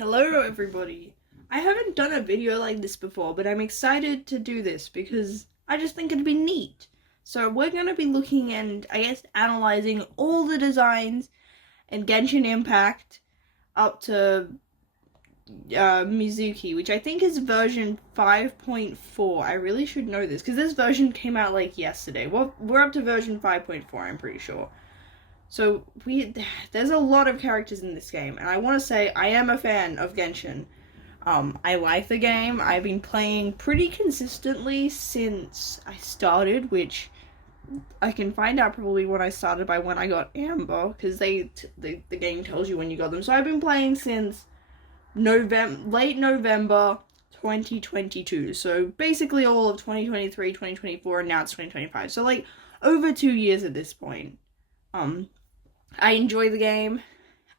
Hello everybody! I haven't done a video like this before, but I'm excited to do this because I just think it'd be neat. So we're going to be looking and, I guess, analyzing all the designs in Genshin Impact up to Mizuki, which I think is version 5.4. I really should know this because this version came out like yesterday. Well, we're up to version 5.4, I'm pretty sure. So there's a lot of characters in this game, and I want to say I am a fan of Genshin. I like the game. I've been playing pretty consistently since I started, which I can find out probably when I started by when I got Amber, because the game tells you when you got them. So I've been playing since late November 2022. So basically all of 2023, 2024, and now it's 2025. So like over 2 years at this point. I enjoy the game.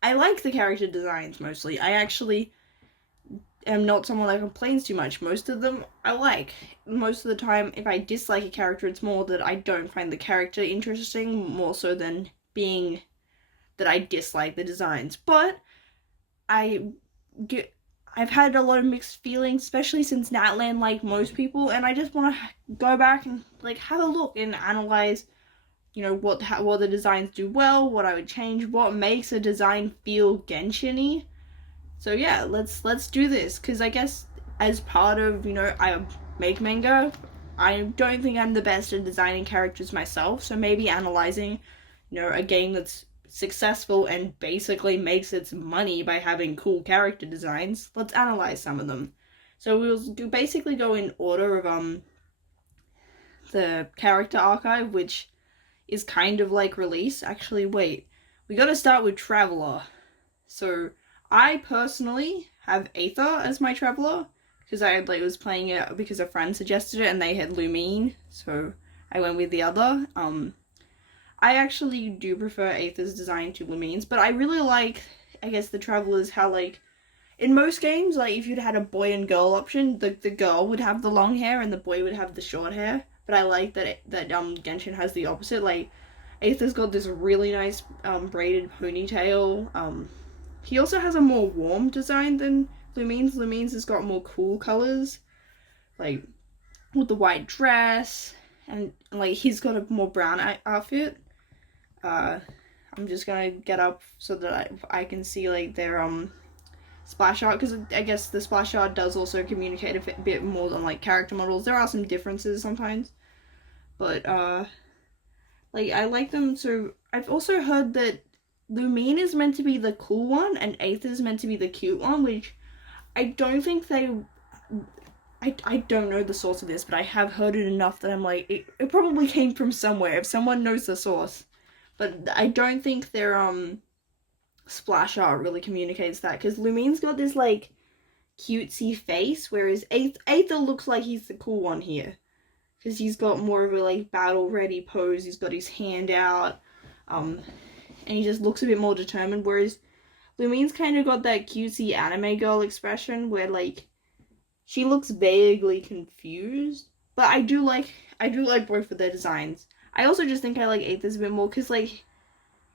I like the character designs mostly. I actually am not someone that complains too much. Most of them I like. Most of the time, if I dislike a character, it's more that I don't find the character interesting, more so than being that I dislike the designs. But I've had a lot of mixed feelings, especially since Natland, like most people, and I just want to go back and like have a look and analyze, you know, what the designs do well, what I would change, what makes a design feel Genshin-y. So yeah, let's do this, because I guess as part of, you know, I make manga, I don't think I'm the best at designing characters myself, so maybe analyzing, you know, a game that's successful and basically makes its money by having cool character designs, let's analyze some of them. So we'll basically go in order of the character archive, which is kind of like release. Actually, wait. We gotta start with Traveler. So, I personally have Aether as my Traveler, because I was playing it because a friend suggested it and they had Lumine, so I went with the other. I actually do prefer Aether's design to Lumine's, but I really like, I guess, the Travelers, how, like, in most games, like, if you'd had a boy and girl option, the girl would have the long hair and the boy would have the short hair. But I like that Genshin has the opposite. Like, Aether's got this really nice braided ponytail. He also has a more warm design than Lumine's. Lumine's has got more cool colors, like with the white dress, and like he's got a more brown outfit. I'm just gonna get up so that I can see like their splash art, because I guess the splash art does also communicate a bit more than like character models. There are some differences sometimes, but like I like them. So I've also heard that Lumine is meant to be the cool one and Aether is meant to be the cute one, which I don't think I don't know the source of this, but I have heard it enough that I'm like, it probably came from somewhere if someone knows the source. But I don't think their splash art really communicates that, because Lumine's got this like cutesy face, whereas Aether looks like he's the cool one here, because he's got more of a like battle ready pose. He's got his hand out, and he just looks a bit more determined, whereas Lumine's kind of got that cutesy anime girl expression where like she looks vaguely confused. But I do like both of their designs. I also just think I like Aether's a bit more because like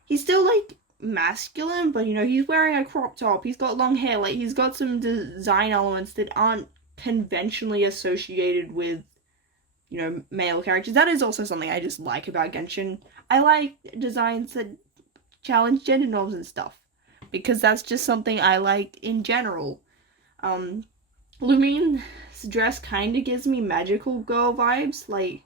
he's still like masculine, but you know, he's wearing a crop top, he's got long hair, like he's got some design elements that aren't conventionally associated with, you know, male characters. That is also something I just like about Genshin. I like designs that challenge gender norms and stuff, because that's just something I like in general. Lumine's dress kind of gives me magical girl vibes. Like,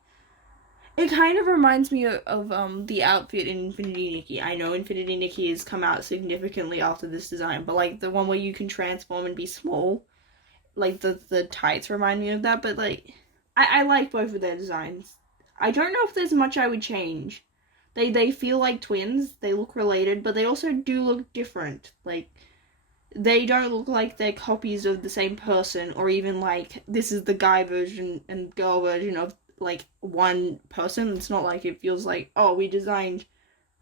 it kind of reminds me of the outfit in Infinity Nikki. I know Infinity Nikki has come out significantly after this design, but like the one where you can transform and be small, like the tights remind me of that. But like, I like both of their designs. I don't know if there's much I would change. They feel like twins. They look related, but they also do look different. Like, they don't look like they're copies of the same person, or even like this is the guy version and girl version of like one person. It's not like it feels like, oh, we designed,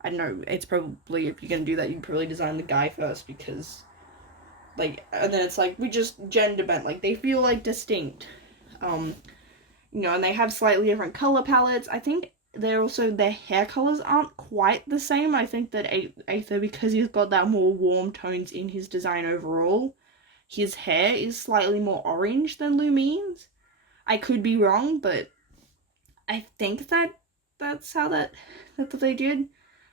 I don't know, it's probably, if you're gonna do that, you probably design the guy first, because like, and then it's like we just gender bent. Like, they feel like distinct, you know, and they have slightly different color palettes. I think they're also, their hair colors aren't quite the same. I think that Aether, because he's got that more warm tones in his design overall, his hair is slightly more orange than Lumine's. I could be wrong, but I think that's how that's what they did.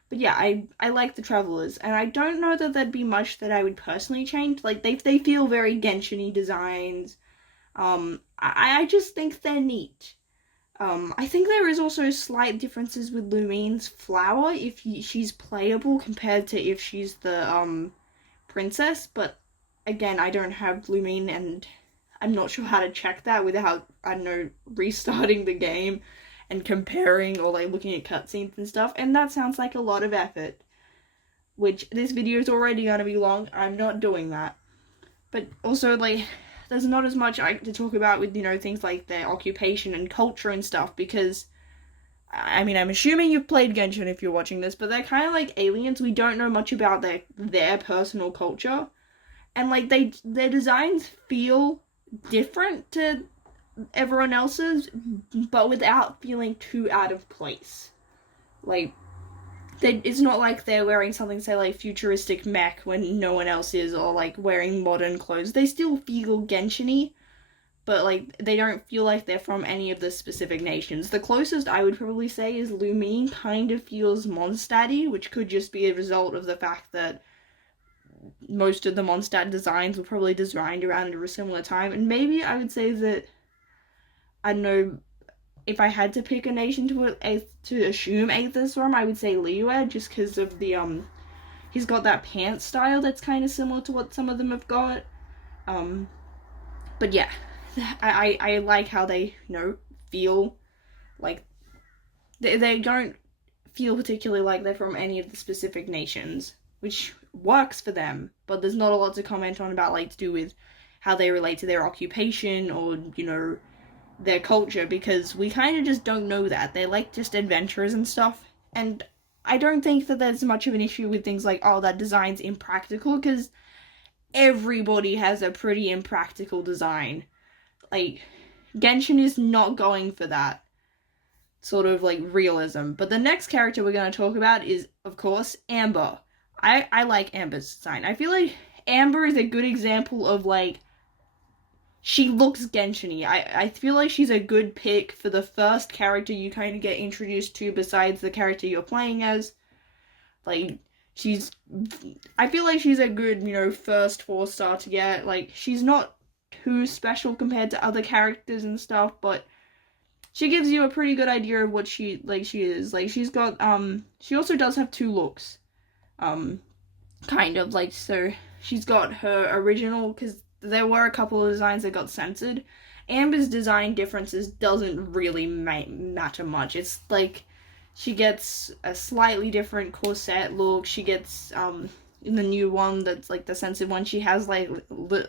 But yeah, I like the Travelers, and I don't know that there'd be much that I would personally change. Like, they feel very Genshin-y designs. I just think they're neat. I think there is also slight differences with Lumine's flower if she's playable compared to if she's the princess, but again, I don't have Lumine and I'm not sure how to check that without, I don't know, restarting the game and comparing or like looking at cutscenes and stuff, and that sounds like a lot of effort, which this video is already gonna be long. I'm not doing that. But also, like, there's not as much to talk about with, you know, things like their occupation and culture and stuff, because I mean, I'm assuming you've played Genshin if you're watching this, but they're kind of like aliens. We don't know much about their personal culture, and like their designs feel different to everyone else's, but without feeling too out of place. Like, it's not like they're wearing something, say, like futuristic mech when no one else is, or like wearing modern clothes. They still feel Genshin-y, but like they don't feel like they're from any of the specific nations. The closest I would probably say is Lumine kind of feels Mondstadt-y, which could just be a result of the fact that most of the Mondstadt designs were probably designed around a similar time. And maybe I would say that, I don't know, if I had to pick a nation to assume Aethys from, I would say Liyue, just because of the, he's got that pants style that's kind of similar to what some of them have got. But yeah, I like how they, you know, feel like, they don't feel particularly like they're from any of the specific nations, which works for them, but there's not a lot to comment on about, like, to do with how they relate to their occupation or, you know, their culture, because we kind of just don't know that. They're like just adventurers and stuff, and I don't think that there's much of an issue with things like, oh, that design's impractical, because everybody has a pretty impractical design. Like, Genshin is not going for that sort of like realism. But the next character we're going to talk about is, of course, Amber. I like Amber's design. I feel like Amber is a good example of, like, she looks Genshin-y. I feel like she's a good pick for the first character you kind of get introduced to besides the character you're playing as. Like, I feel like she's a good, you know, first 4-star to get. Like, she's not too special compared to other characters and stuff, but she gives you a pretty good idea of what she is. Like, she's got, she also does have 2 looks. Kind of, like, so she's got her original, because there were a couple of designs that got censored. Amber's design differences doesn't really matter much. It's like she gets a slightly different corset look. She gets, in the new one that's like the censored one, she has like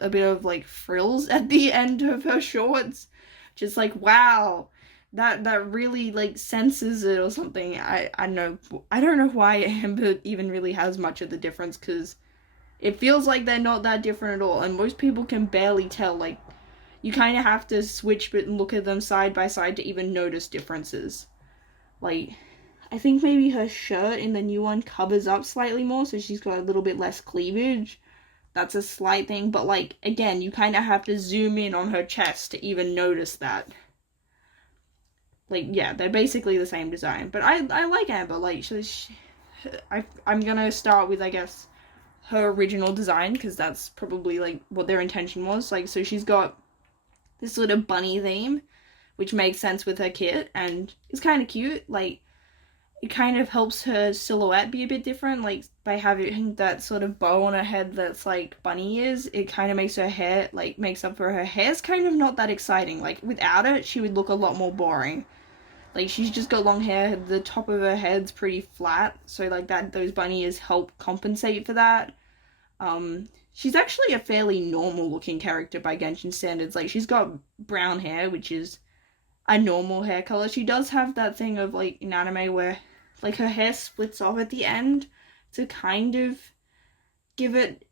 a bit of like frills at the end of her shorts. Just like, wow, that really like censors it or something. I don't know why Amber even really has much of the difference, because it feels like they're not that different at all, and most people can barely tell. Like, you kind of have to switch but look at them side by side to even notice differences. Like, I think maybe her shirt in the new one covers up slightly more, so she's got a little bit less cleavage. That's a slight thing, but like, again, you kind of have to zoom in on her chest to even notice that. Like, yeah, they're basically the same design, but I like Amber. Like, I'm gonna start with, I guess, her original design, because that's probably like what their intention was. Like, so she's got this sort of bunny theme, which makes sense with her kit, and it's kind of cute. Like, it kind of helps her silhouette be a bit different, like, by having that sort of bow on her head that's like bunny ears. It kind of makes her hair, like, makes up for her hair's kind of not that exciting. Like, without it, she would look a lot more boring. Like, she's just got long hair, the top of her head's pretty flat, so like those bunny ears help compensate for that. She's actually a fairly normal looking character by Genshin standards. Like, she's got brown hair, which is a normal hair color. She does have that thing of, like, in anime where, like, her hair splits off at the end to kind of give it,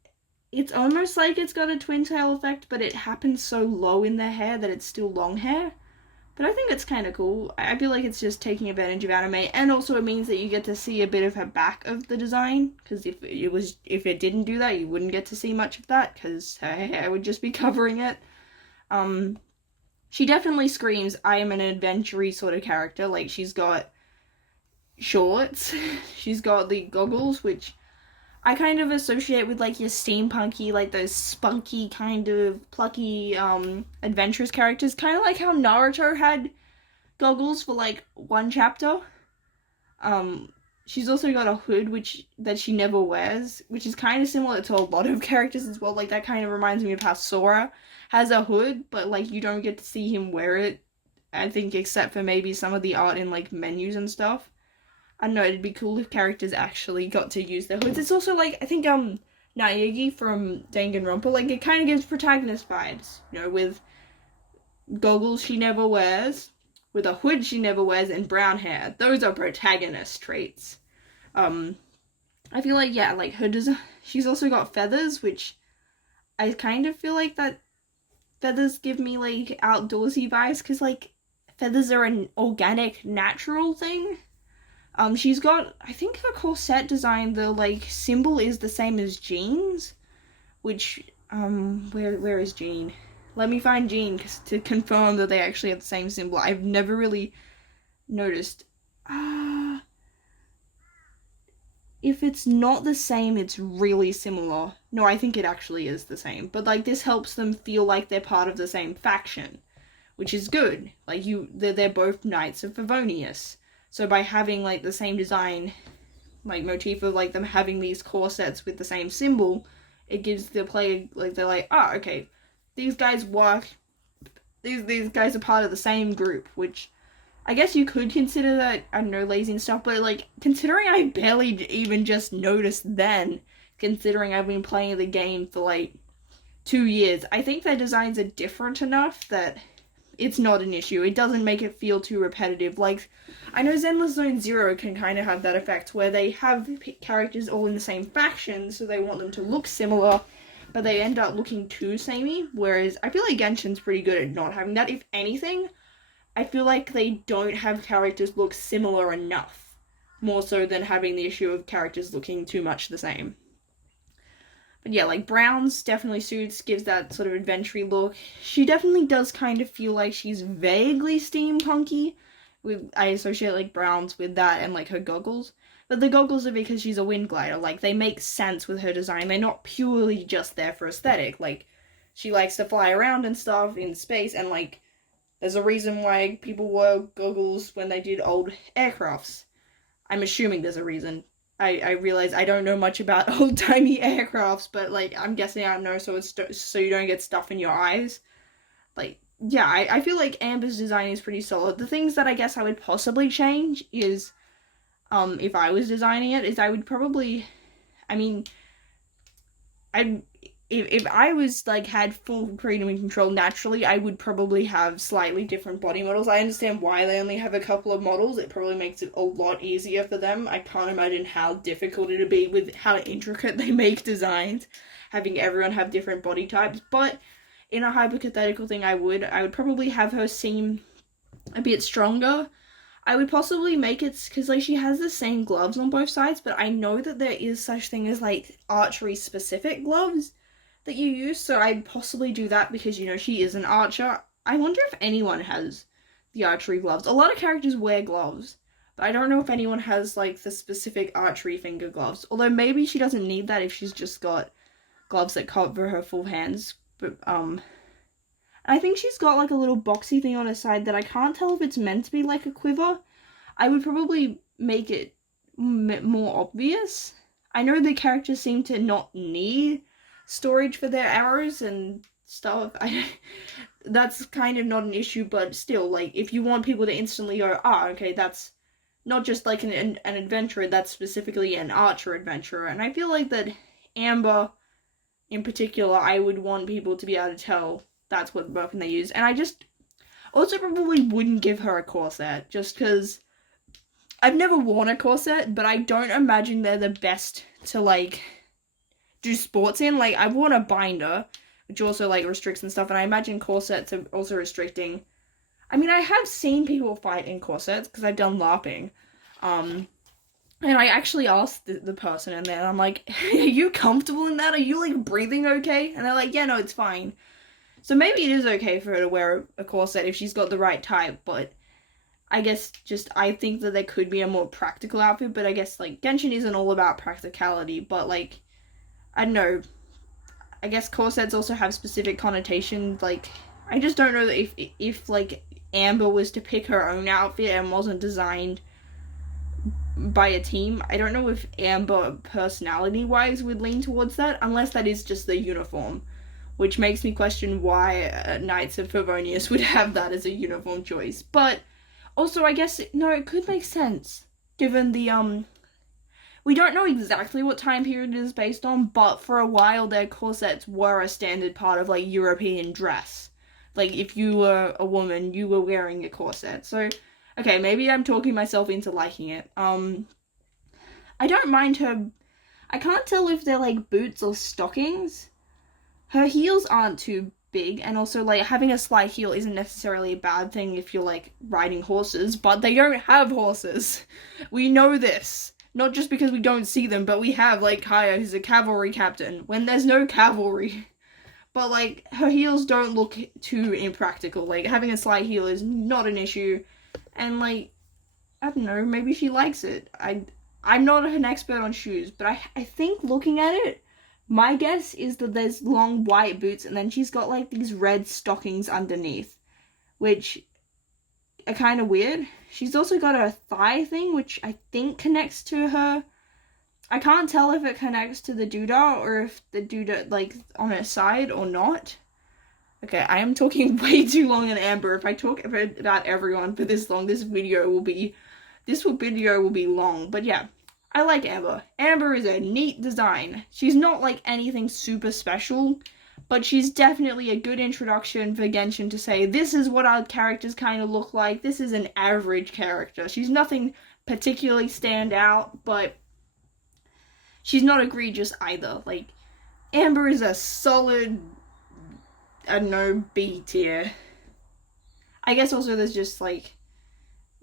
it's almost like it's got a twin tail effect, but it happens so low in their hair that it's still long hair. But I think it's kind of cool. I feel like it's just taking advantage of anime, and also it means that you get to see a bit of her back of the design. Because if it didn't do that, you wouldn't get to see much of that, because her hair would just be covering it. She definitely screams, I am an adventure-y sort of character. Like, she's got shorts, she's got the goggles, which I kind of associate with, like, your steampunky, like, those spunky, kind of plucky, adventurous characters. Kind of like how Naruto had goggles for, like, one chapter. She's also got a hood, that she never wears, which is kind of similar to a lot of characters as well. Like, that kind of reminds me of how Sora has a hood, but, like, you don't get to see him wear it, I think, except for maybe some of the art in, like, menus and stuff. I don't know, it'd be cool if characters actually got to use their hoods. It's also, like, I think, Naegi from Danganronpa, like, it kind of gives protagonist vibes, you know, with goggles she never wears, with a hood she never wears, and brown hair. Those are protagonist traits. I feel like, yeah, like, she's also got feathers, which I kind of feel like that feathers give me, like, outdoorsy vibes, because, like, feathers are an organic, natural thing. She's got, I think her corset design, the, like, symbol is the same as Jean's, which, where is Jean? Let me find Jean to confirm that they actually have the same symbol. I've never really noticed. If it's not the same, it's really similar. No, I think it actually is the same. But, like, this helps them feel like they're part of the same faction, which is good. Like, they're both Knights of Favonius. So by having, like, the same design, like, motif of, like, them having these corsets with the same symbol, it gives the player, like, they're like, oh, okay, these guys work, these guys are part of the same group, which I guess you could consider that, I don't know, lazy and stuff, but, like, considering I barely even just noticed then, considering I've been playing the game for, like, 2 years, I think their designs are different enough that it's not an issue. It doesn't make it feel too repetitive. Like, I know Zenless Zone Zero can kind of have that effect where they have characters all in the same faction, so they want them to look similar, but they end up looking too samey, whereas I feel like Genshin's pretty good at not having that. If anything, I feel like they don't have characters look similar enough, more so than having the issue of characters looking too much the same. But yeah, like, Brown's definitely suits, gives that sort of adventure-y look. She definitely does kind of feel like she's vaguely steampunky. I associate, like, Brown's with that and, like, her goggles. But the goggles are because she's a wind glider. Like, they make sense with her design. They're not purely just there for aesthetic. Like, she likes to fly around and stuff in space, and, like, there's a reason why people wore goggles when they did old aircrafts. I'm assuming there's a reason. I realize I don't know much about old-timey aircrafts, but, like, I'm guessing I know, so you don't get stuff in your eyes. Like, yeah, I feel like Amber's design is pretty solid. The things that I guess I would possibly change is, if I was designing it, is I would probably, I mean, if I was, like, had full freedom and control naturally, I would probably have slightly different body models. I understand why they only have a couple of models. It probably makes it a lot easier for them. I can't imagine how difficult it'd be with how intricate they make designs, having everyone have different body types. But in a hypothetical thing, I would probably have her seem a bit stronger. I would possibly make it, because, like, she has the same gloves on both sides, but I know that there is such thing as, like, archery-specific gloves that you use, so I'd possibly do that because, you know, she is an archer. I wonder if anyone has the archery gloves. A lot of characters wear gloves, but I don't know if anyone has, like, the specific archery finger gloves. Although maybe she doesn't need that if she's just got gloves that cover her full hands. But, I think she's got, like, a little boxy thing on her side that I can't tell if it's meant to be, like, a quiver. I would probably make it more obvious. I know the characters seem to not need storage for their arrows and stuff. That's kind of not an issue, but still, like, if you want people to instantly go, okay, that's not just, like, an adventurer, that's specifically an archer adventurer. And I feel like that Amber, in particular, I would want people to be able to tell that's what weapon they use. And I just also probably wouldn't give her a corset, just because I've never worn a corset, but I don't imagine they're the best to, like, do sports in. Like, I've worn a binder, which also, like, restricts and stuff, and I imagine corsets are also restricting. I mean, I have seen people fight in corsets because I've done LARPing. And I actually asked the person in there, I'm like, are you comfortable in that? Are you, like, breathing okay? And they're like, yeah, no, it's fine. So maybe it is okay for her to wear a corset if she's got the right type, but I guess just I think that there could be a more practical outfit, but I guess, like, Genshin isn't all about practicality, but, like, I don't know. I guess corsets also have specific connotations, like, I just don't know that if like, Amber was to pick her own outfit and wasn't designed by a team, I don't know if Amber personality-wise would lean towards that, unless that is just the uniform, which makes me question why Knights of Favonius would have that as a uniform choice. But also, I guess, no, it could make sense, given the, we don't know exactly what time period it is based on, but for a while their corsets were a standard part of, like, European dress. Like, if you were a woman, you were wearing a corset. So, okay, maybe I'm talking myself into liking it. I don't mind her. I can't tell if they're, like, boots or stockings. Her heels aren't too big, and also, like, having a slight heel isn't necessarily a bad thing if you're, like, riding horses, but they don't have horses. We know this. Not just because we don't see them, but we have, like, Kaya, who's a cavalry captain, when there's no cavalry. But, like, her heels don't look too impractical. Like, having a slight heel is not an issue. And, like, I don't know, maybe she likes it. I'm not an expert on shoes, but I think looking at it, my guess is that there's long white boots and then she's got, like, these red stockings underneath, which are kind of weird. She's also got a thigh thing, which I think connects to her. I can't tell if it connects to the doodah or if the doodah, like, on her side or not. Okay, I am talking way too long on Amber. If I talk about everyone for this long, this video will be long. But yeah, I like Amber. Amber is a neat design. She's not, like, anything super special, but she's definitely a good introduction for Genshin to say, this is what our characters kind of look like. This is an average character. She's nothing particularly stand out, but she's not egregious either. Like, Amber is a solid, I don't know, B tier. I guess also there's just, like,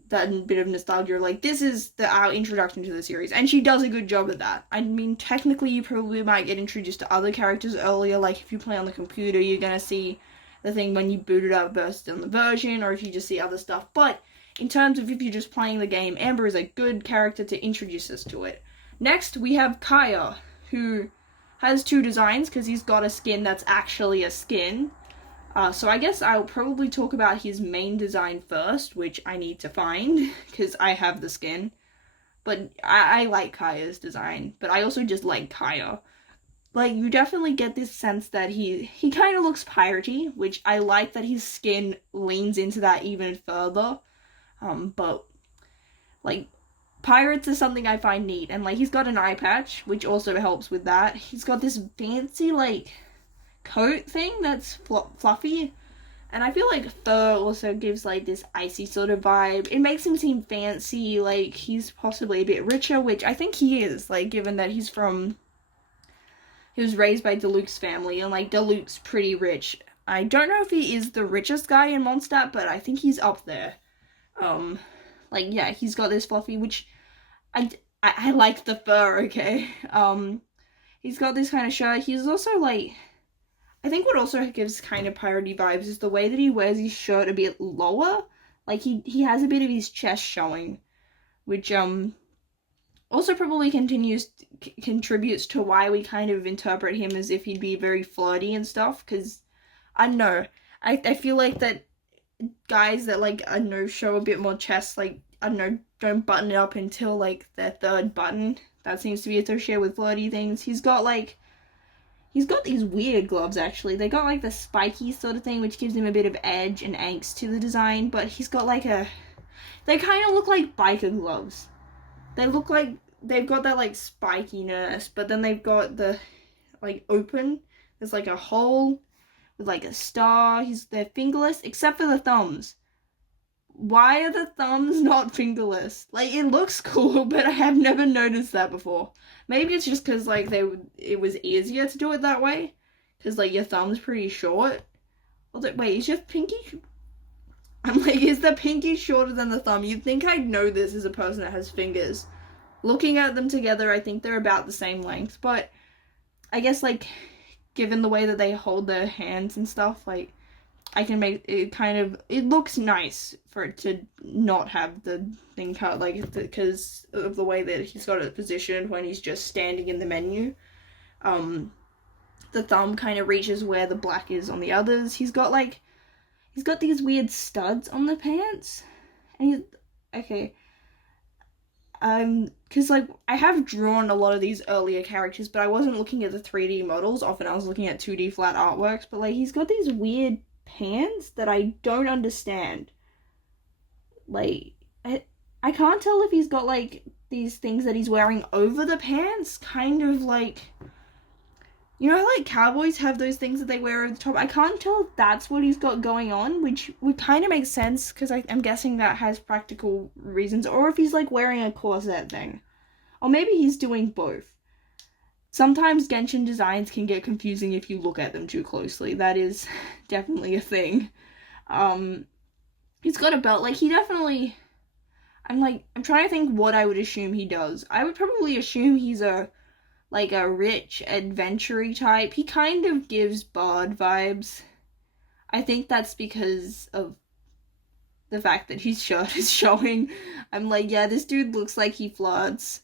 that bit of nostalgia, like, this is our introduction to the series, and she does a good job at that. I mean, technically you probably might get introduced to other characters earlier, like, if you play on the computer, you're gonna see the thing when you boot it up versus on the version, or if you just see other stuff, but in terms of if you're just playing the game, Amber is a good character to introduce us to it. Next, we have Kaya, who has two designs, because he's got a skin that's actually a skin. So I guess I'll probably talk about his main design first, which I need to find, because I have the skin. But I like Kaya's design, but I also just like Kaya. Like, you definitely get this sense that he kind of looks piratey, which I like that his skin leans into that even further. But, like, pirates is something I find neat, and, like, he's got an eye patch, which also helps with that. He's got this fancy, like, coat thing that's fluffy, and I feel like fur also gives, like, this icy sort of vibe. It makes him seem fancy, like he's possibly a bit richer, which I think he is, like, given that he was raised by Diluc's family, and, like, Diluc's pretty rich. I don't know if he is the richest guy in Mondstadt, but I think he's up there. Like, yeah, he's got this fluffy, which I like the fur, okay? He's got this kind of shirt. He's also, like, I think what also gives kind of piratey vibes is the way that he wears his shirt a bit lower. Like, he has a bit of his chest showing, which, also probably contributes to why we kind of interpret him as if he'd be very flirty and stuff, because, I don't know, I feel like that guys that, like, I don't know, show a bit more chest, like, I don't know, don't button it up until, like, their third button, that seems to be associated with flirty things. He's got these weird gloves, actually. They got, like, the spiky sort of thing, which gives him a bit of edge and angst to the design, but he's got, like, they kind of look like biker gloves. They look like they've got that, like, spikiness, but then they've got the, like, open. There's, like, a hole with, like, a star. They're fingerless, except for the thumbs. Why are the thumbs not fingerless? Like, it looks cool, but I have never noticed that before. Maybe it's just because, like, it was easier to do it that way. Because, like, your thumb's pretty short. Wait, is your pinky? I'm like, is the pinky shorter than the thumb? You'd think I'd know this as a person that has fingers. Looking at them together, I think they're about the same length, but I guess, like, given the way that they hold their hands and stuff, like, I can make it kind of, it looks nice for it to not have the thing cut, like, because of the way that he's got it positioned when he's just standing in the menu. The thumb kind of reaches where the black is on the others. He's got these weird studs on the pants. And okay. Because, like, I have drawn a lot of these earlier characters, but I wasn't looking at the 3D models. Often I was looking at 2D flat artworks, but, like, he's got these weird pants that I don't understand. Like, I can't tell if he's got, like, these things that he's wearing over the pants, kind of like, you know, like cowboys have those things that they wear over the top. I can't tell if that's what he's got going on, which would kind of make sense because I'm guessing that has practical reasons, or if he's like wearing a corset thing, or maybe he's doing both. Sometimes Genshin designs can get confusing if you look at them too closely. That is definitely a thing. He's got a belt. Like, he definitely, I'm trying to think what I would assume he does. I would probably assume he's a rich, adventure-y type. He kind of gives Bard vibes. I think that's because of the fact that his shirt is showing. I'm like, yeah, this dude looks like he flirts.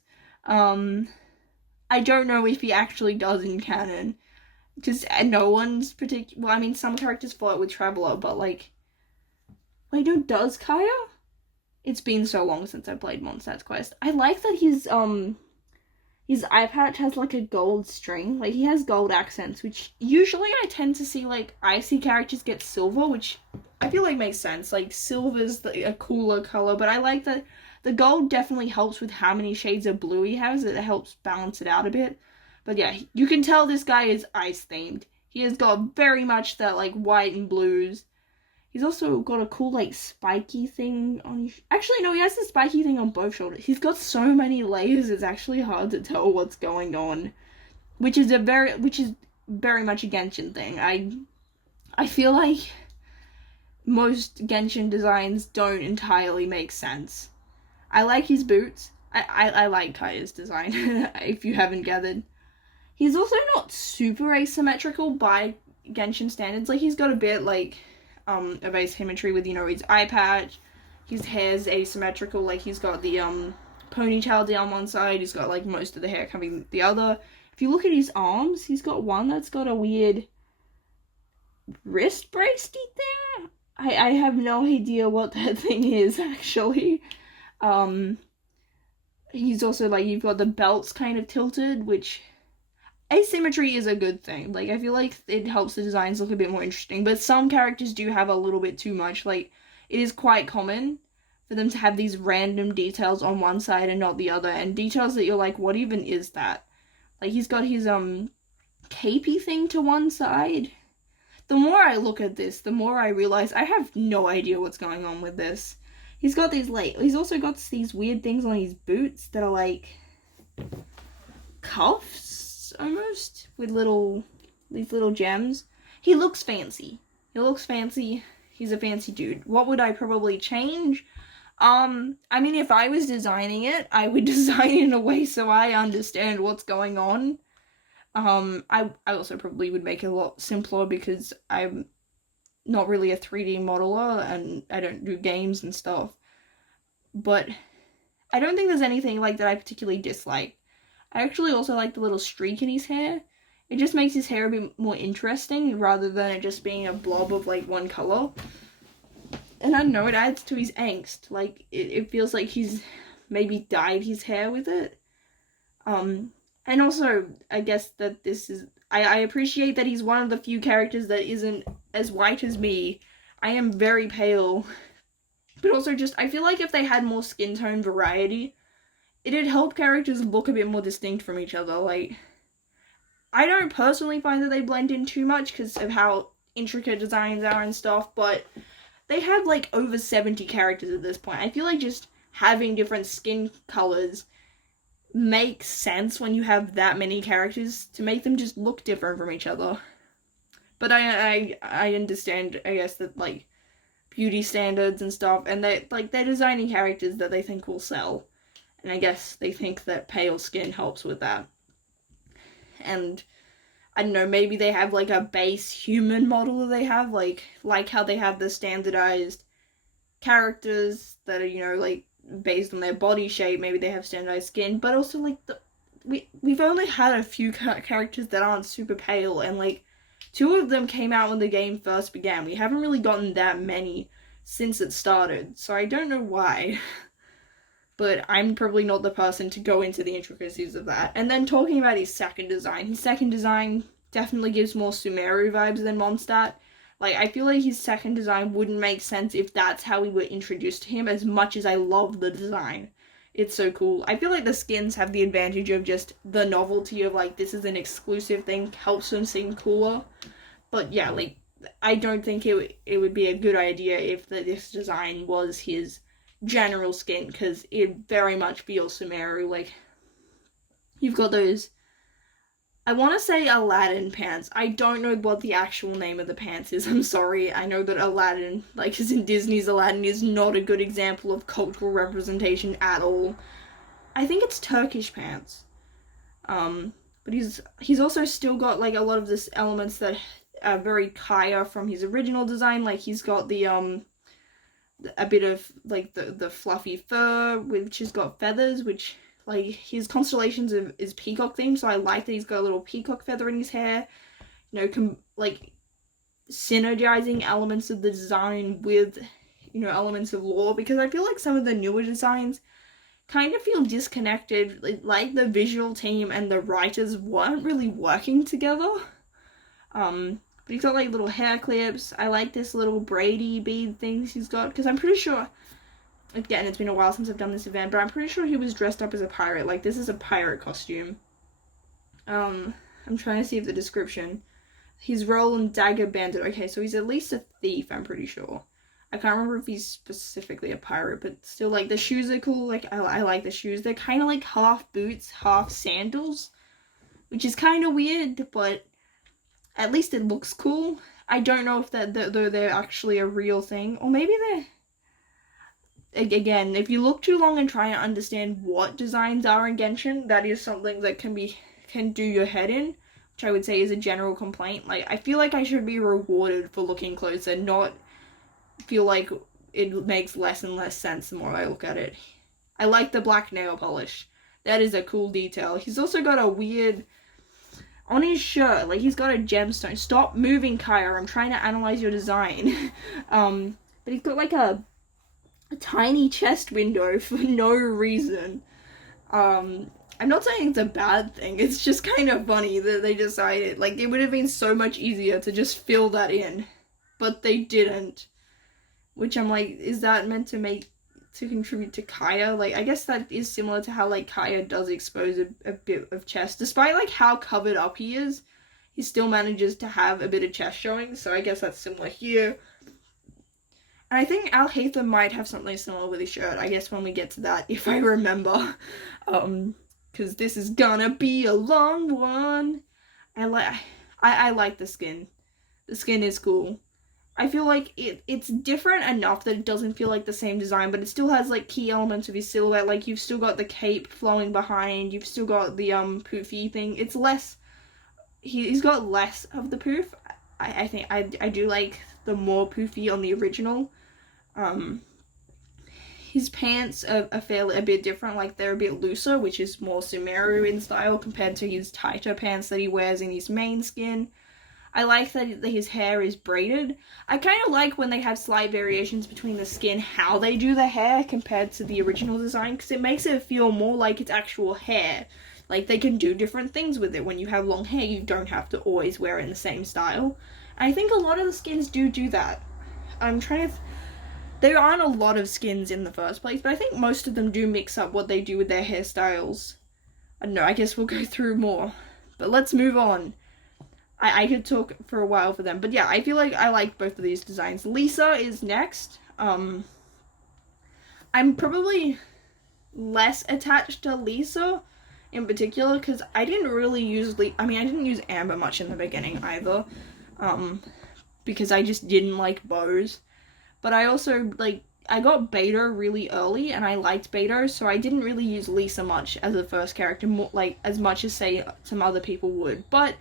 I don't know if he actually does in canon. Because no one's particular. Well, I mean, some characters flirt with Traveler, but, like, wait, no, does Kaya? It's been so long since I played Mondstadt's Quest. I like that his eye patch has, like, a gold string. Like, he has gold accents, which usually I tend to see, like, icy characters get silver, which I feel like makes sense. Like, silver's a cooler color, but I like that the gold definitely helps with how many shades of blue he has. It helps balance it out a bit. But yeah, you can tell this guy is ice-themed. He has got very much that, like, white and blues. He's also got a cool, like, spiky thing on his... Actually, no, he has the spiky thing on both shoulders. He's got so many layers, it's actually hard to tell what's going on. Which is very much a Genshin thing. I feel like most Genshin designs don't entirely make sense. I like his boots. I like Kaya's design, if you haven't gathered. He's also not super asymmetrical by Genshin standards. Like, he's got a bit, like... of asymmetry with, you know, his eye patch. His hair's asymmetrical, like, he's got the, ponytail down one side, he's got, like, most of the hair coming the other. If you look at his arms, he's got one that's got a weird wrist bracey thing? I have no idea what that thing is, actually. He's also, like, you've got the belts kind of tilted, which... Asymmetry is a good thing. Like, I feel like it helps the designs look a bit more interesting, but some characters do have a little bit too much. Like, it is quite common for them to have these random details on one side and not the other, and details that you're like, what even is that? Like, he's got his, capey thing to one side. The more I look at this, the more I realize I have no idea what's going on with this. He's got these, like, he's also got these weird things on his boots that are, like, cuffs? Almost, with these little gems. He looks fancy. He's a fancy dude. What would I probably change? I mean, if I was designing it, I would design it in a way so I understand what's going on. I also probably would make it a lot simpler because I'm not really a 3D modeler and I don't do games and stuff. But I don't think there's anything, like, that I particularly dislike. I actually also like the little streak in his hair. It just makes his hair a bit more interesting rather than it just being a blob of, like, one color. And I don't know, it adds to his angst. Like, it feels like he's maybe dyed his hair with it. And also, I guess that this is... I appreciate that he's one of the few characters that isn't as white as me. I am very pale. But also just, I feel like if they had more skin tone variety... it'd help characters look a bit more distinct from each other. Like, I don't personally find that they blend in too much because of how intricate designs are and stuff, but they have, like, over 70 characters at this point. I feel like just having different skin colors makes sense when you have that many characters to make them just look different from each other. But I understand, I guess, that, like, beauty standards and stuff, and they're designing characters that they think will sell. And I guess they think that pale skin helps with that. And I don't know, maybe they have like a base human model that they have, like how they have the standardized characters that are, you know, like based on their body shape. Maybe they have standardized skin, but also like we've only had a few characters that aren't super pale, and like 2 of them came out when the game first began. We haven't really gotten that many since it started, so I don't know why. But I'm probably not the person to go into the intricacies of that. And then talking about his second design definitely gives more Sumeru vibes than Mondstadt. Like, I feel like his second design wouldn't make sense if that's how we were introduced to him, as much as I love the design. It's so cool. I feel like the skins have the advantage of just the novelty of, like, this is an exclusive thing, helps them seem cooler. But yeah, like, I don't think it would be a good idea if this design was his general skin, because it very much feels Sumeru. Like, you've got those, I want to say Aladdin pants. I don't know what the actual name of the pants is, I'm sorry. I know that Aladdin, like as in Disney's Aladdin, is not a good example of cultural representation at all. I think it's Turkish pants. But he's also still got like a lot of this elements that are very Kaya from his original design. Like, he's got the a bit of like the fluffy fur, which has got feathers, which like his constellations is peacock themed, so I like that he's got a little peacock feather in his hair, you know, like synergizing elements of the design with, you know, elements of lore, because I feel like some of the newer designs kind of feel disconnected, like the visual team and the writers weren't really working together. But he's got like little hair clips. I like this little Brady bead things he's got, because I'm pretty sure, again, it's been a while since I've done this event, but I'm pretty sure he was dressed up as a pirate. Like, this is a pirate costume. I'm trying to see if the description. His role in Dagger Bandit. Okay, so he's at least a thief, I'm pretty sure. I can't remember if he's specifically a pirate, but still, like, the shoes are cool. Like, I like the shoes. They're kind of like half boots, half sandals, which is kind of weird, but at least it looks cool. I don't know if they're actually a real thing, or maybe they're... Again, if you look too long and try to understand what designs are in Genshin, that is something that can do your head in, which I would say is a general complaint. Like, I feel like I should be rewarded for looking closer, not feel like it makes less and less sense the more I look at it. I like the black nail polish. That is a cool detail. He's also got a weird... On his shirt, like, he's got a gemstone. Stop moving, Kaya. I'm trying to analyze your design. But he's got, like, a tiny chest window for no reason. I'm not saying it's a bad thing. It's just kind of funny that they decided, like, it would have been so much easier to just fill that in. But they didn't. Which I'm like, is that meant to contribute to Kaya? Like, I guess that is similar to how, like, Kaya does expose a bit of chest. Despite, like, how covered up he is, he still manages to have a bit of chest showing, so I guess that's similar here. And I think Alhaitham might have something similar with his shirt, I guess when we get to that, if I remember. Because this is gonna be a long one. I like the skin. The skin is cool. I feel like it's different enough that it doesn't feel like the same design, but it still has, like, key elements of his silhouette. Like, you've still got the cape flowing behind, you've still got the, poofy thing. It's less... He's got less of the poof. I think I do like the more poofy on the original. His pants are a bit different. Like, they're a bit looser, which is more Sumeru in style compared to his tighter pants that he wears in his main skin. I like that his hair is braided. I kind of like when they have slight variations between the skin, how they do the hair compared to the original design, because it makes it feel more like it's actual hair. Like, they can do different things with it. When you have long hair, you don't have to always wear it in the same style. And I think a lot of the skins do that. I'm trying to... There aren't a lot of skins in the first place, but I think most of them do mix up what they do with their hairstyles. I don't know, I guess we'll go through more. But let's move on. I could talk for a while for them. But yeah, I feel like I like both of these designs. Lisa is next. I'm probably less attached to Lisa in particular, because I didn't really use... I didn't use Amber much in the beginning either. Because I just didn't like bows. but I also, like, I got Beta really early, and I liked Beta, so I didn't really use Lisa much as a first character, more, like, as much as, say, some other people would. But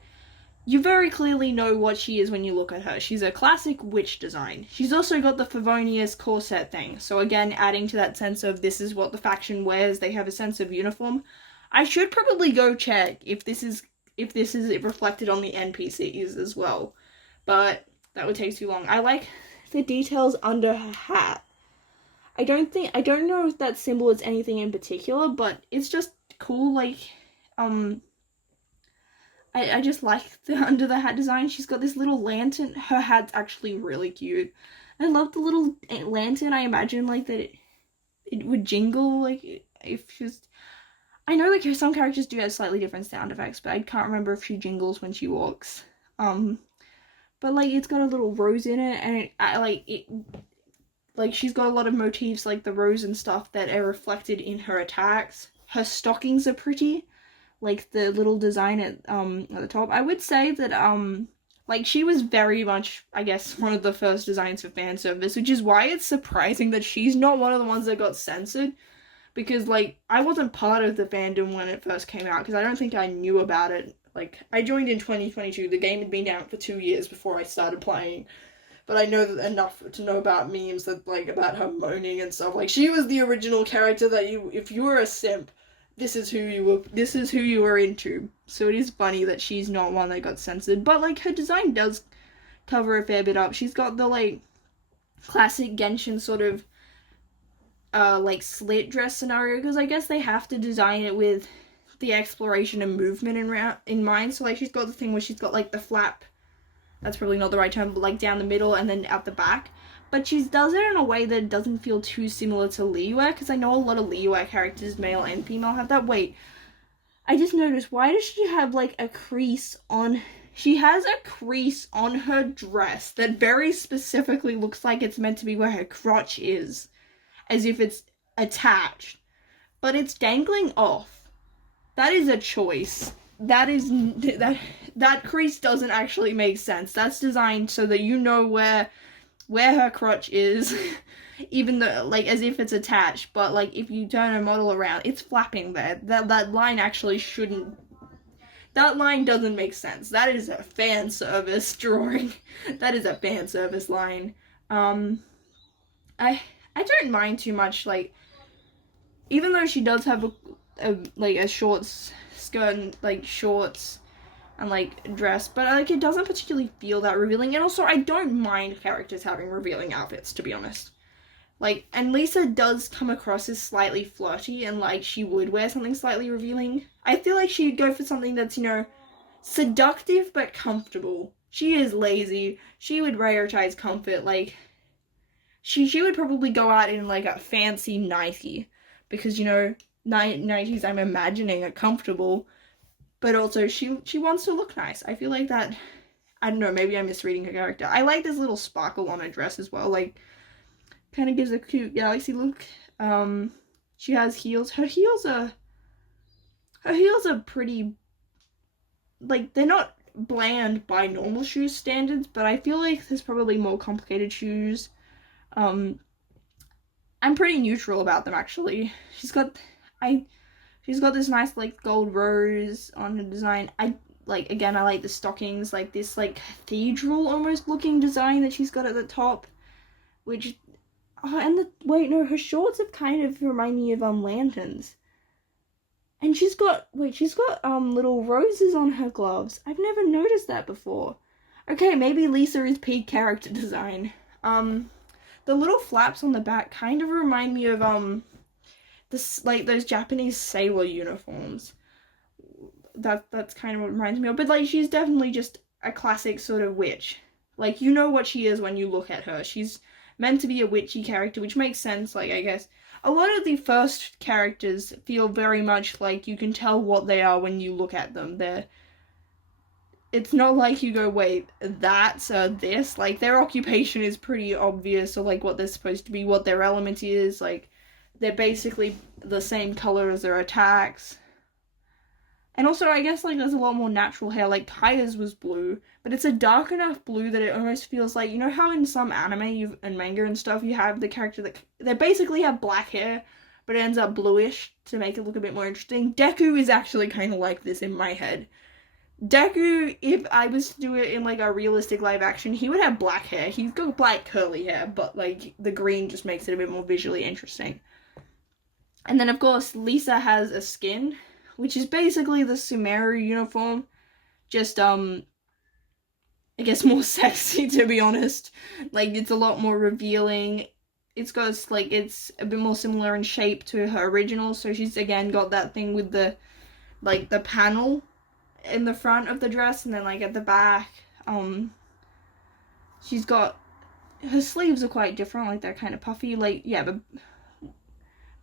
you very clearly know what she is when you look at her. She's a classic witch design. She's also got the Favonius corset thing, so again, adding to that sense of this is what the faction wears, they have a sense of uniform. I should probably go check if this is reflected on the NPCs as well, but that would take too long. I like the details under her hat. I don't know if that symbol is anything in particular, but it's just cool, like, I just like the under the hat design. She's got this little lantern. Her hat's actually really cute. I love the little lantern. I imagine, like, that it would jingle, like, if she's... I know, like, some characters do have slightly different sound effects, but I can't remember if she jingles when she walks. But, like, it's got a little rose in it, and like, she's got a lot of motifs, like the rose and stuff, that are reflected in her attacks. Her stockings are pretty, like the little design at the top. I would say that, like, she was very much, I guess, one of the first designs for fan service, which is why it's surprising that she's not one of the ones that got censored, because, like, I wasn't part of the fandom when it first came out, because I don't think I knew about it. Like, I joined in 2022, the game had been out for 2 years before I started playing, but I know enough to know about memes that, like, about her moaning and stuff. Like, she was the original character that if you were a simp, this is who you were into. So it is funny that she's not one that got censored, but, like, her design does cover a fair bit up. She's got the, like, classic Genshin sort of, like, slit dress scenario, because I guess they have to design it with the exploration and movement in mind. So, like, she's got the thing where she's got, like, the flap, that's probably not the right term, but, like, down the middle and then out the back. But she does it in a way that doesn't feel too similar to Liyue, because I know a lot of Liyue characters, male and female, have that. Wait, I just noticed, why does she have, like, a crease on... She has a crease on her dress that very specifically looks like it's meant to be where her crotch is, as if it's attached, but it's dangling off. That is a choice. That crease doesn't actually make sense. That's designed so that you know where her crotch is, even though, like, as if it's attached, but, like, if you turn a model around, it's flapping there. That line actually shouldn't... That line doesn't make sense. That is a fan service drawing. That is a fan service line. I don't mind too much, like, even though she does have a short skirt and, like, shorts and, like, dress, but, like, it doesn't particularly feel that revealing. And also, I don't mind characters having revealing outfits, to be honest. Like, and Lisa does come across as slightly flirty, and, like, she would wear something slightly revealing. I feel like she'd go for something that's, you know, seductive but comfortable. She is lazy. She would prioritize comfort. Like, she would probably go out in, like, a fancy nightie, because, you know, nighties, I'm imagining, are comfortable, but also she wants to look nice. I feel like that, I don't know, maybe I'm misreading her character. I like this little sparkle on her dress as well, like, kind of gives a cute galaxy look. She has heels. Her heels are pretty, like, they're not bland by normal shoe standards, but I feel like there's probably more complicated shoes. I'm pretty neutral about them, actually. She's got this nice, like, gold rose on her design. I like the stockings, like, this, like, cathedral almost looking design that she's got at the top, which, her shorts have kind of remind me of, lanterns. And she's got little roses on her gloves. I've never noticed that before. Okay, maybe Lisa is peak character design. The little flaps on the back kind of remind me of, those Japanese sailor uniforms. That's kind of what it reminds me of. But, like, she's definitely just a classic sort of witch. Like, you know what she is when you look at her. She's meant to be a witchy character, which makes sense. Like, I guess a lot of the first characters feel very much like you can tell what they are when you look at them. It's not like you go, wait, that's this. Like, their occupation is pretty obvious, or, like, what they're supposed to be, what their element is. Like, they're basically the same color as their attacks. And also, I guess, like, there's a lot more natural hair. Like, Kaya's was blue, but it's a dark enough blue that it almost feels like, you know how in some anime and manga and stuff, you have the character that they basically have black hair, but it ends up bluish to make it look a bit more interesting. Deku is actually kind of like this in my head. Deku, if I was to do it in, like, a realistic live action, he would have black hair. He's got black curly hair, but, like, the green just makes it a bit more visually interesting. And then, of course, Lisa has a skin, which is basically the Sumeru uniform, just, I guess more sexy, to be honest. Like, it's a lot more revealing. It's got, like, it's a bit more similar in shape to her original, so she's, again, got that thing with the, like, the panel in the front of the dress, and then, like, at the back, she's got, her sleeves are quite different, like, they're kind of puffy, like, yeah, but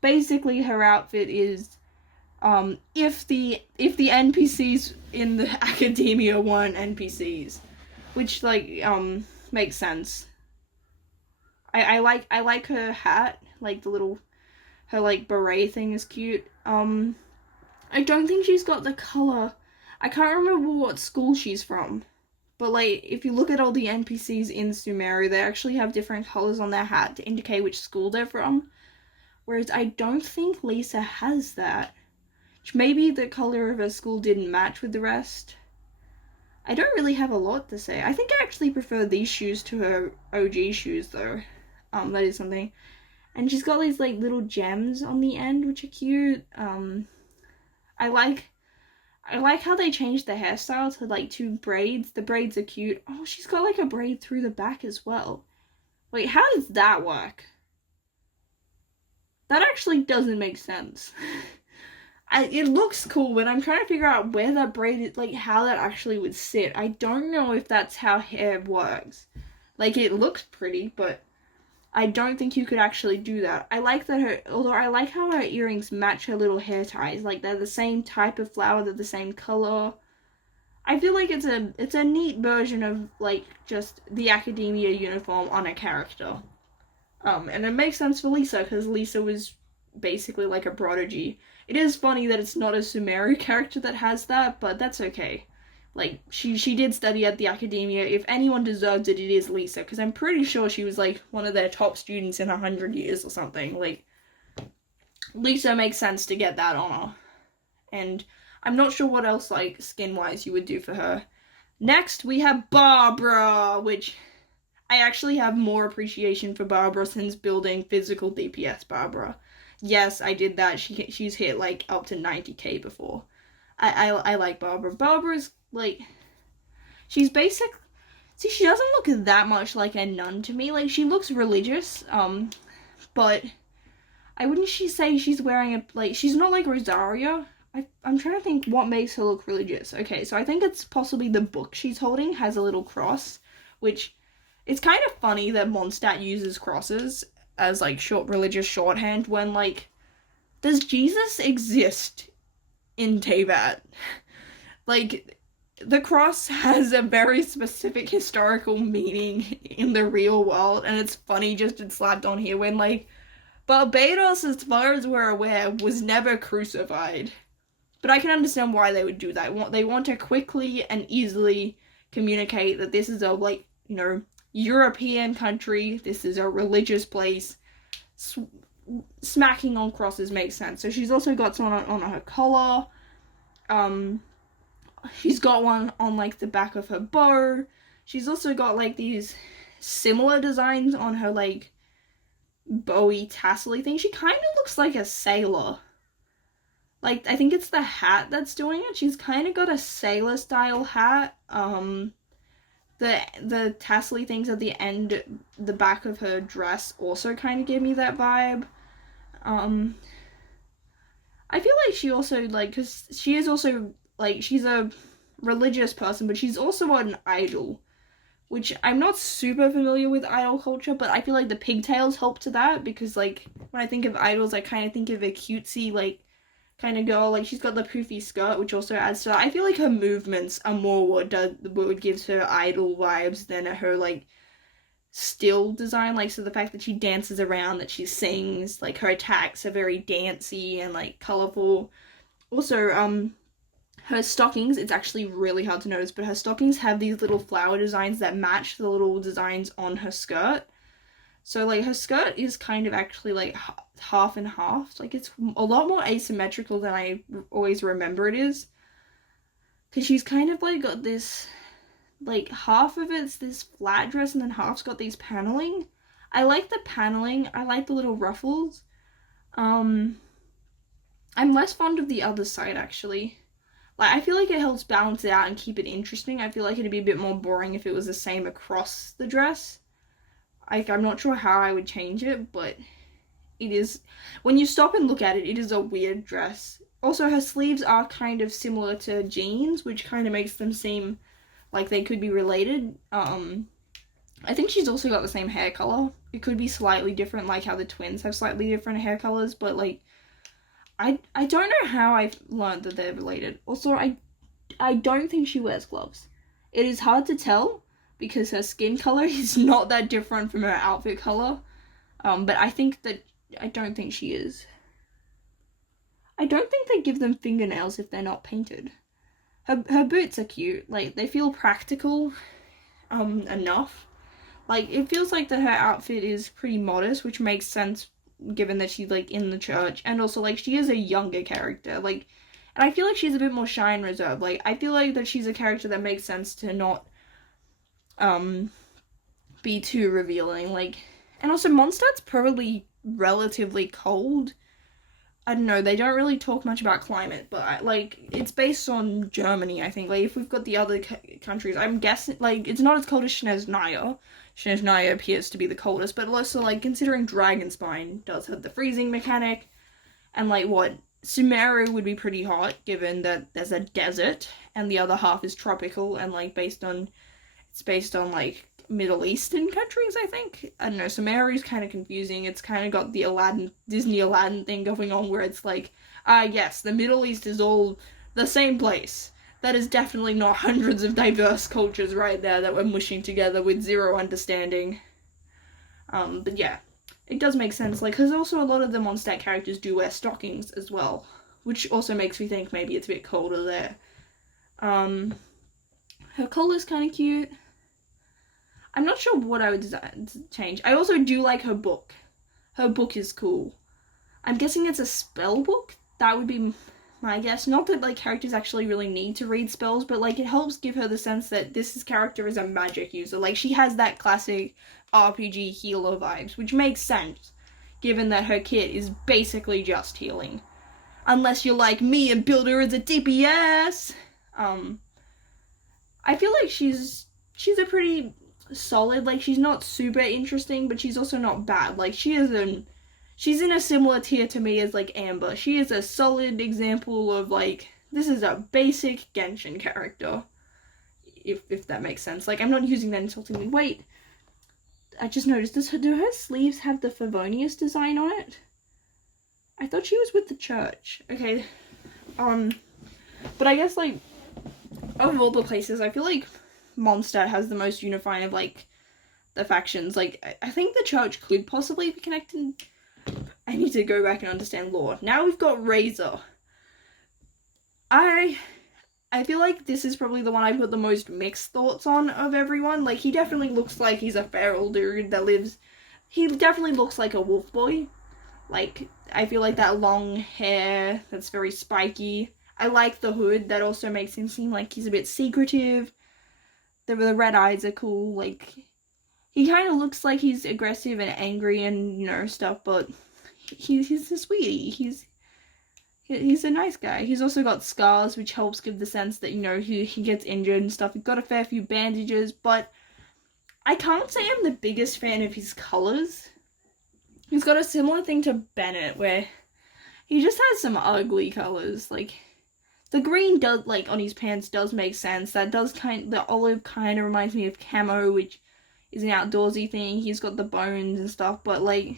basically her outfit is, if the NPCs in the academia weren't NPCs, which, like, makes sense. I like her hat, like the little, her, like, beret thing is cute. I don't think she's got the color. I can't remember what school she's from, but, like, if you look at all the NPCs in Sumeru, they actually have different colors on their hat to indicate which school they're from, whereas I don't think Lisa has that. Maybe the color of her school didn't match with the rest. I don't really have a lot to say. I think I actually prefer these shoes to her OG shoes, though. That is something. And she's got these, like, little gems on the end, which are cute. I like how they changed the hairstyle to, like, 2 braids. The braids are cute. Oh, she's got, like, a braid through the back as well. Wait, how does that work? That actually doesn't make sense. It looks cool, but I'm trying to figure out where that braid is, like, how that actually would sit. I don't know if that's how hair works. Like, it looks pretty, but I don't think you could actually do that. I like that although I like how her earrings match her little hair ties. Like, they're the same type of flower, they're the same color. I feel like it's a neat version of, like, just the academia uniform on a character. And it makes sense for Lisa, because Lisa was basically like a prodigy. It is funny that it's not a Sumeru character that has that, but that's okay. Like, she did study at the academia. If anyone deserves it, it is Lisa, because I'm pretty sure she was, like, one of their top students in 100 years or something. Like, Lisa makes sense to get that honor. And I'm not sure what else, like, skin-wise you would do for her. Next, we have Barbara, which I actually have more appreciation for Barbara since building physical DPS Barbara. Yes, I did that. She's hit, like, up to 90k before. I like Barbara. Barbara's, like, she's basic. See, she doesn't look that much like a nun to me. Like, she looks religious, but I wouldn't say she's wearing she's not like Rosario. I'm trying to think what makes her look religious. Okay, so I think it's possibly the book she's holding has a little cross, which, it's kind of funny that Mondstadt uses crosses as, like, religious shorthand when, like, does Jesus exist in Teyvat? Like, the cross has a very specific historical meaning in the real world, and it's funny just it's slapped on here when, like, Barbados, as far as we're aware, was never crucified. But I can understand why they would do that. They want to quickly and easily communicate that this is a, like, you know, European country, this is a religious place. Smacking on crosses makes sense. So she's also got some on her collar. She's got one on, like, the back of her bow. She's also got, like, these similar designs on her, like, bowy tassel-y thing. She kind of looks like a sailor. Like, I think it's the hat that's doing it. She's kind of got a sailor-style hat. The tassel-y things at the end, the back of her dress also kind of gave me that vibe. I feel like she also, like, because she is also, like, she's a religious person, but she's also an idol, which I'm not super familiar with idol culture, but I feel like the pigtails help to that, because, like, when I think of idols, I kind of think of a cutesy, like, kind of girl. Like, she's got the poofy skirt, which also adds to that. I feel like her movements are more what gives her idol vibes than her, like, still design. Like, so the fact that she dances around, that she sings, like, her attacks are very dancey and, like, colorful. Also, Her stockings, it's actually really hard to notice, but her stockings have these little flower designs that match the little designs on her skirt. So, like, her skirt is kind of actually, like, half and half. Like, it's a lot more asymmetrical than I always remember it is. Because she's kind of, like, got this, like, half of it's this flat dress and then half's got these paneling. I like the paneling. I like the little ruffles. I'm less fond of the other side, actually. Like, I feel like it helps balance it out and keep it interesting. I feel like it'd be a bit more boring if it was the same across the dress. Like, I'm not sure how I would change it, but it is, when you stop and look at it, it is a weird dress. Also, her sleeves are kind of similar to jeans, which kind of makes them seem like they could be related. I think she's also got the same hair color. It could be slightly different, like how the twins have slightly different hair colors, but like, I don't know how I've learned that they're related. Also, I don't think she wears gloves. It is hard to tell because her skin color is not that different from her outfit color. But I don't think she is. I don't think they give them fingernails if they're not painted. Her boots are cute. Like, they feel practical, enough. Like, it feels like that her outfit is pretty modest, which makes sense given that she's, like, in the church. And also, like, she is a younger character. Like, and I feel like she's a bit more shy and reserved. Like, I feel like that she's a character that makes sense to not, be too revealing. Like, and also, Mondstadt's probably relatively cold. I don't know, they don't really talk much about climate, but, like, it's based on Germany, I think. Like, if we've got the other countries, I'm guessing, like, it's not as cold as Snezhnaya. Snezhnaya appears to be the coldest, but also, like, considering Dragonspine does have the freezing mechanic, and, like, what, Sumeru would be pretty hot, given that there's a desert, and the other half is tropical, and, like, it's based on, like, Middle Eastern countries, I think. I don't know, Sumeru's kind of confusing. It's kind of got the Disney Aladdin thing going on where it's like, yes, the Middle East is all the same place. That is definitely not hundreds of diverse cultures right there that we're mushing together with zero understanding. But yeah, it does make sense, like, because also a lot of the Mondstadt characters do wear stockings as well, which also makes me think maybe it's a bit colder there. Her collar's kind of cute. I'm not sure what I would change. I also do like her book. Her book is cool. I'm guessing it's a spell book. That would be my guess. Not that, like, characters actually really need to read spells, but, like, it helps give her the sense that this character is a magic user. Like, she has that classic RPG healer vibes, which makes sense, given that her kit is basically just healing. Unless you're like me and build her as a DPS. I feel like she's a pretty solid, like, she's not super interesting, but she's also not bad. Like, she's in a similar tier to me as, like, Amber. She is a solid example of, like, this is a basic Genshin character, if that makes sense. Like, I'm not using that insultingly. Wait, I just noticed, do her sleeves have the Favonius design on it? I thought she was with the church. Okay, but I guess, like, of all the places, I feel like Mondstadt has the most unifying of, like, the factions. Like, I think the church could possibly be connected. I need to go back and understand lore. Now we've got Razor. I feel like this is probably the one I've got the most mixed thoughts on of everyone. Like, he definitely looks like he's a feral dude that lives... He definitely looks like a wolf boy. Like, I feel like that long hair that's very spiky. I like the hood. That also makes him seem like he's a bit secretive. The red eyes are cool. Like, he kind of looks like he's aggressive and angry and, you know, stuff, but he's a sweetie. He's a nice guy. He's also got scars, which helps give the sense that, you know, he gets injured and stuff. He's got a fair few bandages, but I can't say I'm the biggest fan of his colors. He's got a similar thing to Bennett, where he just has some ugly colors. Like, the green does, like, on his pants does make sense. That does the olive kind of reminds me of camo, which is an outdoorsy thing. He's got the bones and stuff, but, like,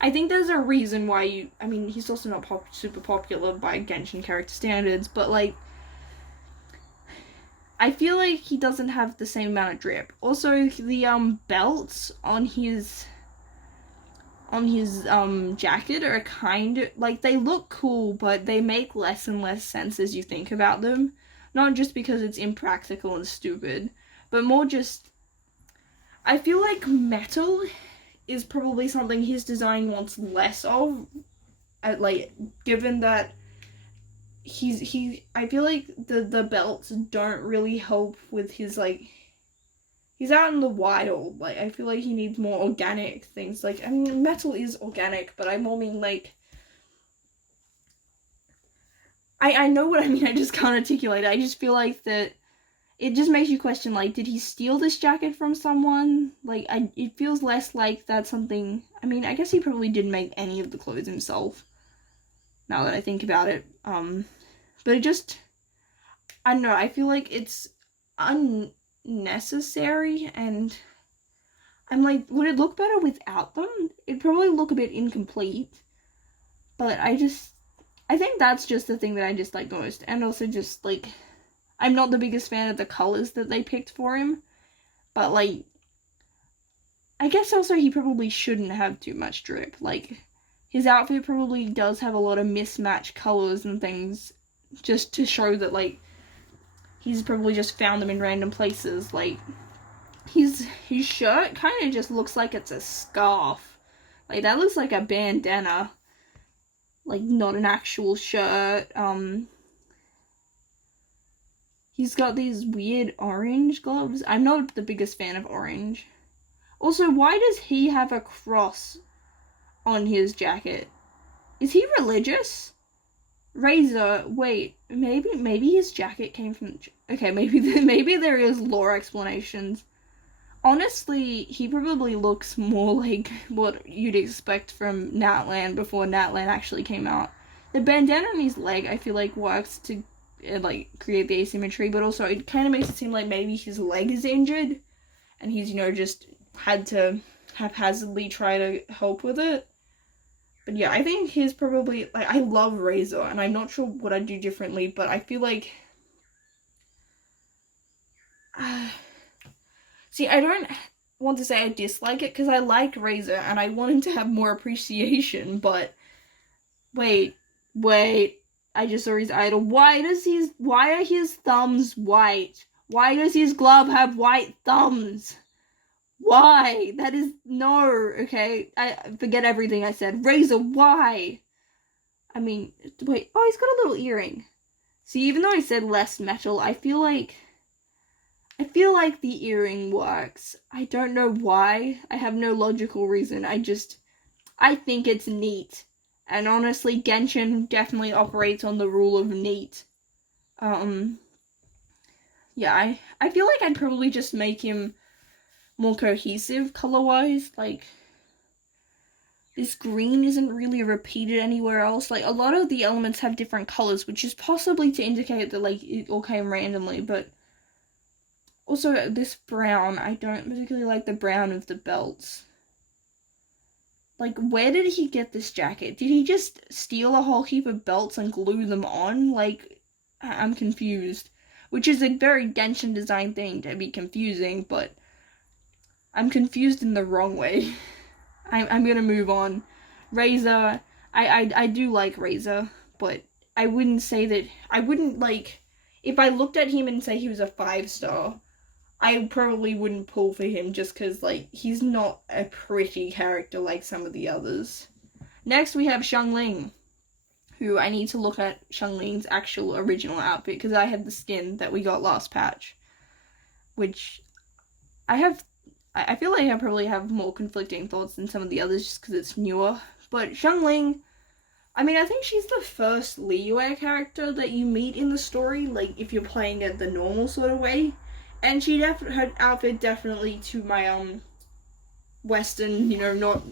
I think there's a reason why I mean, he's also not super popular by Genshin character standards, but, like, I feel like he doesn't have the same amount of drip. Also, the, belts on his on his jacket are kind of like, they look cool, but they make less and less sense as you think about them. Not just because it's impractical and stupid, but more just, I feel like metal is probably something his design wants less of. Like, given that I feel like the belts don't really help with his, like, he's out in the wild. Like, I feel like he needs more organic things. Like, I mean, metal is organic, but I more mean, like, I know what I mean, I just can't articulate it. I just feel like that it just makes you question, like, did he steal this jacket from someone? Like, it feels less like that's something, I mean, I guess he probably didn't make any of the clothes himself, now that I think about it. But it just, I don't know, I feel like it's unnecessary, and I'm like, would it look better without them? It'd probably look a bit incomplete, but I think that's just the thing that I dislike most, and also just, like, I'm not the biggest fan of the colors that they picked for him, but, like, I guess also he probably shouldn't have too much drip. Like, his outfit probably does have a lot of mismatched colors and things, just to show that, like, he's probably just found them in random places. Like, his shirt kind of just looks like it's a scarf. Like, that looks like a bandana. Like, not an actual shirt. He's got these weird orange gloves. I'm not the biggest fan of orange. Also, why does he have a cross on his jacket? Is he religious? Razor, wait, maybe his jacket came from... Okay, maybe there is lore explanations. Honestly, he probably looks more like what you'd expect from Natlan before Natlan actually came out. The bandana on his leg, I feel like, works to, like, create the asymmetry, but also it kind of makes it seem like maybe his leg is injured, and he's, you know, just had to haphazardly try to help with it. But yeah, I think he's probably, like, I love Razor, and I'm not sure what I'd do differently, but I feel like... See, I don't want to say I dislike it, because I like Razor, and I want him to have more appreciation, but... Wait, I just saw his idol. Why are his thumbs white? Why does his glove have white thumbs? Why? That is, no, okay? I forget everything I said. Razor, why? I mean, wait, oh, he's got a little earring. See, even though I said less metal, I feel like the earring works. I don't know why. I have no logical reason. I think it's neat. And honestly, Genshin definitely operates on the rule of neat. Yeah, I feel like I'd probably just make him more cohesive color-wise. Like, this green isn't really repeated anywhere else. Like, a lot of the elements have different colors, which is possibly to indicate that, like, it all came randomly, but also this brown, I don't particularly like the brown of the belts. Like, where did he get this jacket? Did he just steal a whole heap of belts and glue them on? Like, I'm confused. Which is a very Genshin design thing, to be confusing, but I'm confused in the wrong way. I'm gonna move on. Razor, I do like Razor, but I wouldn't say that, I wouldn't, like, if I looked at him and say he was a 5-star, I probably wouldn't pull for him just because, like, he's not a pretty character like some of the others. Next, we have Xiangling, who I need to look at Xiangling's actual original outfit because I have the skin that we got last patch, which I feel like I probably have more conflicting thoughts than some of the others just because it's newer. But Xiangling, I mean, I think she's the first Liyue character that you meet in the story, like, if you're playing it the normal sort of way. And her outfit definitely, to my, Western, you know, not,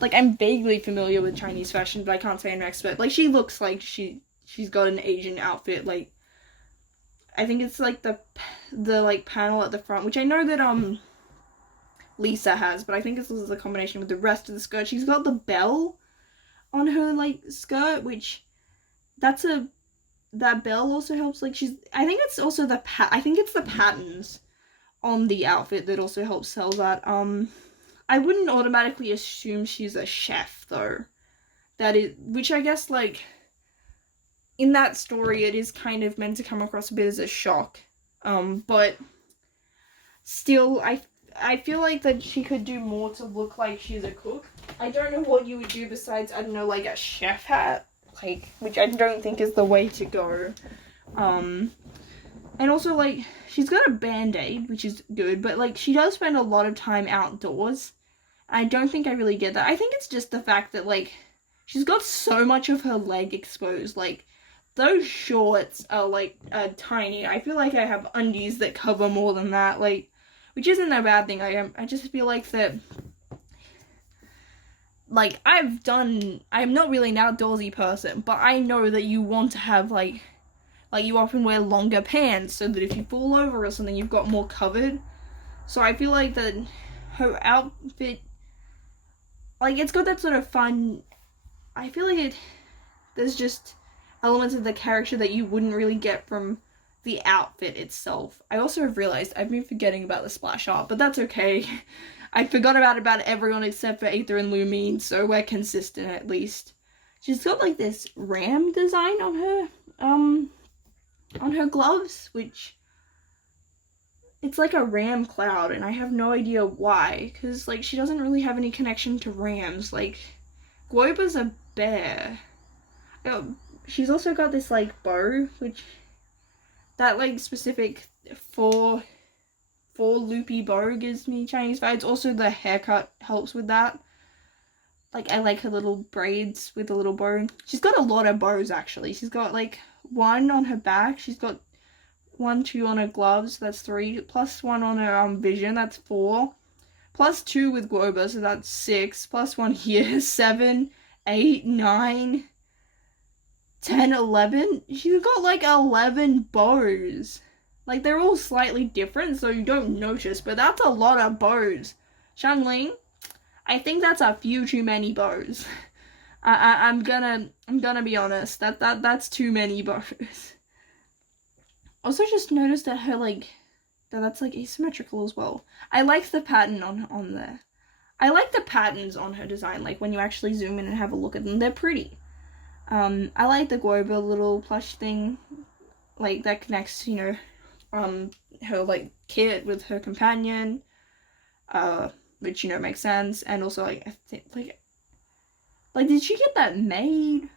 like, I'm vaguely familiar with Chinese fashion, but I can't say I'm an expert. Like, she looks like she's got an Asian outfit, like, I think it's, like, the like, panel at the front, which I know that, Lisa has, but I think this is a combination with the rest of the skirt. She's got the bell on her, like, skirt, which, that bell also helps, like, I think it's also I think it's the patterns on the outfit that also helps sell that. I wouldn't automatically assume she's a chef though. Which I guess like in that story it is kind of meant to come across a bit as a shock. But still I feel like that she could do more to look like she's a cook. I don't know what you would do besides, I don't know, like a chef hat, like, which I don't think is the way to go. And also, like, she's got a band-aid, which is good, but, like, she does spend a lot of time outdoors. I don't think I really get that. I think it's just the fact that, like, she's got so much of her leg exposed. Like, those shorts are, like, tiny. I feel like I have undies that cover more than that, like, which isn't a bad thing. I just feel like that, like, I'm not really an outdoorsy person, but I know that you want to have, like you often wear longer pants so that if you fall over or something, you've got more covered. So I feel like that her outfit, like, it's got that sort of fun, I feel like there's just elements of the character that you wouldn't really get from the outfit itself. I also have realized I've been forgetting about the splash art, but that's okay. I forgot about everyone except for Aether and Lumine, so we're consistent at least. She's got like this ram design on her gloves, which it's like a ram cloud, and I have no idea why, because like she doesn't really have any connection to rams. Like, Guoba's a bear. She's also got this like bow, which that like specific four loopy bow gives me Chinese vibes. Also the haircut helps with that. Like, I like her little braids with a little bow. She's got a lot of bows actually. She's got like 1 on her back. She's got 1, 2 on her gloves. That's 3. Plus 1 on her vision. That's 4. Plus 2 with Guoba, so that's 6. Plus 1 here. 7, 8, 9. 10, 11. She's got like 11 bows. Like, they're all slightly different, so you don't notice, but that's a lot of bows. Xiangling, I think that's a few too many bows. I'm gonna be honest. That's too many bows. Also, just noticed that her that's like asymmetrical as well. I like the pattern on there. I like the patterns on her design. Like, when you actually zoom in and have a look at them, they're pretty. I like the Guoba little plush thing, like, that connects, you know, her, like, kit with her companion, which, you know, makes sense, and also, like, I think, like, did she get that made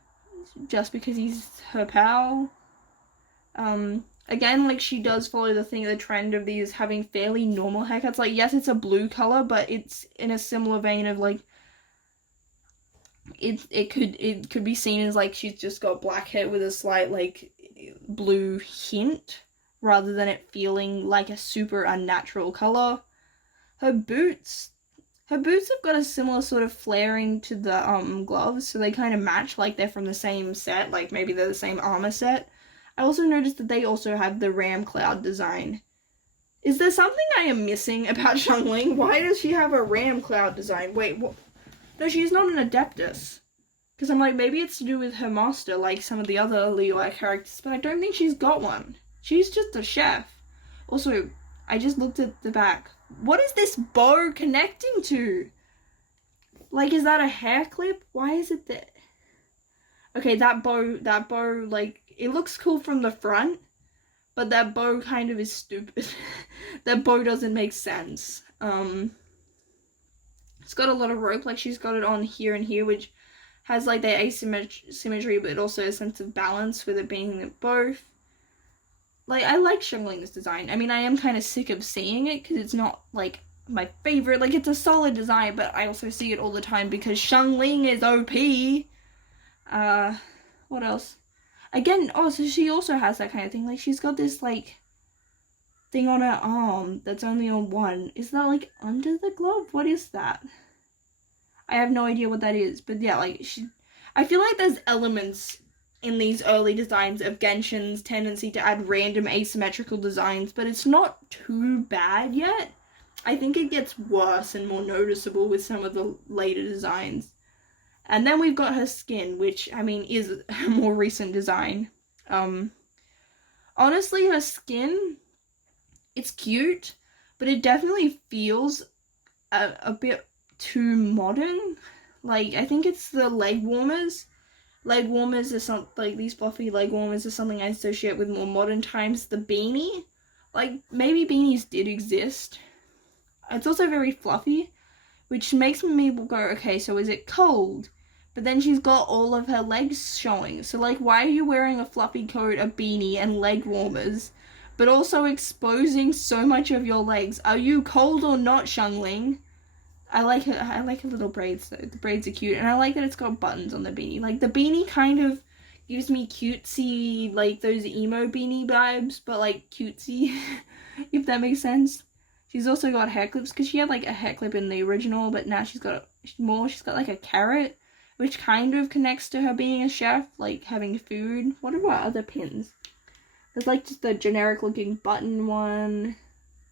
just because he's her pal? Again, like, she does follow the trend of these having fairly normal haircuts. Like, yes, it's a blue color, but it's in a similar vein of, like, it could be seen as like she's just got black hair with a slight like blue hint, rather than it feeling like a super unnatural color. Her boots have got a similar sort of flaring to the gloves, so they kind of match, like they're from the same set, like maybe they're the same armor set. I also noticed that they also have the ram cloud design. Is there something I am missing about Xiangling? Why does she have a ram cloud design? Wait, what? No, she's not an Adeptus. Because I'm like, maybe it's to do with her master, like some of the other Liyue characters, but I don't think she's got one. She's just a chef. Also, I just looked at the back. What is this bow connecting to? Like, is that a hair clip? Why is it there? Okay, that bow, like, it looks cool from the front, but that bow kind of is stupid. That bow doesn't make sense. It's got a lot of rope, like she's got it on here and here, which has like the asymmetry, but also a sense of balance with it being both. Like, I like Xiangling's design. I mean, I am kind of sick of seeing it because it's not like my favorite. Like, it's a solid design, but I also see it all the time because Xiangling is OP. What else? Again, oh, so she also has that kind of thing. Like, she's got this like thing on her arm that's only on one. Is that like under the glove? What is that? I have no idea what that is, but yeah, like, I feel like there's elements in these early designs of Genshin's tendency to add random asymmetrical designs, but it's not too bad yet. I think it gets worse and more noticeable with some of the later designs. And then we've got her skin, which, I mean, is a more recent design. Honestly, her skin, it's cute, but it definitely feels a bit too modern. Like, I think it's the leg warmers. Leg warmers are something, like, these fluffy leg warmers are something I associate with more modern times. The beanie, like, maybe beanies did exist. It's also very fluffy, which makes me go, okay, so is it cold? But then she's got all of her legs showing. So, like, why are you wearing a fluffy coat, a beanie, and leg warmers, but also exposing so much of your legs? Are you cold or not, Xiangling? I like her little braids, though. The braids are cute, and I like that it's got buttons on the beanie. Like, the beanie kind of gives me cutesy, like, those emo beanie vibes, but, like, cutesy, if that makes sense. She's also got hair clips, because she had, like, a hair clip in the original, but now she's got more. She's got, like, a carrot, which kind of connects to her being a chef, like, having food. What are our other pins? There's, like, just the generic-looking button one.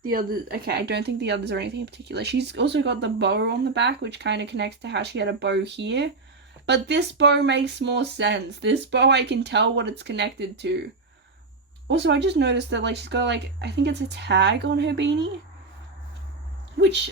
The other, okay, I don't think the others are anything in particular. She's also got the bow on the back, which kind of connects to how she had a bow here. But this bow makes more sense. This bow, I can tell what it's connected to. Also, I just noticed that, like, she's got, like, I think it's a tag on her beanie, which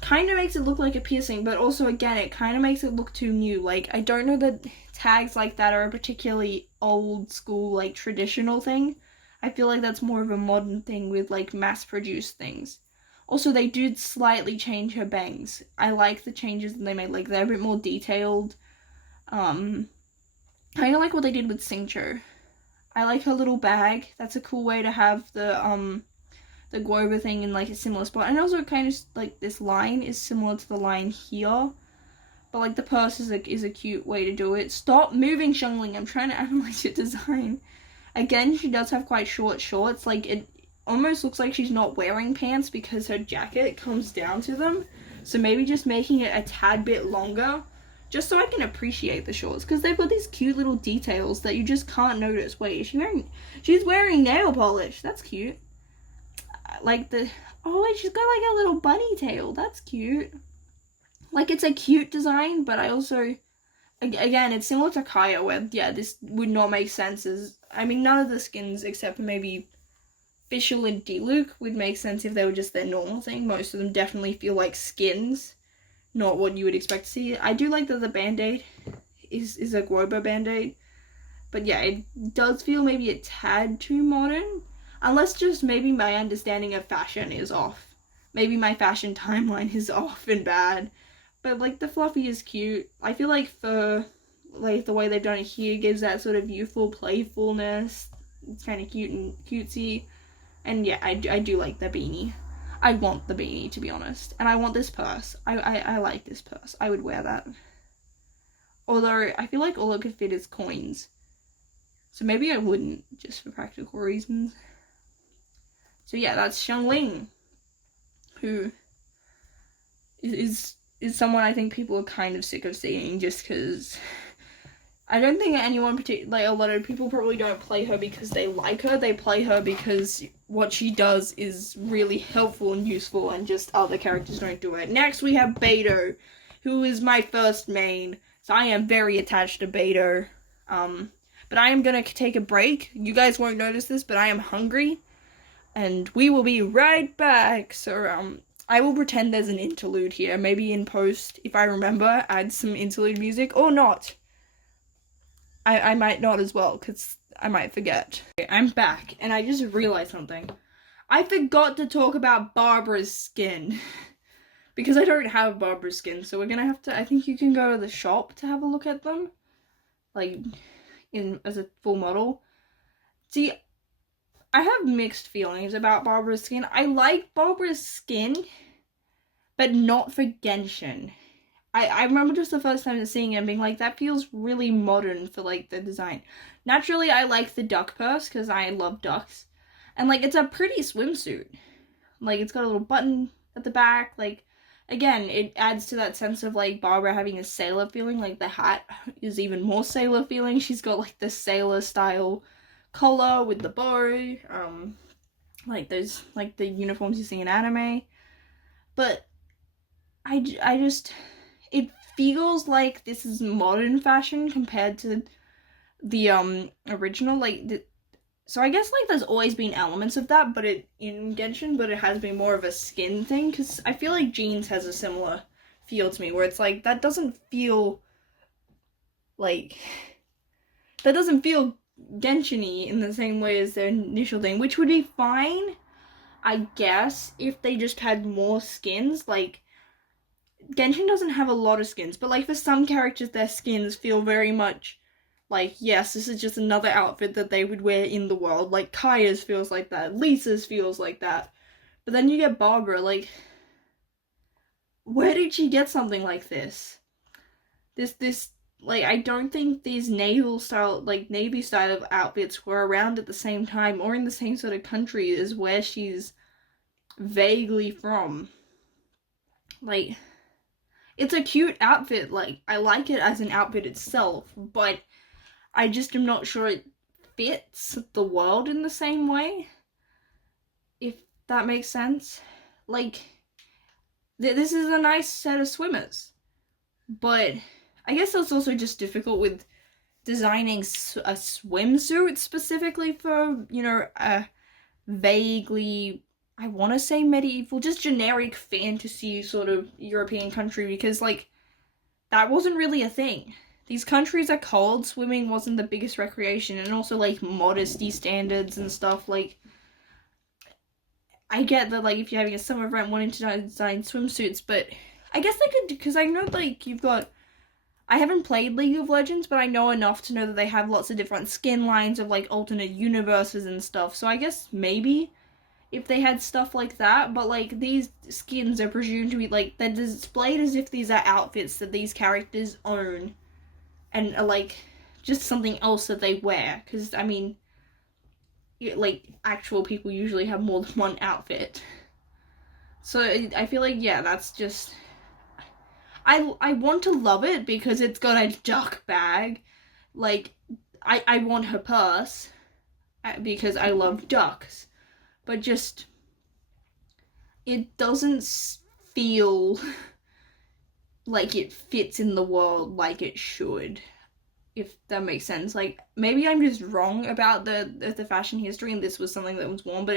kind of makes it look like a piercing, but also, again, it kind of makes it look too new. Like, I don't know that tags like that are a particularly old school, like, traditional thing. I feel like that's more of a modern thing with, like, mass-produced things. Also, they did slightly change her bangs. I like the changes that they made. Like, they're a bit more detailed. I kind of like what they did with Xingqiu. I like her little bag. That's a cool way to have the Guoba thing in, like, a similar spot. And also, kind of, like, this line is similar to the line here. But, like, the purse is a cute way to do it. Stop moving, Xiangling. I'm trying to analyze your design. Again, she does have quite short shorts. Like, it almost looks like she's not wearing pants because her jacket comes down to them. So maybe just making it a tad bit longer, just so I can appreciate the shorts. Because they've got these cute little details that you just can't notice. Wait, is she wearing... She's wearing nail polish. That's cute. Like the... Oh, wait, she's got like a little bunny tail. That's cute. Like, it's a cute design, but I also... Again, it's similar to Kaya, where, yeah, this would not make sense as... I mean, none of the skins, except for maybe Fischl and Diluc, would make sense if they were just their normal thing. Most of them definitely feel like skins, not what you would expect to see. I do like that the Band-Aid is a Guoba Band-Aid. But yeah, it does feel maybe a tad too modern. Unless just maybe my understanding of fashion is off. Maybe my fashion timeline is off and bad. But, like, the fluffy is cute. I feel like fur, like, the way they've done it here gives that sort of youthful playfulness. It's kind of cute and cutesy. And, yeah, I do like the beanie. I want the beanie, to be honest. And I want this purse. I like this purse. I would wear that. Although, I feel like all it could fit is coins. So maybe I wouldn't, just for practical reasons. So, yeah, that's Xiangling, who is someone I think people are kind of sick of seeing, just because I don't think anyone like, a lot of people probably don't play her because they like her. They play her because what she does is really helpful and useful, and just other characters don't do it. Next we have Beidou, who is my first main, so I am very attached to Beidou. But I am gonna take a break. You guys won't notice this, but I am hungry, and we will be right back. So I will pretend there's an interlude here. Maybe in post, if I remember, add some interlude music, or not. I might not as well, because I might forget. Okay, I'm back, and I just realized something. I forgot to talk about Barbara's skin. Because I don't have Barbara's skin, so we're gonna have to... I think you can go to the shop to have a look at them. Like, as a full model. See, I have mixed feelings about Barbara's skin. I like Barbara's skin, but not for Genshin. I remember just the first time seeing it and being like, that feels really modern for, like, the design. Naturally, I like the duck purse, because I love ducks. And, like, it's a pretty swimsuit. Like, it's got a little button at the back. Like, again, it adds to that sense of, like, Barbara having a sailor feeling. Like, the hat is even more sailor feeling. She's got, like, the sailor-style collar with the bow. Like, those, like, the uniforms you see in anime. But I just... It feels like this is modern fashion compared to the original. Like, So I guess like there's always been elements of that, but in Genshin, but it has been more of a skin thing, because I feel like jeans has a similar feel to me, where it's like that doesn't feel like that doesn't feel Genshin-y in the same way as their initial thing, which would be fine, I guess, if they just had more skins. Like, Genshin doesn't have a lot of skins, but like for some characters, their skins feel very much like, yes, this is just another outfit that they would wear in the world. Like, Kaya's feels like that, Lisa's feels like that. But then you get Barbara, like, where did she get something like this? This like, I don't think these Navy style of outfits were around at the same time or in the same sort of country as where she's vaguely from. Like, it's a cute outfit, like, I like it as an outfit itself, but I just am not sure it fits the world in the same way, if that makes sense. Like, this is a nice set of swimmers, but I guess that's also just difficult with designing a swimsuit specifically for, you know, a vaguely, I want to say medieval, just generic fantasy sort of European country, because, like, that wasn't really a thing. These countries are cold, swimming wasn't the biggest recreation, and also, like, modesty standards and stuff, like, I get that, like, if you're having a summer event wanting to design swimsuits, but I guess they could, because I know, like, I haven't played League of Legends, but I know enough to know that they have lots of different skin lines of, like, alternate universes and stuff, so I guess maybe if they had stuff like that, but, like, these skins are presumed to be, like, they're displayed as if these are outfits that these characters own, and are, like, just something else that they wear, because, I mean, like, actual people usually have more than one outfit. So I feel like, yeah, that's just, I want to love it because it's got a duck bag. Like, I want her purse because I love ducks. But just, it doesn't feel like it fits in the world like it should, if that makes sense. Like, maybe I'm just wrong about the fashion history and this was something that was worn, but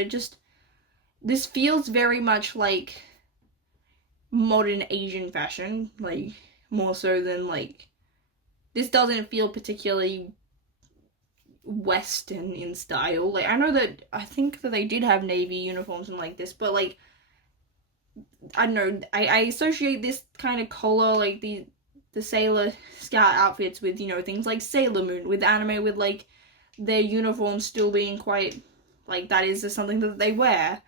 this feels very much like modern Asian fashion, like, more so than, like, this doesn't feel particularly Western in style. Like, I think that they did have Navy uniforms and like this, but, like, I don't know, I associate this kind of color, like, the Sailor Scout outfits with, you know, things like Sailor Moon, with anime, with, like, their uniforms still being quite, like, that is just something that they wear.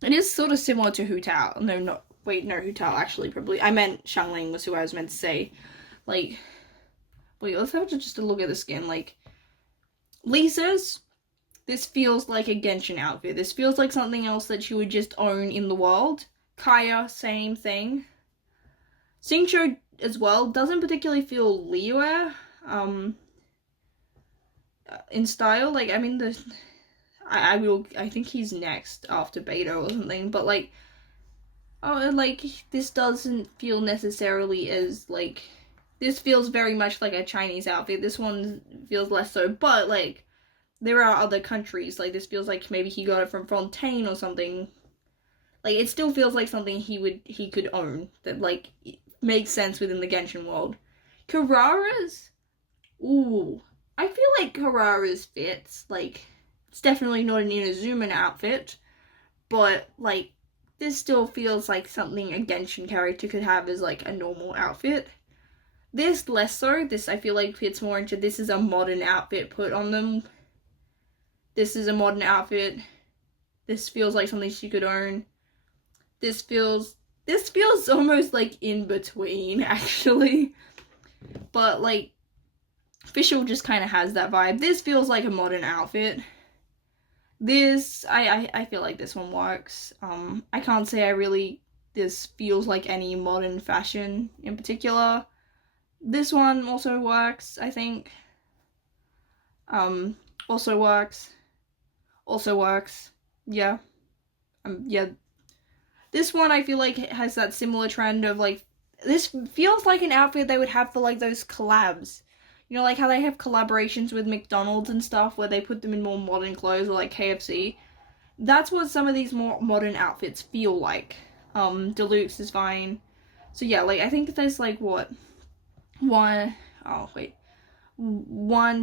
It is sort of similar to Hu Tao. No, Hu Tao, actually, probably. I meant Xiangling was who I was meant to say. Like, wait, let's have just a look at the skin. Like, Lisa's, this feels like a Genshin outfit. This feels like something else that you would just own in the world. Kaya, same thing. Xingqiu as well doesn't particularly feel Liyue in style. Like, I mean, I think he's next after Beto or something, but, like, this doesn't feel necessarily as, like, this feels very much like a Chinese outfit. This one feels less so, but, like, there are other countries. Like, this feels like maybe he got it from Fontaine or something. Like, it still feels like something he could own, that, like, makes sense within the Genshin world. Karara's? Ooh. I feel like Karara's fits. Like, it's definitely not an Inazuma outfit, but, like, this still feels like something a Genshin character could have as, like, a normal outfit. This less so. This, I feel like, fits more into, this is a modern outfit put on them. This is a modern outfit. This feels like something she could own. This feels almost, like, in between, actually. But, like, Fischl just kind of has that vibe. This feels like a modern outfit. This, I feel like this one works. I can't say this feels like any modern fashion in particular. This one also works, I think. Also works. Also works. Yeah. Yeah. This one, I feel like, has that similar trend of, like, this feels like an outfit they would have for, like, those collabs. You know, like how they have collaborations with McDonald's and stuff where they put them in more modern clothes, or like KFC. That's what some of these more modern outfits feel like. Deluxe is fine. So yeah, like I think there's like what? One,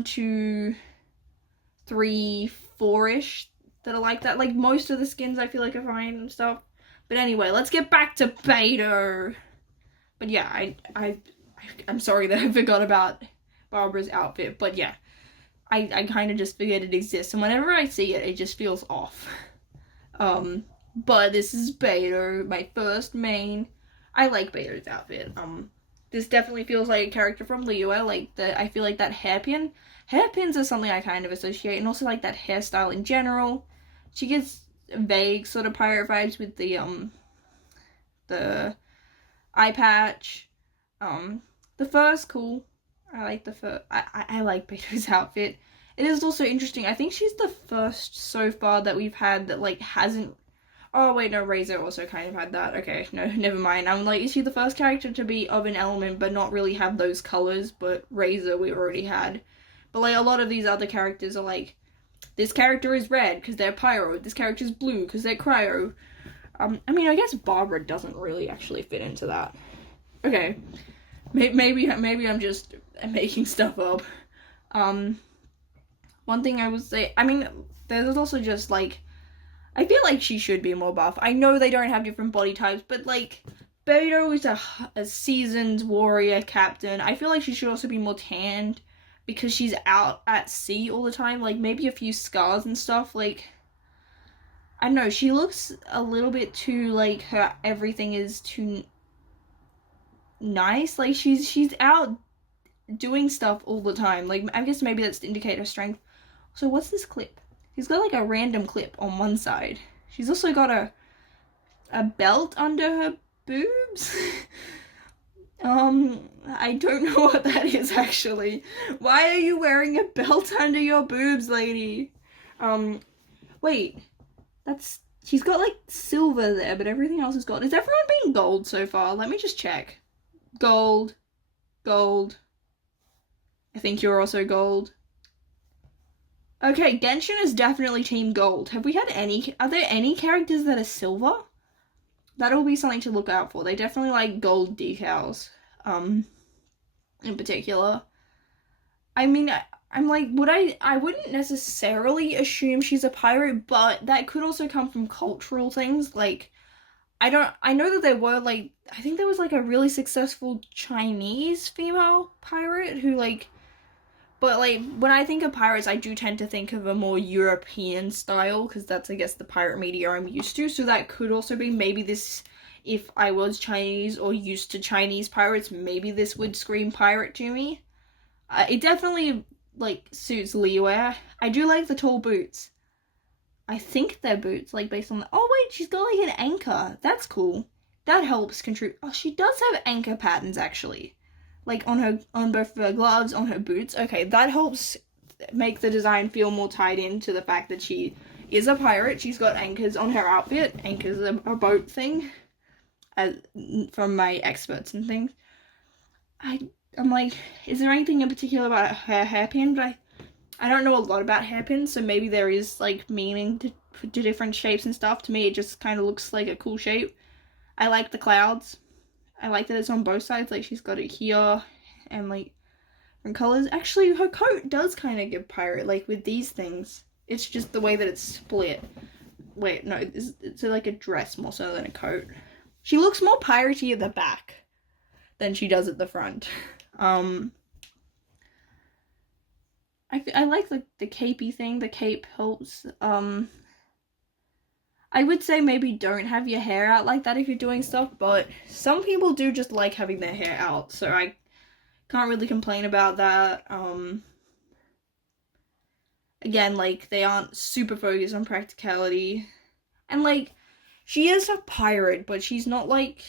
two, three, four-ish that are like that. Like most of the skins I feel like are fine and stuff. But anyway, let's get back to beta. But yeah, I'm sorry that I forgot about Barbara's outfit, but yeah. I kind of just forget it exists, and whenever I see it, it just feels off. But this is Beta, my first main. I like Beta's outfit. This definitely feels like a character from Liyue. I feel like that hairpin. Hairpins are something I kind of associate, and also like that hairstyle in general. She gets vague sort of pirate vibes with the eye patch. The fur's cool. I like the fur. I like Beto's outfit. It is also interesting. I think she's the first so far that we've had that like hasn't. Oh wait, no, Razor also kind of had that. Okay, no, never mind. I'm like, is she the first character to be of an element but not really have those colors? But Razor we already had. But like a lot of these other characters are like, this character is red because they're pyro. This character is blue because they're cryo. I mean, I guess Barbara doesn't really actually fit into that. Okay, maybe I'm just making stuff up. One thing I would say, I mean, there's also just like, I feel like she should be more buff. I know they don't have different body types, but like, Beto is a seasoned warrior captain. I feel like she should also be more tanned because she's out at sea all the time. Like, maybe a few scars and stuff. Like, I don't know, she looks a little bit too, like, her everything is too nice. Like, she's out doing stuff all the time. Like, I guess maybe that's to indicate her strength. So what's this clip? She's got like a random clip on one side. She's also got a belt under her boobs. I don't know what that is actually. Why are you wearing a belt under your boobs, lady? Wait. She's got like silver there, but everything else is gold. Is everyone being gold so far? Let me just check. Gold. Gold. I think you're also gold. Okay, Genshin is definitely team gold. Are there any characters that are silver? That'll be something to look out for. They definitely like gold decals, in particular. I mean, I'm like, I wouldn't necessarily assume she's a pirate, but that could also come from cultural things. Like, I know that there were like, I think there was like a really successful Chinese female pirate who like, but like, when I think of pirates, I do tend to think of a more European style, because that's, I guess, the pirate media I'm used to. So that could also be maybe this, if I was Chinese or used to Chinese pirates, maybe this would scream pirate to me. It definitely, like, suits Liyue. I do like the tall boots. I think they're boots, like, based on the... Oh, wait, she's got, like, an anchor. That's cool. That helps contribute... Oh, she does have anchor patterns, actually. Like, on both of her gloves, on her boots. Okay, that helps make the design feel more tied in to the fact that she is a pirate. She's got anchors on her outfit. Anchors are a boat thing. From my experts and things. I'm like, is there anything in particular about her hairpin? But I don't know a lot about hairpins, so maybe there is, like, meaning to different shapes and stuff. To me, it just kind of looks like a cool shape. I like the clouds. I like that it's on both sides. Like, she's got it here and, like, different colors. Actually, her coat does kind of give pirate, like, with these things. It's just the way that it's split. Wait, no, it's like a dress more so than a coat. She looks more piratey at the back than she does at the front. I like the capey thing. The cape helps. I would say maybe don't have your hair out like that if you're doing stuff, but some people do just like having their hair out, so I can't really complain about that. Again, like, they aren't super focused on practicality. And, like, she is a pirate, but she's not, like,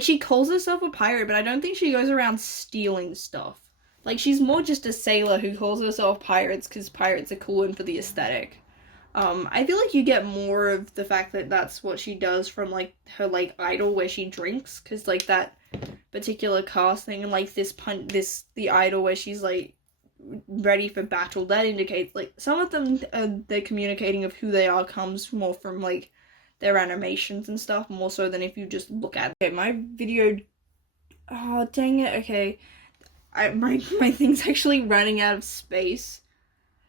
she calls herself a pirate, but I don't think she goes around stealing stuff. Like, she's more just a sailor who calls herself pirates because pirates are cool and for the aesthetic. I feel like you get more of the fact that that's what she does from, like, her, like, idol where she drinks, because, like, that particular casting, and like the idol where she's like ready for battle, that indicates like some of them they're communicating of who they are comes more from like their animations and stuff, more so than if you just look at it. Okay, my video, oh dang it, okay, my thing's actually running out of space,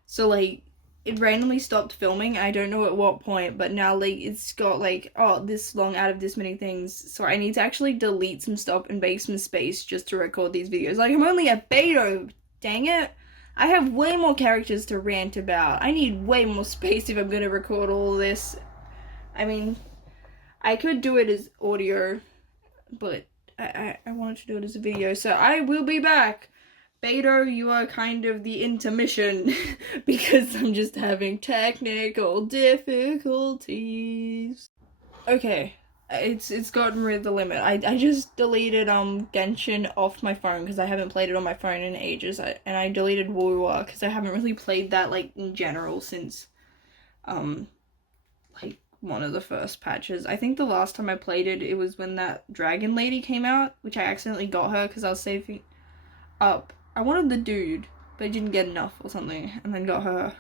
so like it randomly stopped filming. I don't know at what point, but now like it's got like, oh, this long out of this many things, so I need to actually delete some stuff and make some space just to record these videos. Like, I'm only at beta, dang it. I have way more characters to rant about. I need way more space if I'm gonna record all this. I mean, I could do it as audio, but I wanted to do it as a video, so I will be back. Beta, you are kind of the intermission because I'm just having technical difficulties. Okay, it's gotten rid of the limit. I just deleted Genshin off my phone because I haven't played it on my phone in ages. And I deleted Woowa because I haven't really played that like in general since like one of the first patches. I think the last time I played it, it was when that dragon lady came out, which I accidentally got her because I was saving up. I wanted the dude, but I didn't get enough or something, and then got her.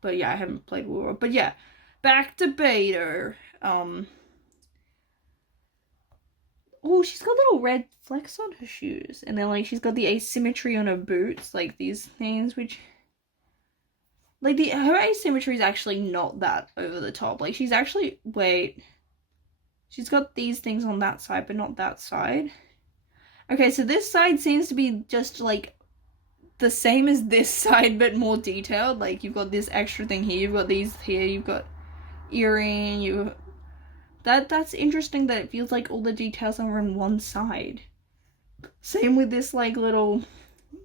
But yeah, I haven't played War. But yeah, back to beta. Oh, she's got little red flecks on her shoes, and then like she's got the asymmetry on her boots, like these things, which like her asymmetry is actually not that over the top. Like she's actually, wait, she's got these things on that side, but not that side. Okay, so this side seems to be just like the same as this side, but more detailed. Like you've got this extra thing here, you've got these here, you've got earring, that's interesting that it feels like all the details are on one side. Same with this like little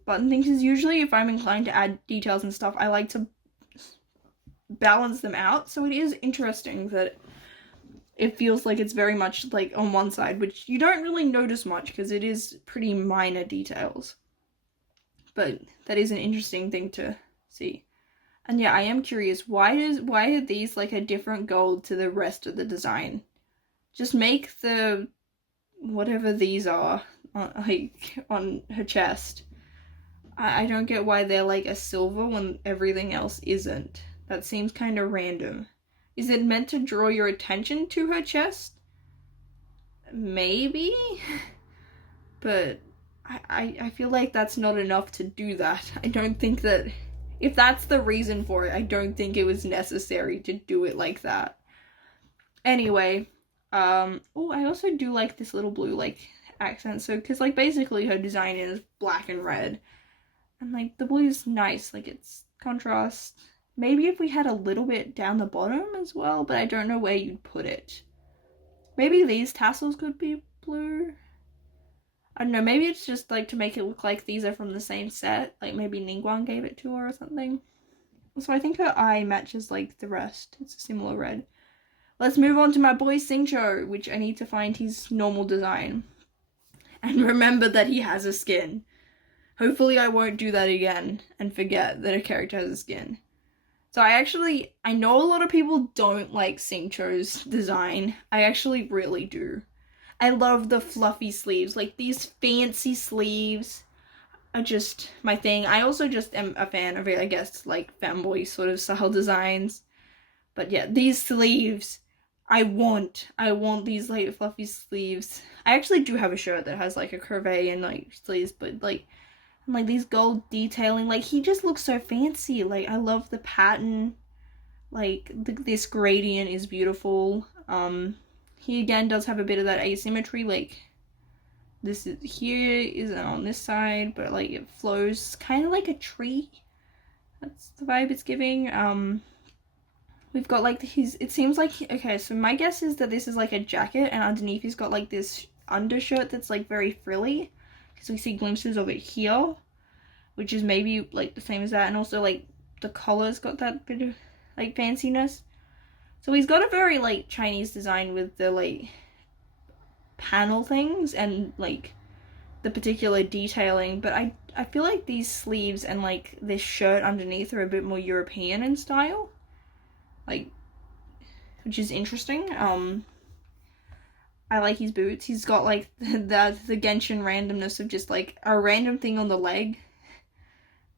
button thing, because usually if I'm inclined to add details and stuff, I like to balance them out. So it is interesting that it feels like it's very much like on one side, which you don't really notice much because it is pretty minor details. But that is an interesting thing to see. And yeah, I am curious, why are these like a different gold to the rest of the design? Just make the whatever these are on her chest. I don't get why they're like a silver when everything else isn't. That seems kind of random. Is it meant to draw your attention to her chest? Maybe? But I feel like that's not enough to do that. I don't think that, if that's the reason for it, I don't think it was necessary to do it like that. Anyway, oh, I also do like this little blue, like, accent, so, because, like, basically her design is black and red, and, like, the blue is nice, like, it's contrast. Maybe if we had a little bit down the bottom as well, but I don't know where you'd put it. Maybe these tassels could be blue? I don't know, maybe it's just like to make it look like these are from the same set, like maybe Ningguang gave it to her or something. So I think her eye matches like the rest, it's a similar red. Let's move on to my boy Xingqiu, which I need to find his normal design. And remember that he has a skin. Hopefully I won't do that again and forget that a character has a skin. So I know a lot of people don't like Xingqiu's design. I actually really do. I love the fluffy sleeves, like these fancy sleeves are just my thing. I also just am a fan of it, I guess, like fanboy sort of style designs. But yeah, these sleeves, I want these like fluffy sleeves. I actually do have a shirt that has like a curve and like sleeves, but like, and like these gold detailing, like he just looks so fancy. Like I love the pattern, like this gradient is beautiful. He again does have a bit of that asymmetry, like this is here isn't on this side, but like it flows kind of like a tree. That's the vibe it's giving. We've got like it seems like, okay, so my guess is that this is like a jacket, and underneath he's got like this undershirt that's like very frilly, because we see glimpses of it here, which is maybe like the same as that, and also like the collar's got that bit of like fanciness. So he's got a very like Chinese design with the like panel things and like the particular detailing, but I feel like these sleeves and like this shirt underneath are a bit more European in style, like, which is interesting. I like his boots. He's got like the Genshin randomness of just like a random thing on the leg.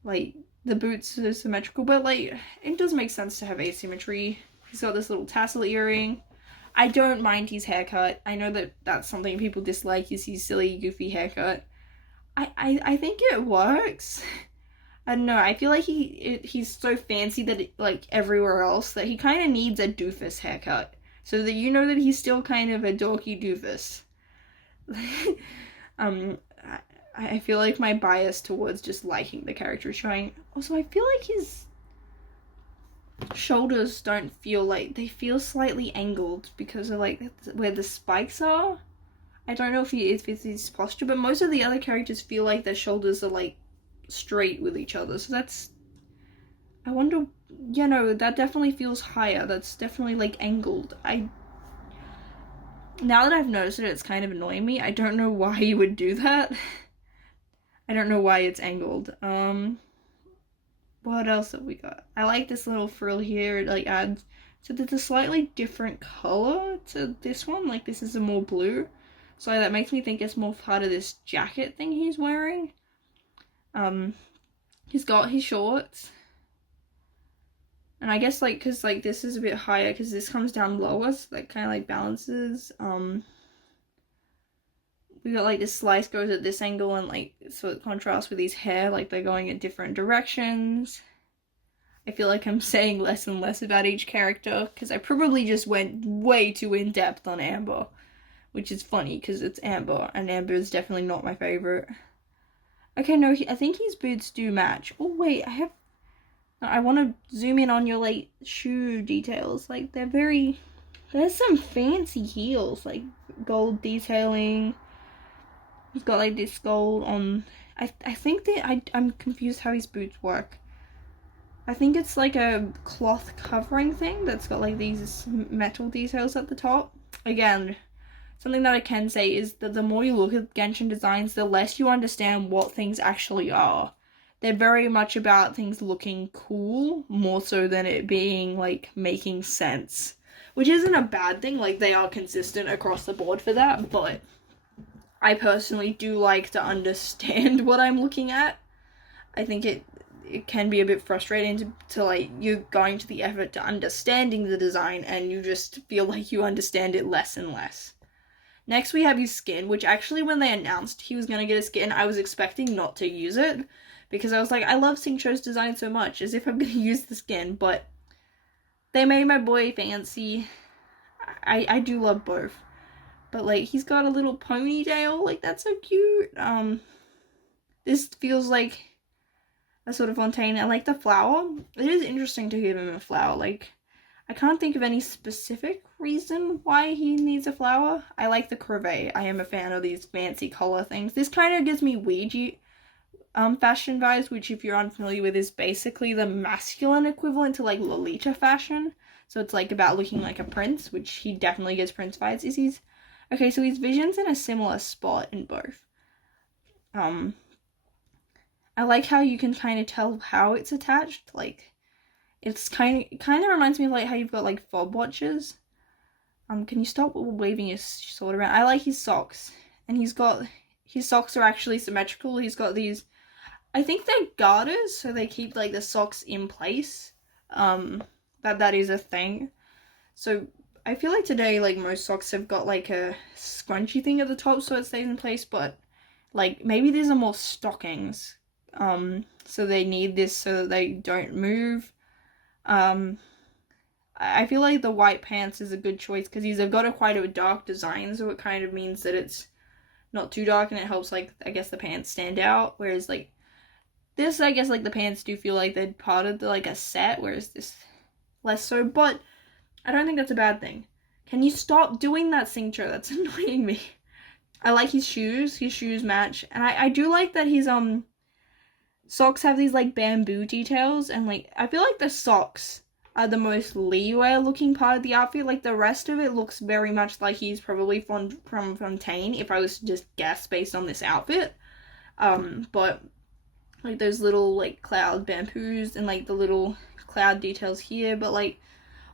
Like the boots are symmetrical, but like it does make sense to have asymmetry. He's got this little tassel earring. I don't mind his haircut. I know that that's something people dislike, is his silly, goofy haircut. I think it works. I don't know. I feel like he's so fancy that like everywhere else that he kind of needs a doofus haircut, so that you know that he's still kind of a dorky doofus. um, I feel like my bias towards just liking the character is showing. Also, I feel like his shoulders don't feel like, they feel slightly angled because of like where the spikes are. I don't know if it's his posture, but most of the other characters feel like their shoulders are like straight with each other. So that's, I wonder, you know, that definitely feels higher. That's definitely like angled. Now that I've noticed it, it's kind of annoying me. I don't know why you would do that. I don't know why it's angled. What else have we got? I like this little frill here. It like adds, so there's a slightly different color to this one. Like this is a more blue. So that makes me think it's more part of this jacket thing he's wearing. He's got his shorts. And I guess like, cause like this is a bit higher because this comes down lower, so that kind of like balances. We got like this slice goes at this angle and like, so it contrasts with his hair, like they're going in different directions. I feel like I'm saying less and less about each character because I probably just went way too in depth on Amber. Which is funny because it's Amber, and Amber is definitely not my favorite. Okay, no, I think his boots do match. Oh wait, I want to zoom in on your like shoe details. Like there's some fancy heels, like gold detailing. He's got like this gold on. I think that I'm confused how his boots work. I think it's like a cloth covering thing that's got like these metal details at the top. Again, something that I can say is that the more you look at Genshin designs, the less you understand what things actually are. They're very much about things looking cool, more so than it being, like, making sense. Which isn't a bad thing, like, they are consistent across the board for that, but I personally do like to understand what I'm looking at. I think it can be a bit frustrating to like, you're going to the effort to understanding the design, and you just feel like you understand it less and less. Next, we have his skin, which actually when they announced he was going to get a skin, I was expecting not to use it. Because I was like, I love Xingqiu's design so much, as if I'm going to use the skin. But they made my boy fancy. I do love both. But, like, he's got a little ponytail. Like, that's so cute. This feels like a sort of Fontaine. I like the flower. It is interesting to give him a flower. Like, I can't think of any specific reason why he needs a flower. I like the crevette. I am a fan of these fancy color things. This kind of gives me Ouija fashion vibes, which if you're unfamiliar with is basically the masculine equivalent to like Lolita fashion. So it's like about looking like a prince, which he definitely gets prince vibes. Okay, so his vision's in a similar spot in both. I like how you can kind of tell how it's attached. Like, it's kind of reminds me of like how you've got like fob watches. Can you stop waving your sword around? I like his socks, and his socks are actually symmetrical. He's got these, I think they're garters, so they keep like the socks in place. That is a thing. So I feel like today, like most socks have got like a scrunchy thing at the top so it stays in place, but like maybe these are more stockings. So they need this so that they don't move. I feel like the white pants is a good choice because these have got quite a dark design, so it kind of means that it's not too dark and it helps, like, I guess the pants stand out, whereas like this, I guess like the pants do feel like they're part of the, like a set, whereas this less so, but I don't think that's a bad thing. Can you stop doing that, Xingqiu? That's annoying me. I like his shoes match, and I do like that his socks have these like bamboo details, and like I feel like the socks are the most leeway looking part of the outfit. Like the rest of it looks very much like he's probably from Fontaine, if I was to just guess based on this outfit. But like those little like cloud bamboos and like the little cloud details here, but like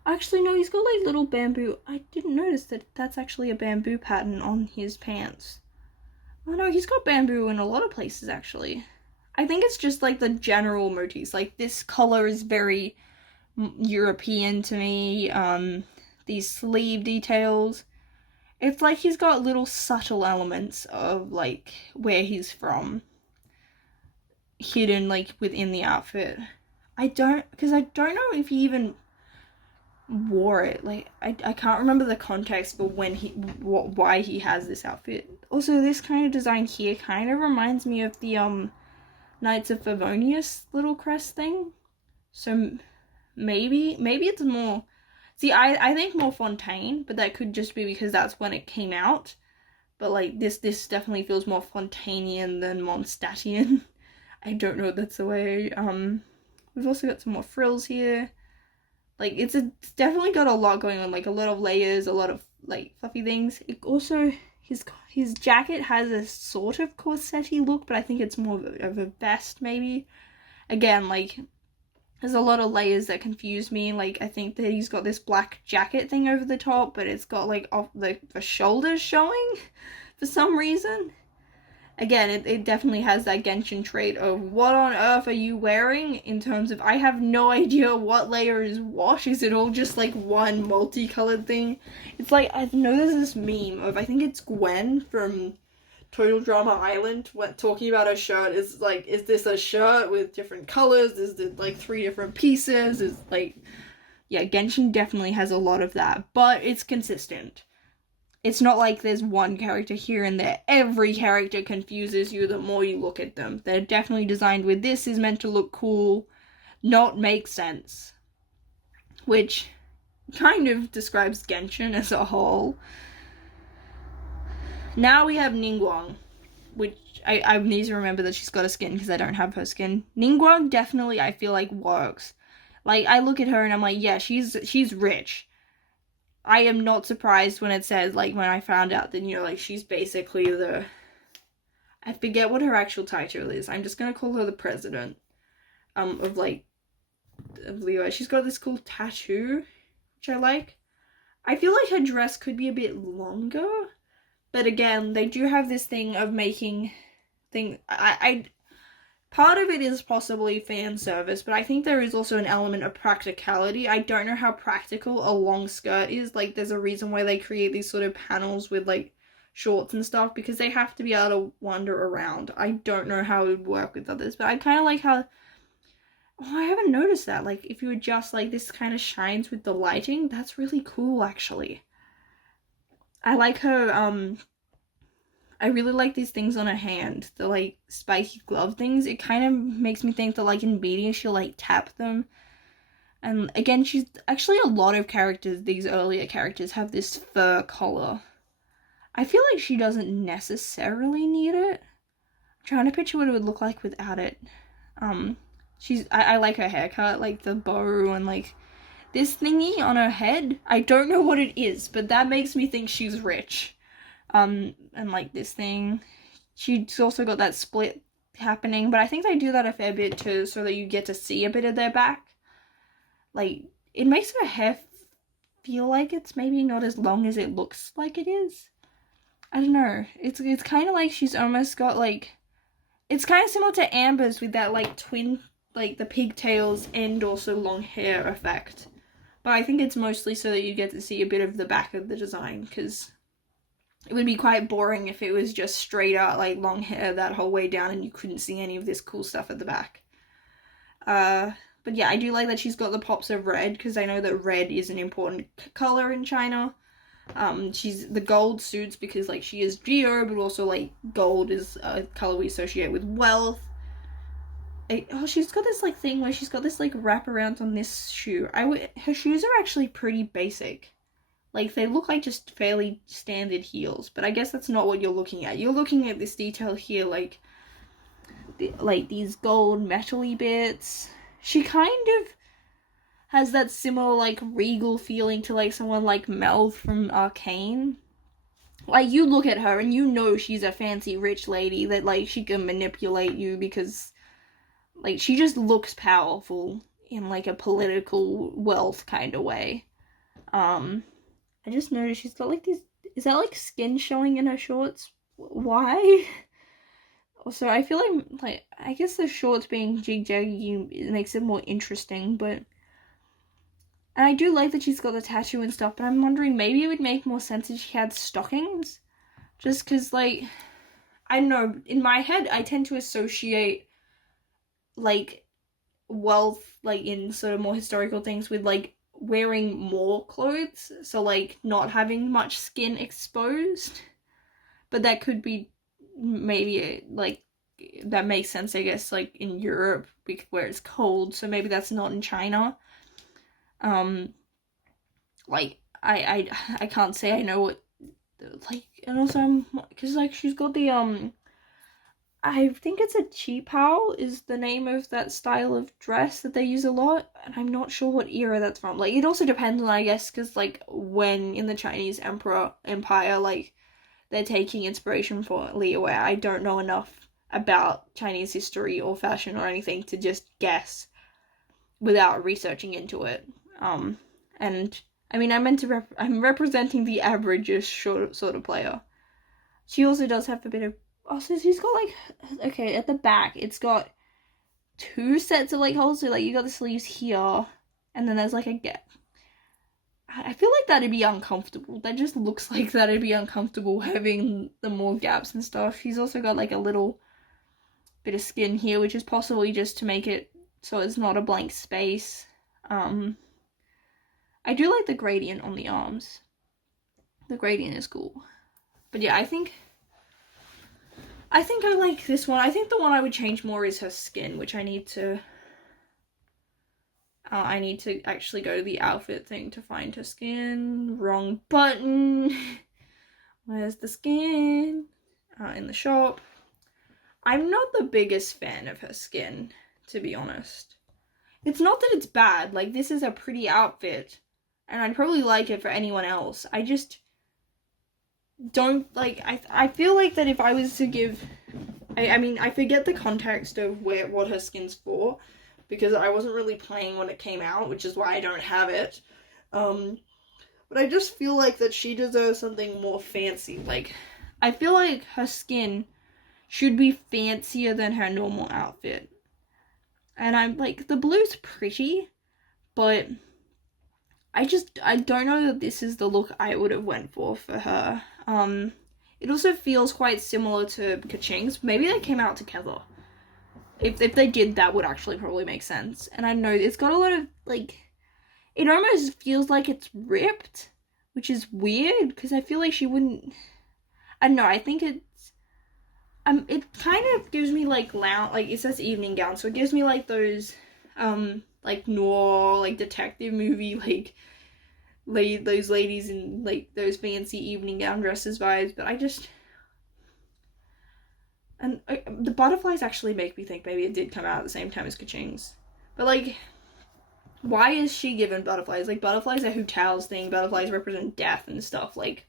Actually, no, he's got like little bamboo. I didn't notice that that's actually a bamboo pattern on his pants. Oh no, he's got bamboo in a lot of places actually. I think it's just like the general motifs. Like this color is very European to me. These sleeve details. It's like he's got little subtle elements of like where he's from hidden like within the outfit. I don't know if he even wore it. Like I can't remember the context for when why he has this outfit. Also, this kind of design here kind of reminds me of the Knights of Favonius little crest thing. So maybe it's more. See, I think more Fontaine, but that could just be because that's when it came out. But like this definitely feels more Fontainian than Mondstadtian. I don't know if that's the way. We've also got some more frills here. Like it's definitely got a lot going on, like a lot of layers, a lot of like fluffy things. It also his jacket has a sort of corset-y look, but I think it's more of a vest maybe. Again, like there's a lot of layers that confuse me. Like I think that he's got this black jacket thing over the top, but it's got like off the shoulders showing for some reason. Again, it definitely has that Genshin trait of what on earth are you wearing in terms of I have no idea what layer is what. Is it all just like one multicolored thing? It's like I know there's this meme of I think it's Gwen from Total Drama Island talking about her shirt. Is like, is this a shirt with different colors? Is it like 3 different pieces? Is like, yeah, Genshin definitely has a lot of that, but it's consistent. It's not like there's one character here and there. Every character confuses you the more you look at them. They're definitely designed with this is meant to look cool, not make sense. Which kind of describes Genshin as a whole. Now we have Ningguang, which I need to remember that she's got a skin because I don't have her skin. Ningguang definitely I feel like works. Like I look at her and I'm like, yeah, she's rich. I am not surprised when it says, like, when I found out that, you know, like, she's basically the... I forget what her actual title is. I'm just gonna call her the president, of, like, of Leo. She's got this cool tattoo, which I like. I feel like her dress could be a bit longer, but again, they do have this thing of making things... Part of it is possibly fan service, but I think there is also an element of practicality. I don't know how practical a long skirt is. Like, there's a reason why they create these sort of panels with, like, shorts and stuff, because they have to be able to wander around. I don't know how it would work with others, but I kind of like how... Oh, I haven't noticed that. Like, if you adjust, like, this kind of shines with the lighting, that's really cool, actually. I like her, I really like these things on her hand, the like spiky glove things. It kind of makes me think that like in media she'll like tap them. And again, she's actually a lot of characters, these earlier characters have this fur collar. I feel like she doesn't necessarily need it. I'm trying to picture what it would look like without it. I like her haircut, like the bow and like this thingy on her head. I don't know what it is, but that makes me think she's rich. And like this thing, she's also got that split happening, but I think they do that a fair bit too, so that you get to see a bit of their back. Like, it makes her hair feel like it's maybe not as long as it looks like it is. I don't know, it's kind of like she's almost got like, it's kind of similar to Amber's with that like twin, like the pigtails and also long hair effect. But I think it's mostly so that you get to see a bit of the back of the design, because it would be quite boring if it was just straight out, like, long hair that whole way down and you couldn't see any of this cool stuff at the back. But yeah, I do like that she's got the pops of red, because I know that red is an important color in China. She's the gold suits because, like, she is Geo, but also, like, gold is a color we associate with wealth. She's got this, like, thing where she's got this, like, wraparound on this shoe. Her shoes are actually pretty basic. Like, they look like just fairly standard heels, but I guess that's not what you're looking at. You're looking at this detail here, like these gold metal-y bits. She kind of has that similar, like, regal feeling to, like, someone like Mel from Arcane. Like, you look at her and you know she's a fancy rich lady that, like, she can manipulate you because, like, she just looks powerful in, like, a political wealth kind of way. I just noticed she's got like these, is that like skin showing in her shorts? Why? Also, I feel like I guess the shorts being jig-jaggy, it makes it more interesting, but and I do like that she's got the tattoo and stuff, but I'm wondering maybe it would make more sense if she had stockings. Just because, like, I don't know, in my head, I tend to associate, like, wealth, like, in sort of more historical things with, like, wearing more clothes. So, like, not having much skin exposed. But that could be maybe, like, that makes sense, I guess, like, in Europe, where it's cold. So maybe that's not in China. Like, I can't say I know what, like, and also, because, like, she's got the, I think it's a qipao is the name of that style of dress that they use a lot, and I'm not sure what era that's from. Like, it also depends on, I guess, because, like, when in the Chinese Empire, like, they're taking inspiration for Leeway. I don't know enough about Chinese history or fashion or anything to just guess without researching into it. And I mean, I'm representing the average sort of player. She also does have a bit of, oh, so she's got like, okay, at the back, it's got 2 sets of like holes, so like you got the sleeves here, and then there's like a gap. I feel like that'd be uncomfortable. That just looks like that'd be uncomfortable having the more gaps and stuff. She's also got like a little bit of skin here, which is possibly just to make it so it's not a blank space. I do like the gradient on the arms. The gradient is cool. But yeah, I think I like this one. I think the one I would change more is her skin, which I need to actually go to the outfit thing to find her skin. Wrong button. Where's the skin? In the shop. I'm not the biggest fan of her skin, to be honest. It's not that it's bad. Like, this is a pretty outfit, and I'd probably like it for anyone else. I just don't, like, I feel like that if I was to give, I mean, I forget the context of what her skin's for, because I wasn't really playing when it came out, which is why I don't have it. But I just feel like that she deserves something more fancy. Like, I feel like her skin should be fancier than her normal outfit. And I'm like, the blue's pretty, but I don't know that this is the look I would have went for her. It also feels quite similar to Kaching's. Maybe they came out together. If they did, that would actually probably make sense. And I know it's got a lot of, like, it almost feels like it's ripped, which is weird, because I feel like she wouldn't, I don't know, I think it's, it kind of gives me, like, like, it says evening gown, so it gives me, like, those, like, noir, like, detective movie, like, those ladies in, like, those fancy evening gown dresses vibes, but I just, and the butterflies actually make me think maybe it did come out at the same time as Kaching's, but, like, why is she given butterflies? Like, butterflies are Hu Tao's thing, butterflies represent death and stuff, like,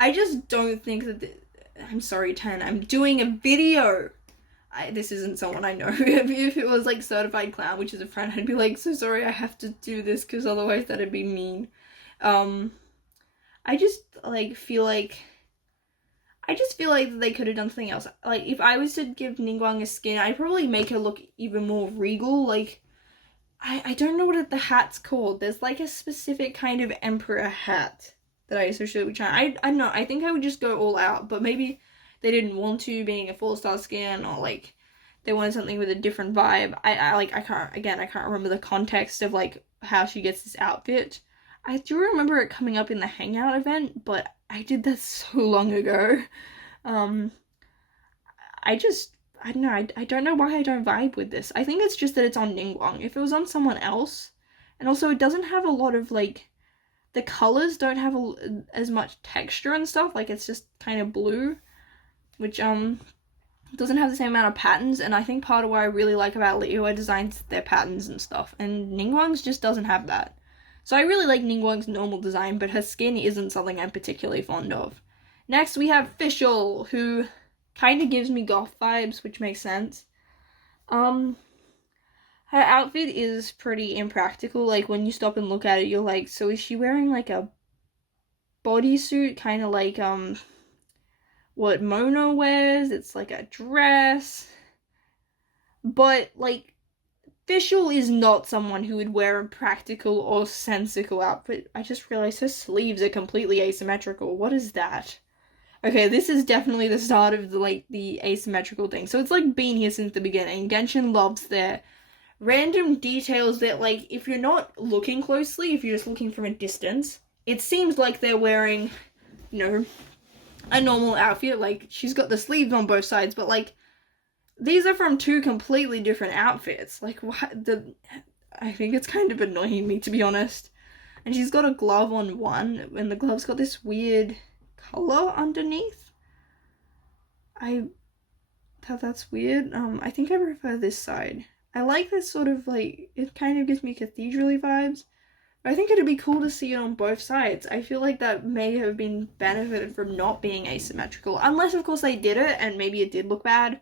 I just don't think that, I'm sorry, Ten, I'm doing a video. This isn't someone I know. If it was, like, Certified Clown, which is a friend, I'd be like, so sorry, I have to do this, because otherwise that'd be mean. I just, like, feel like they could have done something else. Like, if I was to give Ningguang a skin, I'd probably make her look even more regal. Like, I don't know what the hat's called. There's, like, a specific kind of emperor hat that I associate with China. I don't know. I think I would just go all out, but maybe they didn't want to, being a 4-star skin, or, like, they wanted something with a different vibe. I can't remember the context of, like, how she gets this outfit. I do remember it coming up in the Hangout event, but I did that so long ago. I don't know, I don't know why I don't vibe with this. I think it's just that it's on Ningguang. If it was on someone else, and also it doesn't have a lot of, like, the colors don't have as much texture and stuff, like, it's just kind of blue, which, doesn't have the same amount of patterns, and I think part of what I really like about Liyue designs their patterns and stuff, and Ningguang's just doesn't have that. So I really like Ningguang's normal design, but her skin isn't something I'm particularly fond of. Next, we have Fischl, who kind of gives me goth vibes, which makes sense. I Her outfit is pretty impractical. Like, when you stop and look at it, you're like, so is she wearing like a bodysuit, kind of like what Mona wears? It's like a dress. But like, Fischl is not someone who would wear a practical or sensical outfit. I just realized her sleeves are completely asymmetrical. What is that? Okay, this is definitely the start of the asymmetrical thing. So it's like been here since the beginning. Genshin loves their random details that, like, if you're not looking closely, if you're just looking from a distance, it seems like they're wearing, you know, a normal outfit. Like, she's got the sleeves on both sides, but like, these are from two completely different outfits. Like, what I think it's kind of annoying me, to be honest. And she's got a glove on one, and the glove's got this weird color underneath. That's weird. I think I prefer this side. I like this sort of, like, it kind of gives me cathedral-y vibes. But I think it'd be cool to see it on both sides. I feel like that may have been benefited from not being asymmetrical. Unless, of course, they did it, and maybe it did look bad.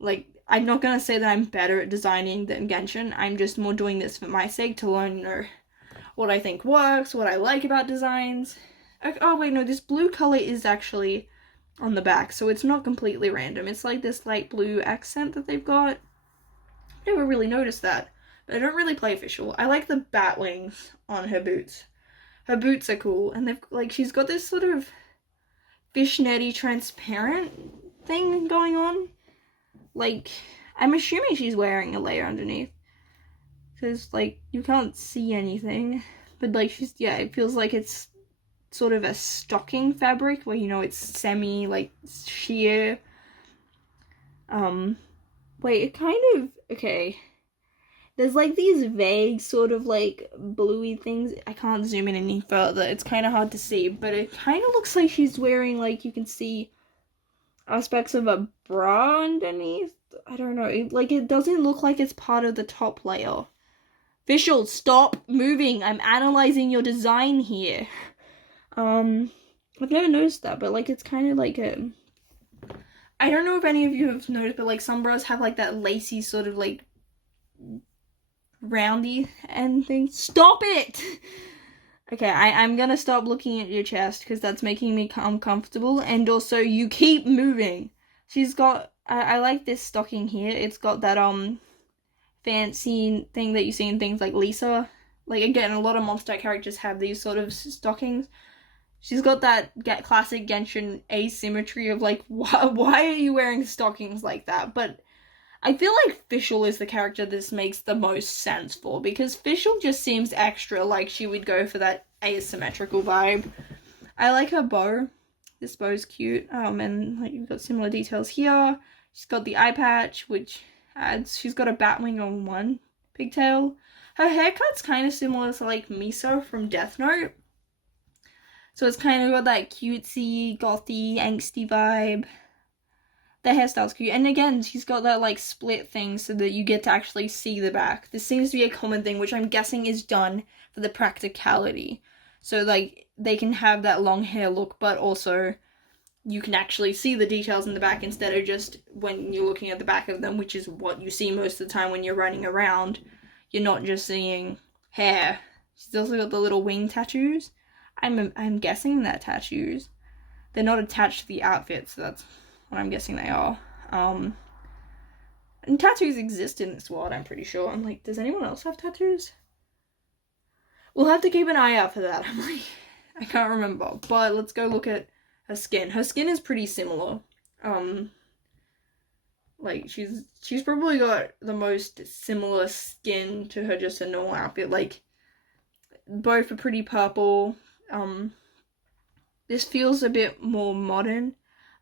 Like, I'm not gonna say that I'm better at designing than Genshin. I'm just more doing this for my sake, to learn, you know, what I think works, what I like about designs. Oh, wait, no, this blue color is actually on the back, so it's not completely random. It's like this light blue accent that they've got. Never really noticed that, but I don't really play Fischl. I like the bat wings on her boots. Her boots are cool, and they've, like, she's got this sort of fishnetty transparent thing going on. Like, I'm assuming she's wearing a layer underneath, because, like, you can't see anything, but, like, she's, yeah, it feels like it's sort of a stocking fabric, where, you know, it's semi, like, sheer. Wait, it kind of, okay, there's like these vague sort of like bluey things. I can't zoom in any further, it's kind of hard to see, but it kind of looks like she's wearing, like, you can see aspects of a bra underneath. I don't know, it doesn't look like it's part of the top layer. Fischl, stop moving, I'm analyzing your design here. I've never noticed that, but like, it's kind of like a, I don't know if any of you have noticed, but like, some bras have like that lacy sort of like roundy end thing. Stop it! Okay, I'm gonna stop looking at your chest, because that's making me uncomfortable, and also you keep moving. She's got, I like this stocking here. It's got that fancy thing that you see in things like Lisa. Like, again, a lot of monster characters have these sort of stockings. She's got that classic Genshin asymmetry of like, why are you wearing stockings like that? But I feel like Fischl is the character this makes the most sense for, because Fischl just seems extra like she would go for that asymmetrical vibe. I like her bow. This bow's cute. And like, you've got similar details here. She's got the eye patch, which adds, she's got a bat wing on one pigtail. Her haircut's kind of similar to like Miso from Death Note. So it's kind of got that cutesy, gothy, angsty vibe. The hairstyle's cute. And again, she's got that like split thing so that you get to actually see the back. This seems to be a common thing, which I'm guessing is done for the practicality. So like, they can have that long hair look, but also you can actually see the details in the back instead of just when you're looking at the back of them, which is what you see most of the time when you're running around. You're not just seeing hair. She's also got the little wing tattoos. I'm guessing they're tattoos. They're not attached to the outfit, so that's what I'm guessing they are. And tattoos exist in this world, I'm pretty sure. I'm like, does anyone else have tattoos? We'll have to keep an eye out for that. I'm like, I can't remember. But let's go look at her skin. Her skin is pretty similar. Like, she's probably got the most similar skin to her just a normal outfit. Like, both are pretty purple. This feels a bit more modern.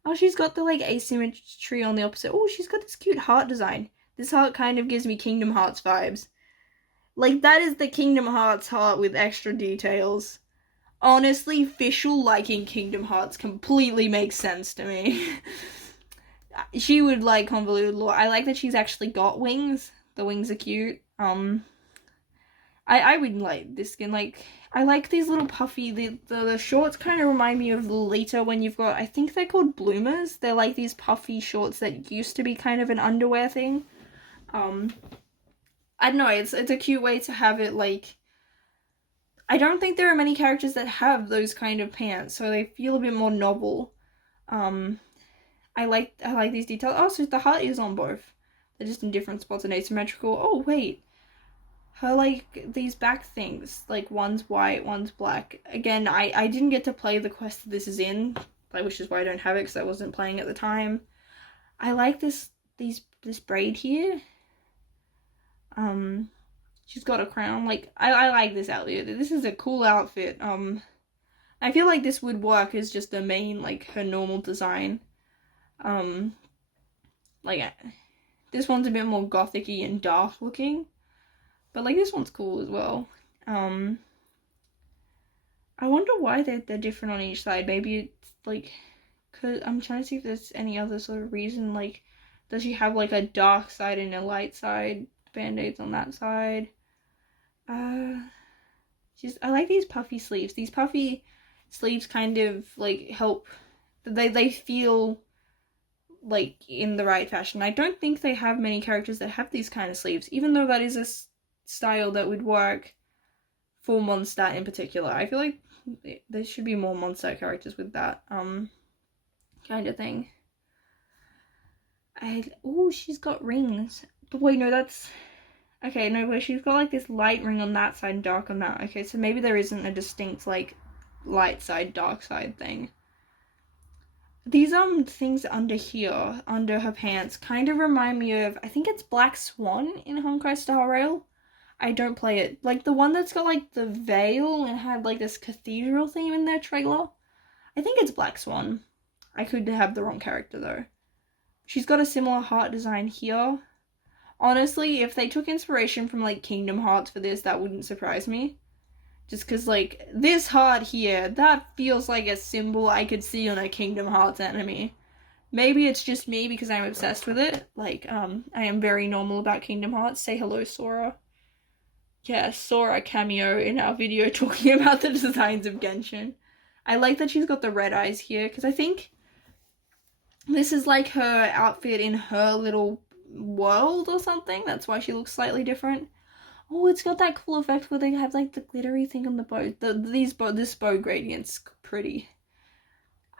Oh, she's got the, like, asymmetry on the opposite. Oh, she's got this cute heart design. This heart kind of gives me Kingdom Hearts vibes. Like, that is the Kingdom Hearts heart with extra details. Honestly, Fischl liking Kingdom Hearts completely makes sense to me. She would like convoluted lore. I like that she's actually got wings. The wings are cute. I would like this skin. Like, I like these little puffy, the shorts kind of remind me of Lita when you've got, I think they're called bloomers. They're like these puffy shorts that used to be kind of an underwear thing. I don't know, it's a cute way to have it, like, I don't think there are many characters that have those kind of pants, so they feel a bit more novel. I like these details. Oh, so the heart is on both. They're just in different spots and asymmetrical. Oh, wait. Her, like, these back things. Like, one's white, one's black. Again, I didn't get to play the quest that this is in, like, which is why I don't have it, because I wasn't playing at the time. I like this braid here. She's got a crown. Like, I like this outfit. This is a cool outfit. I feel like this would work as just the main, like, her normal design. Like, this one's a bit more gothic-y and dark looking, but, like, this one's cool as well. I wonder why they're different on each side. Maybe it's, like, cause I'm trying to see if there's any other sort of reason, like, does she have, like, a dark side and a light side? Band-aids on that side. I like these puffy sleeves. These puffy sleeves kind of, like, help, they feel like in the right fashion. I don't think they have many characters that have these kind of sleeves, even though that is a style that would work for Mondstadt in particular. I feel like there should be more Mondstadt characters with that kind of thing. Oh, she's got rings. But wait, no, that's... Okay, no, but she's got, like, this light ring on that side and dark on that. Okay, so maybe there isn't a distinct, like, light side, dark side thing. These, things under here, under her pants, kind of remind me of, I think it's Black Swan in Honkai Star Rail. I don't play it. Like, the one that's got, like, the veil and had, like, this cathedral theme in their trailer. I think it's Black Swan. I could have the wrong character, though. She's got a similar heart design here. Honestly, if they took inspiration from, like, Kingdom Hearts for this, that wouldn't surprise me. Just because, like, this heart here, that feels like a symbol I could see on a Kingdom Hearts enemy. Maybe it's just me because I'm obsessed with it. Like, I am very normal about Kingdom Hearts. Say hello, Sora. Yeah, Sora cameo in our video talking about the designs of Genshin. I like that she's got the red eyes here, because I think this is, like, her outfit in her little world or something. That's why she looks slightly different. Oh, it's got that cool effect where they have, like, the glittery thing on the bow. This bow gradient's pretty.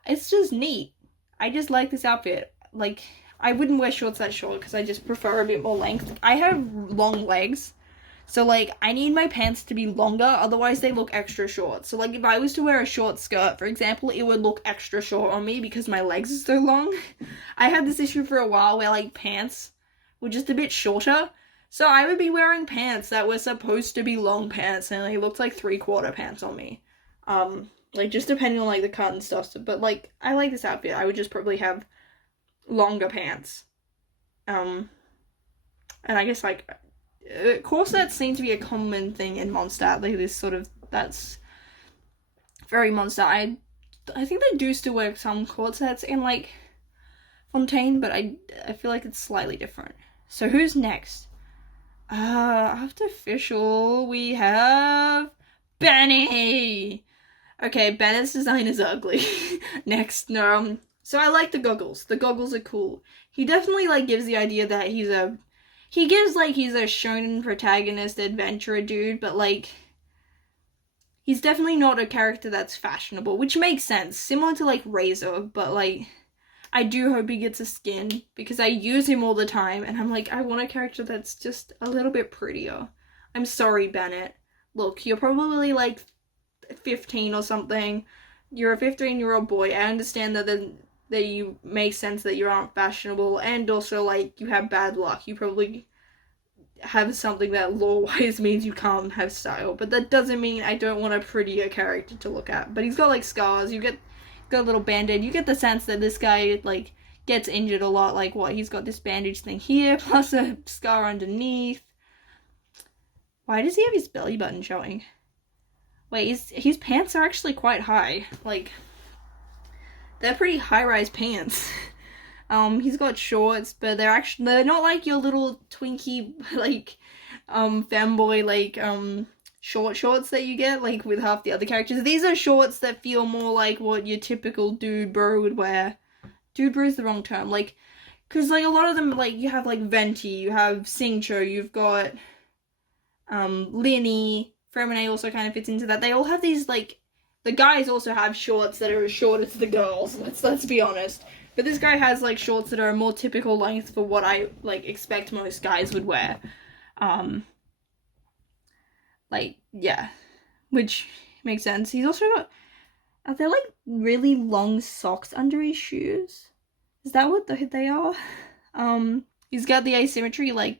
It's just neat. I just like this outfit. Like, I wouldn't wear shorts that short because I just prefer a bit more length. I have long legs, so, like, I need my pants to be longer, otherwise they look extra short. So, like, if I was to wear a short skirt, for example, it would look extra short on me because my legs are so long. I had this issue for a while where, like, pants were just a bit shorter. So I would be wearing pants that were supposed to be long pants, and they looked like 3/4 pants on me. Like, just depending on, like, the cut and stuff. But, like, I like this outfit. I would just probably have longer pants. And I guess, like, corsets seem to be a common thing in Mondstadt. Like, this sort of, that's very Mondstadt. I think they do still wear some corsets in, like, Fontaine, but I feel like it's slightly different. So who's next? After Fischl, we have Benny! Okay, Bennett's design is ugly. Next, no, so I like the goggles. The goggles are cool. He definitely, like, gives the idea that he's a shonen protagonist adventurer dude, but, like, he's definitely not a character that's fashionable, which makes sense. Similar to, like, Razor, but, like, I do hope he gets a skin, because I use him all the time, and I'm like, I want a character that's just a little bit prettier. I'm sorry, Bennett. Look, you're probably, like, 15 or something. You're a 15-year-old boy. I understand that you make sense that you aren't fashionable, and also, like, you have bad luck. You probably have something that lore-wise means you can't have style, but that doesn't mean I don't want a prettier character to look at. But he's got, like, scars. You get a little band-aid. You get the sense that this guy, like, gets injured a lot. Like, what, he's got this bandage thing here, plus a scar underneath. Why does he have his belly button showing? Wait, his pants are actually quite high. Like, they're pretty high-rise pants. He's got shorts, but they're not like your little Twinkie, like, femboy, like, short shorts that you get, like, with half the other characters. These are shorts that feel more like what your typical dude bro would wear. Dude bro is the wrong term, like, because, like, a lot of them, like, you have, like, Venti, you have Singcho, you've got Linny, Fremine also kind of fits into that. They all have these, like, the guys also have shorts that are as short as the girls, let's be honest. But this guy has, like, shorts that are a more typical length for what I, like, expect most guys would wear. Like, yeah. Which makes sense. He's also got, are there, like, really long socks under his shoes? Is that what they are? He's got the asymmetry, like,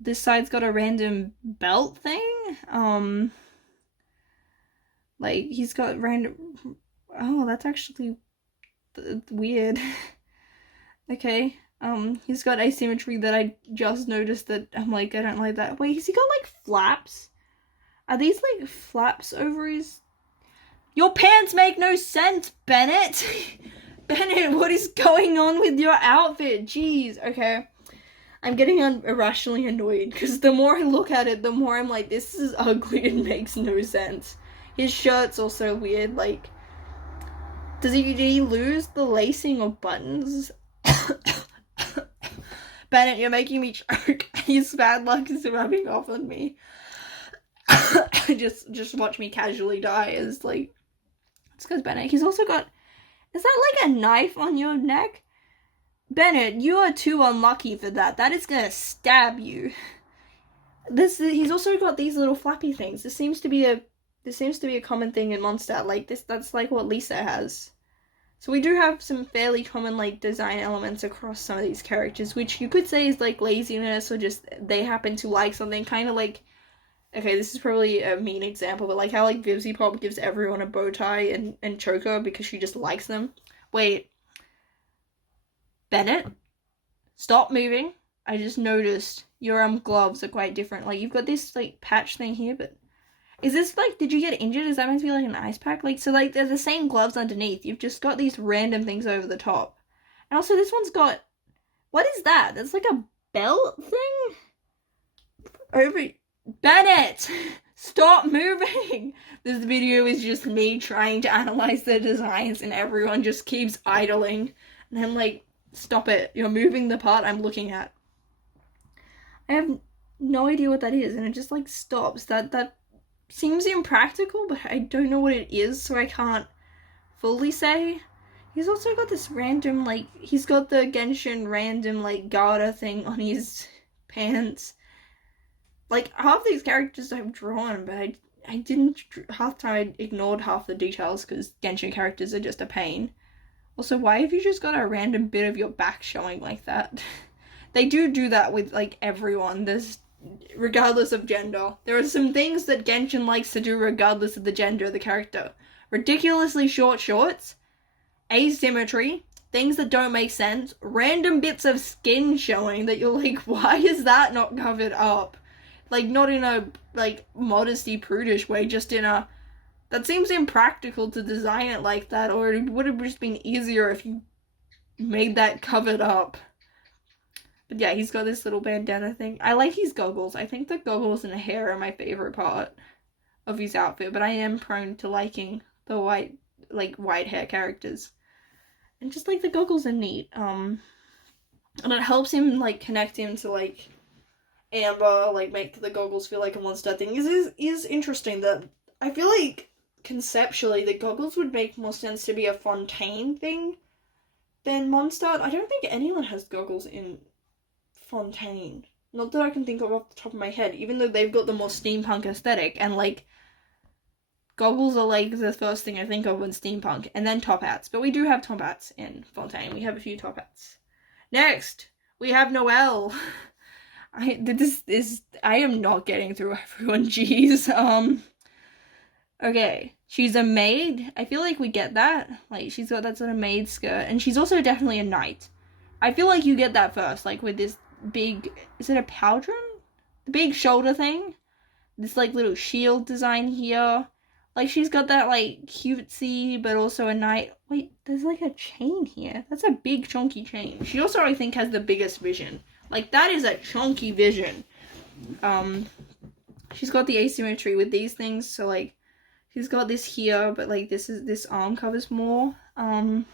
this side's got a random belt thing. Like, he's got random... Oh, that's actually weird. Okay. He's got asymmetry that I just noticed that I'm like, I don't like that. Wait, has he got, like, flaps? Are these, like, flaps over his... Your pants make no sense, Bennett! Bennett, what is going on with your outfit? Jeez, okay. I'm getting irrationally annoyed, because the more I look at it, the more I'm like, this is ugly and makes no sense. His shirt's also weird, like... Did he lose the lacing or buttons? Bennett, you're making me choke. His bad luck is rubbing off on me. just watch me casually die. It's like... It's because Bennett, he's also got... Is that like a knife on your neck? Bennett, you are too unlucky for that. That is gonna stab you. He's also got these little flappy things. This seems to be a common thing in Mondstadt. Like this, that's like what Lisa has. So we do have some fairly common like design elements across some of these characters, which you could say is like laziness or just they happen to like something. Kind of like, okay, this is probably a mean example, but like how like Vivzy Pop gives everyone a bow tie and choker because she just likes them. Wait. Bennett, stop moving. I just noticed your gloves are quite different. Like, you've got this, like, patch thing here, but... Is this, like, did you get injured? Is that meant to be, like, an ice pack? Like, so, like, they're the same gloves underneath. You've just got these random things over the top. And also, this one's got... What is that? That's, like, a belt thing? Over... Bennett! Stop moving! This video is just me trying to analyze the designs, and everyone just keeps idling. And I'm like... Stop it. You're moving the part I'm looking at. I have no idea what that is, and it just, like, stops. That seems impractical, but I don't know what it is, so I can't fully say. He's also got this random, like, he's got the Genshin random, like, garter thing on his pants. Like, half these characters I've drawn, but I didn't, half the time I ignored half the details, because Genshin characters are just a pain. Also, why have you just got a random bit of your back showing like that? They do that with, like, everyone. Regardless of gender. There are some things that Genshin likes to do regardless of the gender of the character. Ridiculously short shorts, asymmetry, things that don't make sense, random bits of skin showing that you're like, why is that not covered up? Like, not in a, like, modesty prudish way, just in a... That seems impractical to design it like that, or it would have just been easier if you made that covered up. But yeah, he's got this little bandana thing. I like his goggles. I think the goggles and the hair are my favorite part of his outfit, but I am prone to liking the white hair characters. And just, like, the goggles are neat. And it helps him, like, connect him to, like, Amber, like, make the goggles feel like a monster thing. It is interesting that I feel like conceptually, the goggles would make more sense to be a Fontaine thing than Mondstadt. I don't think anyone has goggles in Fontaine. Not that I can think of off the top of my head, even though they've got the more steampunk aesthetic, and, like, goggles are, like, the first thing I think of when steampunk, and then top hats. But we do have top hats in Fontaine. We have a few top hats. Next, we have Noelle. I am not getting through everyone, jeez. Okay, she's a maid. I feel like we get that. Like, she's got that sort of maid skirt. And she's also definitely a knight. I feel like you get that first, like, with this big... Is it a pauldron? The big shoulder thing? This, like, little shield design here. Like, she's got that, like, cutesy, but also a knight. Wait, there's, like, a chain here. That's a big, chunky chain. She also, I think, has the biggest vision. Like, that is a chunky vision. She's got the asymmetry with these things, so, like... She's got this here, but, like, this arm covers more. I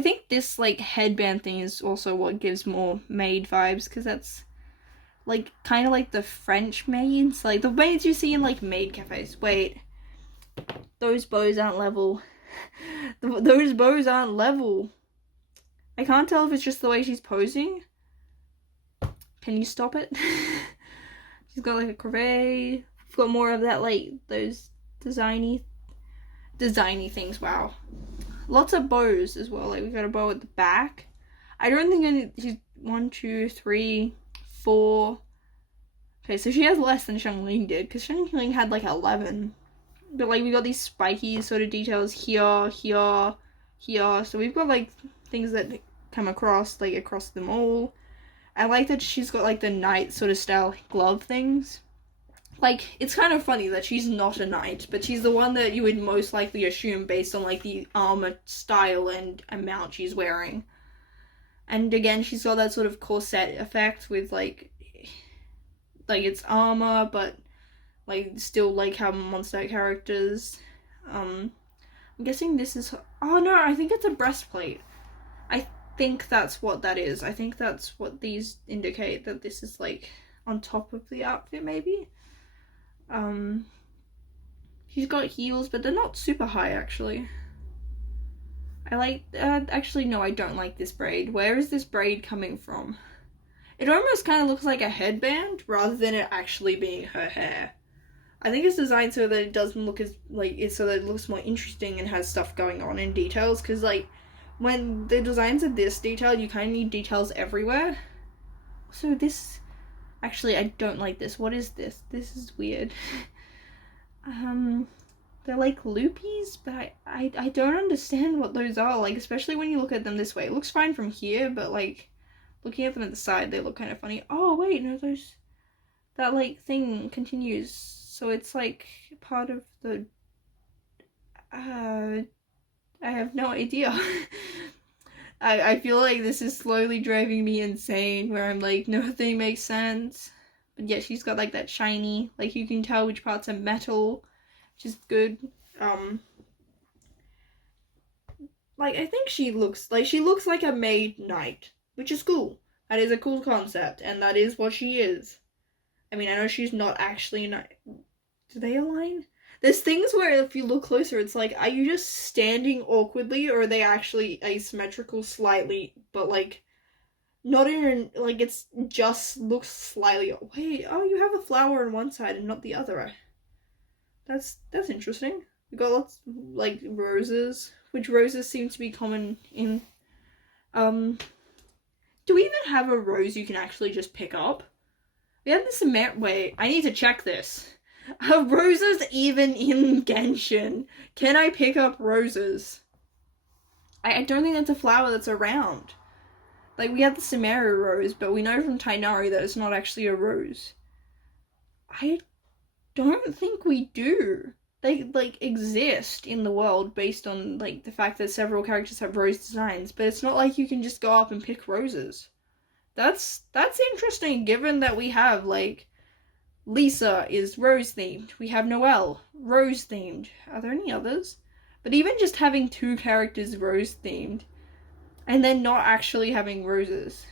think this, like, headband thing is also what gives more maid vibes, because that's like kind of like the French maids, like the maids you see in like maid cafes. Wait, those bows aren't level. Those bows aren't level. I can't tell if it's just the way she's posing. Can you stop it? She's got like a crevasse. We've got more of that, like those designy things. Wow, lots of bows as well. Like we got a bow at the back. I don't think she's 1, 2, 3, 4. Okay, so she has less than Xiangling did, because Xiangling had like 11. But like we got these spiky sort of details here, here, here. So we've got like things that come across, like across them all. I like that she's got like the knight sort of style glove things. Like, it's kind of funny that she's not a knight, but she's the one that you would most likely assume based on like the armor style and amount she's wearing. And again, she's got that sort of corset effect with like it's armor, but like still like how monster characters. I'm guessing this is. Oh no, I think it's a breastplate. I think that's what that is. I think that's what these indicate, that this is like on top of the outfit, maybe. She's got heels, but they're not super high actually. I like, actually no, I don't like this braid. Where is this braid coming from? It almost kind of looks like a headband rather than it actually being her hair. I think it's designed so that it doesn't look as, like, it's so that it looks more interesting and has stuff going on in details, because, like, when the designs are this detailed, you kind of need details everywhere. So this, actually, I don't like this. What is this? This is weird. They're like loopies, but I don't understand what those are, like, especially when you look at them this way. It looks fine from here, but, like, looking at them at the side, they look kind of funny. Oh, wait, no, that, like, thing continues, so it's, like, part of the, I have no idea. I feel like this is slowly driving me insane, where I'm like, nothing makes sense. But yeah, she's got, like, that shiny, like, you can tell which parts are metal, which is good. Like, I think she looks like a maid knight, which is cool. That is a cool concept, and that is what she is. I mean, I know she's not actually a knight. Do they align? There's things where if you look closer, it's like, are you just standing awkwardly, or are they actually asymmetrical slightly, but, like, not even, like, it's just looks slightly, wait, oh, you have a flower on one side and not the other. That's interesting. We've got lots, like, roses, which roses seem to be common in, do we even have a rose you can actually just pick up? We have this wait, I need to check this. Are roses even in Genshin? Can I pick up roses? I don't think that's a flower that's around. Like, we have the Sumeru rose, but we know from Tainari that it's not actually a rose. I don't think we do. They, like, exist in the world based on, like, the fact that several characters have rose designs, but it's not like you can just go up and pick roses. That's interesting, given that we have, like, Lisa is rose-themed. We have Noelle, rose-themed. Are there any others? But even just having 2 characters rose-themed, and then not actually having roses.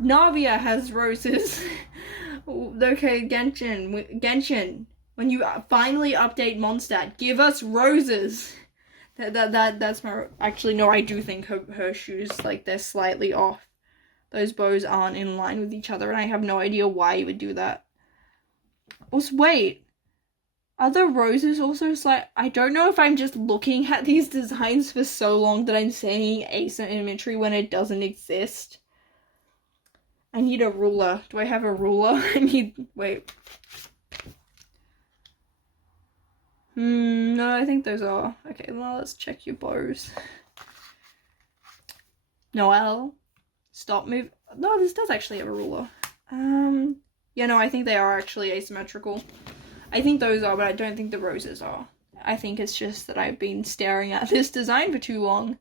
Navia has roses. Okay, Genshin, when you finally update Mondstadt, give us roses. That's my, actually, no, I do think her shoes, like, they're slightly off. Those bows aren't in line with each other, and I have no idea why you would do that. Also, wait, are the roses also I don't know if I'm just looking at these designs for so long that I'm saying asymmetry when it doesn't exist. I need a ruler. Do I have a ruler? Wait. No, I think those are. Okay, well, let's check your bows. Noelle. Stop move. No, this does actually have a ruler. Yeah, no, I think they are actually asymmetrical. I think those are, but I don't think the roses are. I think it's just that I've been staring at this design for too long.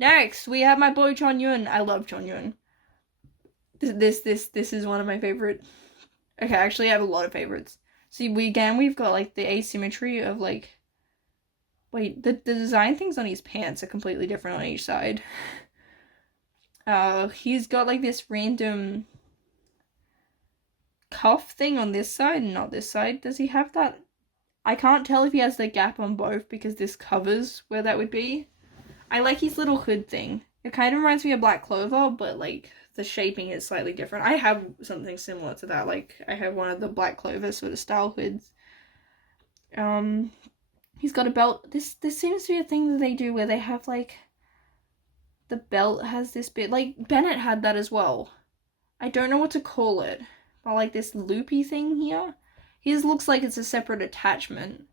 Next, we have my boy Chonyun. I love Chonyun. This is one of my favorite. Okay, actually, I have a lot of favorites. See, we've got, like, the asymmetry of, like, wait, the design things on his pants are completely different on each side. He's got, like, this random, cuff thing on this side and not this side. Does he have that? I can't tell if he has the gap on both because this covers where that would be. I like his little hood thing. It kind of reminds me of Black Clover, but like the shaping is slightly different. I have something similar to that. Like I have one of the Black Clover sort of style hoods. He's got a belt. This seems to be a thing that they do where they have like the belt has this bit. Like Bennett had that as well. I don't know what to call it. But like this loopy thing here. His looks like it's a separate attachment.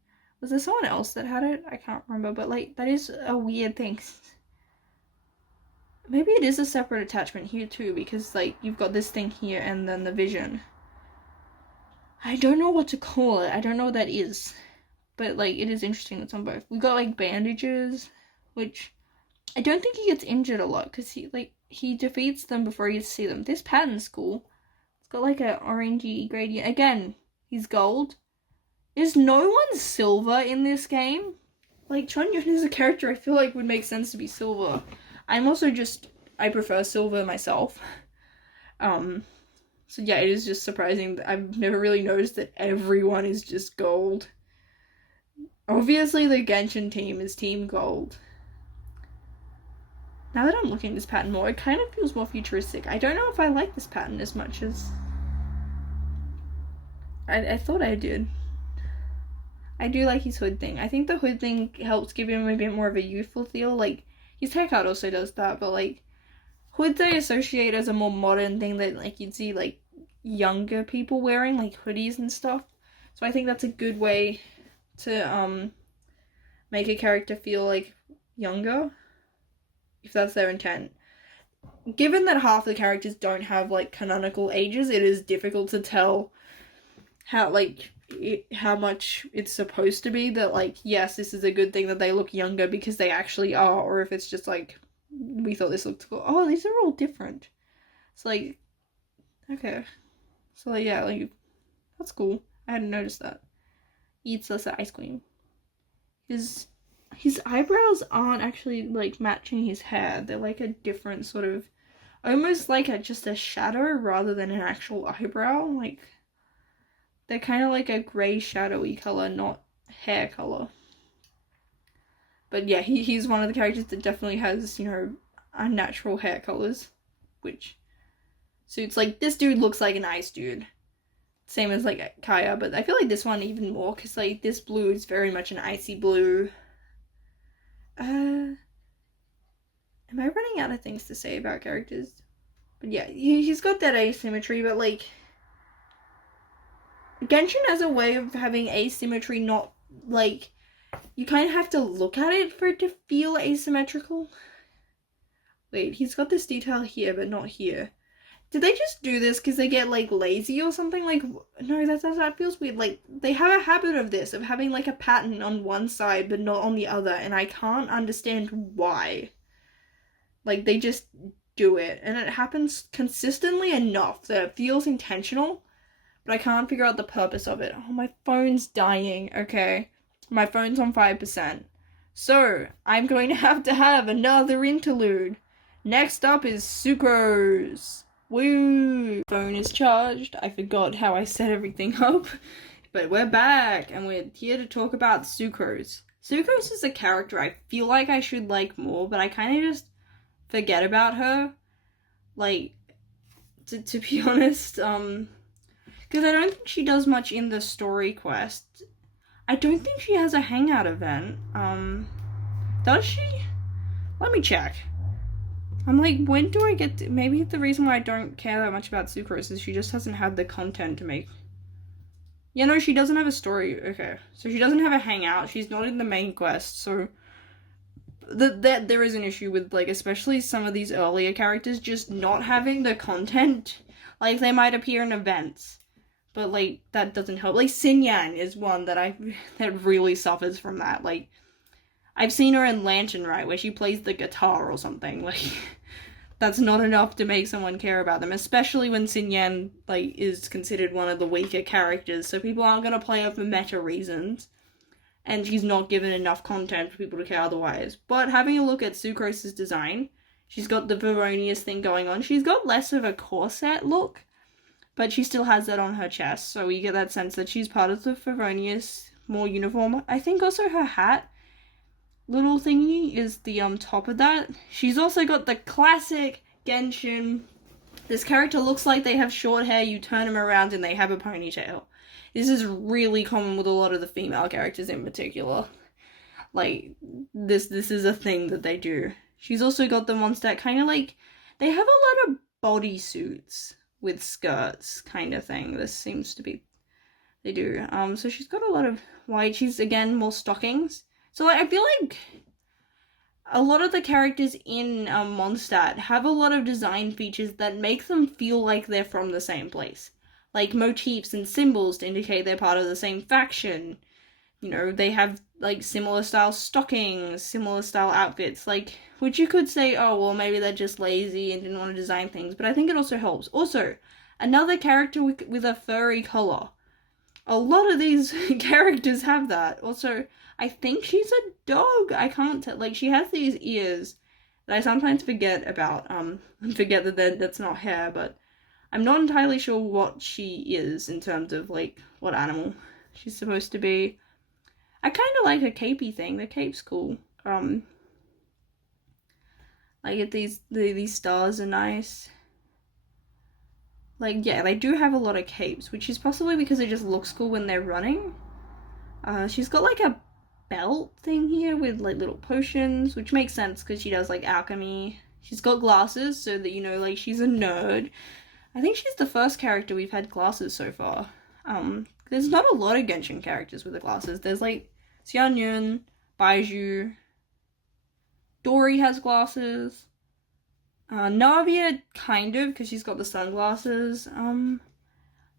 Was there someone else that had it? I can't remember, but like that is a weird thing. Maybe it is a separate attachment here too, because like you've got this thing here and then the vision. I don't know what to call it. I don't know what that is. But like it is interesting it's on both. We got like bandages, which I don't think he gets injured a lot because he defeats them before you see them. This pattern's cool. It's got like an orangey gradient. Again, he's gold. Is no one silver in this game? Like Chun Yun is a character I feel like would make sense to be silver. I'm also I prefer silver myself. So yeah, it is just surprising that I've never really noticed that everyone is just gold. Obviously the Genshin team is Team Gold. Now that I'm looking at this pattern more, it kind of feels more futuristic. I don't know if I like this pattern as much as I thought I did. I do like his hood thing. I think the hood thing helps give him a bit more of a youthful feel. Like, his haircut also does that, but like, hoods I associate as a more modern thing that like you'd see like younger people wearing, like hoodies and stuff. So I think that's a good way to make a character feel like younger, if that's their intent. Given that half the characters don't have like canonical ages, it is difficult to tell how much it's supposed to be that like, yes, this is a good thing that they look younger because they actually are, or if it's just like, we thought this looked cool. Oh, these are all different. It's like, okay. So like, yeah, like, that's cool. I hadn't noticed that. He eats less ice cream. His eyebrows aren't actually like matching his hair. They're like a different sort of, almost like just a shadow rather than an actual eyebrow. Like, they're kind of like a grey shadowy colour, not hair colour. But yeah, he's one of the characters that definitely has, you know, unnatural hair colours, which suits. Like, this dude looks like an ice dude. Same as like Kaya, but I feel like this one even more because like this blue is very much an icy blue. Am I running out of things to say about characters? But yeah, he's got that asymmetry, but like Genshin has a way of having asymmetry, not like you kind of have to look at it for it to feel asymmetrical. Wait, he's got this detail here, but not here. Did they just do this because they get like lazy or something? Like, no, that feels weird. Like, they have a habit of this, of having like a pattern on one side but not on the other, and I can't understand why. Like, they just do it, and it happens consistently enough that it feels intentional, but I can't figure out the purpose of it. Oh, my phone's dying. Okay, my phone's on 5%. So, I'm going to have another interlude. Next up is Sucrose. Woo! Phone is charged. I forgot how I set everything up. But we're back, and we're here to talk about Sucrose. Sucrose is a character I feel like I should like more, but I kind of just forget about her. Like, to be honest, because I don't think she does much in the story quest. I don't think she has a hangout event. Does she? Let me check. I'm like, when do I get to, maybe the reason why I don't care that much about Sucrose is she just hasn't had the content to make. Yeah, no, she doesn't have a story. Okay, so she doesn't have a hangout. She's not in the main quest, so there is an issue with, like, especially some of these earlier characters just not having the content. Like, they might appear in events, but, like, that doesn't help. Like, Xinyan is one that that really suffers from that. Like, I've seen her in Lantern Right, where she plays the guitar or something. Like, that's not enough to make someone care about them, especially when Xinyan, like, is considered one of the weaker characters, so people aren't going to play her for meta reasons, and she's not given enough content for people to care otherwise. But having a look at Sucrose's design, she's got the Veronius thing going on. She's got less of a corset look, but she still has that on her chest, so we get that sense that she's part of the Favonius more uniform. I think also her hat little thingy is the top of that. She's also got the classic Genshin. This character looks like they have short hair, you turn them around and they have a ponytail. This is really common with a lot of the female characters in particular. Like, this is a thing that they do. She's also got the Mondstadt kind of like, they have a lot of bodysuits with skirts kind of thing. This seems to be, they do. So she's got a lot of white. She's, again, more stockings. So I feel like a lot of the characters in Mondstadt have a lot of design features that make them feel like they're from the same place. Like motifs and symbols to indicate they're part of the same faction. You know, they have, like, similar style stockings, similar style outfits, like, which you could say, oh, well, maybe they're just lazy and didn't want to design things, but I think it also helps. Also, another character with a furry color. A lot of these characters have that. Also, I think she's a dog. I can't tell. Like, she has these ears that I sometimes forget about. Forget that that's not hair, but I'm not entirely sure what she is in terms of, like, what animal she's supposed to be. I kind of like her capey thing. The cape's cool. Like, these stars are nice. Like, yeah, they do have a lot of capes, which is possibly because it just looks cool when they're running. She's got, like, a belt thing here with, like, little potions, which makes sense because she does, like, alchemy. She's got glasses, so that, you know, like, she's a nerd. I think she's the first character we've had glasses so far. There's not a lot of Genshin characters with the glasses. There's, like, Xianyun, Baiju, Dory has glasses. Navia, kind of, because she's got the sunglasses. I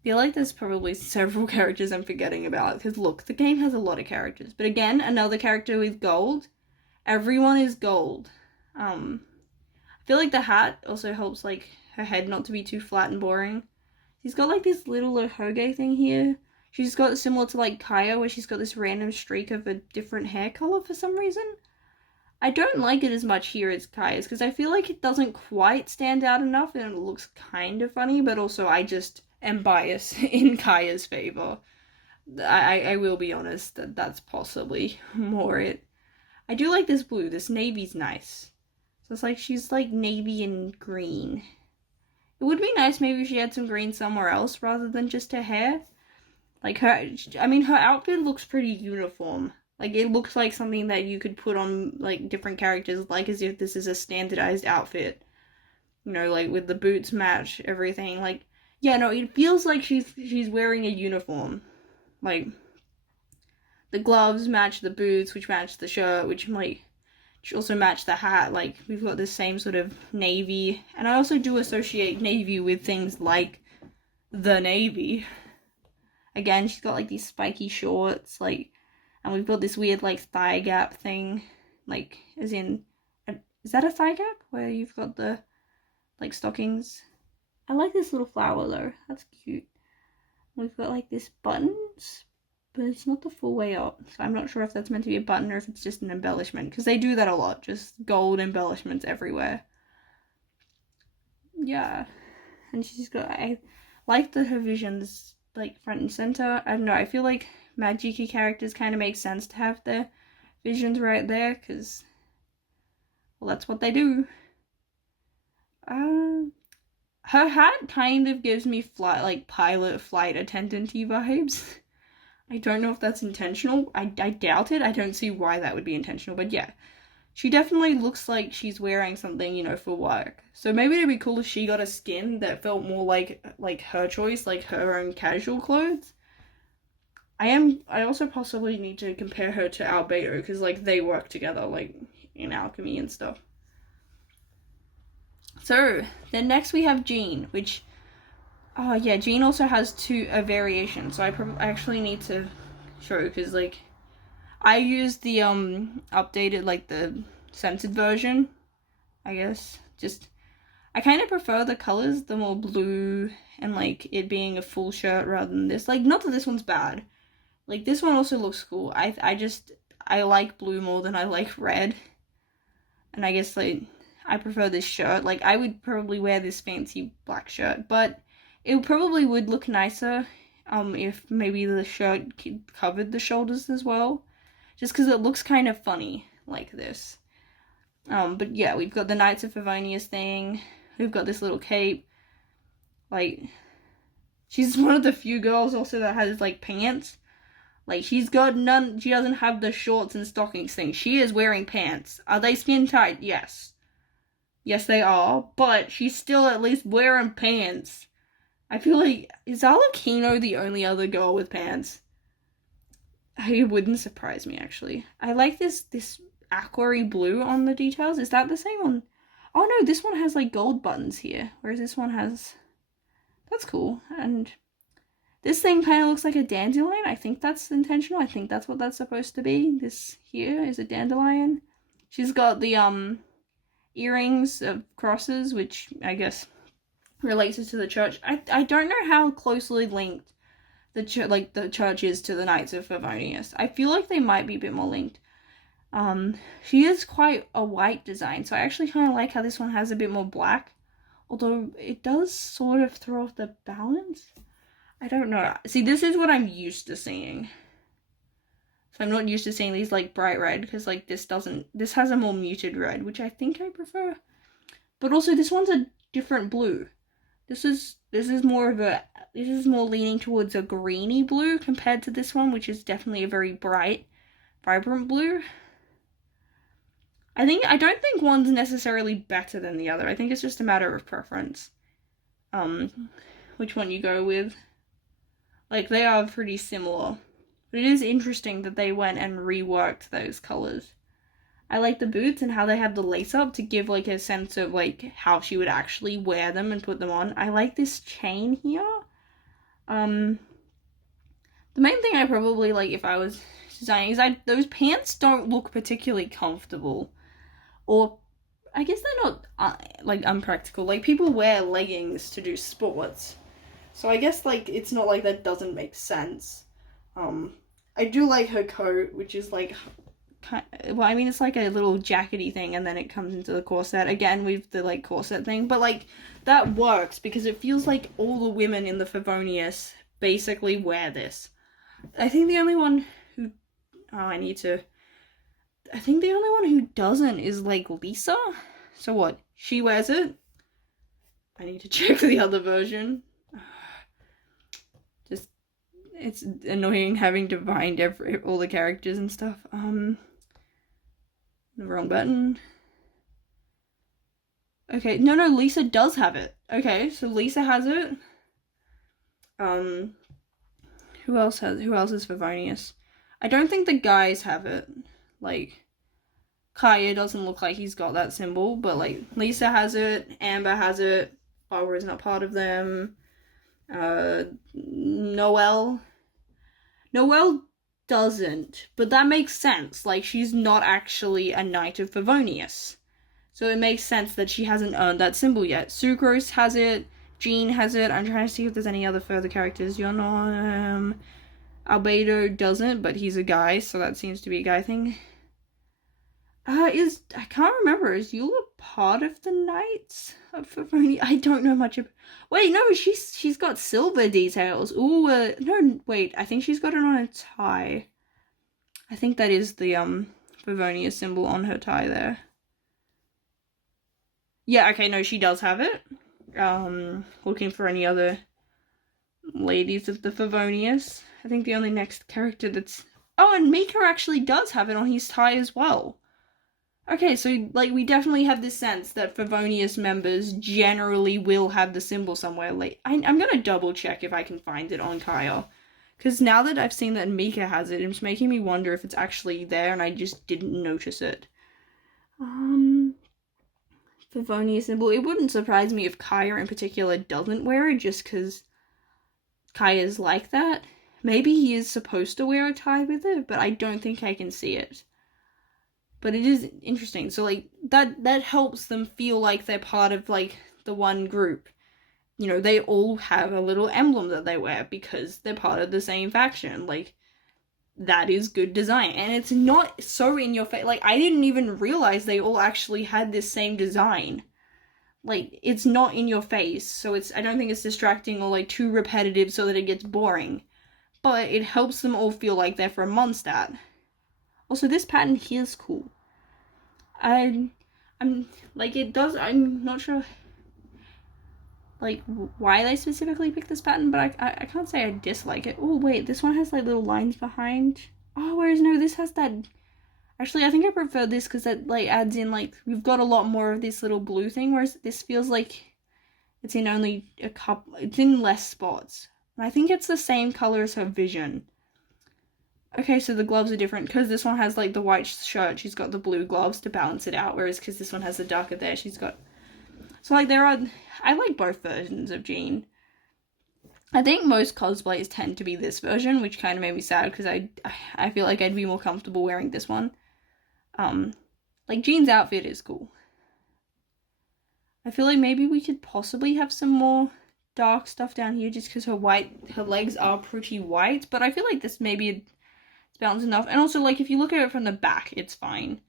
feel like there's probably several characters I'm forgetting about, because look, the game has a lot of characters. But again, another character with gold. Everyone is gold. I feel like the hat also helps, like, her head not to be too flat and boring. She's got, like, this little Hoge thing here. She's got similar to, like, Kaya, where she's got this random streak of a different hair color for some reason. I don't like it as much here as Kaya's, because I feel like it doesn't quite stand out enough, and it looks kind of funny, but also I just am biased in Kaya's favor. I will be honest, that's possibly more it. I do like this blue. This navy's nice. So it's like, she's like navy and green. It would be nice maybe if she had some green somewhere else rather than just her hair. Like, her outfit looks pretty uniform. Like, it looks like something that you could put on, like, different characters, like, as if this is a standardized outfit. You know, like, with the boots match, everything. Like, yeah, no, it feels like she's wearing a uniform. Like, the gloves match the boots, which match the shirt, which also match the hat. Like, we've got the same sort of navy. And I also do associate navy with things like the Navy. Again, she's got, like, these spiky shorts, like, and we've got this weird, like, thigh gap thing, like, as in, is that a thigh gap? Where you've got the, like, stockings? I like this little flower, though. That's cute. We've got, like, this buttons, but it's not the full way up, so I'm not sure if that's meant to be a button or if it's just an embellishment, because they do that a lot, just gold embellishments everywhere. Yeah. And she's got, I like that her vision's, like, front and center. I don't know, I feel like Majiki characters kind of make sense to have their visions right there, because, well, that's what they do. Her hat kind of gives me pilot flight attendant-y vibes. I don't know if that's intentional. I doubt it. I don't see why that would be intentional, but yeah. She definitely looks like she's wearing something, you know, for work. So maybe it'd be cool if she got a skin that felt more like her choice, like her own casual clothes. I also possibly need to compare her to Albedo, because, like, they work together, like, in alchemy and stuff. So, then next we have Jean, which, yeah, Jean also has a variation, so I actually need to show, because, like, I used the, updated, like, the censored version, I guess. I kind of prefer the colors, the more blue, and, like, it being a full shirt rather than this. Like, not that this one's bad. Like, this one also looks cool. I like blue more than I like red. And I guess, like, I prefer this shirt. Like, I would probably wear this fancy black shirt, but It probably would look nicer if maybe the shirt covered the shoulders as well. Just because it looks kind of funny like this. But yeah, we've got the Knights of Favonius thing. We've got this little cape. Like, she's one of the few girls also that has, like, pants. Like, she's got none, she doesn't have the shorts and stockings thing. She is wearing pants. Are they skin tight? Yes. Yes, they are. But she's still at least wearing pants. I feel like, is Arlecchino the only other girl with pants? It wouldn't surprise me, actually. I like this aquary blue on the details. Is that the same on? Oh no, this one has, like, gold buttons here. Whereas this one has... That's cool. And this thing kind of looks like a dandelion. I think that's intentional. I think that's what that's supposed to be. This here is a dandelion. She's got the earrings of crosses, which I guess relates it to the church. I don't know how closely linked the church is to the Knights of Favonius. I feel like they might be a bit more linked. She is quite a white design, so I actually kind of like how this one has a bit more black. Although it does sort of throw off the balance. I don't know. See, this is what I'm used to seeing. So I'm not used to seeing these, like, bright red, because, like, this has a more muted red, which I think I prefer. But also, this one's a different blue. This is more leaning towards a greeny blue compared to this one, which is definitely a very bright, vibrant blue. I don't think one's necessarily better than the other. I think it's just a matter of preference. Which one you go with. Like, they are pretty similar. But it is interesting that they went and reworked those colors. I like the boots and how they have the lace up to give, like, a sense of, like, how she would actually wear them and put them on. I like this chain here. The main thing I probably, like, if I was designing is those pants don't look particularly comfortable. Or, I guess they're not, like, unpractical. Like, people wear leggings to do sports. So I guess, like, it's not like that doesn't make sense. I do like her coat, which is, like, well, I mean, it's like a little jackety thing, and then it comes into the corset. Again, with the, like, corset thing. But, like, that works, because it feels like all the women in the Favonius basically wear this. I think the only one who... I think the only one who doesn't is, like, Lisa. So what? She wears it? I need to check the other version. Just, it's annoying having to find all the characters and stuff. The wrong button. Okay, no, Lisa does have it. Okay, so Lisa has it. Who else is Favonius? I don't think the guys have it. Like, Kaya doesn't look like he's got that symbol, but, like, Lisa has it, Amber has it, Barbara is not part of them, Noelle doesn't, but that makes sense. Like, she's not actually a Knight of Favonius, so it makes sense that she hasn't earned that symbol yet. Sucrose has it, Jean has it. I'm trying to see if there's any other further characters. Albedo doesn't, but he's a guy, so that seems to be a guy thing. I can't remember, is Eula part of the Knights of Favonius? I don't know much of... Wait, no, she's got silver details. Ooh, no, wait, I think she's got it on a tie. I think that is the, Favonius symbol on her tie there. Yeah, okay, no, she does have it. Looking for any other ladies of the Favonius. I think the only next character that's... Oh, and Mika actually does have it on his tie as well. Okay, so, like, we definitely have this sense that Favonius members generally will have the symbol somewhere. Like, I'm gonna double check if I can find it on Kaya. Because now that I've seen that Mika has it, it's making me wonder if it's actually there and I just didn't notice it. Favonius symbol. It wouldn't surprise me if Kaya in particular doesn't wear it, just because Kaya's like that. Maybe he is supposed to wear a tie with it, but I don't think I can see it. But it is interesting. So, like, that helps them feel like they're part of, like, the one group. You know, they all have a little emblem that they wear because they're part of the same faction. Like, that is good design. And it's not so in your face. Like, I didn't even realize they all actually had this same design. like, it's not in your face, so I don't think it's distracting or, like, too repetitive so that it gets boring. But it helps them all feel like they're from Mondstadt. Also, this pattern here is cool. I'm not sure, like, why they specifically picked this pattern, but I can't say I dislike it. Oh, wait, this one has, like, little lines behind. Oh, whereas, no, this has that... Actually, I think I prefer this because that, like, adds in, like, we've got a lot more of this little blue thing, whereas this feels like it's in only a couple... It's in less spots. And I think it's the same color as her vision. Okay, so the gloves are different because this one has, like, the white shirt. She's got the blue gloves to balance it out, whereas because this one has the darker there, she's got... So, like, I like both versions of Jean. I think most cosplays tend to be this version, which kind of made me sad because I feel like I'd be more comfortable wearing this one. Like, Jean's outfit is cool. I feel like maybe we could possibly have some more dark stuff down here just because her legs are pretty white, but I feel like this maybe it's balanced enough. And also, like, if you look at it from the back, it's fine.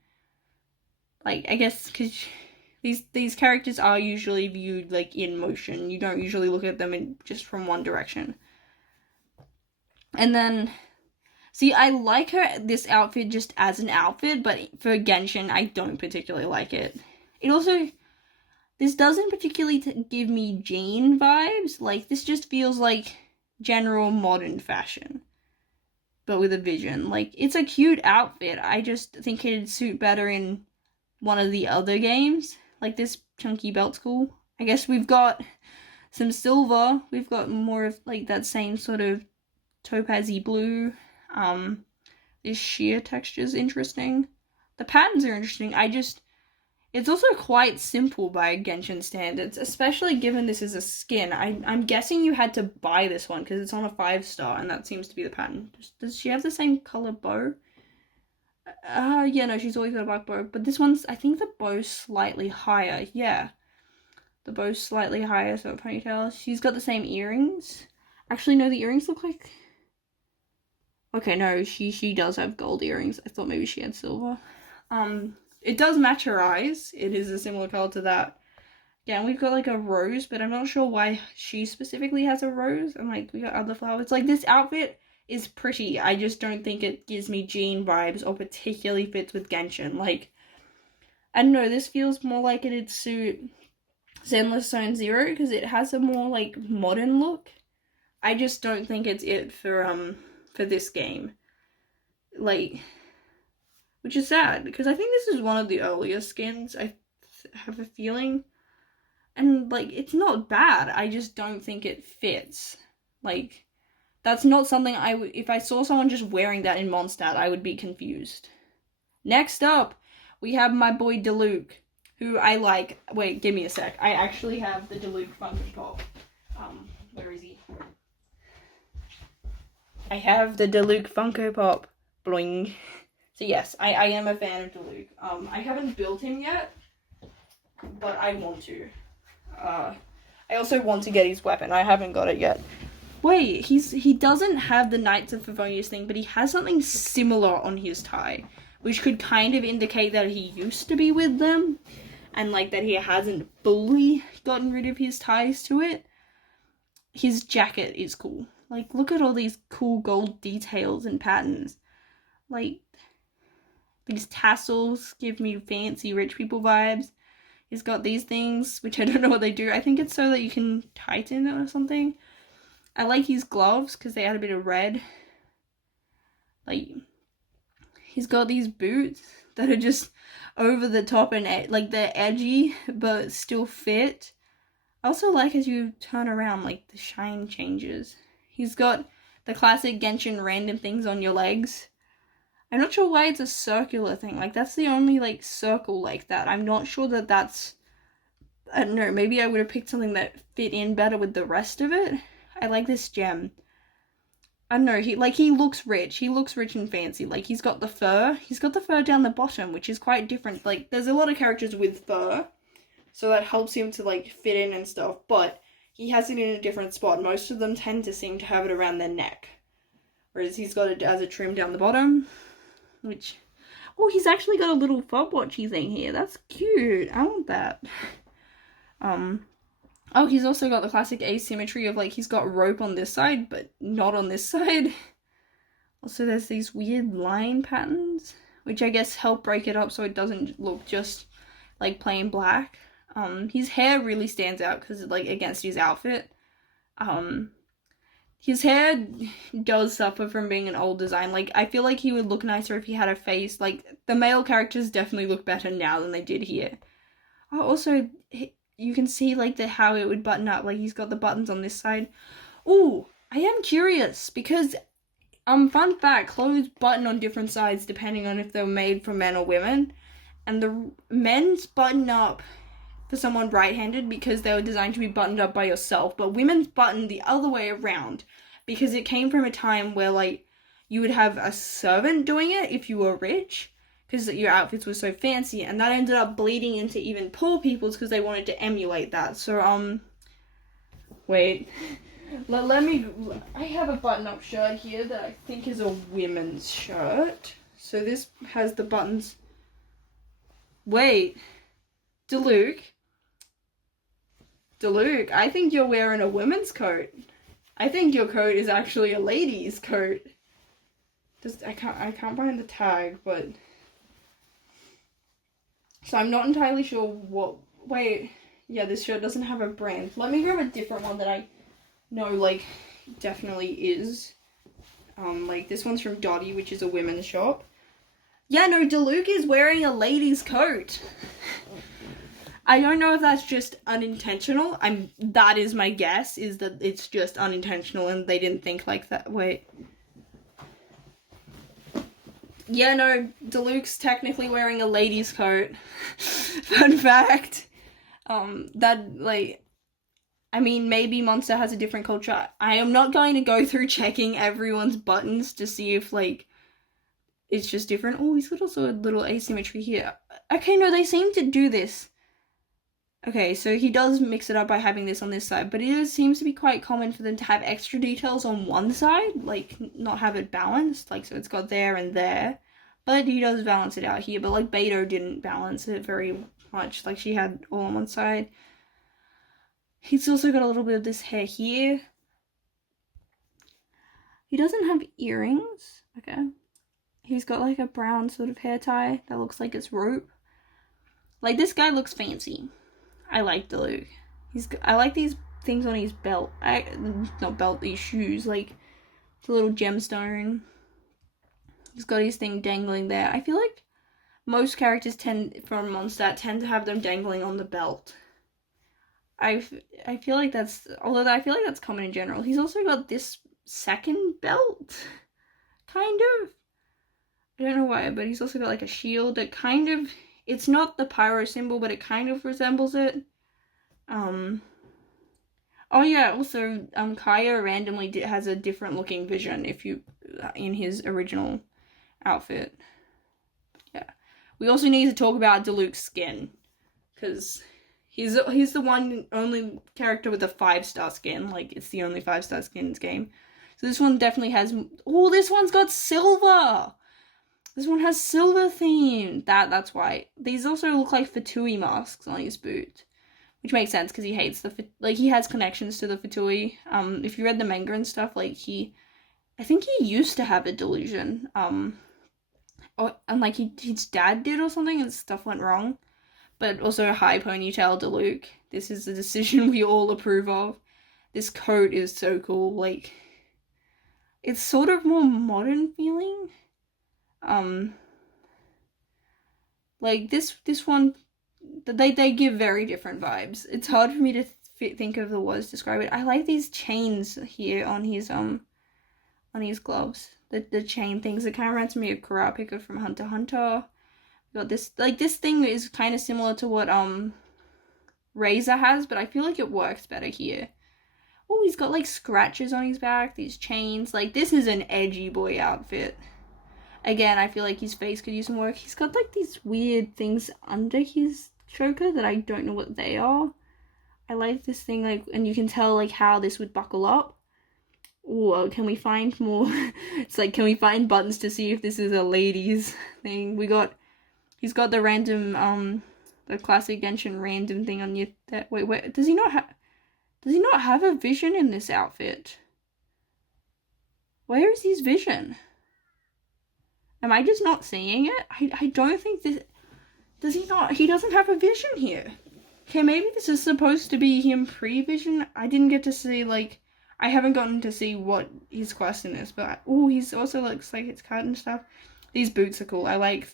Like, I guess because these characters are usually viewed, like, in motion. You don't usually look at them just from one direction. And then, see, I like this outfit just as an outfit, but for Genshin, I don't particularly like it. It also, this doesn't particularly give me Jean vibes. Like, this just feels like general modern fashion, but with a vision. Like, it's a cute outfit. I just think it'd suit better in one of the other games. Like, this chunky belt's cool. I guess we've got some silver. We've got more of, like, that same sort of topaz-y blue. This sheer texture's interesting. The patterns are interesting. It's also quite simple by Genshin standards, especially given this is a skin. I'm guessing you had to buy this one because it's on a 5-star, and that seems to be the pattern. Does she have the same color bow? Yeah, no, she's always got a black bow. But this one's, I think the bow's slightly higher. Yeah. The bow's slightly higher, so a ponytail. She's got the same earrings. Actually, no, the earrings look like... Okay, no, she does have gold earrings. I thought maybe she had silver. It does match her eyes. It is a similar color to that. Yeah, and we've got, like, a rose, but I'm not sure why she specifically has a rose. And, like, we got other flowers. Like, this outfit is pretty. I just don't think it gives me Jean vibes or particularly fits with Genshin. Like, I don't know, this feels more like it'd suit Zenless Zone Zero because it has a more, like, modern look. I just don't think it's it for this game. Like, which is sad because I think this is one of the earlier skins, I have a feeling. And, like, it's not bad. I just don't think it fits. Like, that's not something if I saw someone just wearing that in Mondstadt, I would be confused. Next up, we have my boy Diluc, who I like. Wait, give me a sec. I actually have the Diluc Funko Pop. Where is he? I have the Diluc Funko Pop. Bling. So yes, I am a fan of Diluc. I haven't built him yet, but I want to. I also want to get his weapon. I haven't got it yet. Wait, he doesn't have the Knights of Favonius thing, but he has something similar on his tie, which could kind of indicate that he used to be with them, and, like, that he hasn't fully gotten rid of his ties to it. His jacket is cool. Like, look at all these cool gold details and patterns. Like, these tassels give me fancy rich people vibes. He's got these things, which I don't know what they do. I think it's so that you can tighten it or something. I like his gloves because they add a bit of red. Like, he's got these boots that are just over the top and, like, they're edgy but still fit. I also like as you turn around, like, the shine changes. He's got the classic Genshin random things on your legs. I'm not sure why it's a circular thing. Like, that's the only, like, circle like that. I'm not sure that that's... I don't know, maybe I would have picked something that fit in better with the rest of it. I like this gem. I don't know, he looks rich. He looks rich and fancy. Like, he's got the fur. He's got the fur down the bottom, which is quite different. Like, there's a lot of characters with fur, so that helps him to, like, fit in and stuff, but he has it in a different spot. Most of them tend to seem to have it around their neck, whereas he's got it as a trim down the bottom, which... Oh, he's actually got a little fob watchy thing here. That's cute. I want that. Oh, he's also got the classic asymmetry of, like, he's got rope on this side, but not on this side. Also, there's these weird line patterns, which I guess help break it up so it doesn't look just like plain black. His hair really stands out because, like, against his outfit. His hair does suffer from being an old design. Like, I feel like he would look nicer if he had a face. Like, the male characters definitely look better now than they did here. Oh, also, you can see, like, how it would button up. Like, he's got the buttons on this side. Ooh, I am curious because, fun fact, clothes button on different sides depending on if they were made for men or women. And the men's button up for someone right-handed because they were designed to be buttoned up by yourself, but women's button the other way around because it came from a time where, like, you would have a servant doing it if you were rich because your outfits were so fancy, and that ended up bleeding into even poor people's because they wanted to emulate that. So, wait. I have a button-up shirt here that I think is a women's shirt. So this has the buttons. Wait. Deluke, I think you're wearing a women's coat. I think your coat is actually a lady's coat. I can't find the tag, but so I'm not entirely sure what. Wait, yeah, this shirt doesn't have a brand. Let me grab a different one that I know, like, definitely is. Like, this one's from Dottie, which is a women's shop. Yeah, no, Deluke is wearing a lady's coat. I don't know if that's just unintentional. That is my guess, is that it's just unintentional and they didn't think like that. Wait. Yeah, no, Deluke's technically wearing a lady's coat. Fun fact. I mean, maybe Monster has a different culture. I am not going to go through checking everyone's buttons to see if, like, it's just different. Oh, he's got also a little asymmetry here. Okay, no, they seem to do this. Okay, so he does mix it up by having this on this side, but it seems to be quite common for them to have extra details on one side, like, not have it balanced, like, so it's got there and there, but he does balance it out here, but, like, Beto didn't balance it very much, like, she had all on one side. He's also got a little bit of this hair here. He doesn't have earrings, okay. He's got, like, a brown sort of hair tie that looks like it's rope. Like, this guy looks fancy. I like Deluke. I like these things on his belt. Not belt, these shoes. Like, the little gemstone. He's got his thing dangling there. I feel like most characters from Mondstadt tend to have them dangling on the belt. I feel like that's, although I feel like that's common in general. He's also got this second belt, kind of. I don't know why, but he's also got, like, a shield that kind of, it's not the pyro symbol, but it kind of resembles it. Oh yeah, also, Kaya randomly has a different looking vision in his original outfit. Yeah. We also need to talk about Deluke's skin, because he's the only character with a 5-star skin. Like, it's the only 5-star skin in this game. So this one definitely has, oh, this one's got silver! This one has silver theme. That's why. These also look like Fatui masks on his boot. Which makes sense because he hates he has connections to the Fatui. If you read the manga and stuff, like, I think he used to have a delusion. And like his dad did or something and stuff went wrong. But also high ponytail Deluke. This is a decision we all approve of. This coat is so cool. Like, it's sort of more modern feeling. Like, this one, they give very different vibes. It's hard for me to think of the words to describe it. I like these chains here on his gloves. The chain things, it kind of reminds me of Kurapika from Hunter x Hunter. We got this, like, this thing is kind of similar to what, Razor has, but I feel like it works better here. Oh, he's got, like, scratches on his back, these chains. Like, this is an edgy boy outfit. Again, I feel like his face could use some work. He's got, like, these weird things under his choker that I don't know what they are. I like this thing, like, and you can tell, like, how this would buckle up. Whoa, can we find more? It's like, can we find buttons to see if this is a ladies thing? He's got the random, The classic Genshin random thing on your... Wait, does he not have a vision in this outfit? Where is his vision? Am I just not seeing it? I don't think this... Does he not? He doesn't have a vision here. Okay, maybe this is supposed to be him pre-vision. I didn't get to see, like... I haven't gotten to see what his quest in is, but... Oh, he's also looks like it's cut and stuff. These boots are cool. I like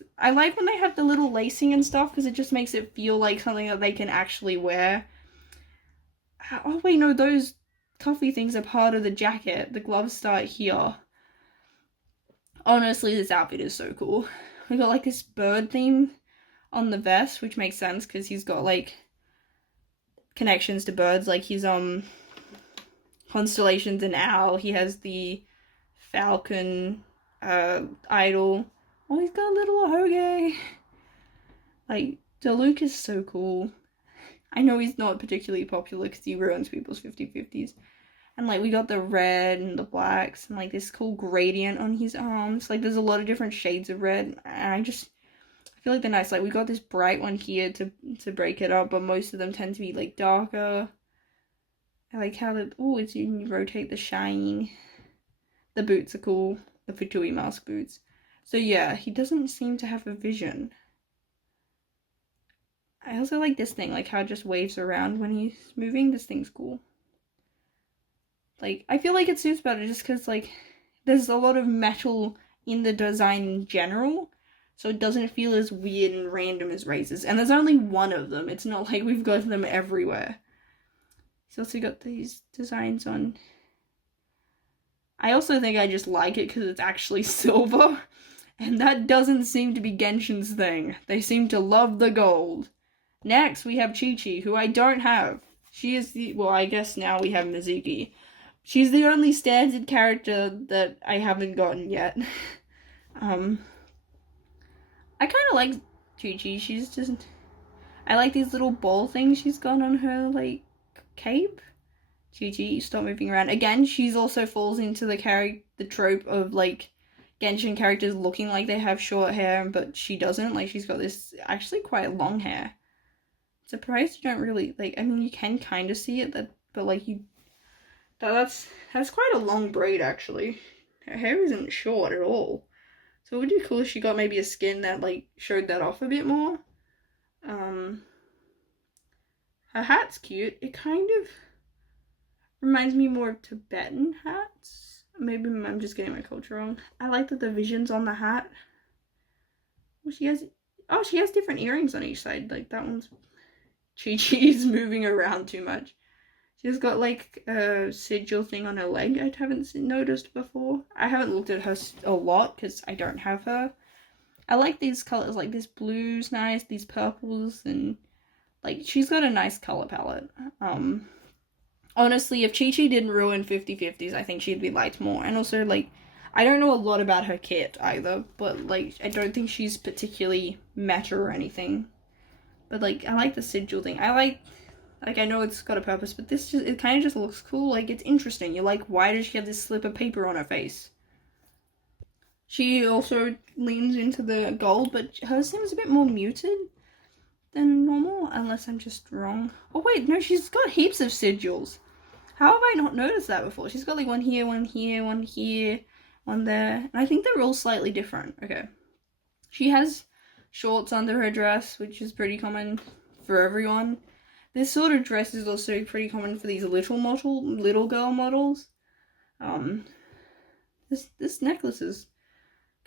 when they have the little lacing and stuff, because it just makes it feel like something that they can actually wear. Oh, wait, no, those cuffy things are part of the jacket. The gloves start here. Honestly, this outfit is so cool. We got, like, this bird theme on the vest, which makes sense, because he's got, like, connections to birds. Like, his, constellation's an owl. He has the falcon, idol. Oh, he's got a little hoge. Like, Diluc is so cool. I know he's not particularly popular because he ruins people's 50/50s. And, like, we got the red and the blacks and, like, this cool gradient on his arms. Like, there's a lot of different shades of red. And I feel like they're nice. Like, we got this bright one here to break it up, but most of them tend to be, like, darker. I like how it's you rotate the shine. The boots are cool. The Futui mask boots. So yeah, he doesn't seem to have a vision. I also like this thing, like how it just waves around when he's moving. This thing's cool. Like, I feel like it suits better just because, like, there's a lot of metal in the design in general, so it doesn't feel as weird and random as Razor's. And there's only one of them. It's not like we've got them everywhere. He's also got these designs on. I also think I just like it because it's actually silver. And that doesn't seem to be Genshin's thing. They seem to love the gold. Next, we have Chi-Chi, who I don't have. She is the... Well, I guess now we have Mizuki. She's the only standard character that I haven't gotten yet. I kind of like Chi-Chi. She's just... I like these little ball things she's got on her, like, cape. Chi-Chi, stop moving around. Again, she's also falls into the trope of, like, Genshin characters looking like they have short hair, but she doesn't. Like, she's got this actually quite long hair. Surprised you don't really, like, I mean, you can kind of see it, but, like, that's quite a long braid, actually. Her hair isn't short at all. So it would be cool if she got maybe a skin that, like, showed that off a bit more. Her hat's cute. It kind of reminds me more of Tibetan hats. Maybe I'm just getting my culture wrong. I like that the vision's on the hat. Well, she has different earrings on each side. Like, that one's... Chi-Chi's moving around too much. She's got, like, a sigil thing on her leg I haven't noticed before. I haven't looked at her a lot because I don't have her. I like these colors. Like, this blue's nice, these purples, and, like, she's got a nice color palette. Honestly, if Chi-Chi didn't ruin 50/50s, I think she'd be liked more. And also, like, I don't know a lot about her kit either, but, like, I don't think she's particularly meta or anything. But, like, I like the sigil thing. I know it's got a purpose, but it kind of just looks cool. Like, it's interesting. You're like, why does she have this slip of paper on her face? She also leans into the gold, but hers seems a bit more muted than normal, unless I'm just wrong. Oh, wait, no, she's got heaps of sigils. How have I not noticed that before? She's got, like, one here, one here, one here, one there. And I think they're all slightly different. Okay. She has shorts under her dress, which is pretty common for everyone. This sort of dress is also pretty common for these little girl models. This necklace is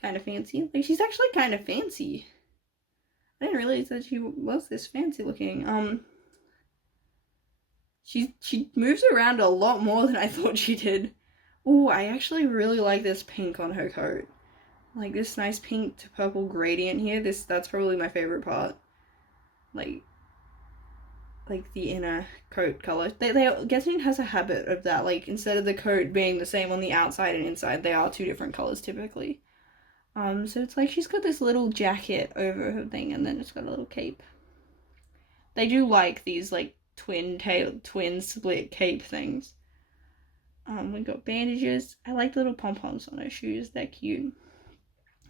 kind of fancy. Like, she's actually kind of fancy. I didn't realize that she was this fancy looking. She moves around a lot more than I thought she did. Oh, I actually really like this pink on her coat. Like, this nice pink to purple gradient here. That's probably my favorite part. Like the inner coat color. Genshin has a habit of that. Like, instead of the coat being the same on the outside and inside, they are two different colors typically. So it's like she's got this little jacket over her thing, and then it's got a little cape. They do like these, like, twin split cape things. We got bandages. I like the little pom-poms on her shoes. They're cute.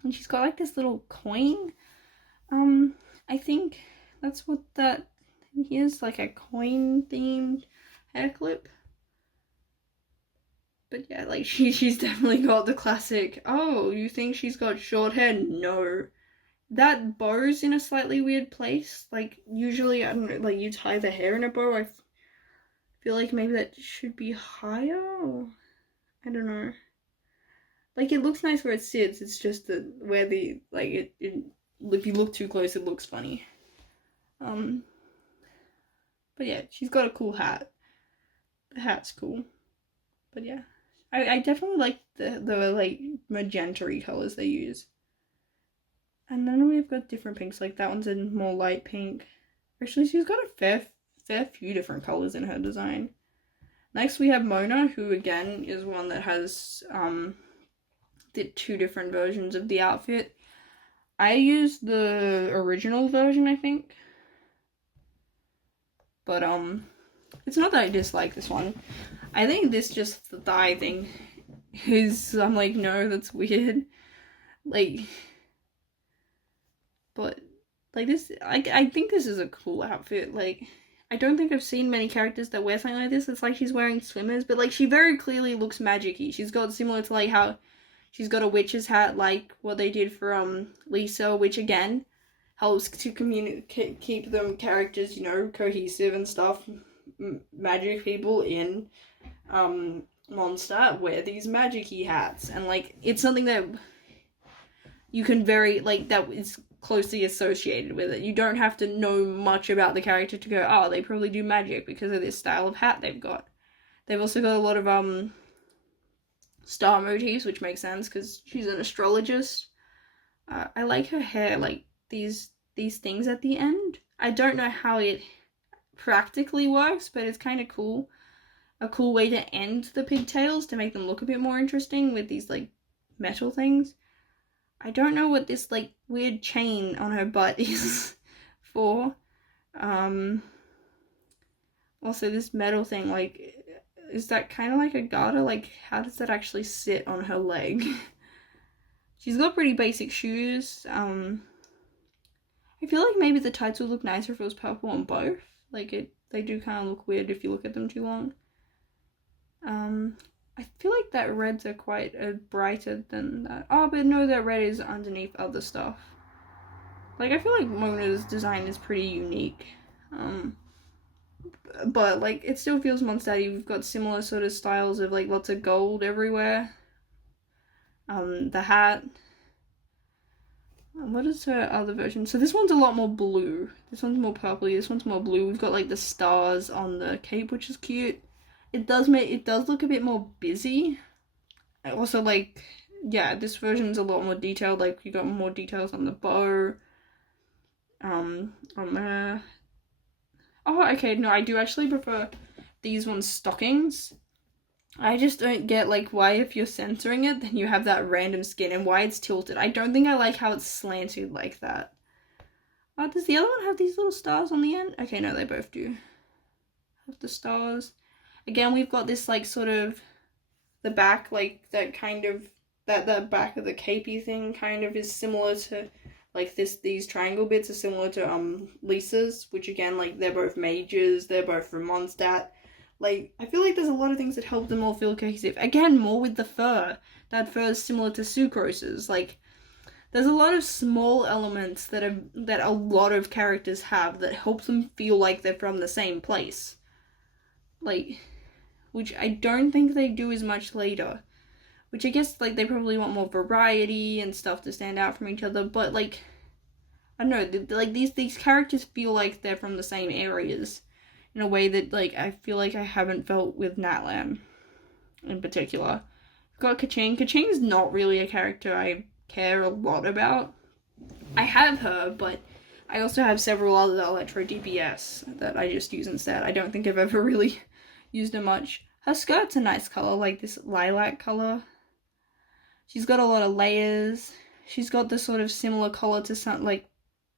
And she's got, like, this little coin. I think, That's what that, here's like a coin themed hair clip. But yeah, like she's definitely got the classic, oh, you think she's got short hair? No. That bow's in a slightly weird place. Like usually, I don't know, like you tie the hair in a bow, I feel like maybe that should be higher, or I don't know. Like it looks nice where it sits, it's just that where the, like it if you look too close it looks funny. But yeah, she's got a cool hat. The hat's cool. But yeah, I definitely like the like magenta-y colors they use. And then we've got different pinks, like that one's in more light pink. Actually, she's got a fair few different colors in her design. Next we have Mona, who again is one that has did 2 different versions of the outfit. I used the original version, I think. But it's not that I dislike this one. I think this just the thigh thing is, I'm like, no, that's weird. Like, but like this, I think this is a cool outfit. Like, I don't think I've seen many characters that wear something like this. It's like she's wearing swimmers, but like she very clearly looks magic-y. She's got similar to like how she's got a witch's hat, like what they did for Lisa, which again helps to communicate, keep them characters, you know, cohesive and stuff. Magic people in Mondstadt wear these magic-y hats, and like it's something that you can very, like, that is closely associated with it. You don't have to know much about the character to go, oh, they probably do magic because of this style of hat they've got. They've also got a lot of star motifs, which makes sense because she's an astrologist. I like her hair, like these things at the end. I don't know how it practically works, but it's kind of cool. A cool way to end the pigtails to make them look a bit more interesting with these like metal things. I don't know what this like weird chain on her butt is for. Also this metal thing, like, is that kind of like a garter? Like, how does that actually sit on her leg? She's got pretty basic shoes. I feel like maybe the tights would look nicer if it was purple on both. Like, they do kind of look weird if you look at them too long. I feel like that reds are quite brighter than that. Oh, but no, that red is underneath other stuff. Like, I feel like Mona's design is pretty unique. But, like, it still feels Mondstadt-y. We've got similar sort of styles of, like, lots of gold everywhere. The hat. What is her other version? So this one's a lot more blue. This one's more purpley. This one's more blue. We've got, like, the stars on the cape, which is cute. It does look a bit more busy. Also, like, yeah, this version's a lot more detailed. Like, you got more details on the bow. On the... Oh, okay, no, I do actually prefer these ones stockings. I just don't get, like, why if you're censoring it, then you have that random skin, and why it's tilted. I don't think I like how it's slanted like that. Oh, does the other one have these little stars on the end? Okay, no, they both do have the stars. Again, we've got this, like, sort of, the back, like, that kind of, that back of the capey thing kind of is similar to, like, these triangle bits are similar to, Lisa's, which, again, like, they're both mages, they're both from Mondstadt. Like, I feel like there's a lot of things that help them all feel cohesive. Again, more with the fur. That fur is similar to Sucrose's. Like, there's a lot of small elements that a lot of characters have that help them feel like they're from the same place. Like, which I don't think they do as much later. Which I guess, like, they probably want more variety and stuff to stand out from each other. But, like, I don't know. Like, these characters feel like they're from the same areas. In a way that, like, I feel like I haven't felt with Natlan in particular. I've got Kaching. Kaching's not really a character I care a lot about. I have her, but I also have several other Electro DPS that I just use instead. I don't think I've ever really used her much. Her skirt's a nice color, like this lilac color. She's got a lot of layers. She's got this sort of similar color to some, like,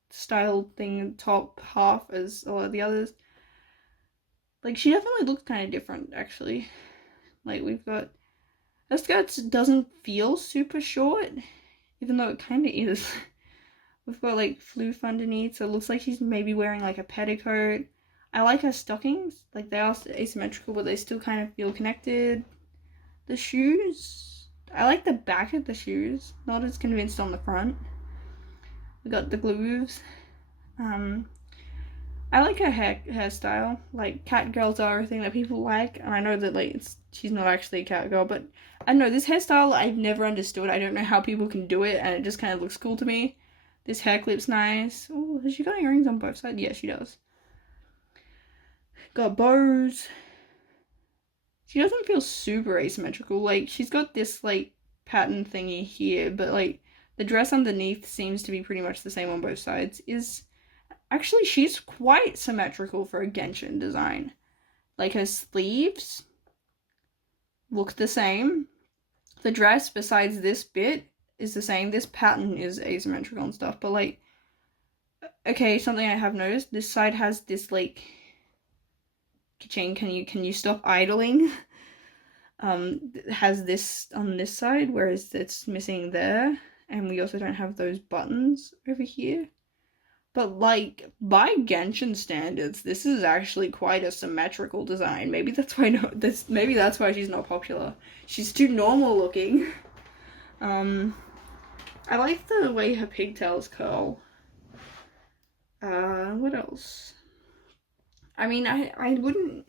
styled thing top half as a lot of the others. Like, she definitely looks kind of different, actually. Like, we've got... Her skirt doesn't feel super short, even though it kind of is. We've got like floof underneath, so it looks like she's maybe wearing like a petticoat. I like her stockings. Like, they are asymmetrical, but they still kind of feel connected. The shoes, I like the back of the shoes. Not as convinced on the front. We got the grooves. I like her hairstyle. Like, cat girls are a thing that people like, and I know that like she's not actually a cat girl, but I don't know, this hairstyle I've never understood. I don't know how people can do it, and it just kind of looks cool to me. This hair clip's nice. Oh, has she got earrings on both sides? Yeah, she does. Got bows. She doesn't feel super asymmetrical. Like, she's got this like pattern thingy here, but like the dress underneath seems to be pretty much the same on both sides. Actually, she's quite symmetrical for a Genshin design. Like, her sleeves look the same. The dress, besides this bit, is the same. This pattern is asymmetrical and stuff, but like, okay, something I have noticed, this side has this like, Ka-ching, can you stop idling? Has this on this side, whereas it's missing there, and we also don't have those buttons over here. But like, by Genshin standards, this is actually quite a symmetrical design. Maybe that's why maybe that's why she's not popular. She's too normal looking. I like the way her pigtails curl. What else? I mean, I wouldn't,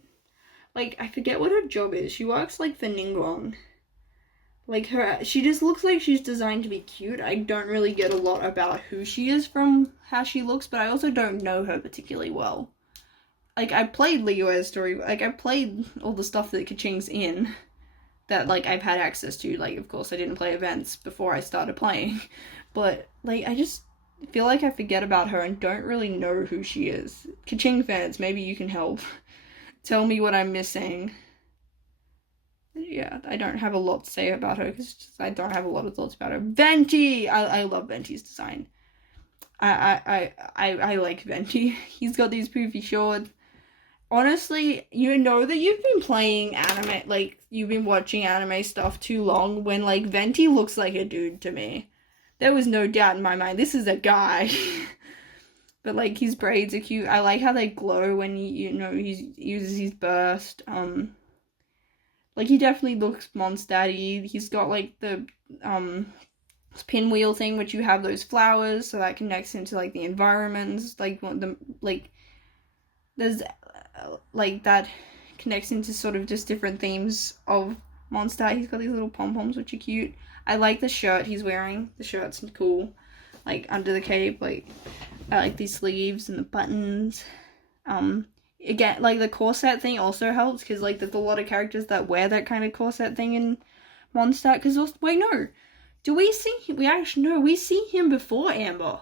like, I forget what her job is. She works like for Ningguang. Like, she just looks like she's designed to be cute. I don't really get a lot about who she is from how she looks, but I also don't know her particularly well. Like, I played Liyue's story, like, I played all the stuff that Ka-ching's in, that, like, I've had access to. Like, of course, I didn't play events before I started playing, but, like, I just feel like I forget about her and don't really know who she is. Ka-ching fans, maybe you can help. Tell me what I'm missing. Yeah, I don't have a lot to say about her because I don't have a lot of thoughts about her. Venti! I love Venti's design. I like Venti. He's got these poofy shorts. Honestly, you know that you've been playing anime, like, you've been watching anime stuff too long when, like, Venti looks like a dude to me. There was no doubt in my mind, this is a guy. But, like, his braids are cute. I like how they glow when he uses his burst. Like, he definitely looks Mondstadt-y. He's got, like, the, pinwheel thing, which you have those flowers, so that connects into, like, the environments. Like, there's, like, that connects into sort of just different themes of Mondstadt. He's got these little pom-poms, which are cute. I like the shirt he's wearing. The shirt's cool. Like, under the cape, like, I like these sleeves and the buttons. Again, like, the corset thing also helps, because, like, there's a lot of characters that wear that kind of corset thing in Mondstadt, because, wait, no. Do we see him? We see him before Amber.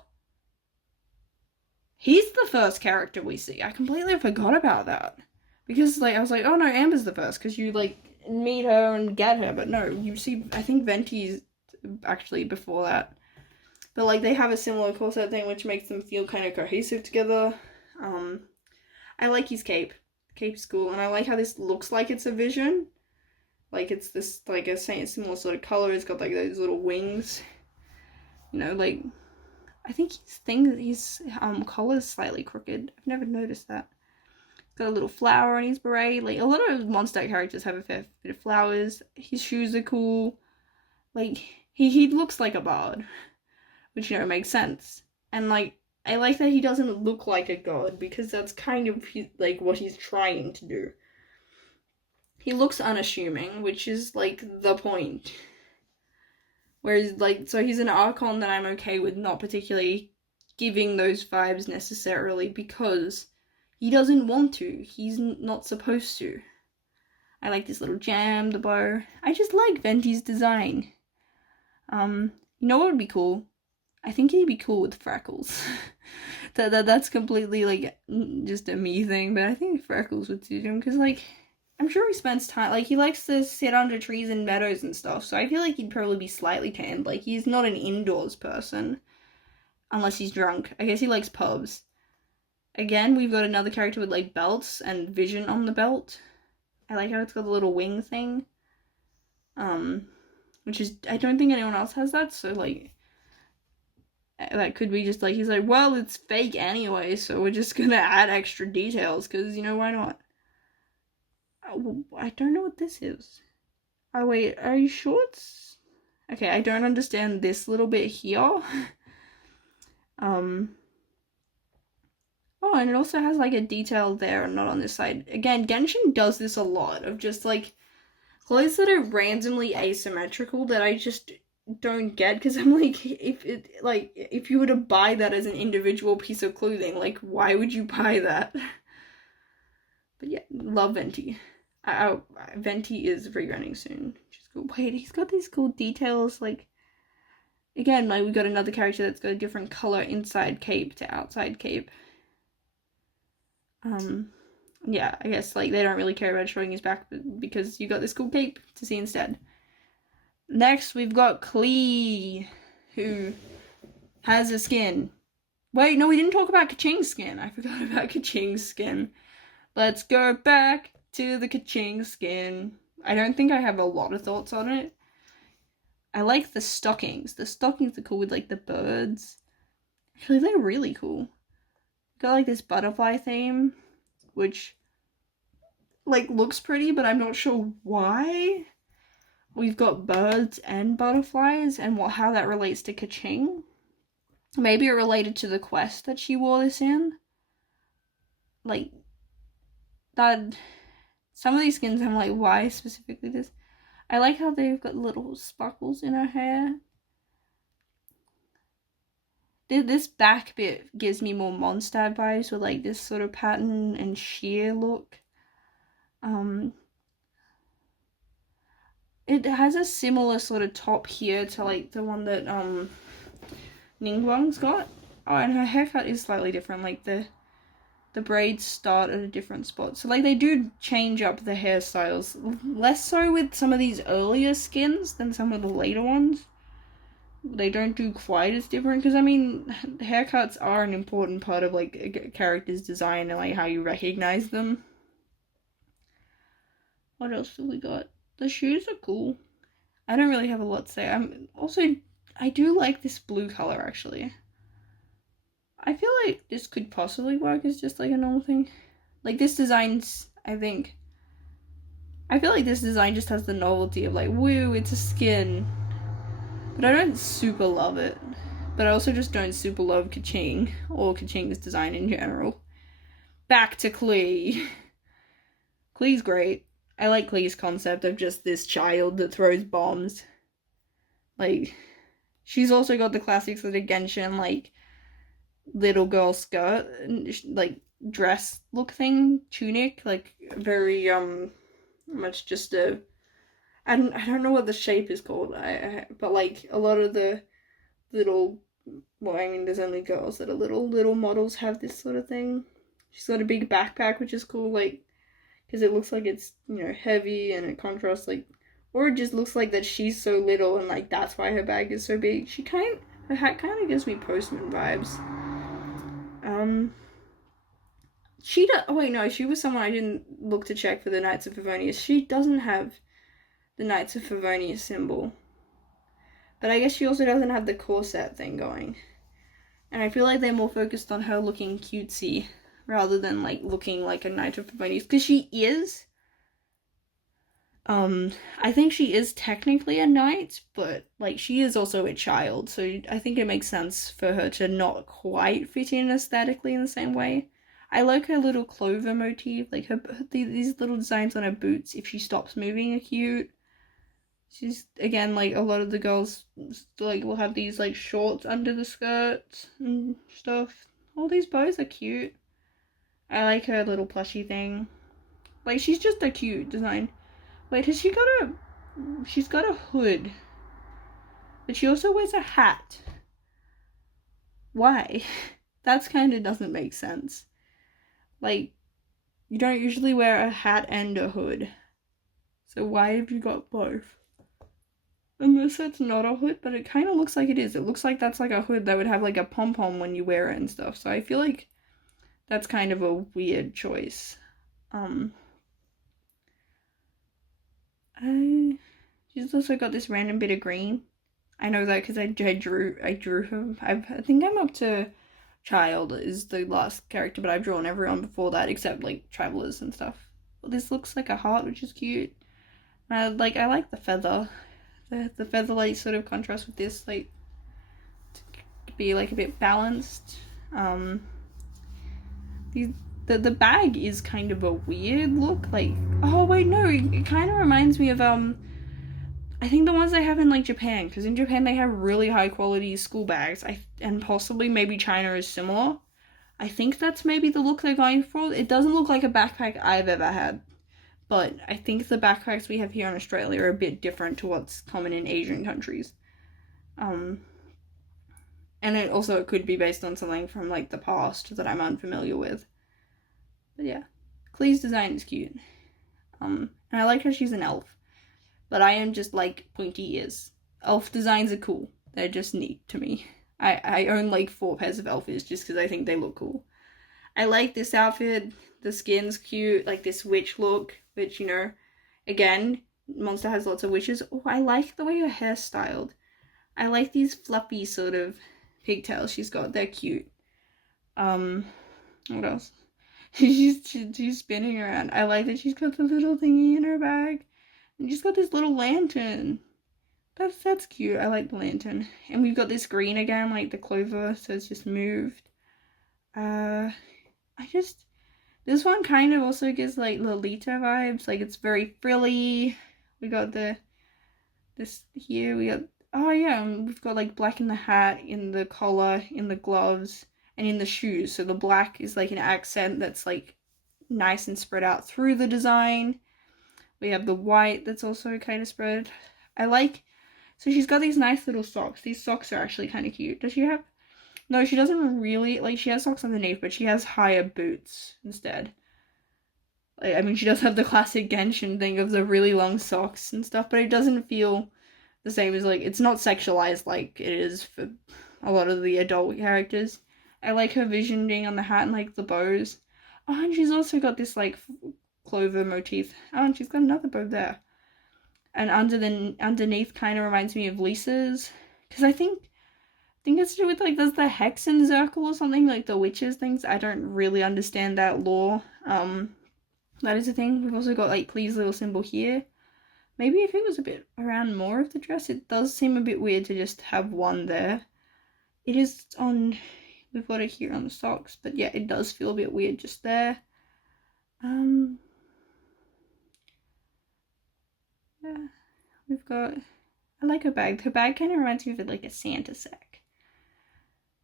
He's the first character we see. I completely forgot about that. Because, like, I was like, oh no, Amber's the first, because you, like, meet her and get her, but no, you see, I think Venti's actually before that. But, like, they have a similar corset thing, which makes them feel kind of cohesive together. I like his cape. The cape's cool, and I like how this looks like it's a vision. Like, it's this, like, a similar sort of color. It's got, like, those little wings. You know, like, I think his collar's slightly crooked. I've never noticed that. He's got a little flower on his beret. Like, a lot of Mondstadt characters have a fair bit of flowers. His shoes are cool. Like, he looks like a bard, which, you know, makes sense. And, like, I like that he doesn't look like a god, because that's kind of, like, what he's trying to do. He looks unassuming, which is, like, the point. Whereas, like, so he's an Archon that I'm okay with not particularly giving those vibes necessarily, because he doesn't want to. He's not supposed to. I like this little gem, the bow. I just like Venti's design. You know what would be cool? I think he'd be cool with freckles. That's completely, like, just a me thing, but I think freckles would suit him, because, like, I'm sure he spends time, like, he likes to sit under trees and meadows and stuff, so I feel like he'd probably be slightly tanned. Like, he's not an indoors person, unless he's drunk. I guess he likes pubs. Again, we've got another character with, like, belts and vision on the belt. I like how it's got a little wing thing. Which is, I don't think anyone else has that, so, like, That could be just like, he's like, well, it's fake anyway, so we're just gonna add extra details, because, why not? I don't know what this is. Oh, wait, are you sure it's... Okay, I don't understand this little bit here. Oh, and it also has, like, a detail there and not on this side. Again, Genshin does this a lot, of just, like, clothes that are randomly asymmetrical that I just don't get, because I'm like, if you were to buy that as an individual piece of clothing, like, why would you buy that? But yeah, love Venti. Venti is rerunning soon, which is cool. Wait, he's got these cool details, like, again, like, we got another character that's got a different color inside cape to outside cape. Yeah, I guess, like, they don't really care about showing his back because you got this cool cape to see instead. Next, we've got Klee, who has a skin. Wait, no, we didn't talk about Kaching's skin. I forgot about Kaching's skin. Let's go back to the Kaching skin. I don't think I have a lot of thoughts on it. I like the stockings. The stockings are cool with, like, the birds. Actually, they're really cool. Got, like, this butterfly theme, which, like, looks pretty, but I'm not sure why. We've got birds and butterflies, and how that relates to Kaching. Maybe it related to the quest that she wore this in. Like, that... Some of these skins, I'm like, why specifically this? I like how they've got little sparkles in her hair. This back bit gives me more Mondstadt vibes with, like, this sort of pattern and sheer look. It has a similar sort of top here to, like, the one that Ningguang's got. Oh, and her haircut is slightly different. Like, the braids start at a different spot. So, like, they do change up the hairstyles. Less so with some of these earlier skins than some of the later ones. They don't do quite as different. Because, I mean, haircuts are an important part of, like, a character's design and, like, how you recognize them. What else do we got? The shoes are cool. I don't really have a lot to say. I do like this blue color, actually. I feel like this could possibly work as just, like, a normal thing. Like, this design's, I feel like this design just has the novelty of, like, woo, it's a skin. But I don't super love it. But I also just don't super love Kaching, or Kaching's design in general. Back to Klee. Klee's great. I like Klee's concept of just this child that throws bombs. Like, she's also got the classics of the Genshin, like, little girl skirt, like, dress look thing, tunic, like, very, much just a, I don't know what the shape is called, but, like, a lot of the little, well, I mean, there's only girls that are little models have this sort of thing. She's got a big backpack, which is cool, like, because it looks like it's, heavy and it contrasts, like, or it just looks like that she's so little and, like, that's why her bag is so big. Her hat kind of gives me Postman vibes. She was someone I didn't look to check for the Knights of Favonius. She doesn't have the Knights of Favonius symbol. But I guess she also doesn't have the corset thing going. And I feel like they're more focused on her looking cutesy rather than, like, looking like a Knight of Favonius. Because she is. I think she is technically a knight, but, like, she is also a child. So I think it makes sense for her to not quite fit in aesthetically in the same way. I like her little clover motif. Like, these little designs on her boots, if she stops moving, are cute. She's, again, like, a lot of the girls, like, will have these, like, shorts under the skirts and stuff. All these bows are cute. I like her little plushie thing. Like, she's just a cute design. Wait, she's got a hood. But she also wears a hat. Why? That's kind of doesn't make sense. Like, you don't usually wear a hat and a hood. So why have you got both? Unless it's not a hood, but it kind of looks like it is. It looks like that's like a hood that would have like a pom-pom when you wear it and stuff. So I feel like that's kind of a weird choice. She's also got this random bit of green. I know that because I drew her. I think I'm up to Child is the last character, but I've drawn everyone before that except like travelers and stuff. Well, this looks like a heart, which is cute. I like the feather. The feather like sort of contrast with this, like to be like a bit balanced. The bag is kind of a weird look. Like, oh wait, no, it kind of reminds me of I think the ones they have in like Japan, because in Japan they have really high quality school bags. And possibly maybe China is similar. I think that's maybe the look they're going for. It doesn't look like a backpack I've ever had, but I think the backpacks we have here in Australia are a bit different to what's common in Asian countries. And it could be based on something from like the past that I'm unfamiliar with. But yeah, Klee's design is cute. And I like how she's an elf. But I am just like pointy ears. Elf designs are cool. They're just neat to me. I own like 4 pairs of elf ears just because I think they look cool. I like this outfit. The skin's cute. Like this witch look, which, you know, again, Monster has lots of witches. Oh, I like the way her hair's styled. I like these fluffy sort of pigtails she's got. They're cute. What else? she's spinning around. I like that she's got the little thingy in her bag. And she's got this little lantern. That's cute. I like the lantern. And we've got this green again, like the clover, so it's just moved. This one kind of also gives like Lolita vibes. Like it's very frilly. We got this here. Oh yeah, we've got like black in the hat, in the collar, in the gloves, and in the shoes. So the black is like an accent that's like nice and spread out through the design. We have the white that's also kind of spread. So she's got these nice little socks. These socks are actually kind of cute. Does she have? No, she doesn't really, like, she has socks underneath, but she has higher boots instead. Like, I mean, she does have the classic Genshin thing of the really long socks and stuff, but it doesn't feel the same as, like, it's not sexualized like it is for a lot of the adult characters. I like her vision being on the hat and, like, the bows. Oh, and she's also got this, like, clover motif. Oh, and she's got another bow there. And underneath kind of reminds me of Lisa's, because I think it's to do with, like, there's the Hexen circle or something, like the witches things. I don't really understand that lore. That is a thing. We've also got, like, Klee's little symbol here. Maybe if it was a bit around more of the dress, it does seem a bit weird to just have one there. It is on, we've got it here on the socks, but yeah, it does feel a bit weird just there. Yeah, we've got, I like her bag. Her bag kind of reminds me of like a Santa sack.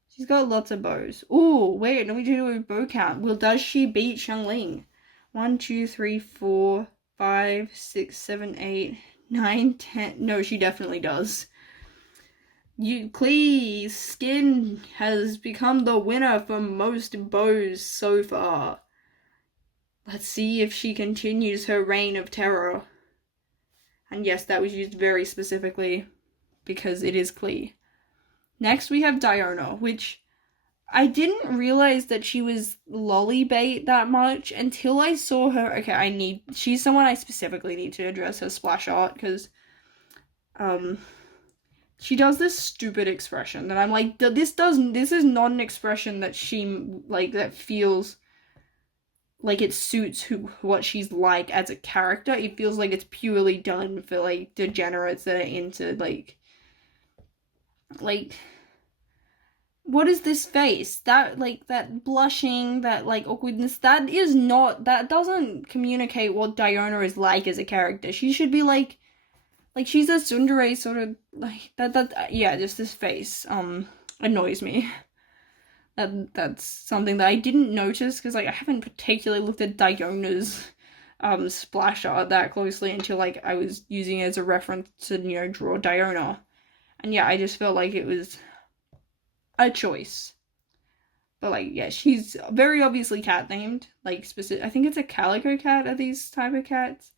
She's got lots of bows. Ooh, wait, no, we do a bow count. Well, does she beat Xiangling? 1, 2, 3, 4, 5, 6, 7, 8, 9, 10. No, she definitely does. Klee's skin has become the winner for most bows so far. Let's see if she continues her reign of terror. And yes, that was used very specifically because it is Klee. Next, we have Diona, which I didn't realize that she was lolly bait that much until I saw her. Okay, she's someone I specifically need to address her splash art, because she does this stupid expression that I'm like, this is not an expression that she, like, that feels like it suits what she's like as a character. It feels like it's purely done for, like, degenerates that are into, like, what is this face? That, like, that blushing, that, like, awkwardness, that doesn't communicate what Diona is like as a character. She should be, like she's a tsundere sort of, like, yeah, just this face, annoys me. That's something that I didn't notice, because, like, I haven't particularly looked at Diona's, splash art that closely until, like, I was using it as a reference to, you know, draw Diona. And yeah, I just felt like it was a choice. But, like, yeah, she's very obviously cat themed. Like, I think it's a calico cat, are these type of cats.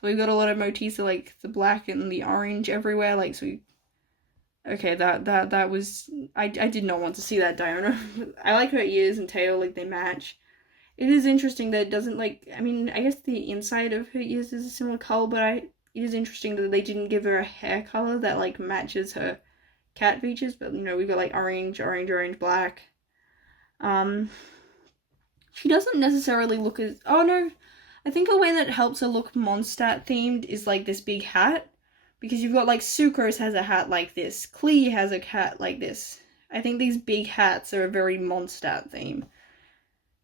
So we've got a lot of motifs of, like, the black and the orange everywhere. Like, so okay, that was, I did not want to see that Diona. I like her ears and tail, like, they match. It is interesting that it doesn't, like, I mean, I guess the inside of her ears is a similar color, but it is interesting that they didn't give her a hair color that, like, matches her cat features, but you know, we've got like orange, black. She doesn't necessarily look as, oh no, I think a way that helps her look Mondstadt themed is like this big hat, because you've got like Sucrose has a hat like this, Klee has a hat like this. I think these big hats are a very Mondstadt theme,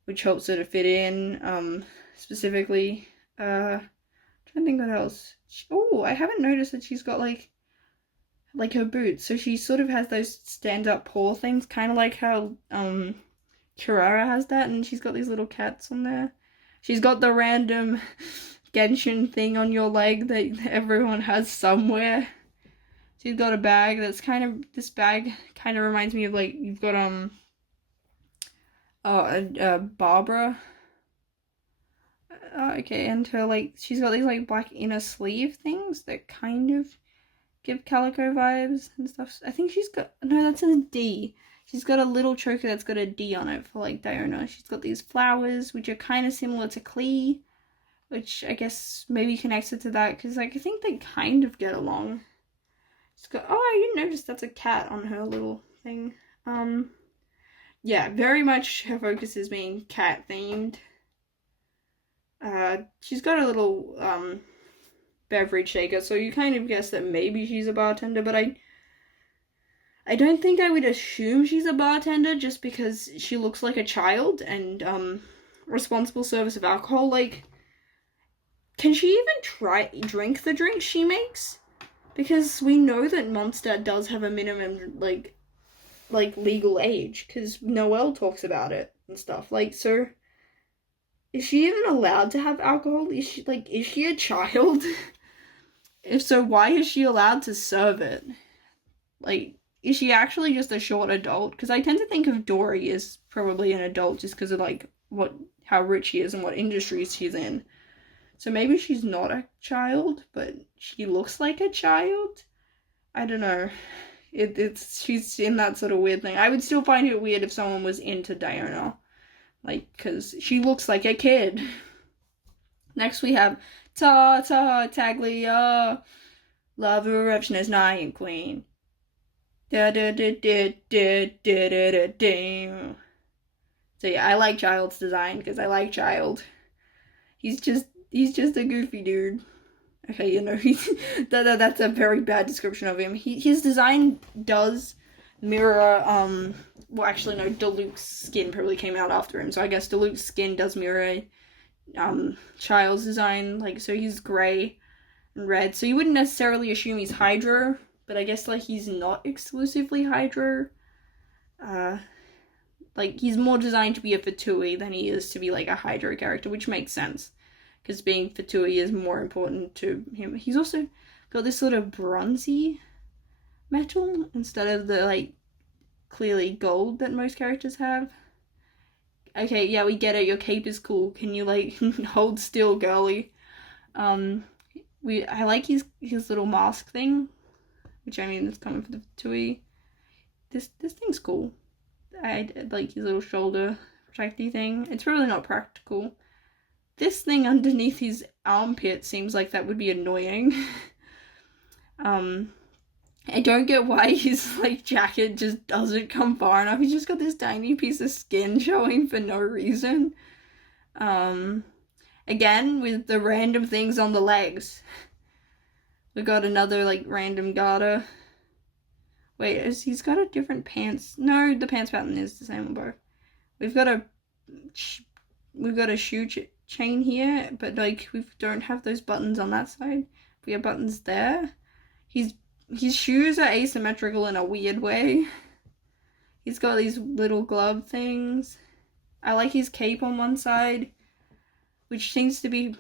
which helps her to fit in, specifically. Trying to think what else. Oh, I haven't noticed that she's got like her boots, so she sort of has those stand-up paw things, kind of like how Kirara has that, and she's got these little cats on there. She's got the random Genshin thing on your leg that everyone has somewhere. She's got a bag that's kind of, this bag kind of reminds me of like, you've got Barbara. Okay, and her like, she's got these like black inner sleeve things that kind of give Calico vibes and stuff. I think she's got, no, that's a D. She's got a little choker that's got a D on it for like Diona. She's got these flowers, which are kind of similar to Klee, which I guess maybe connects it to that, because like I think they kind of get along. She's got, oh, I didn't notice that's a cat on her little thing. Yeah, very much her focus is being cat themed. She's got a little beverage shaker, so you kind of guess that maybe she's a bartender, but I don't think I would assume she's a bartender just because she looks like a child, and responsible service of alcohol, like, can she even drink the drinks she makes? Because we know that Mondstadt does have a minimum like legal age, because Noelle talks about it and stuff. Like, so is she even allowed to have alcohol? Is she a child? If so, why is she allowed to serve it? Like, is she actually just a short adult? Because I tend to think of Dory as probably an adult just because of like how rich she is and what industries she's in. So maybe she's not a child, but she looks like a child. I don't know. She's in that sort of weird thing. I would still find it weird if someone was into Diona, like, because she looks like a kid. Next we have Taglia, lover of Shna's Night Queen. So yeah, I like Child's design because I like Child. He's just a goofy dude. Okay, you know, that's a very bad description of him. His design does mirror well, actually no, Diluc's skin probably came out after him, so I guess Diluc's skin does mirror Child's design. Like, so he's gray and red, so you wouldn't necessarily assume he's Hydro, but I guess like he's not exclusively Hydro. Like, he's more designed to be a Fatui than he is to be like a Hydro character, which makes sense, because being Fatui is more important to him. He's also got this sort of bronzy metal instead of the like clearly gold that most characters have. Okay, yeah, we get it, your cape is cool. Can you like hold still, girly? I like his little mask thing, which I mean is coming for the Fatui. This thing's cool. I like his little shoulder protecty thing. It's probably not practical. This thing underneath his armpit seems like that would be annoying. I don't get why his like jacket just doesn't come far enough. He's just got this tiny piece of skin showing for no reason. Again, with the random things on the legs. We got another like random garter. Wait, he's got a different pants? No, the pants pattern is the same on both. We've got a shoe chain here, but like we don't have those buttons on that side. We have buttons there. His shoes are asymmetrical in a weird way. He's got these little glove things. I like his cape on one side, which seems to be,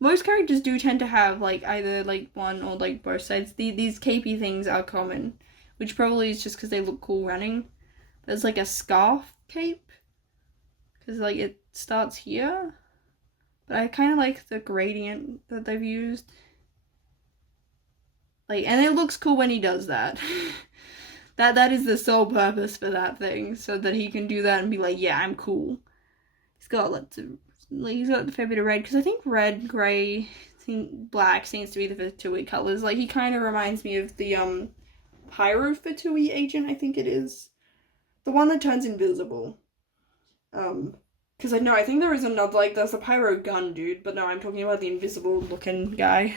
most characters do tend to have like either like one or like both sides. These capey things are common, which probably is just because they look cool running. There's like a scarf cape, because like it starts here, but I kind of like the gradient that they've used. Like, and it looks cool when he does that. that is the sole purpose for that thing, so that he can do that and be like, yeah, I'm cool. He's got lots of, like, he's got a fair bit of red, because I think red, grey, black seems to be the two colors. Like, he kind of reminds me of the Pyro Fatui agent, I think it is. The one that turns invisible. Because I think there is another, like, there's the Pyro gun dude, but no, I'm talking about the invisible looking guy.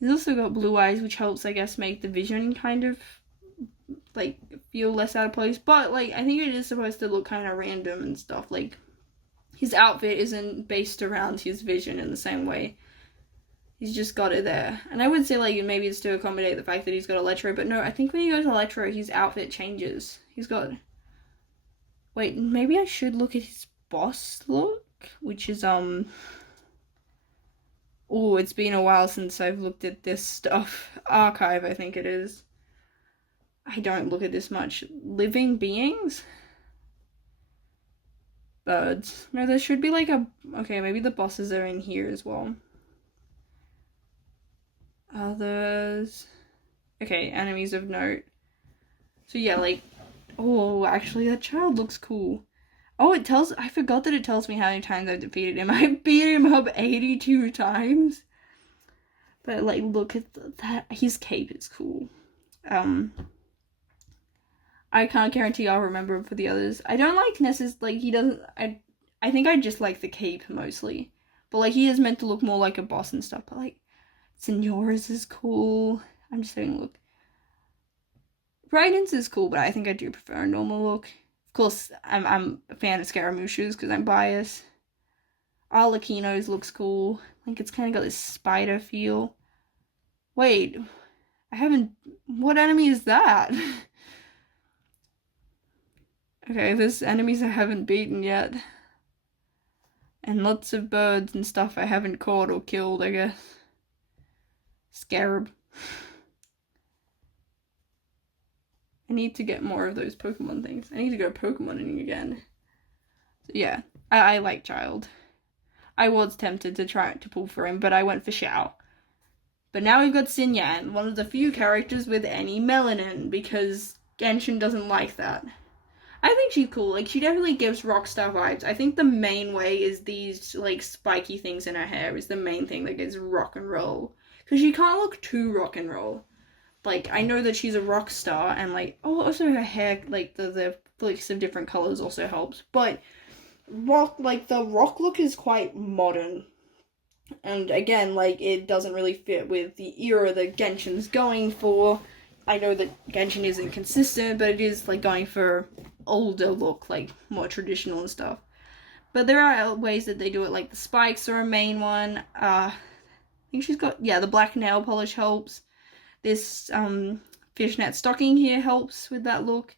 He's also got blue eyes, which helps, I guess, make the vision kind of, like, feel less out of place. But, like, I think it is supposed to look kind of random and stuff. Like, his outfit isn't based around his vision in the same way. He's just got it there. And I would say, like, maybe it's to accommodate the fact that he's got Electro, but no, I think when he goes Electro, his outfit changes. He's got... Wait, maybe I should look at his boss look, which is, oh, it's been a while since I've looked at this stuff. Archive, I think it is. I don't look at this much. Living beings? Birds. No, there should be like a... Okay, maybe the bosses are in here as well. Others... Okay, enemies of note. So yeah, like... Oh, actually, that child looks cool. Oh, it tells... I forgot that it tells me how many times I've defeated him. I beat him up 82 times. But, like, look at that. His cape is cool. I can't guarantee I'll remember him for the others. I don't like like, he doesn't... I think I just like the cape, mostly. But, like, he is meant to look more like a boss and stuff. But, like, Signora's is cool. I'm just saying, look. Raiden's is cool, but I think I do prefer a normal look. Of course, I'm a fan of Scaramouche's because I'm biased. Arlecchino's looks cool. Like, it's kind of got this spider feel. Wait, I haven't... What enemy is that? Okay, there's enemies I haven't beaten yet. And lots of birds and stuff I haven't caught or killed, I guess. Scarab. I need to get more of those Pokemon things. I need to go Pokemoning again. So yeah, I like Child. I was tempted to try to pull for him, but I went for Xiao. But now we've got Xinyan, one of the few characters with any melanin, because Genshin doesn't like that. I think she's cool. Like, she definitely gives Rockstar vibes. I think the main way is these, like, spiky things in her hair is the main thing that gives rock and roll. Because she can't look too rock and roll. Like, I know that she's a rock star, and, like, oh, also her hair, like, the flicks of different colors also helps. But, the rock look is quite modern. And, again, like, it doesn't really fit with the era that Genshin's going for. I know that Genshin isn't consistent, but it is, like, going for older look, like, more traditional and stuff. But there are ways that they do it, like, the spikes are a main one. I think she's got, yeah, the black nail polish helps. This fishnet stocking here helps with that look.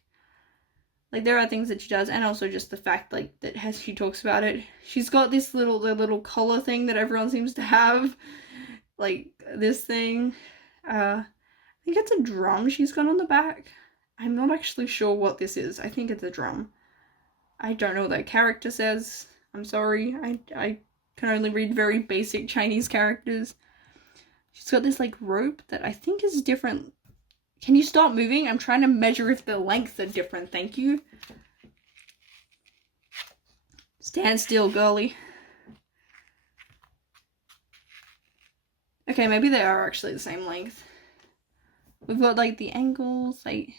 Like, there are things that she does, and also just the fact, like, that as she talks about it, she's got this little collar thing that everyone seems to have. Like, this thing. I think it's a drum she's got on the back. I'm not actually sure what this is. I think it's a drum. I don't know what that character says. I'm sorry. I can only read very basic Chinese characters. She's got this, like, rope that I think is different. Can you stop moving? I'm trying to measure if the lengths are different. Thank you. Stand still, girly. Okay, maybe they are actually the same length. We've got, like, the angles, like...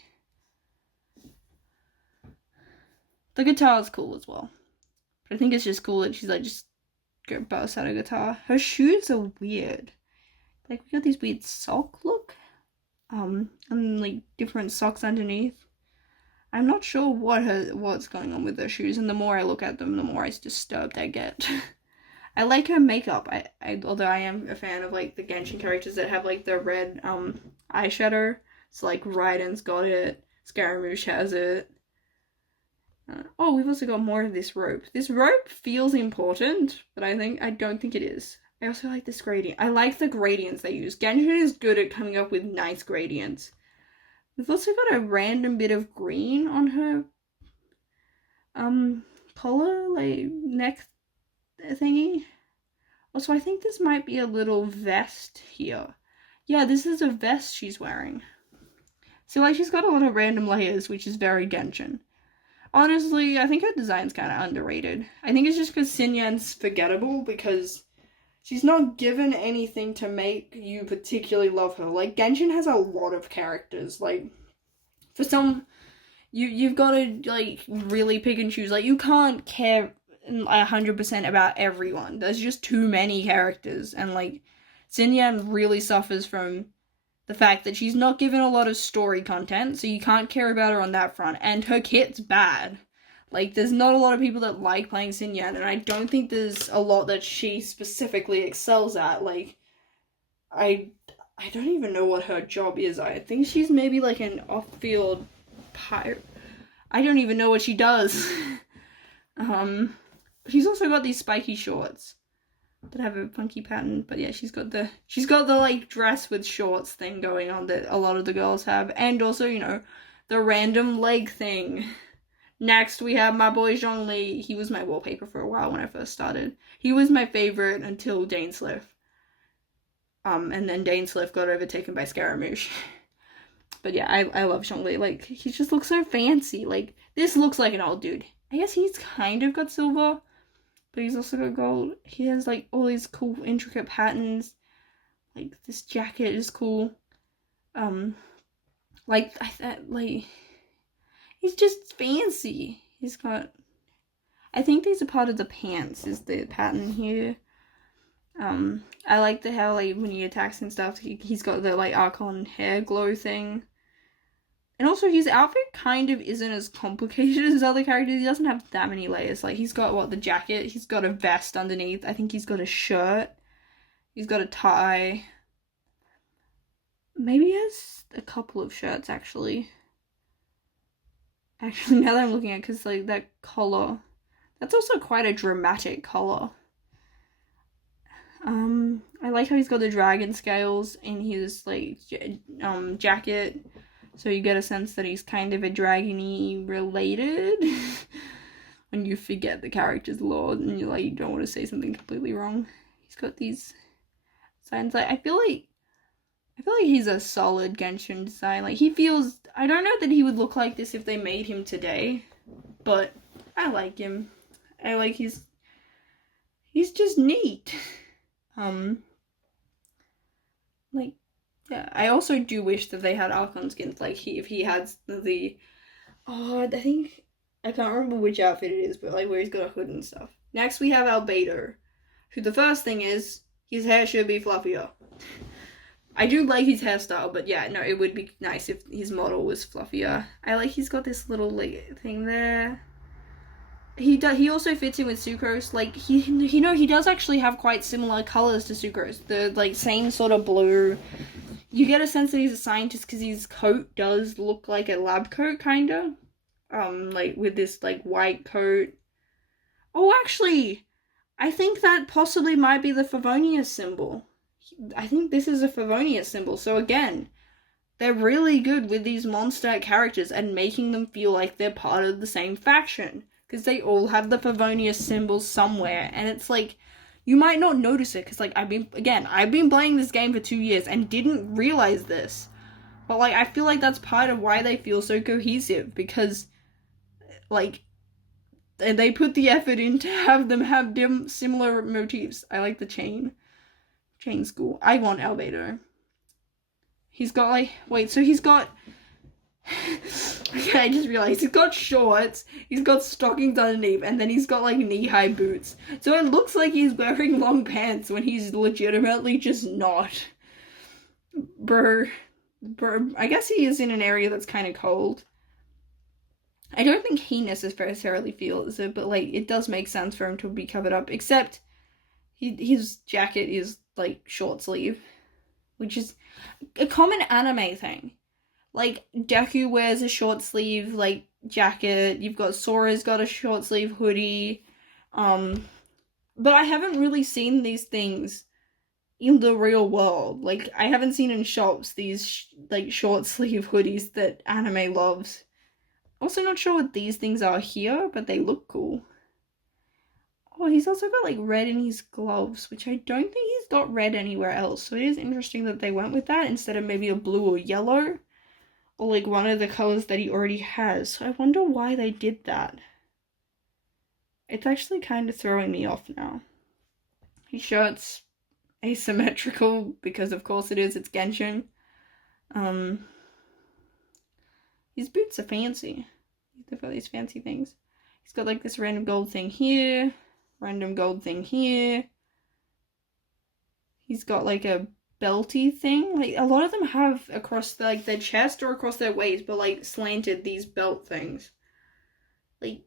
The guitar is cool as well. But I think it's just cool that she's, like, just go burst out a guitar. Her shoes are weird. Like, we got these weird sock look. And, like, different socks underneath. I'm not sure what's going on with her shoes, and the more I look at them, the more disturbed I get. I like her makeup. Although I am a fan of, like, the Genshin characters that have, like, the red, eyeshadow. So, like, Raiden's got it. Scaramouche has it. Oh, we've also got more of this rope. This rope feels important, but I don't think it is. I also like this gradient. I like the gradients they use. Genshin is good at coming up with nice gradients. We've also got a random bit of green on her collar, like, neck thingy. Also, I think this might be a little vest here. Yeah, this is a vest she's wearing. So, like, she's got a lot of random layers, which is very Genshin. Honestly, I think her design's kind of underrated. I think it's just because Xinyan's forgettable, because she's not given anything to make you particularly love her. Like, Genshin has a lot of characters. Like, for some, you've got to, like, really pick and choose. Like, you can't care 100% about everyone. There's just too many characters. And, like, Xinyan really suffers from the fact that she's not given a lot of story content, so you can't care about her on that front. And her kit's bad. Like, there's not a lot of people that like playing Xinyan, and I don't think there's a lot that she specifically excels at. Like, I don't even know what her job is. I think she's maybe like an off-field pirate. I don't even know what she does. She's also got these spiky shorts that have a funky pattern, but yeah, she's got the like dress with shorts thing going on that a lot of the girls have, and also, you know, the random leg thing. Next, we have my boy Zhongli. He was my wallpaper for a while when I first started. He was my favorite until Dainsliff. And then Dainsliff got overtaken by Scaramouche. But yeah, I love Zhongli. Like, he just looks so fancy. Like, this looks like an old dude. I guess he's kind of got silver, but he's also got gold. He has, like, all these cool, intricate patterns. Like, this jacket is cool. Like, he's just fancy. He's got, I think these are part of the pants, is the pattern here. I like the how, like, when he attacks and stuff, he's got the, like, Archon hair glow thing. And also, his outfit kind of isn't as complicated as other characters. He doesn't have that many layers. Like, he's got, the jacket. He's got a vest underneath. I think he's got a shirt. He's got a tie. Maybe he has a couple of shirts, actually. Actually, now that I'm looking at it, because, like, that collar. That's also quite a dramatic collar. I like how he's got the dragon scales in his, like, jacket. So you get a sense that he's kind of a dragon-y related. When you forget the character's lore and you're like, you don't want to say something completely wrong. He's got these signs. Like, I feel like he's a solid Genshin design. Like, he feels, I don't know that he would look like this if they made him today, but I like him. I like he's just neat. Like, yeah, I also do wish that they had Archon skins. Like, if he had I think, I can't remember which outfit it is, but, like, where he's got a hood and stuff. Next, we have Albedo, who the first thing is, his hair should be fluffier. I do like his hairstyle, but yeah, no, it would be nice if his model was fluffier. I like he's got this little, like, thing there. He also fits in with Sucrose. Like, he does actually have quite similar colors to Sucrose. The, like, same sort of blue. You get a sense that he's a scientist because his coat does look like a lab coat, kinda. Like, with this, like, white coat. Oh, actually, I think that possibly might be the Favonius symbol. I think this is a Favonius symbol. So again, they're really good with these monster characters and making them feel like they're part of the same faction. Because they all have the Favonius symbol somewhere. And it's like, you might not notice it. Because, like, I've been playing this game for 2 years and didn't realize this. But, like, I feel like that's part of why they feel so cohesive. Because, like, they put the effort in to have them have similar motifs. I like the chain school. I want Albedo. He's got, like, wait, so he's got, okay, I just realized he's got shorts, he's got stockings underneath, and then he's got, like, knee-high boots. So it looks like he's wearing long pants when he's legitimately just not. Brr, I guess he is in an area that's kind of cold. I don't think he necessarily feels it, but, like, it does make sense for him to be covered up, except his jacket is, like, short sleeve, which is a common anime thing. Like, Deku wears a short sleeve, like, jacket. You've got Sora's got a short sleeve hoodie. But I haven't really seen these things in the real world. Like, I haven't seen in shops these, like, short sleeve hoodies that anime loves. Also not sure what these things are here, but they look cool. Oh, he's also got, like, red in his gloves, which I don't think he's got red anywhere else. So it is interesting that they went with that instead of maybe a blue or yellow. Or, like, one of the colors that he already has. So I wonder why they did that. It's actually kind of throwing me off now. His shirt's asymmetrical because of course it is, it's Genshin. His boots are fancy. They've got these fancy things. He's got like this random gold thing here, random gold thing here. He's got like a belty thing. Like a lot of them have across like their chest or across their waist, but like slanted these belt things. Like,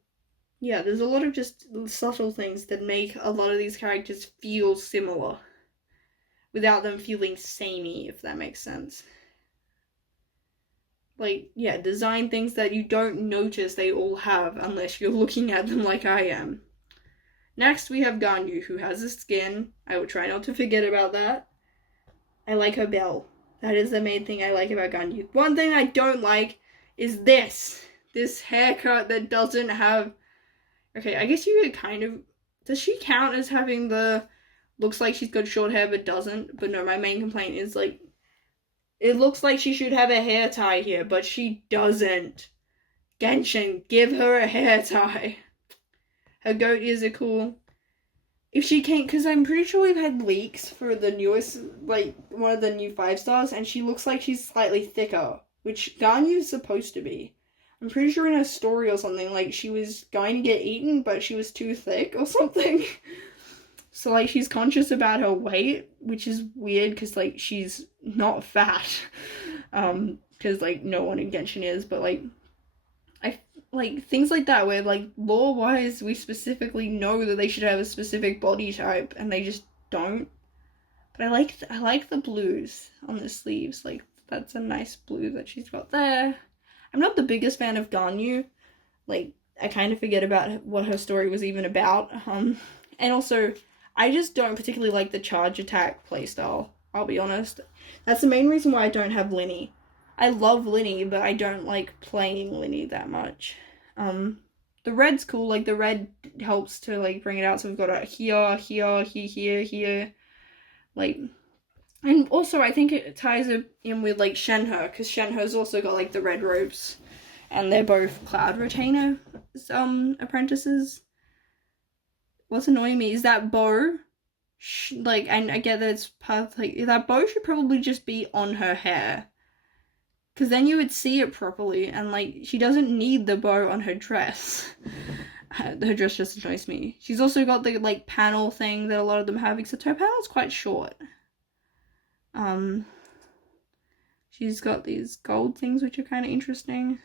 yeah, there's a lot of just subtle things that make a lot of these characters feel similar without them feeling samey, if that makes sense. Like, yeah, design things that you don't notice they all have unless you're looking at them like I am. Next, we have Ganyu, who has a skin. I will try not to forget about that. I like her bell. That is the main thing I like about Ganyu. One thing I don't like is this haircut that doesn't have... Okay, I guess you could kind of... Does she count as having the... Looks like she's got short hair but doesn't? But no, my main complaint is like... It looks like she should have a hair tie here, but she doesn't. Genshin, give her a hair tie. Her goat ears are cool. If she can't, because I'm pretty sure we've had leaks for the newest, like, one of the new 5-stars, and she looks like she's slightly thicker, which Ganyu's supposed to be. I'm pretty sure in her story or something, like, she was going to get eaten, but she was too thick or something. So, like, she's conscious about her weight, which is weird, because, like, she's not fat. Because, like, no one in Genshin is, but, like, like, things like that where, like, lore-wise, we specifically know that they should have a specific body type, and they just don't. But I like the blues on the sleeves. Like, that's a nice blue that she's got there. I'm not the biggest fan of Ganyu. Like, I kind of forget about what her story was even about. And also, I just don't particularly like the charge attack playstyle, I'll be honest. That's the main reason why I don't have Linny. I love Linny, but I don't like playing Linny that much. The red's cool, like the red helps to like bring it out, so we've got it here, here, here, here, like, and also I think it ties it in with like Shenhe, because Shenhe's also got like the red robes, and they're both Cloud Retainer apprentices. What's annoying me is that bow, like, and I get that it's part of, like, that bow should probably just be on her hair. Because then you would see it properly, and, like, she doesn't need the bow on her dress. Her dress just annoys me. She's also got the, like, panel thing that a lot of them have, except her panel's quite short. She's got these gold things, which are kind of interesting.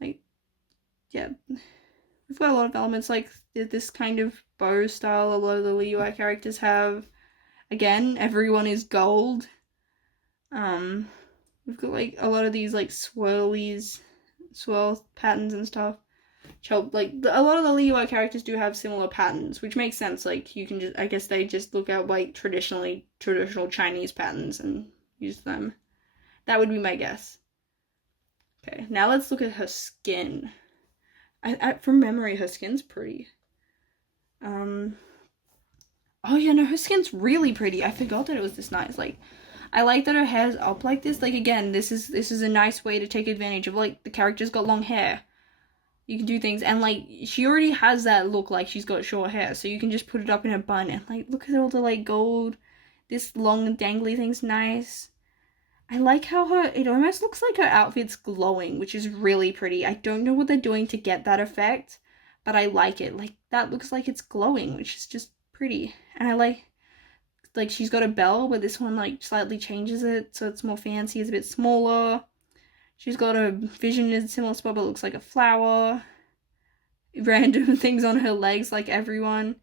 Like, yeah. We've got a lot of elements, like, this kind of bow style a lot of the Liyue characters have. Again, everyone is gold. We've got like a lot of these like swirl patterns and stuff. Like a lot of the Liyue characters do have similar patterns, which makes sense. Like you can just, I guess they just look at like traditional Chinese patterns and use them. That would be my guess. Okay, now let's look at her skin. From memory, her skin's pretty. Oh yeah, no, her skin's really pretty. I forgot that it was this nice. Like, I like that her hair's up like this. Like, again, this is a nice way to take advantage of, like, the character's got long hair. You can do things, and, like, she already has that look like she's got short hair, so you can just put it up in a bun, and, like, look at all the, like, gold. This long, dangly thing's nice. I like how it almost looks like her outfit's glowing, which is really pretty. I don't know what they're doing to get that effect, but I like it. Like, that looks like it's glowing, which is just pretty. And I like she's got a bell, but this one like slightly changes it so it's more fancy, it's a bit smaller. She's got a vision in a similar spot but looks like a flower. Random things on her legs like everyone.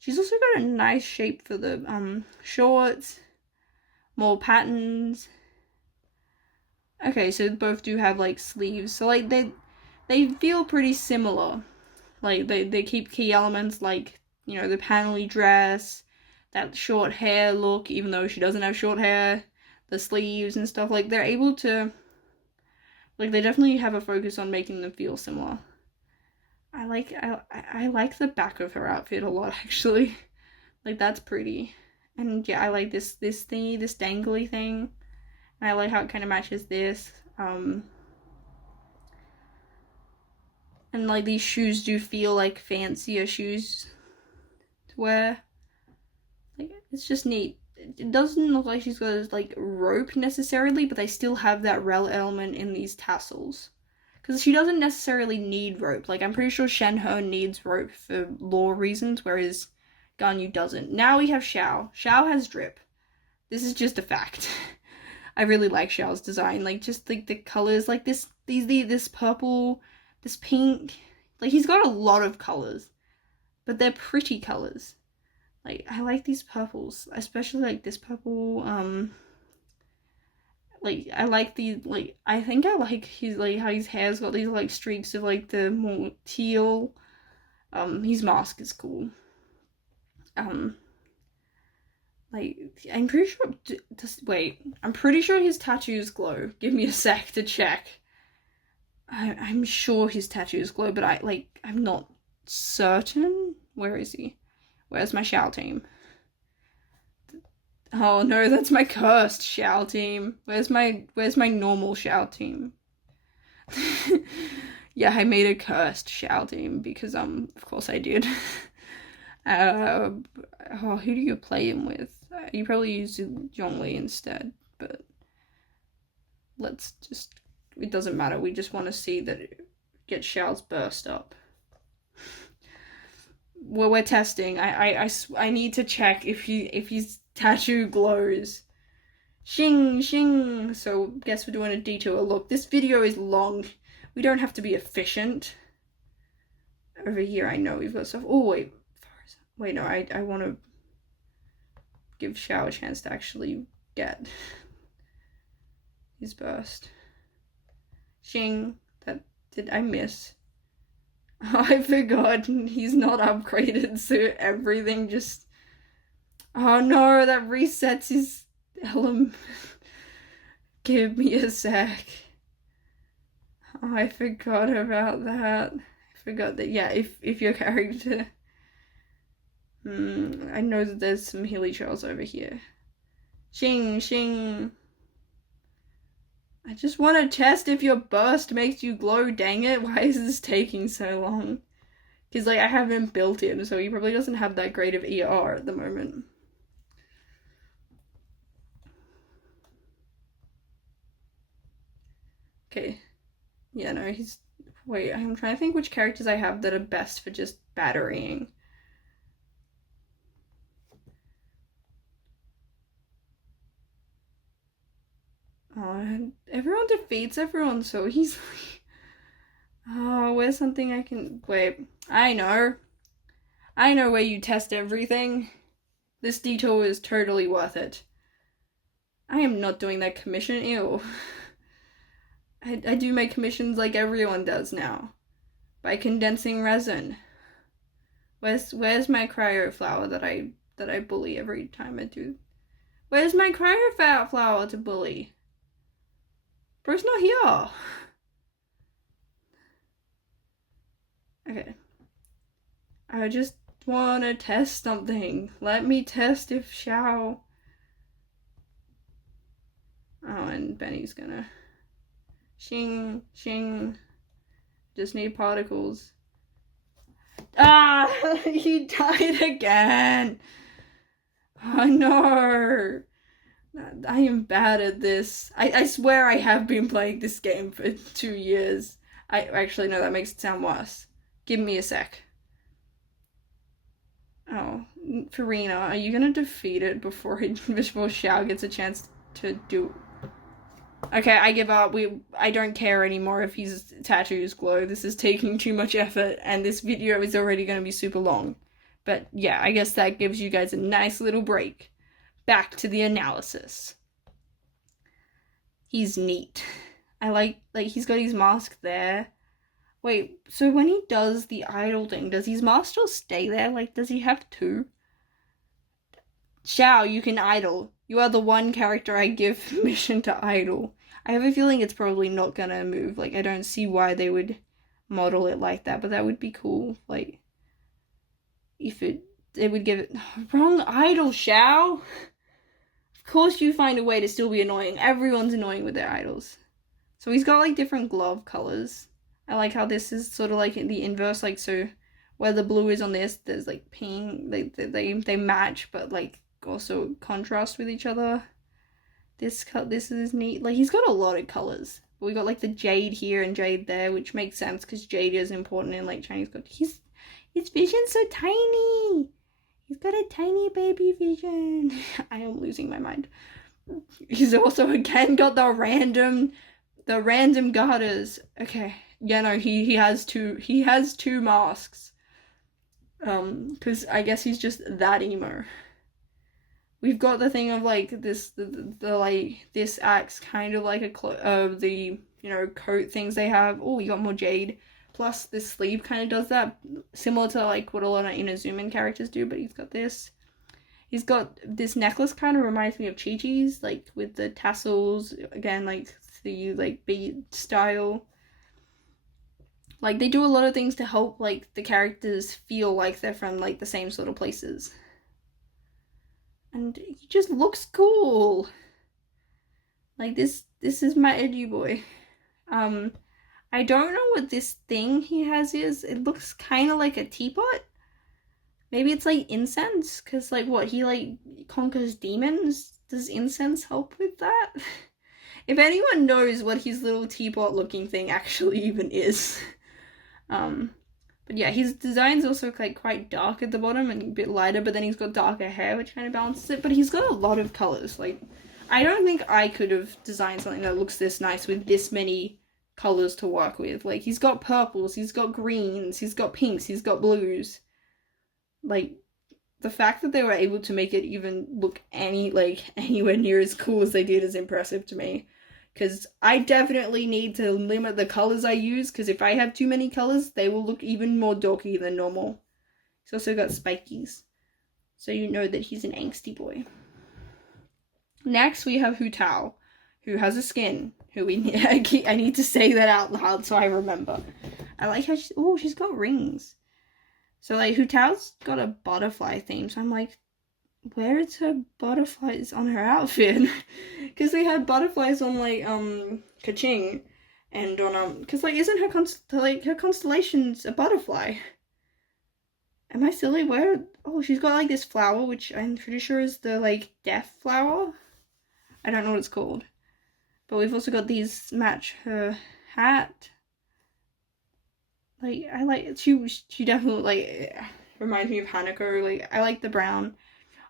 She's also got a nice shape for the shorts. More patterns. Okay, so both do have like sleeves, so like they feel pretty similar. Like they keep key elements like, you know, the panelly dress, that short hair look, even though she doesn't have short hair, the sleeves and stuff. Like, they're able to, like, they definitely have a focus on making them feel similar. I like the back of her outfit a lot, actually. Like, that's pretty. And yeah, I like this thingy, this dangly thing. And I like how it kind of matches this. And like, these shoes do feel like fancier shoes to wear. Like, it's just neat. It doesn't look like she's got like rope necessarily, but they still have that rel element in these tassels. Because she doesn't necessarily need rope. Like, I'm pretty sure Shenhe needs rope for lore reasons, whereas Ganyu doesn't. Now we have Xiao. Xiao has drip. This is just a fact. I really like Xiao's design. Like, just like the colors, like this purple, this pink. Like, he's got a lot of colors, but they're pretty colors. Like, I like these purples, especially like this purple. Like, I like the, like, I think I like his, like, how his hair's got these, like, streaks of, like, the more teal. His mask is cool. Like, I'm pretty sure, wait, I'm pretty sure his tattoos glow. Give me a sec to check. I'm sure his tattoos glow, but I'm not certain. Where is he? Where's my Xiao team? Oh no, that's my cursed Xiao team. Where's my normal Xiao team? Yeah, I made a cursed Xiao team because of course I did. Who do you play him with? You probably use Zhongli instead, but let's just, it doesn't matter. We just want to see that it gets Xiao's burst up. Well, we're testing. I need to check if his tattoo glows. Shing. So guess we're doing a detour. Look, this video is long. We don't have to be efficient. Over here, I know we've got stuff. Oh wait, no. I want to give Xiao a chance to actually get his burst. Shing. That did I miss? Oh, I forgot he's not upgraded, so everything just... Oh no, that resets his element. Give me a sec. Oh, I forgot about that. I forgot that, yeah, if your character... I know that there's some Healy Trails over here. Shing. I just want to test if your burst makes you glow, dang it. Why is this taking so long? Because, like, I have him built in, so he probably doesn't have that great of ER at the moment. Okay. Yeah, no, he's... Wait, I'm trying to think which characters I have that are best for just batterying. Oh, everyone defeats everyone so easily. Oh, where's something I can... Wait, I know where you test everything. This detour is totally worth it. I am not doing that commission, ew. I do my commissions like everyone does now. By condensing resin. Where's my cryo flower that I bully every time I do? Where's my cryo flower to bully? Bro's not here. Okay. I just want to test something. Let me test if Xiao... Oh, and Benny's gonna... Shing. Just need particles. Ah! He died again! Oh no! I am bad at this. I swear I have been playing this game for 2 years. I actually, no, that makes it sound worse. Give me a sec. Oh, Farina, are you gonna defeat it before Xiao gets a chance to do... Okay, I give up. I don't care anymore if his tattoos glow. This is taking too much effort, and this video is already gonna be super long. But yeah, I guess that gives you guys a nice little break. Back to the analysis. He's neat. I like he's got his mask there. Wait, so when he does the idle thing, does his mask still stay there? Like, does he have two? Xiao, you can idle. You are the one character I give permission to idle. I have a feeling it's probably not gonna move. Like, I don't see why they would model it like that, but that would be cool. Like, if it would give it... Wrong idle, Xiao! Of course you find a way to still be annoying. Everyone's annoying with their idols. So he's got, like, different glove colors. I like how this is sort of like the inverse, like, so where the blue is on this, there's like pink, they match, but like also contrast with each other. This is neat. Like, he's got a lot of colors. We got like the jade here and jade there, which makes sense because jade is important in like Chinese culture. His vision's so tiny. He's got a tiny baby vision. I am losing my mind. He's also again got the random garters. Okay. Yeah, no, he has two masks. Because I guess he's just that emo. We've got the thing of like this, like this acts kind of like the coat things they have. Oh, you got more jade. Plus this sleeve kind of does that, similar to like what a lot of Inazuman characters do. But he's got this. He's got this necklace, kind of reminds me of Chi-Chi's, like with the tassels again, like the like bead style. Like, they do a lot of things to help like the characters feel like they're from like the same sort of places. And he just looks cool. Like, this is my edgy boy. I don't know what this thing he has is. It looks kind of like a teapot. Maybe it's like incense, because like what, he like conquers demons? Does incense help with that? If anyone knows what his little teapot looking thing actually even is. But yeah, his design's also like quite dark at the bottom and a bit lighter, but then he's got darker hair, which kind of balances it. But he's got a lot of colors. Like, I don't think I could have designed something that looks this nice with this many colors to work with. Like, he's got purples, he's got greens, he's got pinks, he's got blues. Like, the fact that they were able to make it even look anywhere near as cool as they did is impressive to me. Because I definitely need to limit the colors I use, because if I have too many colors, they will look even more dorky than normal. He's also got spikies, so you know that he's an angsty boy. Next, we have Hu Tao, who has a skin, who I need to say that out loud so I remember. I like how she's got rings. So, like, Hu Tao's got a butterfly theme, so I'm like, where is her butterflies on her outfit? Because we had butterflies on like Kaching, and on because like isn't her constellation's a butterfly? Am I silly? Where? Oh, she's got like this flower, which I'm pretty sure is the like death flower. I don't know what it's called, but we've also got these match her hat. Like, I like she definitely like reminds me of Hanako. Like, I like the brown.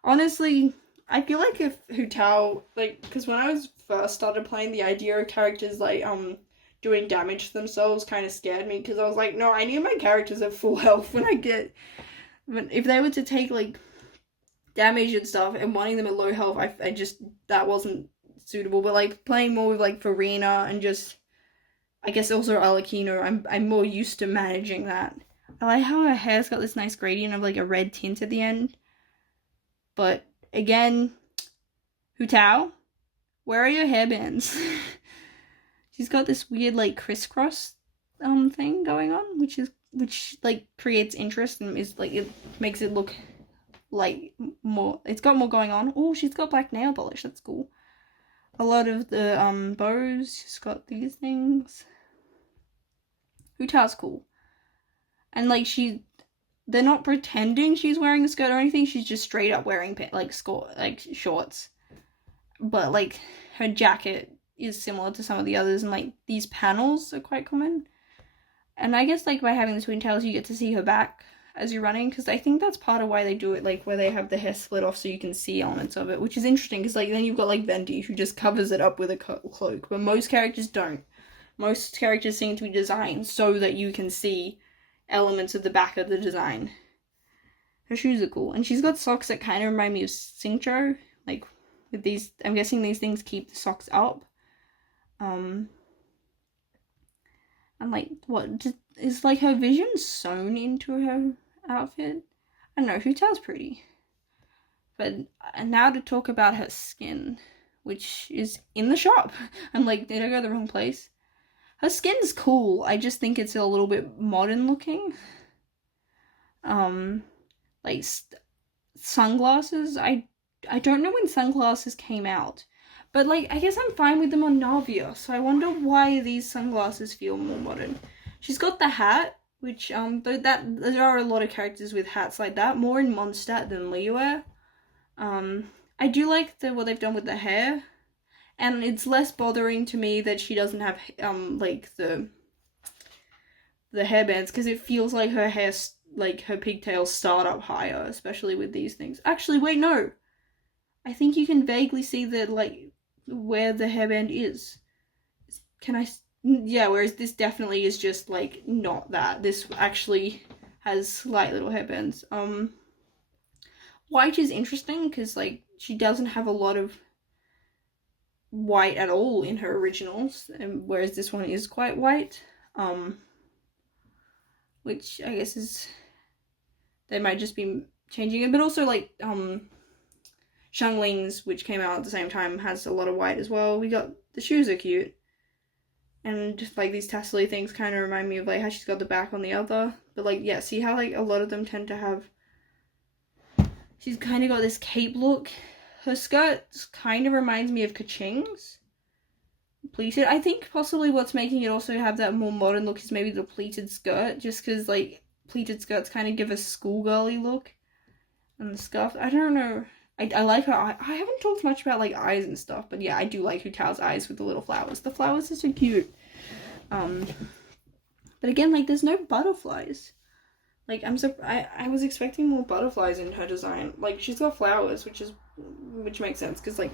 Honestly, I feel like if Hu Tao, like, because when I was first started playing, the idea of characters, like, doing damage to themselves kind of scared me, because I was like, no, I need my characters at full health but if they were to take, like, damage and stuff, and wanting them at low health, I just, that wasn't suitable, but, like, playing more with, like, Farina, and just, I guess also Alakino, I'm more used to managing that. I like how her hair's got this nice gradient of, like, a red tint at the end. But, again, Hu Tao, where are your hairbands? She's got this weird, like, crisscross, thing going on, which, like, creates interest and is, like, it makes it look, like, more, it's got more going on. Oh, she's got black nail polish, that's cool. A lot of the, bows, she's got these things. Hu Tao's cool. And, like, they're not pretending she's wearing a skirt or anything. She's just straight up wearing shorts. But like her jacket is similar to some of the others, and like these panels are quite common. And I guess like by having the twin tails, you get to see her back as you're running, because I think that's part of why they do it, like where they have the hair split off so you can see elements of it, which is interesting because like then you've got like Venti who just covers it up with a cloak, but most characters don't. Most characters seem to be designed so that you can see elements of the back of the design. Her shoes are cool, and she's got socks that kind of remind me of Xingqiu, like with these. I'm guessing these things keep the socks up. And like, what is like her vision sewn into her outfit? I don't know. Hu Tao's pretty, but now to talk about her skin, which is in the shop. I'm like, did I go to the wrong place? Her skin's cool. I just think it's a little bit modern looking. Like sunglasses. I don't know when sunglasses came out, but like I guess I'm fine with them on Navia. So I wonder why these sunglasses feel more modern. She's got the hat, which though that there are a lot of characters with hats like that, more in Mondstadt than Liyue. I do like what they've done with the hair, and it's less bothering to me that she doesn't have like the hairbands, because it feels like her hair, like her pigtails start up higher, especially with these things. Actually, wait, no. I think you can vaguely see the like where the hairband is. Can I? Yeah, whereas this definitely is just like not that. This actually has slight little hairbands. White is interesting because like she doesn't have a lot of white at all in her originals, and whereas this one is quite white. Which I guess is, they might just be changing it, but also like Xiangling's, which came out at the same time, has a lot of white as well. We got, the shoes are cute, and just like these tassely things kind of remind me of like how she's got the back on the other, but like yeah, see how like a lot of them tend to have, she's kind of got this cape look. Her skirt kind of reminds me of Kaching's pleated. I think possibly what's making it also have that more modern look is maybe the pleated skirt, just because like pleated skirts kind of give a schoolgirly look, and the scarf, I don't know. I like her eye. I haven't talked much about like eyes and stuff, but yeah, I do like Hu Tao's eyes with the little flowers. The flowers are so cute. But again, like there's no butterflies. Like I was expecting more butterflies in her design. Like she's got flowers, which makes sense because like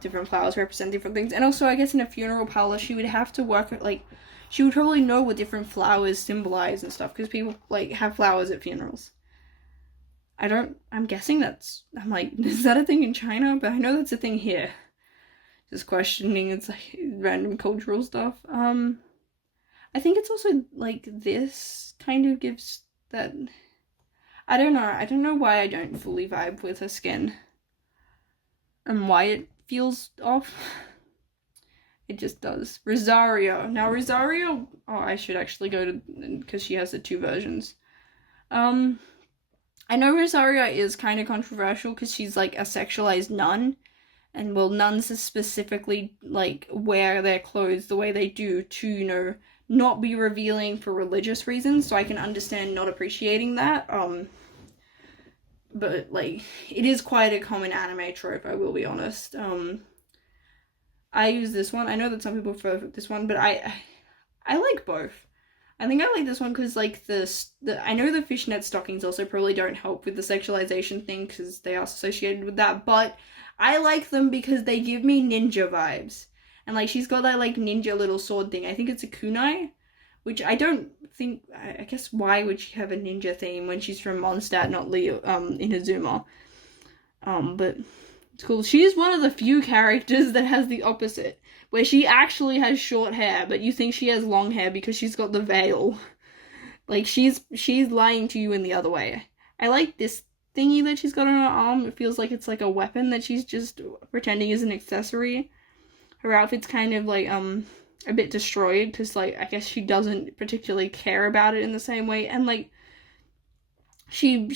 different flowers represent different things. And also I guess in a funeral parlor she would have to work with, like, she would probably know what different flowers symbolize and stuff, because people like have flowers at funerals. I'm guessing I'm like, is that a thing in China? But I know that's a thing here. Just questioning, it's like random cultural stuff. I think it's also like this kind of gives that, I don't know why I don't fully vibe with her skin and why it feels off. It just does. Rosario. Now Rosario, oh, I should actually go to, because she has the two versions. I know Rosario is kind of controversial because she's like a sexualized nun, and well, nuns specifically like wear their clothes the way they do to, you know, not be revealing for religious reasons, so I can understand not appreciating that. But like it is quite a common anime trope, I will be honest. I use this one. I know that some people prefer this one, but I like both. I think I like this one because like I know the fishnet stockings also probably don't help with the sexualization thing because they are associated with that, but I like them because they give me ninja vibes. And like she's got that like ninja little sword thing. I think it's a kunai, which I don't think, I guess why would she have a ninja theme when she's from Mondstadt, not Leo, Inazuma. But it's cool. She's one of the few characters that has the opposite, where she actually has short hair, but you think she has long hair because she's got the veil. Like she's lying to you in the other way. I like this thingy that she's got on her arm. It feels like it's like a weapon that she's just pretending is an accessory. Her outfit's kind of like a bit destroyed because like I guess she doesn't particularly care about it in the same way, and like she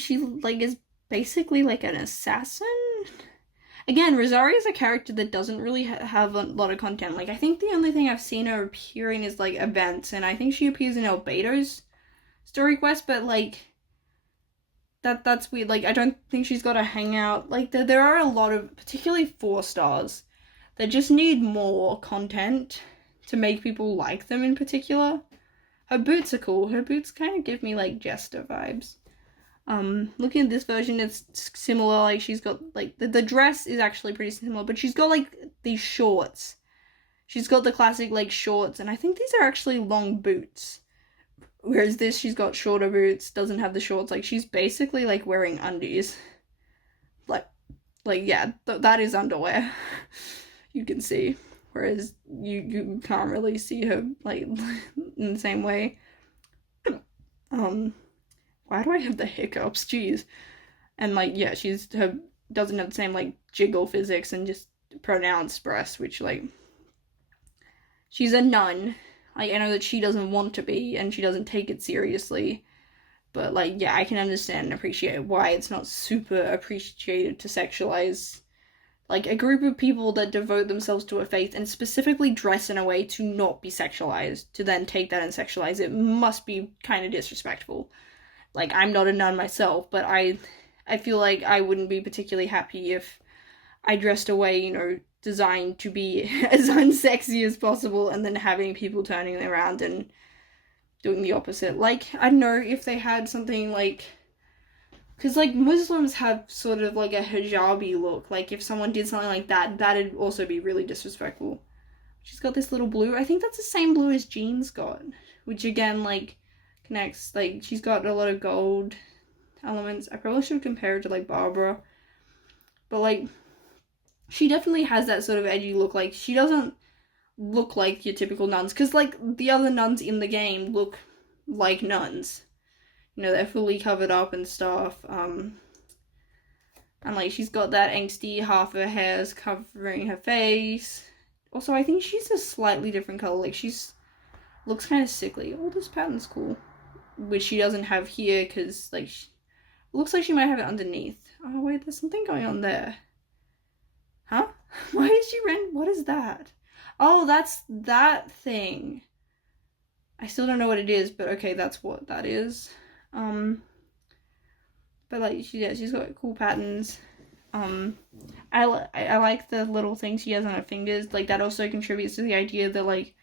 like is basically like an assassin. Again, Rosario is a character that doesn't really have a lot of content. Like I think the only thing I've seen her appear in is like events, and I think she appears in Albedo's story quest, but like that's weird. Like I don't think she's got to hang out. Like there are a lot of, particularly 4 stars, that just need more content to make people like them in particular. Her boots are cool. Her boots kind of give me like Jester vibes. Looking at this version, it's similar. Like she's got like the dress is actually pretty similar, but she's got like these shorts. She's got the classic like shorts, and I think these are actually long boots. Whereas this, she's got shorter boots, doesn't have the shorts. Like she's basically like wearing undies. Like yeah, that is underwear. You can see. Whereas you can't really see her like in the same way. Why do I have the hiccups? Jeez. And like yeah, doesn't have the same like jiggle physics and just pronounced breasts, which like she's a nun. Like I know that she doesn't want to be and she doesn't take it seriously. But like yeah, I can understand and appreciate why it's not super appreciated to sexualize Like, a group of people that devote themselves to a faith and specifically dress in a way to not be sexualized, to then take that and sexualize it, must be kind of disrespectful. Like, I'm not a nun myself, but I feel like I wouldn't be particularly happy if I dressed away, you know, designed to be as unsexy as possible, and then having people turning around and doing the opposite. Like, I don't know, if they had something like, because, like, Muslims have sort of, like, a hijabi look. Like, if someone did something like that, that'd also be really disrespectful. She's got this little blue. I think that's the same blue as Jean's got. Which, again, like, connects. Like, she's got a lot of gold elements. I probably should compare it to, like, Barbara. But, like, she definitely has that sort of edgy look. Like, she doesn't look like your typical nuns. Because, like, the other nuns in the game look like nuns. You know, they're fully covered up and stuff. And, like, she's got that angsty, half her hair's covering her face. Also, I think she's a slightly different color. Like, looks kind of sickly. Oh, this pattern's cool. Which she doesn't have here, because, like, looks like she might have it underneath. Oh, wait, there's something going on there. Huh? Why is she what is that? Oh, that's that thing. I still don't know what it is, but okay, that's what that is. But, like, she's got cool patterns. I like the little things she has on her fingers. Like, that also contributes to the idea that, like,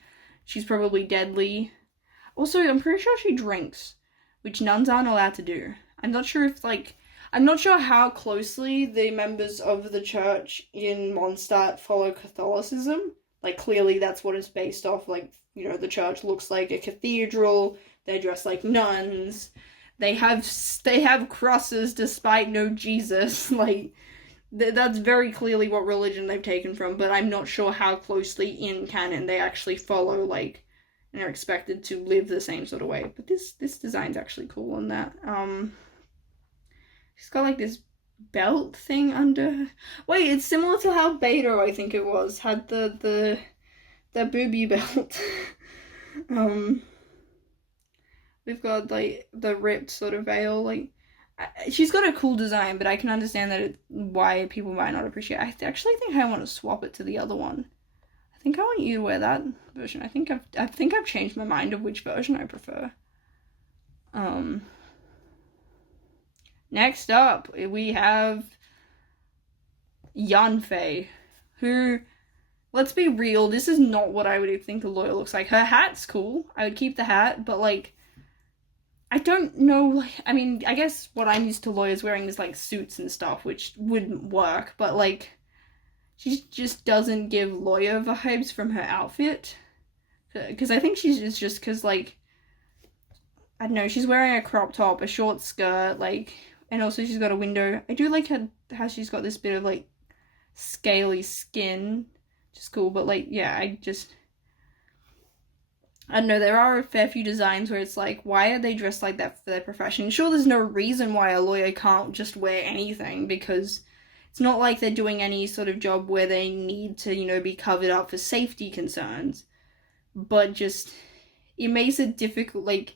she's probably deadly. Also, I'm pretty sure she drinks, which nuns aren't allowed to do. I'm not sure how closely the members of the church in Mondstadt follow Catholicism. Like, clearly that's what it's based off. Like, you know, the church looks like a cathedral. They dress like nuns. They have crosses despite no Jesus. Like, that's very clearly what religion they've taken from, but I'm not sure how closely in canon they actually follow, like, and are expected to live the same sort of way. But this design's actually cool on that. She's got, like, this belt thing under. Wait, it's similar to how Beto, I think it was, had the booby belt. We've got, like, the ripped sort of veil. Like, she's got a cool design, but I can understand that why people might not appreciate it. I actually think I want to swap it to the other one. I think I want you to wear that version. I think I've changed my mind of which version I prefer. Next up, we have Yanfei, who, let's be real, this is not what I would think a lawyer looks like. Her hat's cool. I would keep the hat, but, like, I don't know, like, I mean, I guess what I'm used to lawyers wearing is, like, suits and stuff, which wouldn't work, but, like, she just doesn't give lawyer vibes from her outfit. Because I think she's just because, like, I don't know, she's wearing a crop top, a short skirt, like, and also she's got a window. I do like how she's got this bit of, like, scaly skin, which is cool, but, like, yeah, I don't know, there are a fair few designs where it's like, why are they dressed like that for their profession? Sure, there's no reason why a lawyer can't just wear anything, because it's not like they're doing any sort of job where they need to, you know, be covered up for safety concerns. But just, it makes it difficult, like,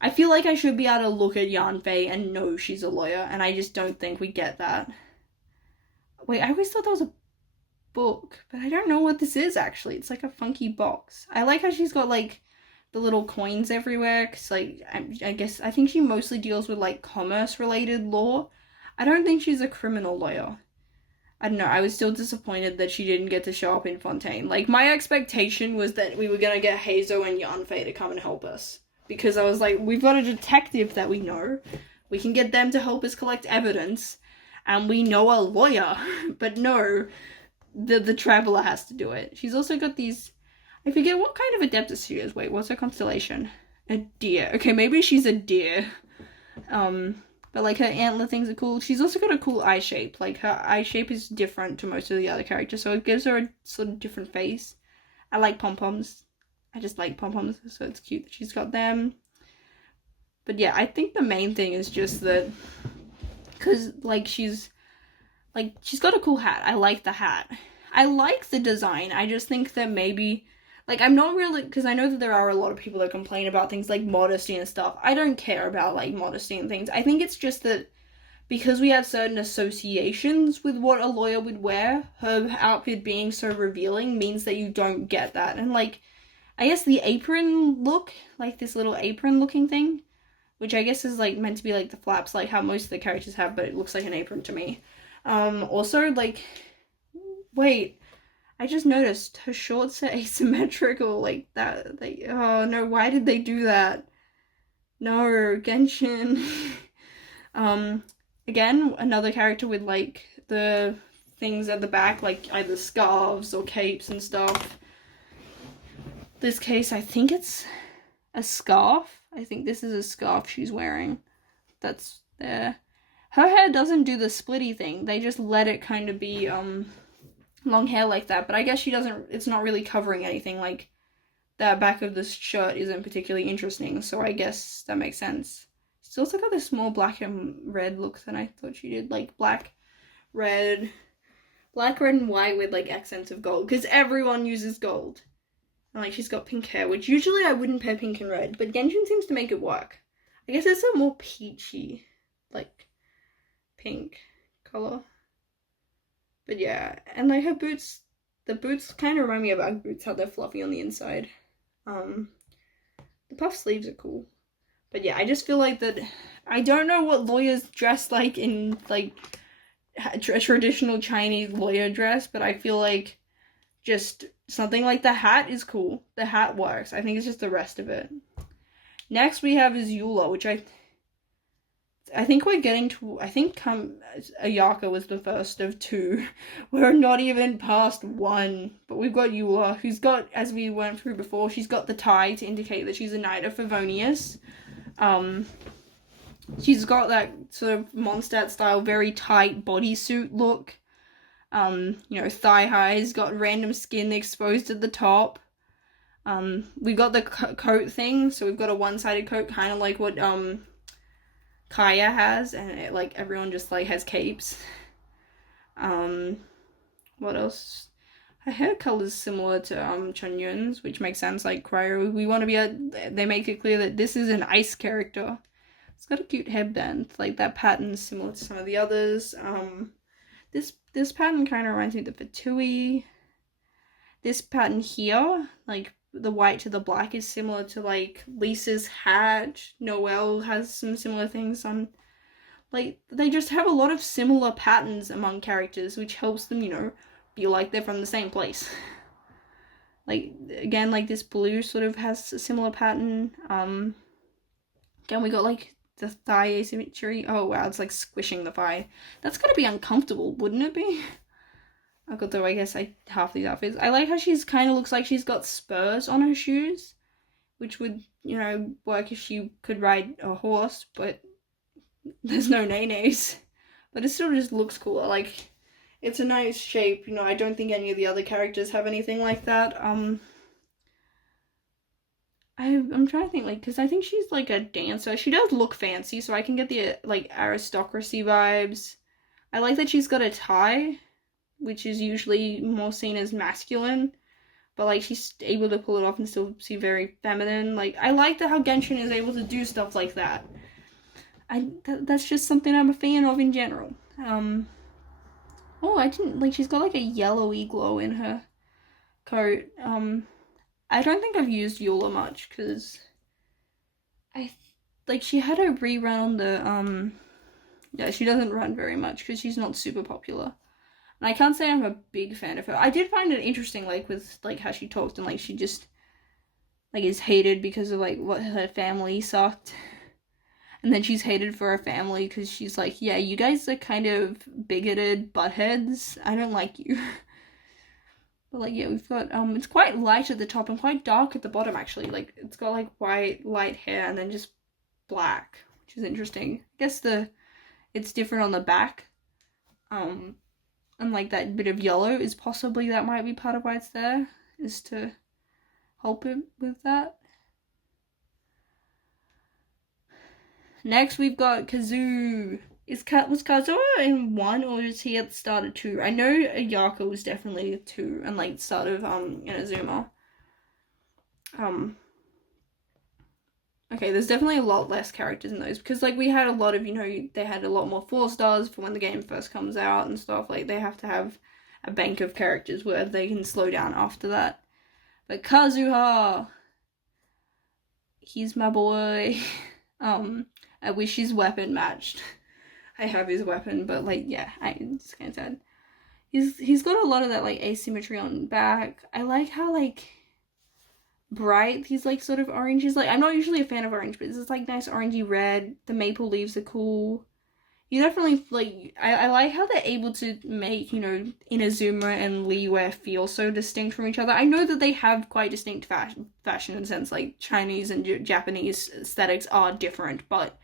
I feel like I should be able to look at Yanfei and know she's a lawyer, and I just don't think we get that. Wait, I always thought that was a book, but I don't know what this is, actually. It's like a funky box. I like how she's got, like, the little coins everywhere, because, like, I think she mostly deals with, like, commerce-related law. I don't think she's a criminal lawyer. I don't know, I was still disappointed that she didn't get to show up in Fontaine. Like, my expectation was that we were gonna get Hazo and Yanfei to come and help us. Because I was like, we've got a detective that we know. We can get them to help us collect evidence. And we know a lawyer. But no, the traveler has to do it. She's also got these, I forget what kind of adeptus she is. Wait, what's her constellation? A deer. Okay, maybe she's a deer. But, like, her antler things are cool. She's also got a cool eye shape. Like, her eye shape is different to most of the other characters, so it gives her a sort of different face. I like pom-poms. I just like pom-poms, so it's cute that she's got them. But yeah, I think the main thing is just that, because, like, she's got a cool hat. I like the hat. I like the design. I just think that maybe, like, I'm not really, because I know that there are a lot of people that complain about things like modesty and stuff. I don't care about, like, modesty and things. I think it's just that because we have certain associations with what a lawyer would wear, her outfit being so revealing means that you don't get that. And like, I guess the apron look, like this little apron looking thing, which I guess is like meant to be like the flaps, like how most of the characters have, but it looks like an apron to me. Also, like, wait, I just noticed her shorts are asymmetrical, like that. Like, oh no, why did they do that? No, Genshin. Again, another character with like the things at the back, like either scarves or capes and stuff. This case, I think it's a scarf. I think this is a scarf she's wearing. That's there. Her hair doesn't do the splitty thing. They just let it kind of be long hair like that. But I guess she doesn't. It's not really covering anything. Like that back of this shirt isn't particularly interesting. So I guess that makes sense. She's also got this more black and red look than I thought she did. Like black, red, and white with like accents of gold. Because everyone uses gold. And like she's got pink hair, which usually I wouldn't pair pink and red, but Genshin seems to make it work. I guess it's a more peachy, like, pink color. But yeah, and like her boots, the boots kind of remind me of Ugg boots, how they're fluffy on the inside. The puff sleeves are cool. But yeah, I just feel like that, I don't know what lawyers dress like in like a traditional Chinese lawyer dress, but I feel like just something like the hat is cool. The hat works. I think it's just the rest of it. Next we have is Eula, which I think we're getting to, I think Ayaka was the first of two. We're not even past one. But we've got Eula, who's got, as we went through before, she's got the tie to indicate that she's a Knight of Favonius. She's got that sort of Mondstadt style, very tight bodysuit look. You know, thigh highs, got random skin exposed at the top. We got the coat thing, so we've got a one-sided coat, kind of like what, Kaya has, and it, like, everyone just, like, has capes. What else? Her hair color's similar to, Chunyun's, which makes sense, like, Cryo. We want to be they make it clear that this is an ice character. It's got a cute headband, like, that pattern's similar to some of the others. This pattern kind of reminds me of the Fatui. This pattern here, like the white to the black, is similar to like Lisa's hat. Noelle has some similar things on. Like, they just have a lot of similar patterns among characters, which helps them, you know, feel like they're from the same place. Like, again, like this blue sort of has a similar pattern. Again, we got like the thigh asymmetry. Oh wow, it's like squishing the thigh. That's gotta be uncomfortable, wouldn't it be? Although I guess half these outfits. I like how she's kind of looks like she's got spurs on her shoes, which would, you know, work if she could ride a horse, but there's no nays. But it still just looks cool. Like, it's a nice shape. You know, I don't think any of the other characters have anything like that. I'm trying to think, like, because I think she's, like, a dancer. She does look fancy, so I can get the, like, aristocracy vibes. I like that she's got a tie, which is usually more seen as masculine, but, like, she's able to pull it off and still seem very feminine. Like, I like that how Genshin is able to do stuff like that. That's just something I'm a fan of in general. Oh, I didn't, like, she's got, like, a yellowy glow in her coat. I don't think I've used Eula much, because she had a rerun on the, yeah, she doesn't run very much, because she's not super popular. And I can't say I'm a big fan of her. I did find it interesting, like, with, like, how she talked, and, like, she just, like, is hated because of, like, what her family sucked. And then she's hated for her family, because she's like, yeah, you guys are kind of bigoted buttheads. I don't like you. But, like, yeah, we've got, it's quite light at the top and quite dark at the bottom, actually. Like, it's got, like, white, light hair and then just black, which is interesting. I guess it's different on the back. And, like, that bit of yellow is possibly, that might be part of why it's there, is to help it with that. Next, we've got Kazoo. Was Kazuha in 1, or is he at the start of 2? I know Ayaka was definitely 2, and like start of Inazuma. Okay, there's definitely a lot less characters in those because, like, we had a lot of, they had a lot more 4 stars for when the game first comes out and stuff. Like, they have to have a bank of characters where they can slow down after that. But Kazuha, he's my boy. I wish his weapon matched. I have his weapon, but, like, yeah, it's kind of sad. He's got a lot of that, like, asymmetry on back. I like how, like, bright these, like, sort of oranges. Like, I'm not usually a fan of orange, but this is, like, nice orangey red. The maple leaves are cool. You definitely, like, I like how they're able to make, Inazuma and Liyue feel so distinct from each other. I know that they have quite distinct fashion in a sense, like, Chinese and Japanese aesthetics are different, but,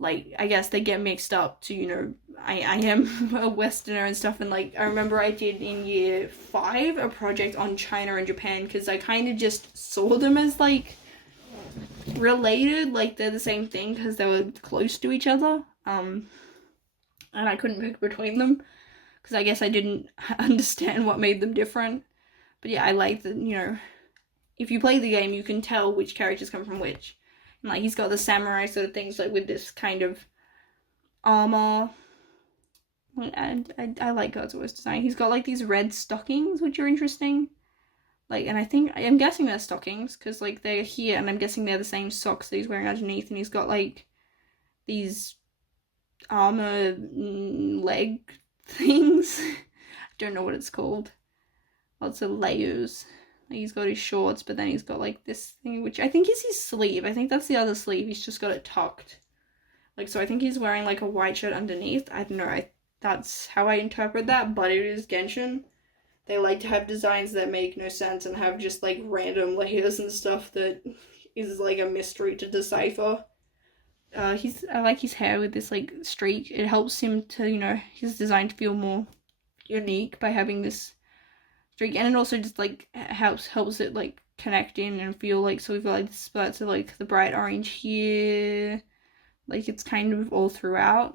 like, I guess they get mixed up to, I am a Westerner and stuff, and, like, I remember I did in year 5 a project on China and Japan, because I kind of just saw them as, like, related, like, they're the same thing, because they were close to each other, and I couldn't pick between them, because I guess I didn't understand what made them different, but yeah, I like that, if you play the game, you can tell which characters come from which. And, like, he's got the samurai sort of things, like, with this kind of armor. And I like Kazuha's design. He's got, like, these red stockings, which are interesting. Like, and I'm guessing they're stockings, because, like, they're here, and I'm guessing they're the same socks that he's wearing underneath, and he's got, like, these armor leg things. I don't know what it's called. Lots of layers. Like, he's got his shorts, but then he's got, like, this thing, which I think is his sleeve. I think that's the other sleeve. He's just got it tucked. Like, so I think he's wearing, like, a white shirt underneath. I don't know. That's how I interpret that, but it is Genshin. They like to have designs that make no sense and have just, like, random layers and stuff that is, like, a mystery to decipher. I like his hair with this, like, streak. It helps him to, his design to feel more unique by having this streak, and it also just, like, helps it, like, connect in and feel like, so we've got, like, the spurts of, like, the bright orange here, like, it's kind of all throughout.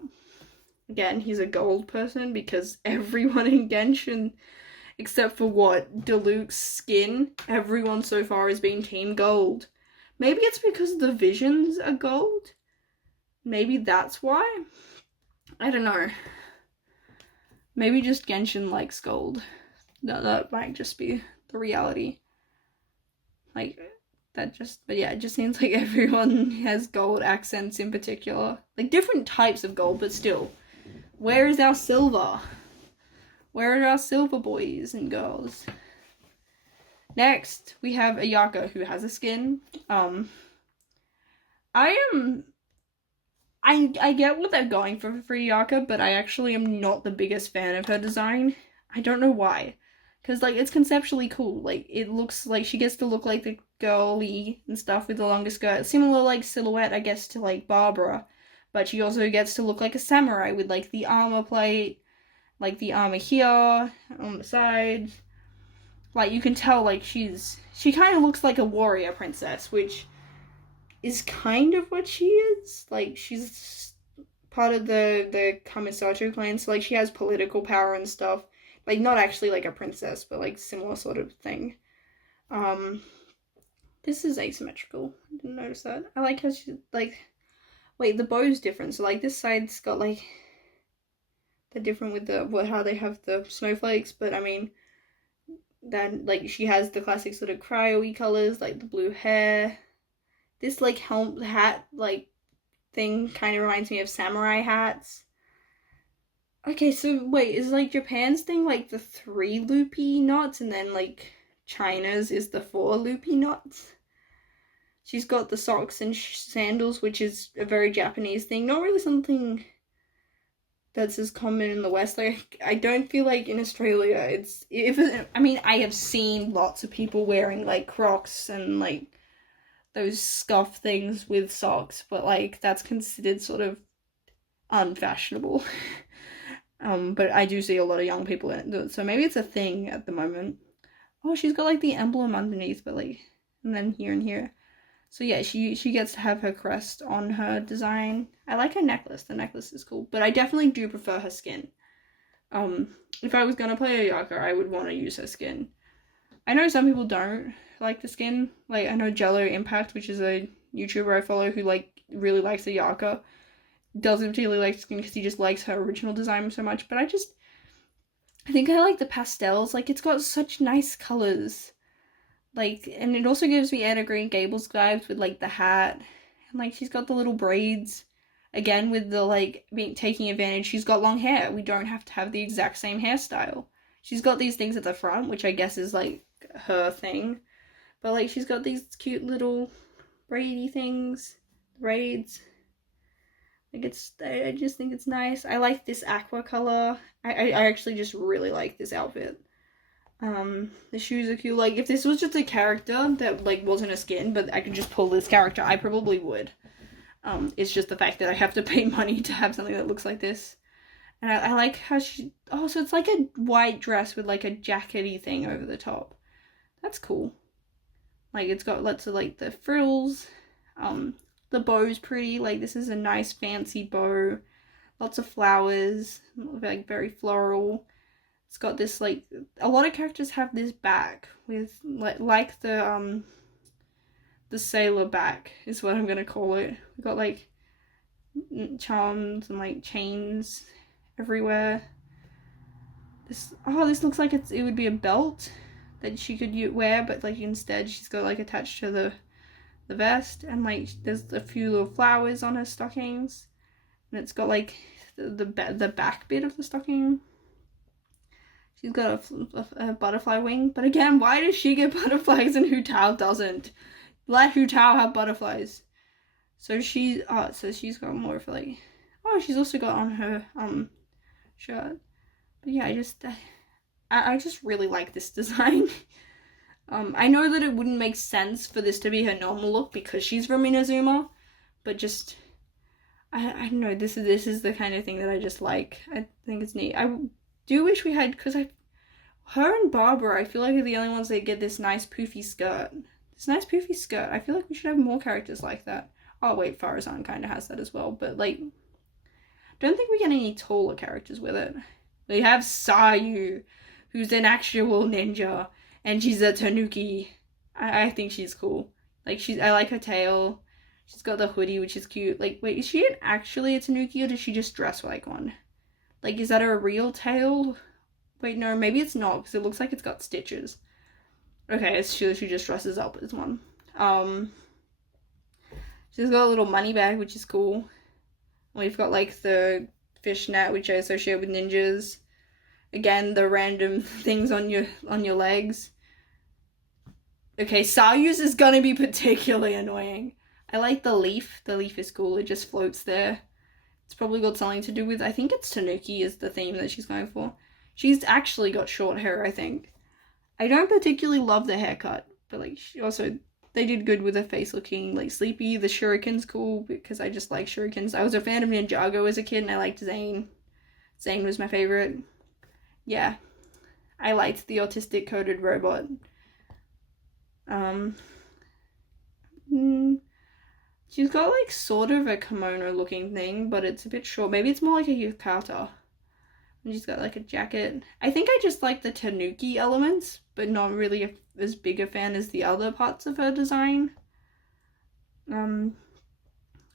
Again, he's a gold person because everyone in Genshin, except for Diluc's skin, everyone so far has been team gold. Maybe it's because the visions are gold? Maybe that's why? I don't know. Maybe just Genshin likes gold. No, that might just be the reality. Like, but yeah, it just seems like everyone has gold accents in particular. Like, different types of gold, but still. Where is our silver? Where are our silver boys and girls? Next, we have Ayaka, who has a skin. I get what they're going for Ayaka, but I actually am not the biggest fan of her design. I don't know why. Because, like, it's conceptually cool. Like, it looks like she gets to look like the girly and stuff with the longer skirt. Similar, like, silhouette, I guess, to, like, Barbara. But she also gets to look like a samurai with, like, the armor plate, like, the armor here, on the sides. Like, you can tell, like, she kind of looks like a warrior princess, which is kind of what she is. Like, she's part of the Kamisato clan, so, like, she has political power and stuff. Like, not actually, like, a princess, but, like, similar sort of thing. This is asymmetrical. I didn't notice that. I like how she, like, wait, the bow's different. So, like, this side's got, like, they're different with how they have the snowflakes, but, I mean, then, like, she has the classic sort of cryo-y colors, like, the blue hair. This, like, hat, like, thing kind of reminds me of samurai hats. Okay, so wait, is, like, Japan's thing, like, the 3 loopy knots, and then, like, China's is the 4 loopy knots? She's got the socks and sandals, which is a very Japanese thing. Not really something that's as common in the West. Like, I don't feel like in Australia I mean, I have seen lots of people wearing, like, Crocs and, like, those scuff things with socks, but, like, that's considered sort of unfashionable. But I do see a lot of young people in it, so maybe it's a thing at the moment. Oh, she's got, like, the emblem underneath, but, like, and then here and here. So yeah, she gets to have her crest on her design. I like her necklace. The necklace is cool, but I definitely do prefer her skin. If I was gonna play Ayaka, I would want to use her skin. I know some people don't like the skin. Like, I know Jello Impact, which is a YouTuber I follow who like really likes Ayaka. Doesn't particularly like skin because he just likes her original design so much, but I think I like the pastels. Like, it's got such nice colors. Like, and it also gives me Anna Green Gables vibes with like the hat. And like, she's got the little braids. Again, with the like taking advantage, she's got long hair. We don't have to have the exact same hairstyle. She's got these things at the front, which I guess is like her thing. But like, she's got these cute little braidy things, braids. Like, I just think it's nice. I like this aqua color. I actually just really like this outfit. The shoes are cute. Like, if this was just a character that like wasn't a skin, but I could just pull this character, I probably would. It's just the fact that I have to pay money to have something that looks like this. And I like how so it's like a white dress with like a jackety thing over the top. That's cool. Like, it's got lots of like the frills. The bow's pretty. Like, this is a nice fancy bow. Lots of flowers. Like, very floral. It's got this like, a lot of characters have this back with like the sailor back is what I'm gonna call it. We've got like charms and like chains everywhere. This looks like it would be a belt that she could wear, but like instead she's got like attached to the vest, and like there's a few little flowers on her stockings, and it's got like the back bit of the stocking. She's got a butterfly wing, but again, why does she get butterflies and Hu Tao doesn't? Let Hu Tao have butterflies. So she's got more for like, she's also got on her shirt. But yeah, I just really like this design. I know that it wouldn't make sense for this to be her normal look because she's from Inazuma, but just I don't know, this is the kind of thing that I just like. I think it's neat. I do wish we had, because her and Barbara, I feel like are the only ones that get this nice poofy skirt. I feel like we should have more characters like that. Oh wait, Farazan kind of has that as well, but like, don't think we get any taller characters with it. We have Sayu, who's an actual ninja, and she's a tanuki. I think she's cool. Like, I like her tail. She's got the hoodie, which is cute. Like, wait, is she actually a tanuki, or does she just dress like one? Like, is that a real tail? Wait, no, maybe it's not, because it looks like it's got stitches. Okay, she just dresses up as one. She's got a little money bag, which is cool. We've got, like, the fishnet, which I associate with ninjas. Again, the random things on your legs. Okay, Sayu's is gonna be particularly annoying. I like the leaf. The leaf is cool. It just floats there. It's probably got something to do with, I think it's Tanuki is the theme that she's going for. She's actually got short hair, I think. I don't particularly love the haircut, but like, they did good with her face looking like sleepy. The shuriken's cool because I just like shurikens. I was a fan of Ninjago as a kid and I liked Zane. Zane was my favorite. Yeah. I liked the autistic coded robot. She's got like sort of a kimono looking thing, but it's a bit short. Maybe it's more like a yukata. And she's got like a jacket. I think I just like the tanuki elements, but not really as big a fan as the other parts of her design. I don't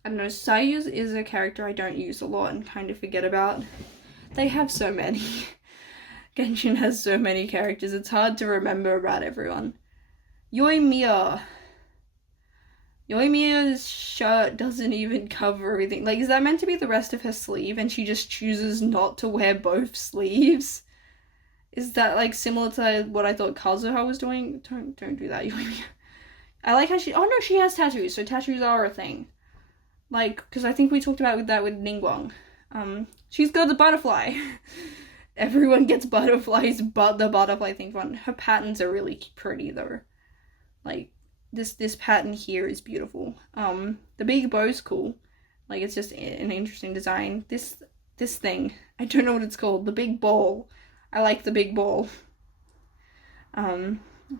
know, Sayu is a character I don't use a lot and kind of forget about. They have so many. Genshin has so many characters, it's hard to remember about everyone. Yoimiya. Yoimiya's shirt doesn't even cover everything. Like, is that meant to be the rest of her sleeve and she just chooses not to wear both sleeves? Is that, like, similar to what I thought Kazuha was doing? Don't do that, Yoimiya. I like how oh no, she has tattoos, so tattoos are a thing. Like, because I think we talked about that with Ningguang. She's got the butterfly. Everyone gets butterflies, but the butterfly thing one. Her patterns are really pretty, though. Like, this pattern here is beautiful. The big bow's cool. Like, it's just an interesting design. This thing, I don't know what it's called. The big ball. I like the big ball.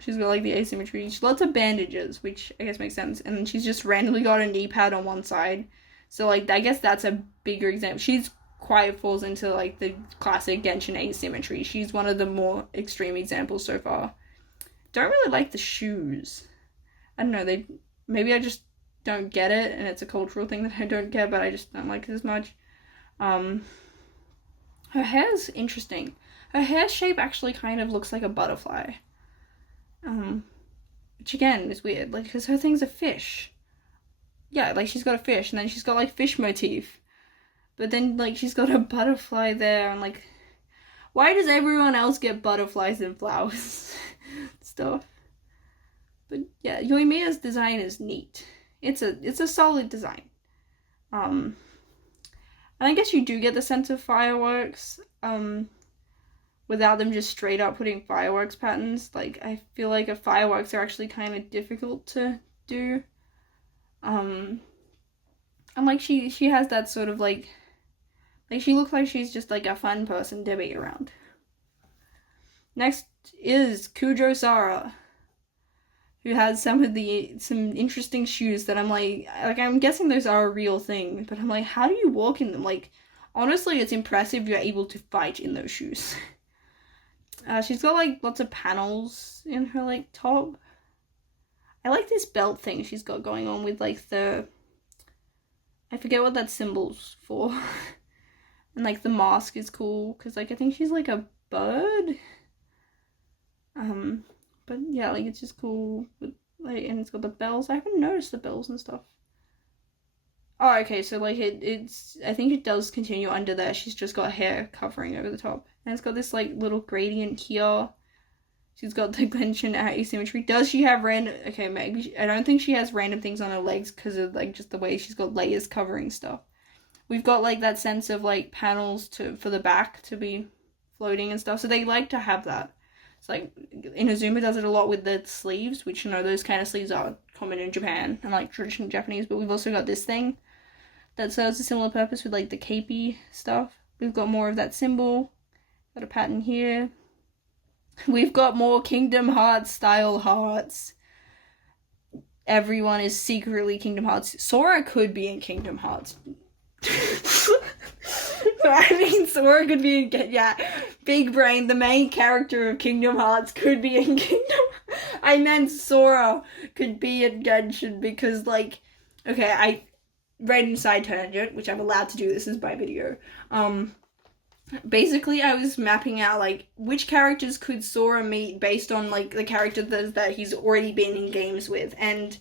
She's got like the asymmetry. She's lots of bandages, which I guess makes sense. And she's just randomly got a knee pad on one side. So like, I guess that's a bigger example. She's quite falls into like the classic Genshin asymmetry. She's one of the more extreme examples so far. Don't really like the shoes. I don't know, maybe I just don't get it, and it's a cultural thing that I don't get, but I just don't like it as much. Her hair's interesting. Her hair shape actually kind of looks like a butterfly. Which again is weird, like, because her thing's a fish. Yeah, like, she's got a fish, and then she's got, like, fish motif. But then, like, she's got a butterfly there, and, like, why does everyone else get butterflies and flowers? Stuff. But, yeah, Yoimiya's design is neat. It's a solid design. And I guess you do get the sense of fireworks, without them just straight up putting fireworks patterns. Like, I feel like fireworks are actually kind of difficult to do. And, like, she has that sort of, like, she looks like she's just, like, a fun person to be around. Next is Kujo Sara, who has some interesting shoes that I'm like, I'm guessing those are a real thing, but I'm like, how do you walk in them? Like, honestly, it's impressive you're able to fight in those shoes. She's got, like, lots of panels in her, like, top. I like this belt thing she's got going on with, like, I forget what that symbol's for. And, like, the mask is cool, because, like, I think she's, like, a bird. But, yeah, like, it's just cool. With, like, and it's got the bells. I haven't noticed the bells and stuff. Oh, okay, so, like, it's... I think it does continue under there. She's just got hair covering over the top. And it's got this, like, little gradient here. She's got the Genshin asymmetry. Does she have random... Okay, maybe... I don't think she has random things on her legs because of, like, just the way she's got layers covering stuff. We've got, like, that sense of, like, panels for the back to be floating and stuff. So they like to have that. It's like, Inazuma does it a lot with the sleeves, which, you know, those kind of sleeves are common in Japan and, like, traditional Japanese. But we've also got this thing that serves a similar purpose with, like, the capey stuff. We've got more of that symbol. Got a pattern here. We've got more Kingdom Hearts style hearts. Everyone is secretly Kingdom Hearts. Sora could be in Kingdom Hearts. I mean, Sora could be in... Yeah, Big Brain, the main character of Kingdom Hearts, could be in Kingdom... I meant Sora could be in Genshin because, like... Okay, I read Inside Tangent, which I'm allowed to do, this is my video. Basically, I was mapping out, like, which characters could Sora meet based on, like, the characters that he's already been in games with, and...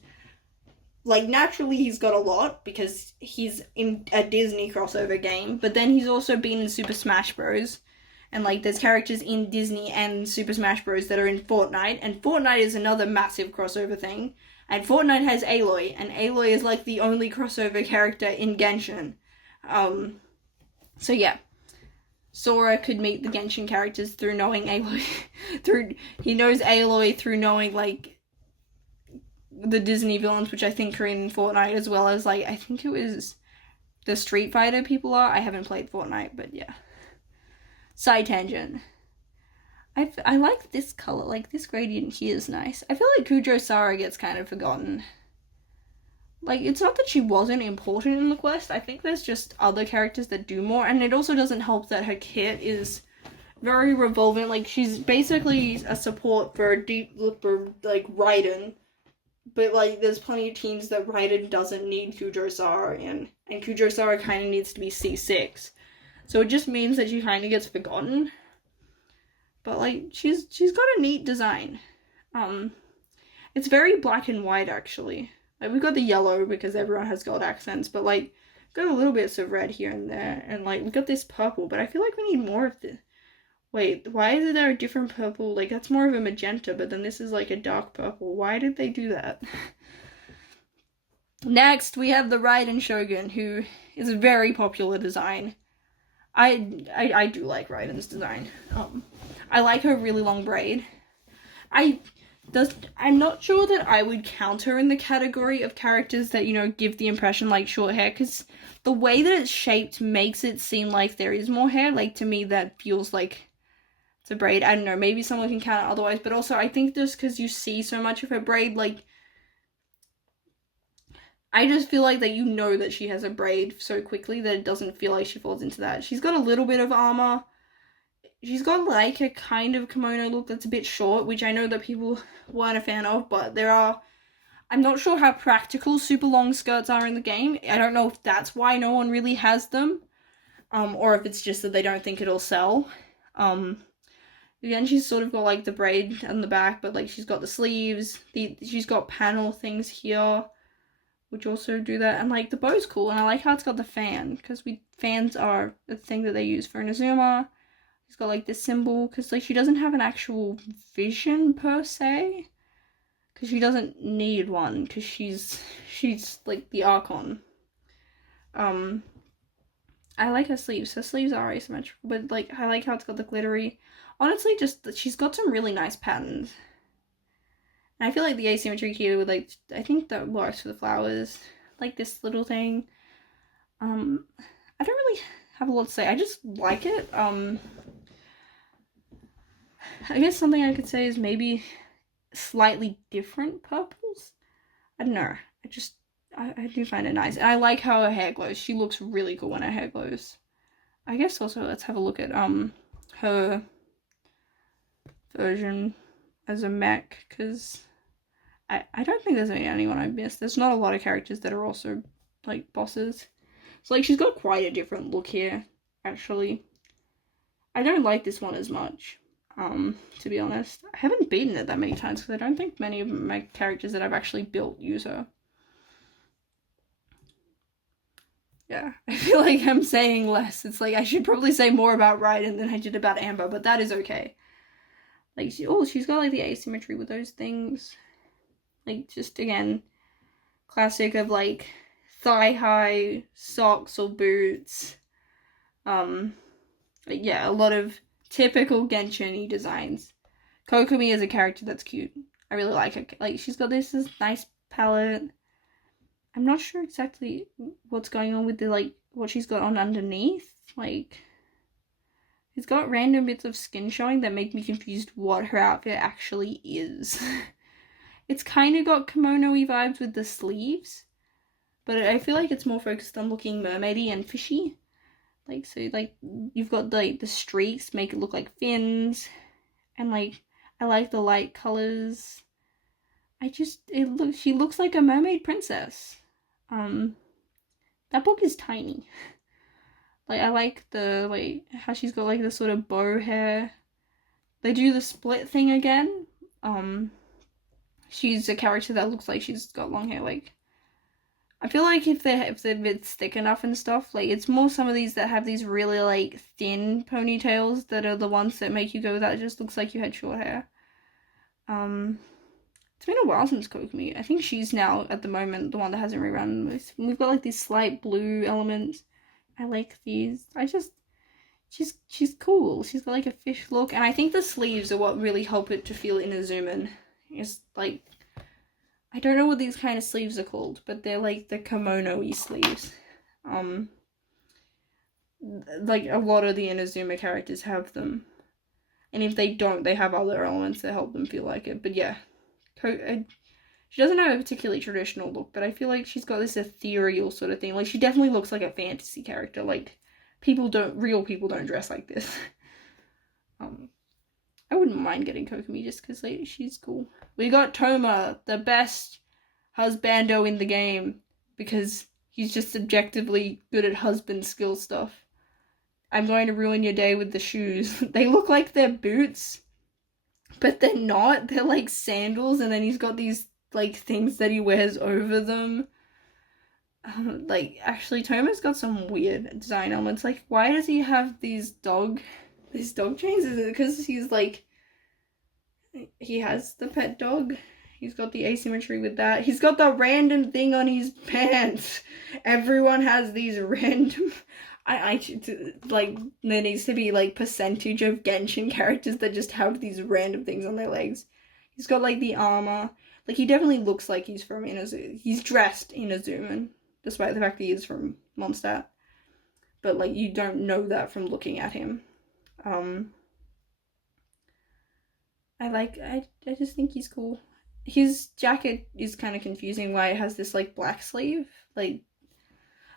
Like, naturally, he's got a lot, because he's in a Disney crossover game, but then he's also been in Super Smash Bros. And, like, there's characters in Disney and Super Smash Bros. That are in Fortnite, and Fortnite is another massive crossover thing. And Fortnite has Aloy, and Aloy is, like, the only crossover character in Genshin. So, yeah. Sora could meet the Genshin characters through knowing Aloy. He knows Aloy through knowing, like, the Disney villains, which I think are in Fortnite, as well as, like, I think it was the Street Fighter people are. I haven't played Fortnite, but yeah. Side tangent. I like this color, like, this gradient here is nice. I feel like Kujo Sara gets kind of forgotten. Like, it's not that she wasn't important in the quest, I think there's just other characters that do more, and it also doesn't help that her kit is very revolving. Like, she's basically a support for like, Raiden. But, like, there's plenty of teams that Raiden doesn't need Kujo Sara in. And Kujo Sara kind of needs to be C6. So it just means that she kind of gets forgotten. But, like, she's got a neat design. It's very black and white, actually. Like, we've got the yellow because everyone has gold accents. But, like, got a little bits of red here and there. And, like, we've got this purple. But I feel like we need more of this. Wait, why is there a different purple? Like, that's more of a magenta, but then this is, like, a dark purple. Why did they do that? Next, we have the Raiden Shogun, who is a very popular design. I do like Raiden's design. I like her really long braid. I'm not sure that I would count her in the category of characters that, you know, give the impression like short hair, because the way that it's shaped makes it seem like there is more hair. Like, to me, that feels like it's a braid. I don't know, maybe someone can count it otherwise, but also I think just because you see so much of her braid, like, I just feel like that you know that she has a braid so quickly that it doesn't feel like she falls into that. She's got a little bit of armor. She's got, like, a kind of kimono look that's a bit short, which I know that people weren't a fan of, but there are I'm not sure how practical super long skirts are in the game. I don't know if that's why no one really has them. Or if it's just that they don't think it'll sell. Again, she's sort of got like the braid on the back, but like she's got the sleeves. She's got panel things here, which also do that. And like the bow's cool, and I like how it's got the fan, because fans are the thing that they use for Inazuma. She's got like this symbol, because like she doesn't have an actual vision per se, because she doesn't need one, because she's like the Archon. I like her sleeves. Her sleeves are asymmetrical, but like I like how it's got the glittery. Honestly, just she's got some really nice patterns. And I feel like the asymmetry here with like, I think that works for the flowers. Like this little thing. I don't really have a lot to say. I just like it. I guess something I could say is maybe slightly different purples. I don't know. I do find it nice. And I like how her hair glows. She looks really cool when her hair glows. I guess also let's have a look at her version as a mech, because I don't think there's anyone I've missed. There's not a lot of characters that are also like bosses. So like she's got quite a different look here, actually. I don't like this one as much, to be honest. I haven't beaten it that many times because I don't think many of my characters that I've actually built use her. Yeah, I feel like I'm saying less. It's like I should probably say more about Raiden than I did about Amber, but that is okay. Like, she's got like the asymmetry with those things. Like, just again, classic of like thigh-high socks or boots. Yeah, a lot of typical Genshin-y designs. Kokomi is a character that's cute. I really like her. Like, she's got this nice palette. I'm not sure exactly what's going on with the, like, what she's got on underneath. Like, it's got random bits of skin showing that make me confused what her outfit actually is. It's kind of got kimono-y vibes with the sleeves, but I feel like it's more focused on looking mermaidy and fishy. Like, so, like, you've got, like, the streaks make it look like fins, and, like, I like the light colors. She looks like a mermaid princess. That book is tiny. Like, I like how she's got, like, the sort of bow hair. They do the split thing again. She's a character that looks like she's got long hair. Like, I feel like if they're a bit thick enough and stuff, like, it's more some of these that have these really, like, thin ponytails that are the ones that make you go, that just looks like you had short hair. It's been a while since Kokomi. I think she's now, at the moment, the one that hasn't rerun the most. We've got, like, these slight blue elements. I like these. She's cool. She's got, like, a fish look. And I think the sleeves are what really help it to feel Inazuman. It's, like, I don't know what these kind of sleeves are called, but they're, like, the kimono-y sleeves. Like, a lot of the Inazuma characters have them. And if they don't, they have other elements that help them feel like it. But yeah. She doesn't have a particularly traditional look, but I feel like she's got this ethereal sort of thing. Like, she definitely looks like a fantasy character. Like, real people don't dress like this. I wouldn't mind getting Kokomi just because, like, she's cool. We got Toma, the best husbando in the game, because he's just subjectively good at husband skill stuff. I'm going to ruin your day with the shoes. They look like they're boots, but they're not. They're like sandals, and then he's got these, like, things that he wears over them. Like, actually, Toma's got some weird design elements. Like, why does he have these dog chains? Is it because he's, like, he has the pet dog? He's got the asymmetry with that. He's got the random thing on his pants. Everyone has these random... like, there needs to be, like, percentage of Genshin characters that just have these random things on their legs. He's got, like, the armor. Like, he definitely looks like he's from Inazuma. He's dressed Inazuman, despite the fact that he is from Mondstadt. But, like, you don't know that from looking at him. I just think he's cool. His jacket is kind of confusing, why it has this, like, black sleeve. Like,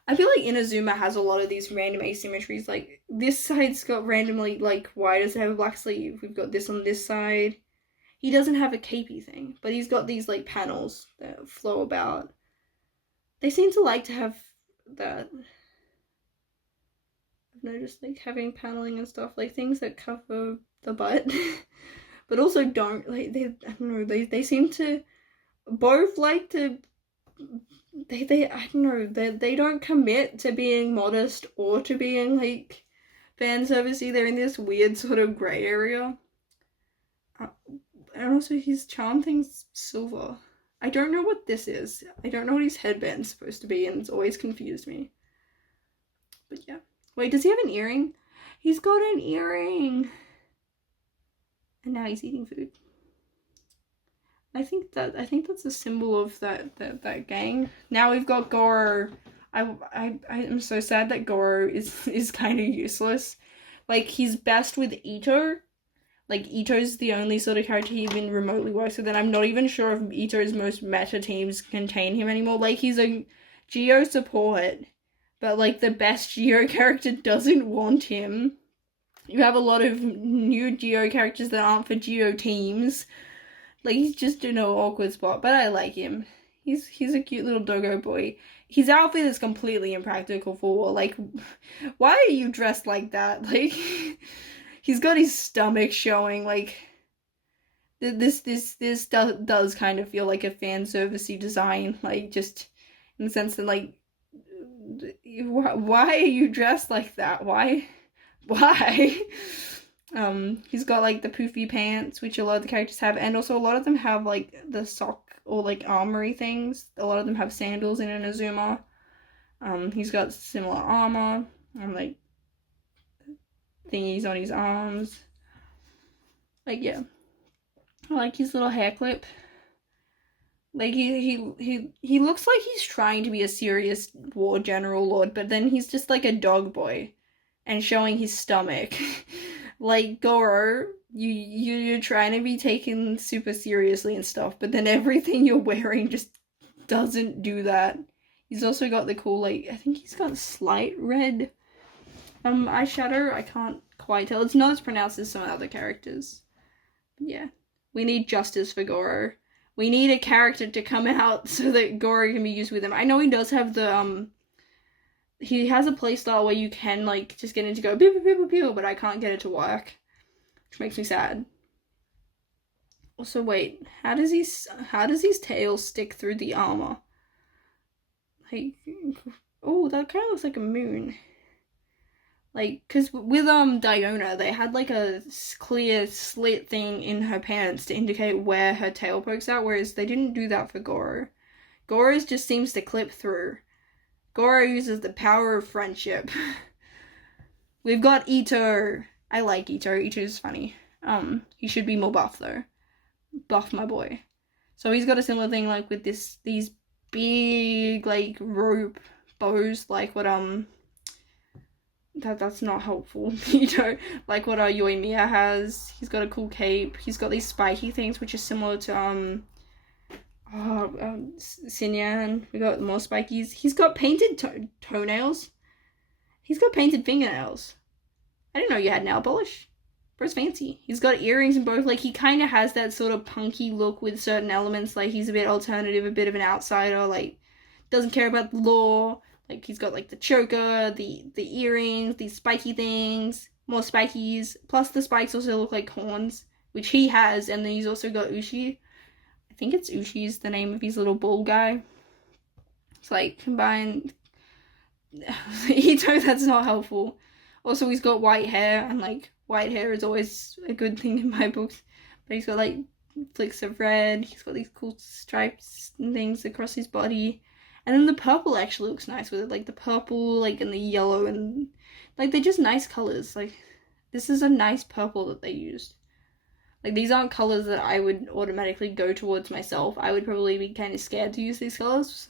I feel like Inazuma has a lot of these random asymmetries. Like, this side's got randomly, like, why does it have a black sleeve? We've got this on this side. He doesn't have a capey thing, but he's got these like panels that flow about. They seem to like to have that. I've noticed like having paneling and stuff, like things that cover the butt, but also don't like they. I don't know. They seem to both like to. They I don't know. They don't commit to being modest or to being like fan servicey. They're in this weird sort of gray area. And also his charm thing's silver. I don't know what this is. I don't know what his headband's supposed to be, and it's always confused me. But yeah. Wait, does he have an earring? He's got an earring! And now he's eating food. I think that's a symbol of that gang. Now we've got Goro. I'm so sad that Goro is kind of useless. Like, he's best with Ito. Like, Ito's the only sort of character he even remotely works with, and I'm not even sure if Ito's most meta teams contain him anymore. Like, he's a Geo support, but, like, the best Geo character doesn't want him. You have a lot of new Geo characters that aren't for Geo teams. Like, he's just in an awkward spot, but I like him. He's a cute little doggo boy. His outfit is completely impractical for war. Like, why are you dressed like that? Like... He's got his stomach showing, like, this does kind of feel like a fan servicey design, like, just in the sense that, like, why are you dressed like that? Why? He's got, like, the poofy pants, which a lot of the characters have, and also a lot of them have, like, the sock or, like, armory things. A lot of them have sandals in Inazuma. He's got similar armor, like, thingies on his arms. Like, yeah. I like his little hair clip. Like, he looks like he's trying to be a serious war general lord, but then he's just like a dog boy and showing his stomach. Like, Goro, you're trying to be taken super seriously and stuff, but then everything you're wearing just doesn't do that. He's also got the cool, like, I think he's got slight red eyeshadow. I can't quite tell. It's not as pronounced as some other characters. But yeah. We need justice for Goro. We need a character to come out so that Goro can be used with him. I know he does have the, he has a playstyle where you can, like, just get it to go pew pew pew pew, but I can't get it to work. Which makes me sad. Also, wait. How does his tail stick through the armor? Like, oh, that kind of looks like a moon. Like, because with Diona, they had like a clear slit thing in her pants to indicate where her tail pokes out, whereas they didn't do that for Goro. Goro's just seems to clip through. Goro uses the power of friendship. We've got Ito. I like Ito. Ito's funny. He should be more buff though. Buff my boy. So he's got a similar thing like with these big like rope bows, like what that's not helpful. You know, like what Yoimiya has. He's got a cool cape. He's got these spiky things, which is similar to Sinyan. We got more spikies. He's got painted toenails. He's got painted fingernails. I didn't know you had nail polish. Bro's fancy. He's got earrings in both. Like, he kind of has that sort of punky look with certain elements. Like, he's a bit alternative, a bit of an outsider. Like, doesn't care about the law. Like, he's got, like, the choker, the earrings, these spiky things, more spikies. Plus, the spikes also look like horns, which he has. And then he's also got Ushi. I think it's Ushi's the name of his little bull guy. It's, like, combined. Ito, that's not helpful. Also, he's got white hair, and, like, white hair is always a good thing in my books. But he's got, like, flicks of red. He's got these cool stripes and things across his body. And then the purple actually looks nice with it. Like, the purple, like, and the yellow, and, like, they're just nice colors. Like, this is a nice purple that they used. Like, these aren't colors that I would automatically go towards myself. I would probably be kind of scared to use these colors.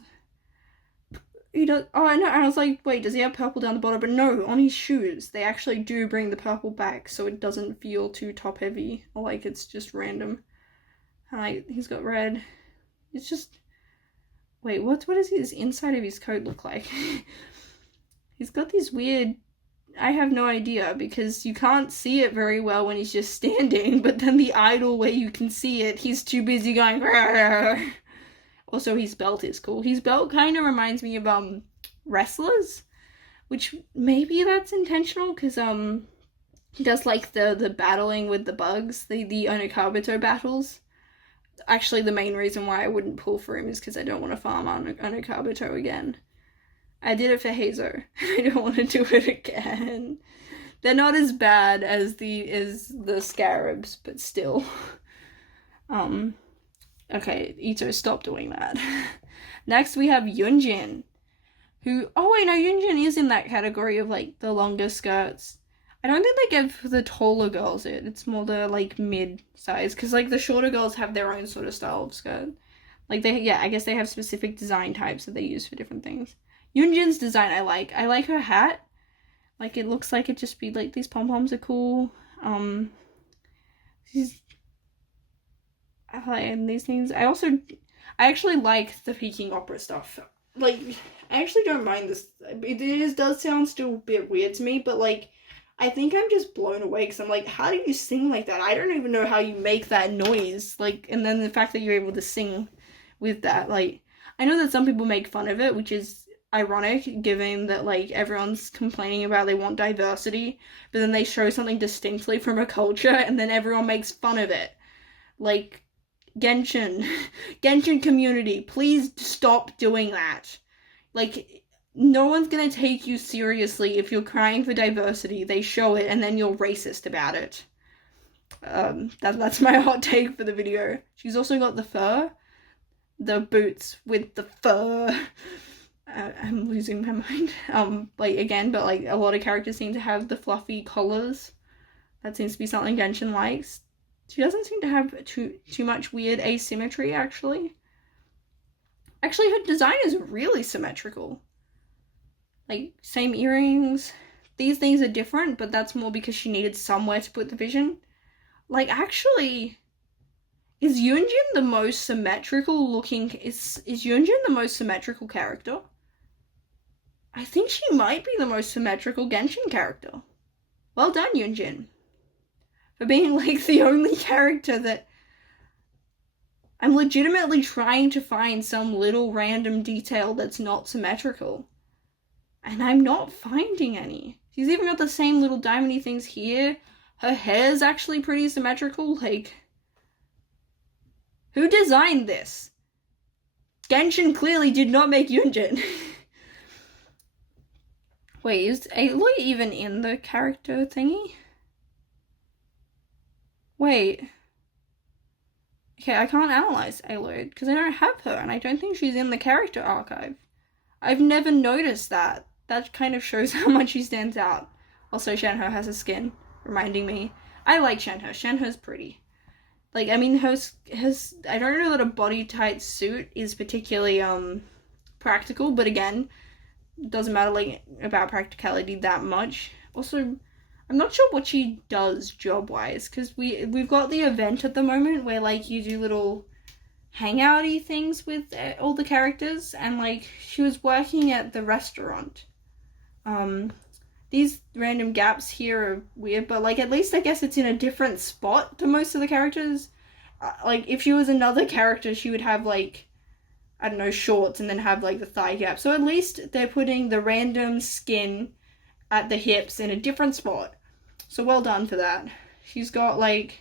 He does. Oh, I know. I was like, wait, does he have purple down the bottom? But no, on his shoes, they actually do bring the purple back, so it doesn't feel too top heavy or like it's just random. Like, he's got red. It's just. Wait, what does his inside of his coat look like? He's got these weird I have no idea, because you can't see it very well when he's just standing, but then the idle where you can see it, he's too busy going Rrr. Also, his belt is cool. His belt kind of reminds me of wrestlers, which maybe that's intentional, because he does like the battling with the bugs, the Onikabuto battles. Actually, the main reason why I wouldn't pull for him is because I don't want to farm Onikabuto again. I did it for Hazo. I don't want to do it again. They're not as bad as the scarabs, but still. Okay, Ito, stop doing that. Next, we have Yunjin, who... Oh, wait, no, Yunjin is in that category of, like, the longer skirts. I don't think they give the taller girls it. It's more the, like, mid-size. Because, like, the shorter girls have their own sort of style of skirt. Like, I guess they have specific design types that they use for different things. Yunjin's design I like. I like her hat. Like, it looks like it just be, like, these pom-poms are cool. And these things. I actually like the Peking opera stuff. Like, I actually don't mind this. It does sound still a bit weird to me, but, like, I think I'm just blown away, because I'm like, how do you sing like that? I don't even know how you make that noise. Like, and then the fact that you're able to sing with that, like, I know that some people make fun of it, which is ironic, given that, like, everyone's complaining about they want diversity, but then they show something distinctly from a culture, and then everyone makes fun of it. Like, Genshin community, please stop doing that. Like, no one's gonna take you seriously if you're crying for diversity. They show it, and then you're racist about it. That's my hot take for the video. She's also got the fur. The boots with the fur. I'm losing my mind. Like, again, but, like, a lot of characters seem to have the fluffy collars. That seems to be something Genshin likes. She doesn't seem to have too much weird asymmetry, actually. Actually, her design is really symmetrical. Like, same earrings. These things are different, but that's more because she needed somewhere to put the vision. Like, actually, is Yunjin the most symmetrical looking... Is Yunjin the most symmetrical character? I think she might be the most symmetrical Genshin character. Well done, Yunjin. For being, like, the only character that... I'm legitimately trying to find some little random detail that's not symmetrical. And I'm not finding any. She's even got the same little diamondy things here. Her hair's actually pretty symmetrical. Like, who designed this? Genshin clearly did not make Yunjin. Wait, is Aloy even in the character thingy? Wait. Okay, I can't analyze Aloy because I don't have her, and I don't think she's in the character archive. I've never noticed that. That kind of shows how much she stands out. Also, Shenhe has a skin, reminding me. I like Shenhe. Shenhe's pretty. Like, I mean, I don't know that a body-tight suit is particularly, practical, but again, it doesn't matter, like, about practicality that much. Also, I'm not sure what she does job-wise, because we've got the event at the moment where, like, you do little hangout-y things with all the characters, and, like, she was working at the restaurant. These random gaps here are weird, but, like, at least I guess it's in a different spot to most of the characters. Like, if she was another character, she would have, like, I don't know, shorts and then have, like, the thigh gap. So at least they're putting the random skin at the hips in a different spot. So well done for that. She's got, like,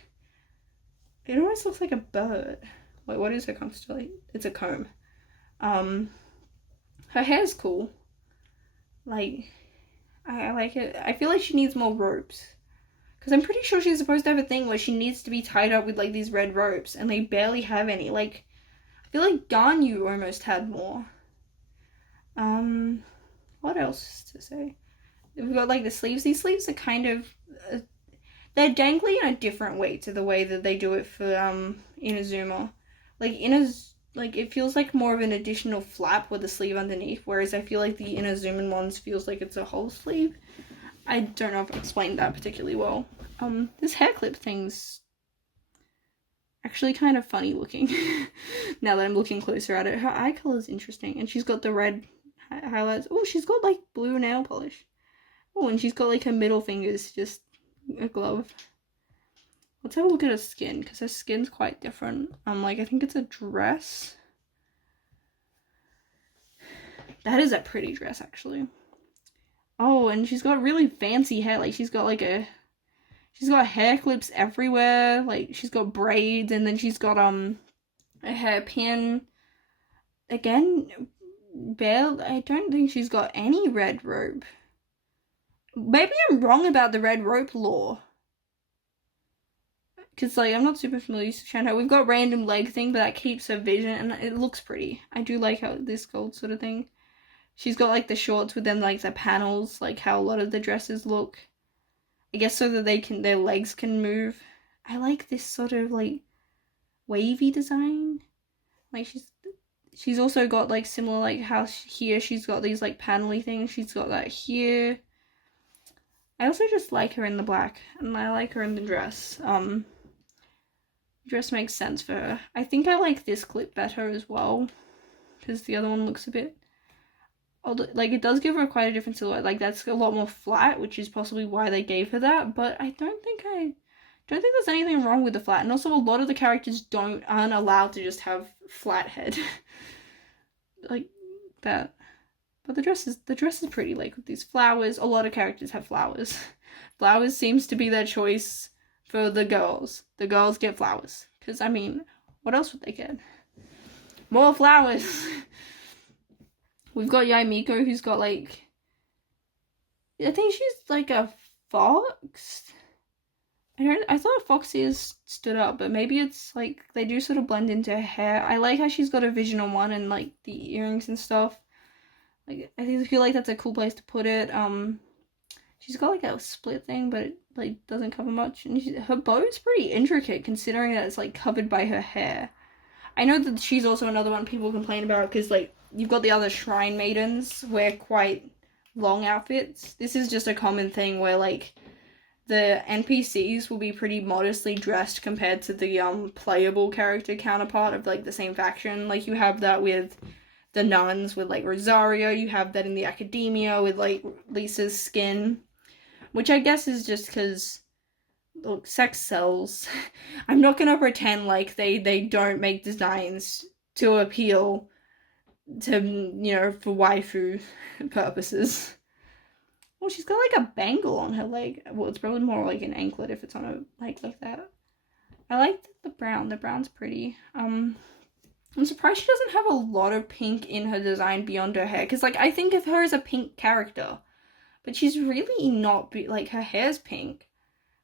it almost looks like a bird. Wait, what is her constellation? It's a comb. Her hair's cool. Like, I like it. I feel like she needs more ropes. Because I'm pretty sure she's supposed to have a thing where she needs to be tied up with, like, these red ropes. And they barely have any. Like, I feel like Ganyu almost had more. What else to say? We've got, like, the sleeves. These sleeves are kind of... they're dangly in a different way to the way that they do it for, Inazuma. Like, it feels like more of an additional flap with a sleeve underneath, whereas I feel like the Inazuman ones feels like it's a whole sleeve. I don't know if I explained that particularly well. This hair clip thing's actually kind of funny looking, now that I'm looking closer at it. Her eye color's interesting, and she's got the red highlights. Oh, she's got, like, blue nail polish. Oh, and she's got like her middle fingers, just a glove. Let's have a look at her skin, because her skin's quite different. Like, I think it's a dress. That is a pretty dress, actually. Oh, and she's got really fancy hair. Like, she's got hair clips everywhere. Like, she's got braids, and then she's got, a hairpin. Again, I don't think she's got any red rope. Maybe I'm wrong about the red rope lore. Because, like, I'm not super familiar with Shanto. We've got random leg thing, but that keeps her vision, and it looks pretty. I do like how this gold sort of thing. She's got, like, the shorts with them, like, the panels, like how a lot of the dresses look. I guess so that their legs can move. I like this sort of, like, wavy design. Like, she's also got, like, similar, like, how here she's got these, like, panel-y things. She's got that here. I also just like her in the black, and I like her in the dress. Dress makes sense for her. I think I like this clip better as well, because the other one looks a bit, like, it does give her quite a different silhouette. Like, that's a lot more flat, which is possibly why they gave her that, but I don't think there's anything wrong with the flat. And also, a lot of the characters aren't allowed to just have flat head like that. But the dress is pretty, like, with these flowers. A lot of characters have flowers. Flowers seems to be their choice for the girls. The girls get flowers. Because, I mean, what else would they get? More flowers! We've got Yaimiko, who's got, like, I think she's, like, a fox? I thought fox ears stood up, but maybe it's, like, they do sort of blend into her hair. I like how she's got a vision on one and, like, the earrings and stuff. Like, I feel like that's a cool place to put it. She's got, like, a split thing, but it, like, doesn't cover much. And her bow's pretty intricate, considering that it's, like, covered by her hair. I know that she's also another one people complain about, because, like, you've got the other shrine maidens wear quite long outfits. This is just a common thing where, like, the NPCs will be pretty modestly dressed compared to the, playable character counterpart of, like, the same faction. Like, you have that with the nuns with, like, Rosario. You have that in the academia with, like, Lisa's skin. Which I guess is just because, look, sex sells. I'm not gonna pretend like they don't make designs to appeal to, you know, for waifu purposes. Well, she's got, like, a bangle on her leg. Well, it's probably more like an anklet if it's on a leg like that. I like the brown. The brown's pretty. I'm surprised she doesn't have a lot of pink in her design beyond her hair. Because, like, I think of her as a pink character. But she's really not, like, her hair's pink.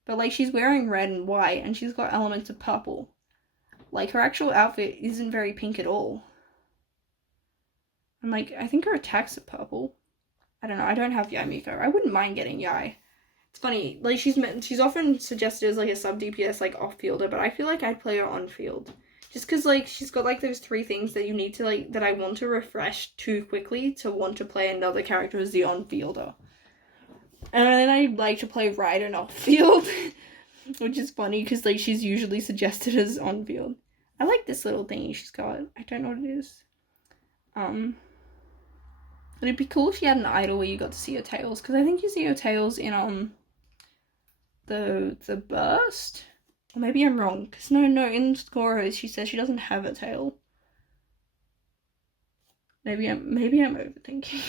But, like, she's wearing red and white, and she's got elements of purple. Like, her actual outfit isn't very pink at all. And, like, I think her attacks are purple. I don't know, I don't have Yaimiko. I wouldn't mind getting Yai. It's funny, like, she's often suggested as, like, a sub-DPS, like, off-fielder, but I feel like I'd play her on-field. Just because, like, she's got, like, those 3 things that you need to, like, that I want to refresh too quickly to want to play another character as the on-fielder. And then I like to play Raiden off-field, which is funny because, like, she's usually suggested as on-field. I like this little thingy she's got. I don't know what it is. But it'd be cool if she had an idol where you got to see her tails, because I think you see her tails in, the burst? Or maybe I'm wrong, because no, in Goro she says she doesn't have a tail. Maybe I'm overthinking.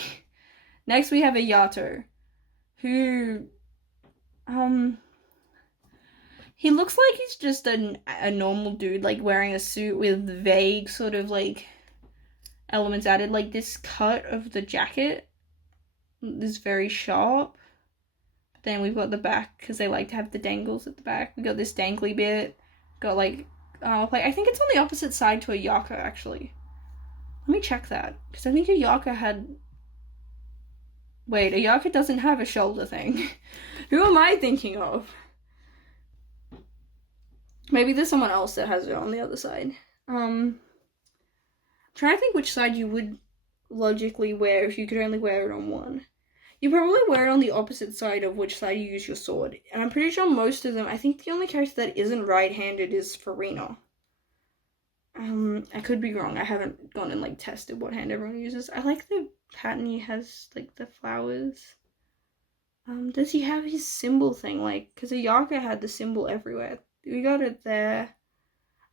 Next we have a Yato, who, he looks like he's just a normal dude, like, wearing a suit with vague sort of, like, elements added. Like, this cut of the jacket is very sharp. But then we've got the back, because they like to have the dangles at the back. We got this dangly bit. Got, like, I think it's on the opposite side to a Yaka, actually. Let me check that, because I think a Yaka had... Wait, a Yaka doesn't have a shoulder thing. Who am I thinking of? Maybe there's someone else that has it on the other side. Trying to think which side you would logically wear if you could only wear it on one. You probably wear it on the opposite side of which side you use your sword. And I'm pretty sure most of them, I think the only character that isn't right-handed is Farina. I could be wrong. I haven't gone and, like, tested what hand everyone uses. I like the pattern he has, like, the flowers. Does he have his symbol thing? Like, because Ayaka had the symbol everywhere. We got it there.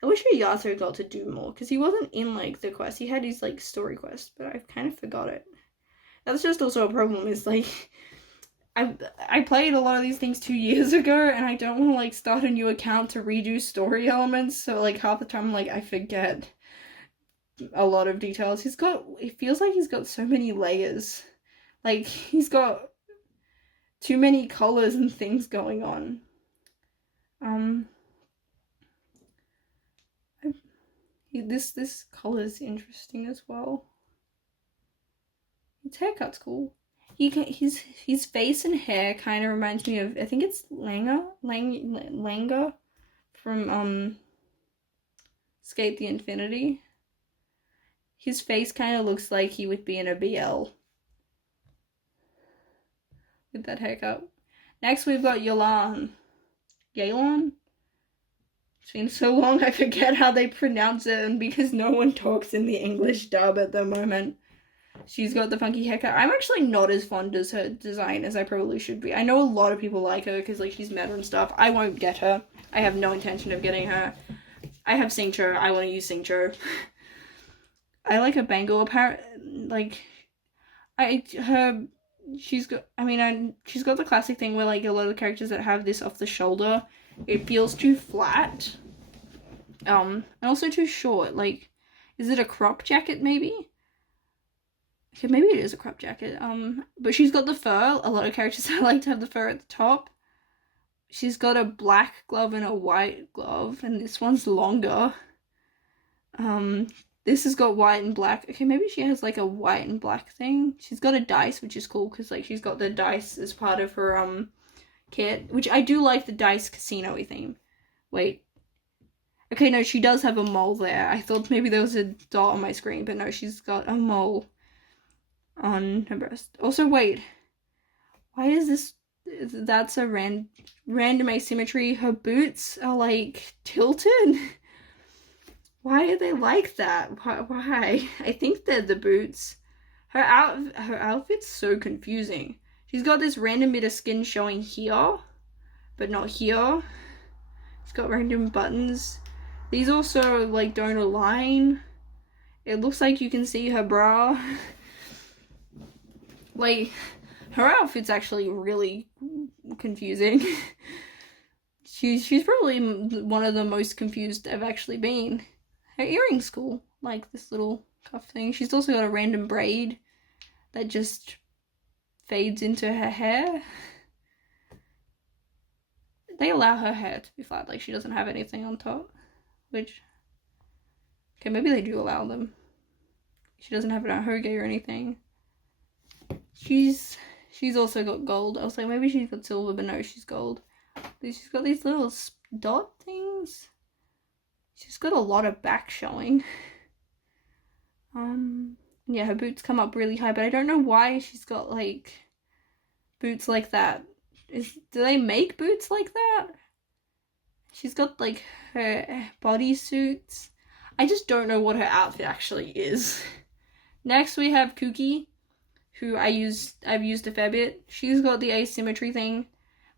I wish Ayato got to do more, because he wasn't in, like, the quest. He had his, like, story quest, but I've kind of forgot it. That's just also a problem, is, like, I played a lot of these things 2 years ago, and I don't want to, like, start a new account to redo story elements, so, like, half the time, like, I forget a lot of details. It feels like he's got so many layers. Like, he's got too many colors and things going on. This color's interesting as well. His haircut's cool. His face and hair kind of reminds me of, I think it's Langa from Skate the Infinity. His face kind of looks like he would be in a BL with that haircut. Next we've got Yelan. It's been so long I forget how they pronounce it, and because no one talks in the English dub at the moment. She's got the funky haircut. I'm actually not as fond as her design as I probably should be. I know a lot of people like her because, like, she's meta and stuff. I won't get her. I have no intention of getting her. I have Singcho. I want to use Singcho. I like her bangle. Apparently, she's got the classic thing where, like, a lot of characters that have this off the shoulder, it feels too flat. And also too short. Like, is it a crop jacket maybe? Okay, maybe it is a crop jacket. But she's got the fur. A lot of characters like to have the fur at the top. She's got a black glove and a white glove, and this one's longer. This has got white and black. Okay, maybe she has, like, a white and black thing. She's got a dice, which is cool, because, like, she's got the dice as part of her, kit. Which I do like the dice casino-y theme. Wait. Okay, no, she does have a mole there. I thought maybe there was a dot on my screen, but no, she's got a mole on her breast. Also, wait. Why is this... That's a random asymmetry. Her boots are, like, tilted. Why are they like that? Why? I think they're the boots. Her outfit's so confusing. She's got this random bit of skin showing here, but not here. She's got random buttons. These also, like, don't align. It looks like you can see her bra. Like, her outfit's actually really confusing. She's probably one of the most confused I've actually been. Her earring's cool, like this little cuff thing. She's also got a random braid that just fades into her hair. They allow her hair to be flat, like she doesn't have anything on top, which, okay, maybe they do allow them. She doesn't have it on Hoge or anything. She's also got gold. I was like, maybe she's got silver, but no, she's gold. She's got these little dot things. She's got a lot of back showing. Yeah, her boots come up really high, but I don't know why she's got, like, boots like that. Do they make boots like that? She's got, like, her bodysuits. I just don't know what her outfit actually is. Next we have Kuki, who I've used a fair bit. She's got the asymmetry thing.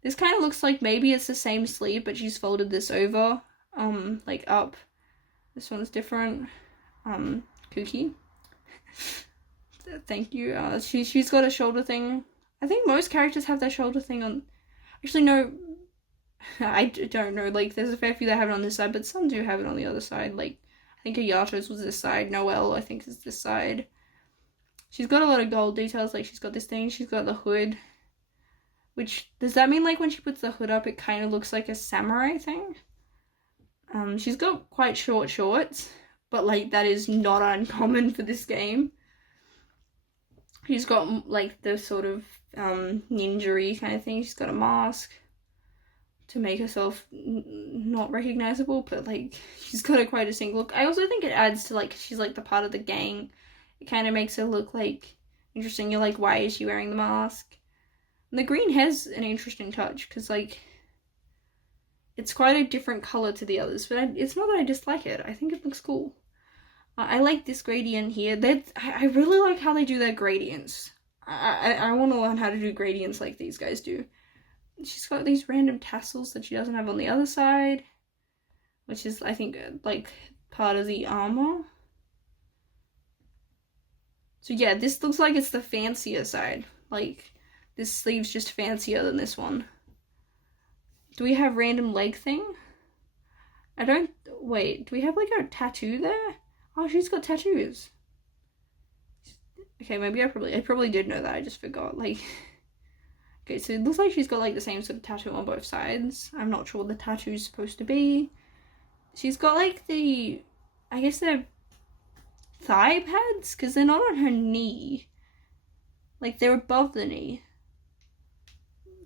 This kind of looks like maybe it's the same sleeve, but she's folded this over, like, up. This one's different. Kuki. Thank you. She's got a shoulder thing. I think most characters have their shoulder thing on. Actually, no. I don't know. Like, there's a fair few that have it on this side, but some do have it on the other side. Like, I think Ayato's was this side. Noelle, I think, is this side. She's got a lot of gold details. Like, she's got this thing. She's got the hood. Which, does that mean, like, when she puts the hood up, it kind of looks like a samurai thing? She's got quite short shorts, but, like, that is not uncommon for this game. She's got, like, the sort of ninja-y kind of thing. She's got a mask to make herself not recognizable, but, like, she's got quite a distinct look. I also think it adds to, like, she's, like, the part of the gang. It kind of makes her look, like, interesting. You're like, why is she wearing the mask? And the green has an interesting touch, because, like, it's quite a different color to the others, but it's not that I dislike it. I think it looks cool. I like this gradient here. I really like how they do their gradients. I want to learn how to do gradients like these guys do. She's got these random tassels that she doesn't have on the other side, which is, I think, like part of the armor. So yeah, this looks like it's the fancier side. Like, this sleeve's just fancier than this one. Do we have random leg thing? I don't, wait, do we have like a tattoo there? Oh, she's got tattoos. Okay, maybe I probably did know that, I just forgot, like. Okay, so it looks like she's got like the same sort of tattoo on both sides. I'm not sure what the tattoo's supposed to be. She's got like the, I guess they're thigh pads, because they're not on her knee. Like, they're above the knee.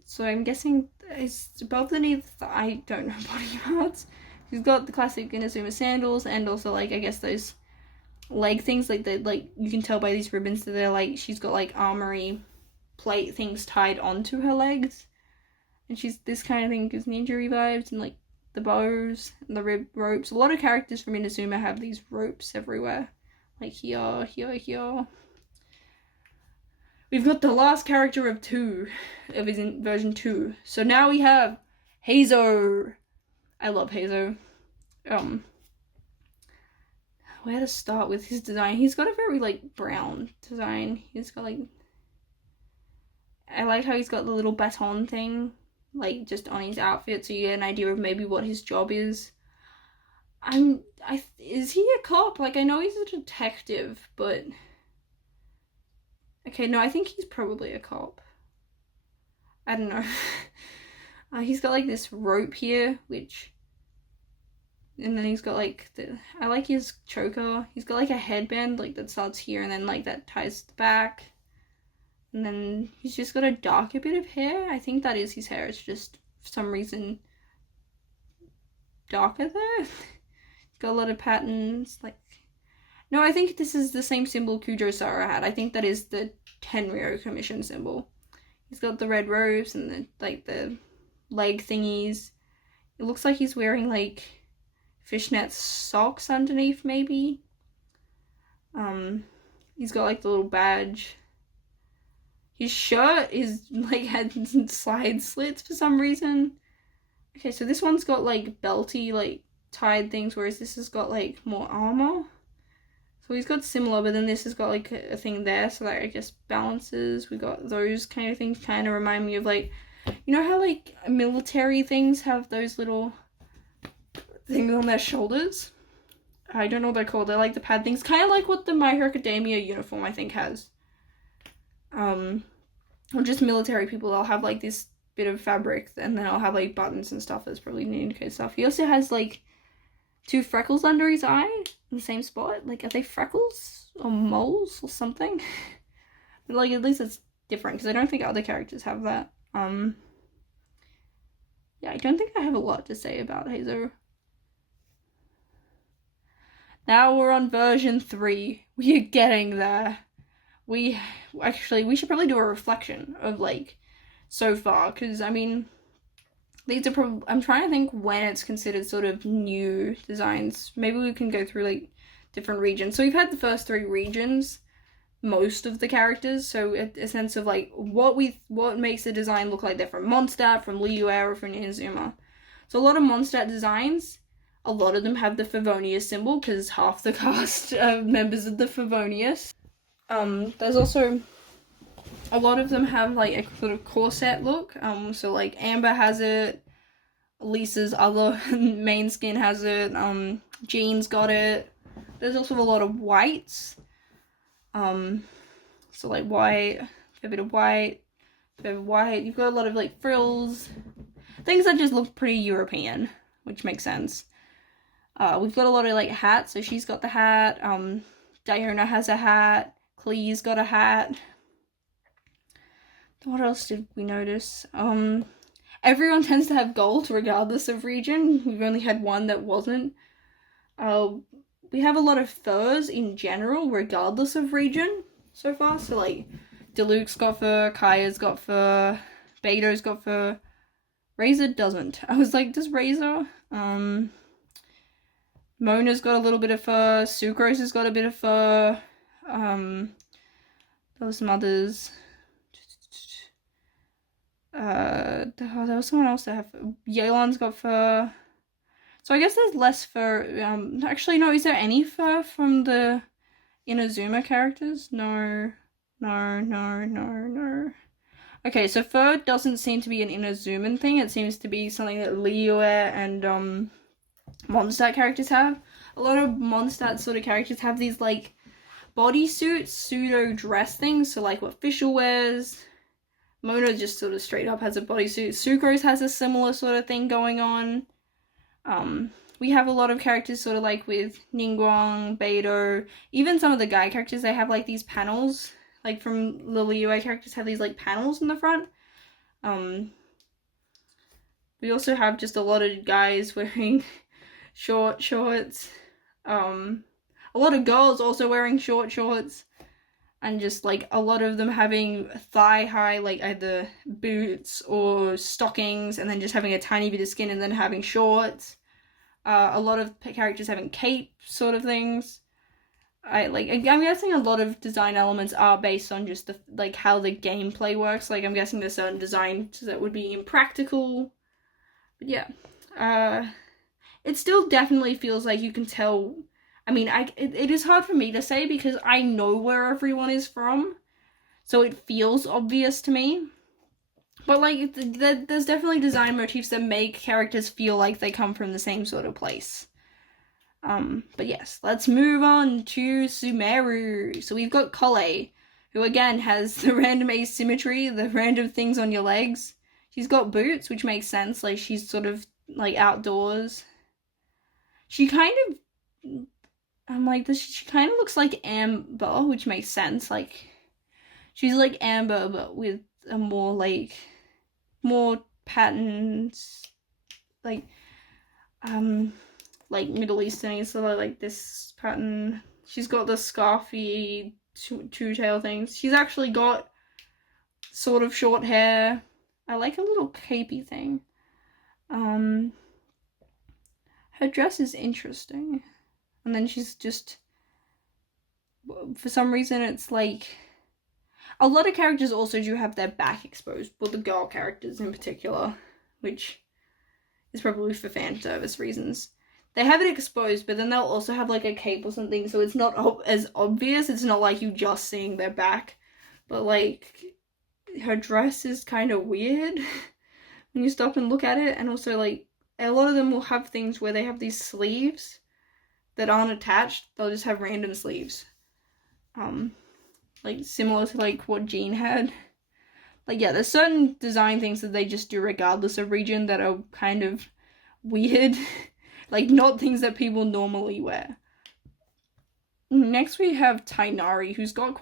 So I'm guessing it's above the knee. I don't know body parts. She's got the classic Inazuma sandals, and also like, I guess those leg things, like they, like, you can tell by these ribbons that they're like, she's got like armory plate things tied onto her legs, and she's, this kind of thing gives me injury vibes, and like the bows and the rib ropes. A lot of characters from Inazuma have these ropes everywhere, like here. We've got the last character of his in version 2. So now we have Heizo. I love Heizo. Where to start with his design? He's got a very like brown design. He's got like, I like how he's got the little baton thing, like, just on his outfit, so you get an idea of maybe what his job is. Is he a cop? Like, I know he's a detective, but... Okay, no, I think he's probably a cop. I don't know. He's got, like, this rope here, which... And then he's got, like, I like his choker. He's got, like, a headband, like, that starts here, and then, like, that ties to the back. And then he's just got a darker bit of hair. I think that is his hair. It's just, for some reason, darker there. He's got a lot of patterns. Like, no, I think this is the same symbol Kujo-Sara had. I think that is the Tenryou commission symbol. He's got the red robes and the, like, the leg thingies. It looks like he's wearing, like, fishnet socks underneath, maybe. He's got, like, the little badge. His shirt is, like, had side slits for some reason. Okay, so this one's got, like, belty, like, tied things, whereas this has got, like, more armor. So he's got similar, but then this has got, like, a thing there, so that, I guess, balances. We got those kind of things, kind of remind me of, like, you know how, like, military things have those little things on their shoulders? I don't know what they're called. They're, like, the pad things. Kind of like what the My Hero Academia uniform, I think, has. Or just military people, they'll have like this bit of fabric, and then I'll have like buttons and stuff that's probably to indicate stuff. He also has like 2 freckles under his eye in the same spot. Like, are they freckles or moles or something? But like, at least it's different, because I don't think other characters have that. Yeah, I don't think I have a lot to say about Heizo. Now we're on version 3. We are getting there. We should probably do a reflection of, like, so far, because, I mean, these are I'm trying to think when it's considered sort of new designs. Maybe we can go through, like, different regions. So we've had the first 3 regions, most of the characters, so a sense of, like, what makes the design look like they're from Mondstadt, from Liyue, or from Inazuma. So a lot of Mondstadt designs, a lot of them have the Favonius symbol, because half the cast are members of the Favonius. There's also, a lot of them have, like, a sort of corset look, so, like, Amber has it, Lisa's other main skin has it, Jean's got it. There's also a lot of whites, so, like, white, a bit of white, you've got a lot of, like, frills, things that just look pretty European, which makes sense. We've got a lot of, like, hats, so she's got the hat, Diona has a hat, Klee's got a hat. What else did we notice? Everyone tends to have gold regardless of region. We've only had one that wasn't. We have a lot of furs in general regardless of region so far. So, like, Diluc's got fur, Kaya's got fur, Beto's got fur. Razor doesn't. I was like, does Razor? Mona's got a little bit of fur, Sucrose has got a bit of fur. There were some others. there was someone else that had fur. Yelan's got fur. So I guess there's less fur. Actually, no, is there any fur from the Inazuma characters? No. No, no, no, no. Okay, so fur doesn't seem to be an Inazuman thing. It seems to be something that Liyue and Mondstadt characters have. A lot of Mondstadt sort of characters have these like bodysuits, pseudo dress things. So like what Fischl wears. Mona just sort of straight up has a bodysuit. Sucrose has a similar sort of thing going on. We have a lot of characters sort of like with Ningguang, Beidou, even some of the guy characters, they have like these panels. Like from the Liyue characters have these like panels in the front. We also have just a lot of guys wearing short shorts. A lot of girls also wearing short shorts. And just like a lot of them having thigh high, like either boots or stockings, and then just having a tiny bit of skin and then having shorts. A lot of characters having cape sort of things. I'm guessing a lot of design elements are based on just the like how the gameplay works. Like I'm guessing there's certain designs that would be impractical. But yeah. It still definitely feels like you can tell. I mean, it is hard for me to say because I know where everyone is from. So it feels obvious to me. But like there's definitely design motifs that make characters feel like they come from the same sort of place. But yes, let's move on to Sumeru. So we've got Kole, who again has the random asymmetry, the random things on your legs. She's got boots, which makes sense, like she's sort of like outdoors. She kind of, I'm like, this. She kind of looks like Amber, which makes sense, like, she's like Amber, but with a more patterns, like Middle Eastern, so like this pattern. She's got the scarfy two-tail things. She's actually got sort of short hair. I like a little capey thing. Her dress is interesting. And then she's just, for some reason, it's like, a lot of characters also do have their back exposed, well, the girl characters in particular, which is probably for fan service reasons. They have it exposed, but then they'll also have like a cape or something, so it's not as obvious. It's not like you just seeing their back, but like her dress is kind of weird when you stop and look at it. And also like a lot of them will have things where they have these sleeves that aren't attached. They'll just have random sleeves, like similar to like what Jean had. Like yeah, there's certain design things that they just do regardless of region that are kind of weird. Like, not things that people normally wear. Next we have Tighnari, who's got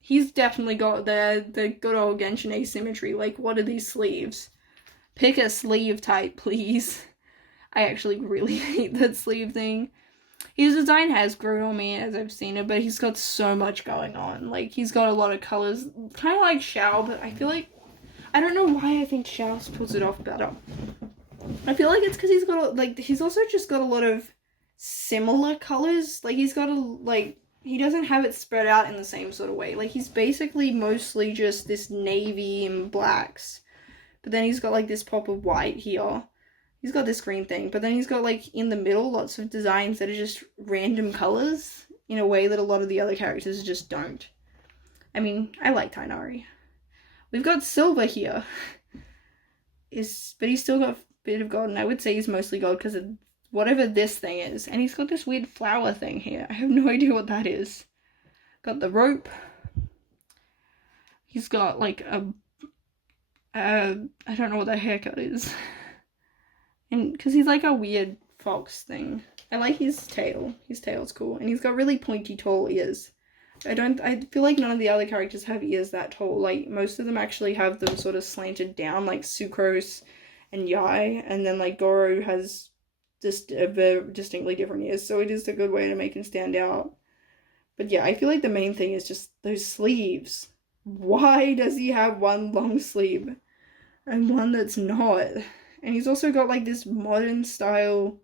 he's definitely got the good old Genshin asymmetry. Like, what are these sleeves? Pick a sleeve type, please. I actually really hate that sleeve thing. His design has grown on me as I've seen it, but he's got so much going on. Like, he's got a lot of colors. Kind of like Xiao, but I feel like, I don't know why I think Xiao pulls it off better. I feel like it's because he's got, he's also just got a lot of similar colors. Like, he's got he doesn't have it spread out in the same sort of way. Like, he's basically mostly just this navy and blacks. But then he's got, like, this pop of white here. He's got this green thing. But then he's got, like, in the middle, lots of designs that are just random colors in a way that a lot of the other characters just don't. I mean, I like Tighnari. We've got Silver here. But he's still got a bit of gold, and I would say he's mostly gold because of whatever this thing is. And he's got this weird flower thing here. I have no idea what that is. Got the rope. He's got like I don't know what that haircut is. And because he's like a weird fox thing. I like his tail. His tail's cool. And he's got really pointy tall ears. I feel like none of the other characters have ears that tall. Like, most of them actually have them sort of slanted down, like Sucrose and Yai, and then, like, Goro has just distinctly different ears, so it is a good way to make him stand out. But yeah, I feel like the main thing is just those sleeves. Why does he have one long sleeve and one that's not? And he's also got, like, this modern style,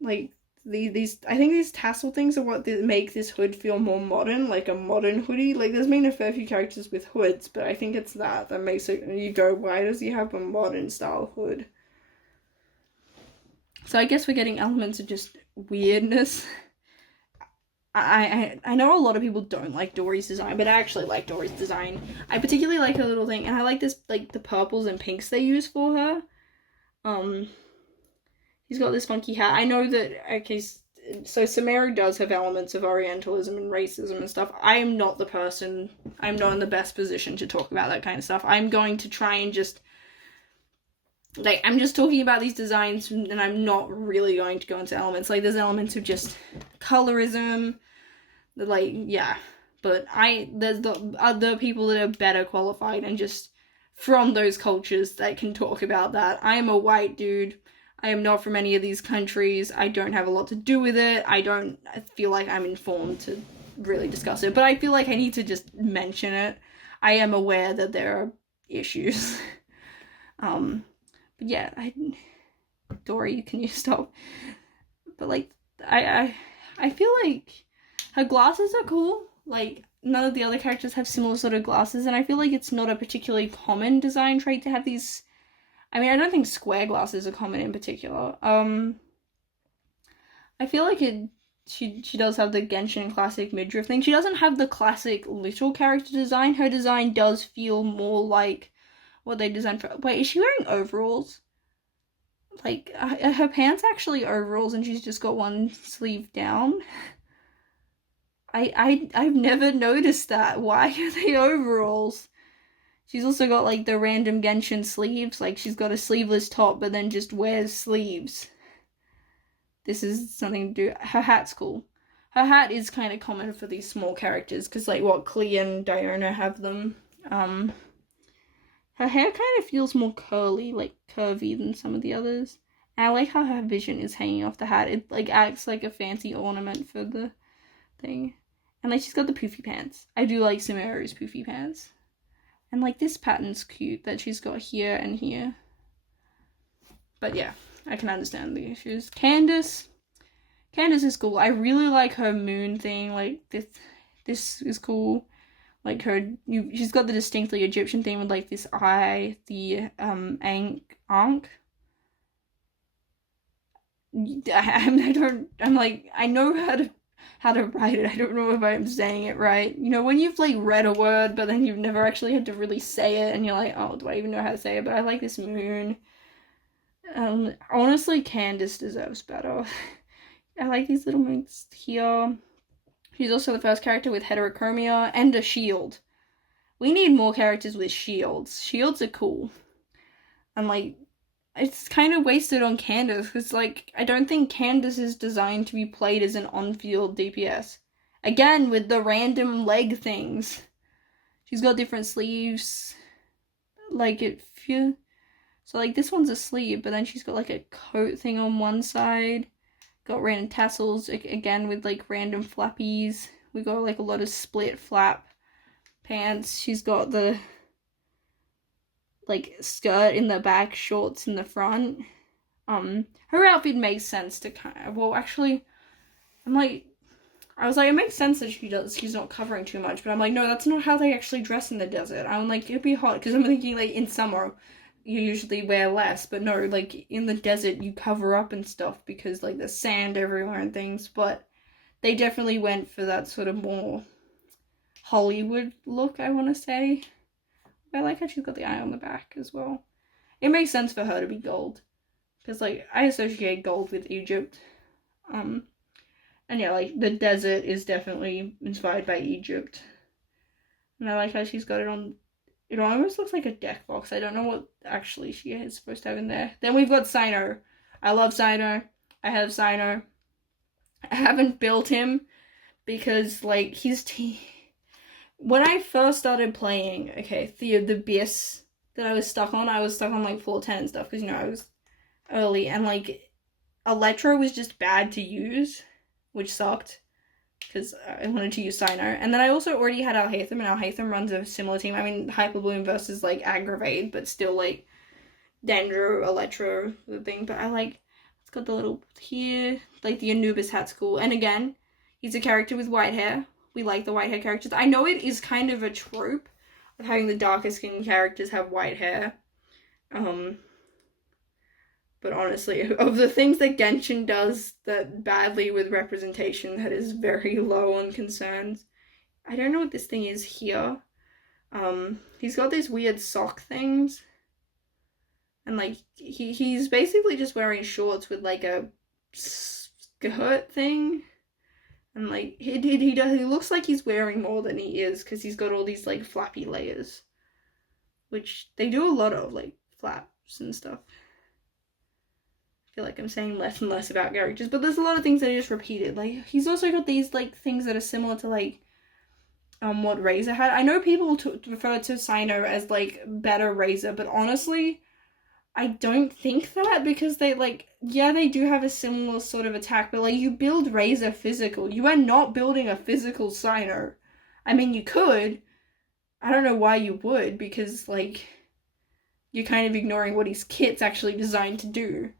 like, these I think these tassel things are what make this hood feel more modern, like a modern hoodie. Like, there's been a fair few characters with hoods, but I think it's that makes it, you go, why does he have a modern style hood? So I guess we're getting elements of just weirdness. I know a lot of people don't like Dory's design, but I actually like Dory's design. I particularly like her little thing, and I like this, like, the purples and pinks they use for her. He's got this funky hat. I know that, okay, so Sumeru does have elements of Orientalism and racism and stuff. I am not the person, I'm not in the best position to talk about that kind of stuff. I'm going to try and just, like, I'm just talking about these designs, and I'm not really going to go into elements. Like, there's elements of just colorism, like, yeah. But there's the other people that are better qualified and just from those cultures that can talk about that. I am a white dude. I am not from any of these countries. I don't have a lot to do with it. I feel like I'm informed to really discuss it, but I feel like I need to just mention it. I am aware that there are issues. But yeah, Dory, can you stop? But like, I feel like her glasses are cool. Like, none of the other characters have similar sort of glasses, and I feel like it's not a particularly common design trait to have these. I mean, I don't think square glasses are common in particular. I feel like she does have the Genshin classic midriff thing. She doesn't have the classic little character design. Her design does feel more like what they designed for. Wait, is she wearing overalls? Like, her pants actually overalls, and she's just got one sleeve down. I've never noticed that. Why are they overalls? She's also got, like, the random Genshin sleeves. Like, she's got a sleeveless top, but then just wears sleeves. This is something to do. Her hat's cool. Her hat is kind of common for these small characters, because, like, what, Klee and Diona have them. Her hair kind of feels more curly, like, curvy than some of the others. And I like how her vision is hanging off the hat. It, like, acts like a fancy ornament for the thing. And, like, she's got the poofy pants. I do like Sumeru's poofy pants. And, like, this pattern's cute that she's got here and here. But, yeah, I can understand the issues. Candace is cool. I really like her moon thing. Like, this is cool. Like, she's got the distinctly Egyptian thing with, like, this eye, the, Ankh. I know how to write it. I don't know if I'm saying it right. You know, when you've, like, read a word, but then you've never actually had to really say it, and you're like, oh, do I even know how to say it? But I like this moon. Honestly, Candace deserves better. I like these little moons here. She's also the first character with heterochromia and a shield. We need more characters with shields. Shields are cool. And, like, it's kind of wasted on Candace, because, like, I don't think Candace is designed to be played as an on-field DPS. Again, with the random leg things. She's got different sleeves. Like, so, like, this one's a sleeve, but then she's got, like, a coat thing on one side. Got random tassels, again, with, like, random flappies. We got, like, a lot of split flap pants. She's got the, like, skirt in the back, shorts in the front. Her outfit makes sense to kind of, well, actually, I was like, it makes sense that she's not covering too much, but I'm like, no, that's not how they actually dress in the desert. I'm like, it'd be hot, because I'm thinking, like, in summer, you usually wear less, but no, like, in the desert, you cover up and stuff, because, like, there's sand everywhere and things, but they definitely went for that sort of more Hollywood look, I want to say. I like how she's got the eye on the back as well. It makes sense for her to be gold, because, like, I associate gold with Egypt. And yeah, like, the desert is definitely inspired by Egypt. And I like how she's got it on. It almost looks like a deck box. I don't know what actually she is supposed to have in there. Then we've got Sino. I love Sino. I have Sino. I haven't built him because, like, when I first started playing, okay, the BIS that I was stuck on, like, floor 10 and stuff, because, you know, I was early, and, like, Electro was just bad to use, which sucked, because I wanted to use Sino. And then I also already had Alhaitham, and Alhaitham runs a similar team. I mean, Hyperbloom versus, like, Aggravate, but still, like, Dendro, Electro, the thing. But it's got the little here, like the Anubis hat's cool. And again, he's a character with white hair. We like the white hair characters. I know it is kind of a trope of having the darker skinned characters have white hair. But honestly, of the things that Genshin does that badly with representation, that is very low on concerns. I don't know what this thing is here. He's got these weird sock things. And like, he's basically just wearing shorts with like a skirt thing. And like, he looks like he's wearing more than he is, because he's got all these like flappy layers. Which they do a lot of, like flaps and stuff. I feel like I'm saying less and less about characters, but there's a lot of things that are just repeated. Like, he's also got these like things that are similar to like what Razor had. I know people refer to Sino as like better Razor, but honestly, I don't think that, because they like, yeah, they do have a similar sort of attack, but like, you build Razor physical. You are not building a physical Sino. I mean, you could. I don't know why you would, because like, you're kind of ignoring what his kit's actually designed to do.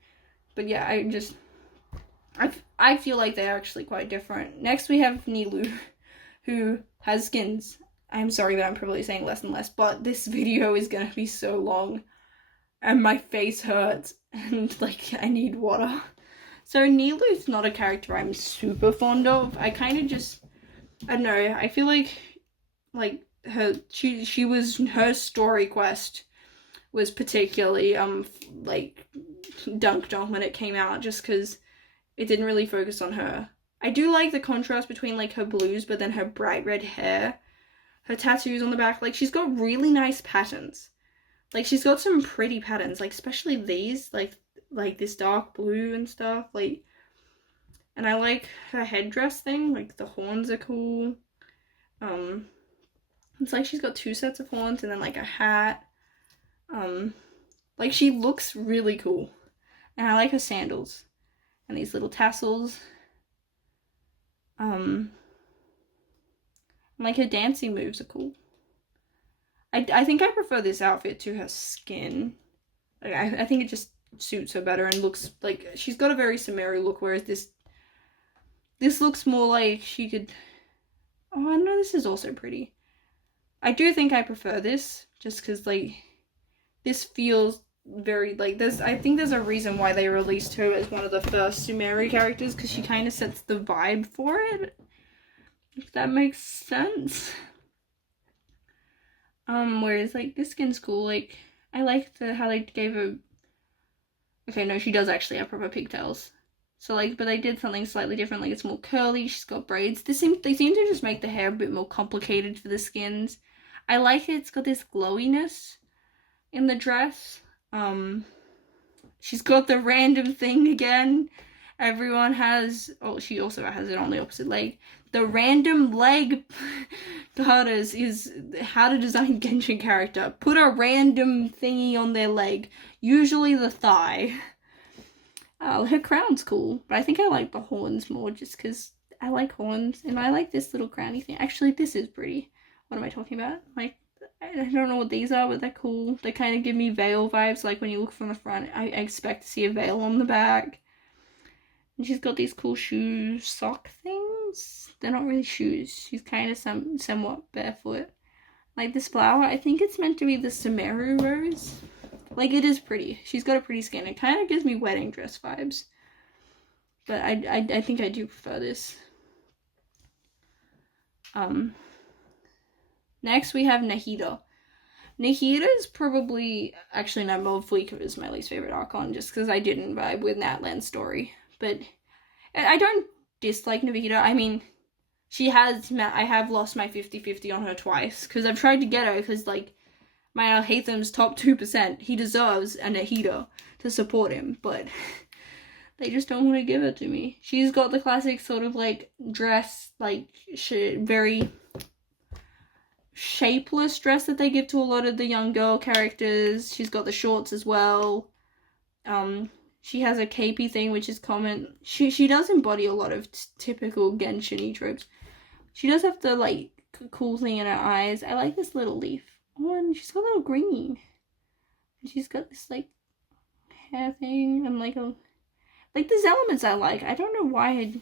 But yeah, I feel like they're actually quite different. Next we have Nilou, who has skins. I'm sorry that I'm probably saying less and less, but this video is gonna be so long. And my face hurts, and like, I need water. So Nilou's not a character I'm super fond of. I kind of just, I don't know, I feel like her story quest was particularly like dunked on when it came out, just because it didn't really focus on her. I do like the contrast between like her blues, but then her bright red hair, her tattoos on the back. Like, she's got really nice patterns. Like, she's got some pretty patterns, like especially these, like this dark blue and stuff. Like, and I like her headdress thing. Like, the horns are cool. It's like she's got 2 sets of horns and then like a hat. Like, she looks really cool. And I like her sandals and these little tassels. And like, her dancing moves are cool. I think I prefer this outfit to her skin. Like, I think it just suits her better and looks like she's got a very Sumeru look, whereas this looks more like she could. Oh, I know, this is also pretty. I do think I prefer this, just because like, this feels very like, I think there's a reason why they released her as one of the first Sumeru characters, because she kind of sets the vibe for it, if that makes sense. Whereas like, this skin's cool. Like, I like how they gave her, okay, no, she does actually have proper pigtails. So like, but they did something slightly different. Like, it's more curly, she's got braids. They seem to just make the hair a bit more complicated for the skins. I like it. It's got this glowiness in the dress. She's got the random thing again. Everyone has, oh, she also has it on the opposite leg. The random leg garters is how to design Genshin character. Put a random thingy on their leg, usually the thigh. Her crown's cool, but I think I like the horns more, just because I like horns, and I like this little crowny thing. Actually, this is pretty. What am I talking about? Like, I don't know what these are, but they're cool. They kind of give me veil vibes. Like, when you look from the front, I expect to see a veil on the back. And she's got these cool sock things. They're not really shoes. She's kind of somewhat barefoot. Like, this flower, I think it's meant to be the Sumeru rose. Like, it is pretty. She's got a pretty skin. It kind of gives me wedding dress vibes. But I think I do prefer this. Next we have Nahida. Nahida is probably, actually no, Mold Fleeker is my least favorite Archon, just because I didn't vibe with Natlan's story. But I don't dislike Nahida. I mean, I have lost my 50-50 on her twice, because I've tried to get her, because like, my Alhatham's top 2%. He deserves a Nahida to support him, but they just don't want to give it to me. She's got the classic sort of like dress, like very shapeless dress that they give to a lot of the young girl characters. She's got the shorts as well. She has a capey thing, which is common. She does embody a lot of typical Genshin-y tropes. She does have the like cool thing in her eyes. I like this little leaf. Oh, and she's got a little green. And she's got this like hair thing and like a Like, there's elements I like. I don't know why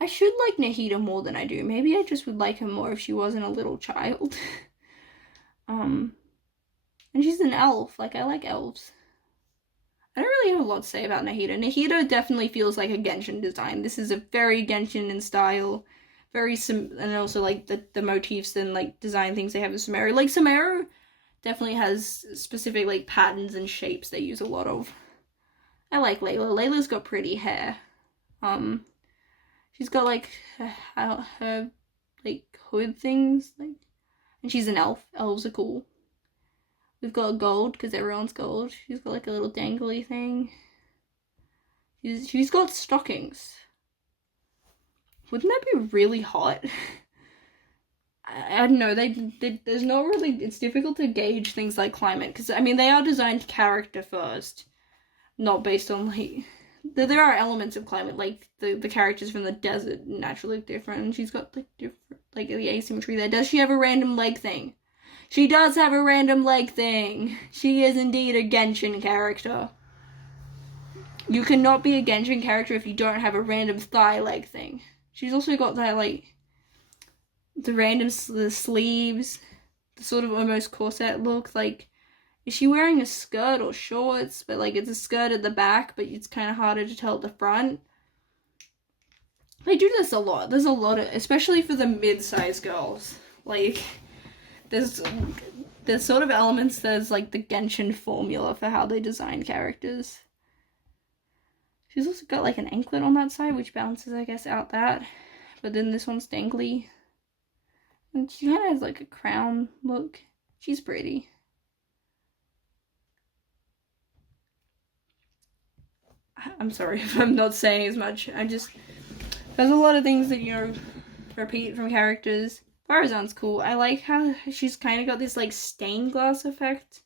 I should like Nahida more than I do. Maybe I just would like her more if she wasn't a little child. And she's an elf. Like, I like elves. I don't really have a lot to say about Nahida. Nahida definitely feels like a Genshin design. This is a very Genshin in style. And also, like, the motifs and, like, design things they have in Sumeru. Like, Sumeru definitely has specific, like, patterns and shapes they use a lot of. I like Layla. Layla's got pretty hair. She's got, like, her like, hood things, like, and she's an elf. Elves are cool. We've got gold, because everyone's gold. She's got, like, a little dangly thing. She's got stockings. Wouldn't that be really hot? I don't know, there's not really, it's difficult to gauge things like climate, because, I mean, they are designed character first, not based on, like, there are elements of climate, like, the characters from the desert naturally look different, and she's got, like, different, like, the asymmetry there. Does she have a random leg thing? She does have a random leg thing! She is indeed a Genshin character. You cannot be a Genshin character if you don't have a random thigh leg thing. She's also got that, like, the random the sleeves, the sort of almost corset look. Like, is she wearing a skirt or shorts? But, like, it's a skirt at the back, but it's kind of harder to tell at the front. They do this a lot. There's a lot of, especially for the mid-sized girls. Like, there's sort of elements, there's, like, the Genshin formula for how they design characters. She's also got, like, an anklet on that side, which balances, I guess, out that. But then this one's dangly. And she kind of has, like, a crown look. She's pretty. I'm sorry if I'm not saying as much. There's a lot of things that, you know, repeat from characters. Farazan's cool. I like how she's kind of got this, like, stained glass effect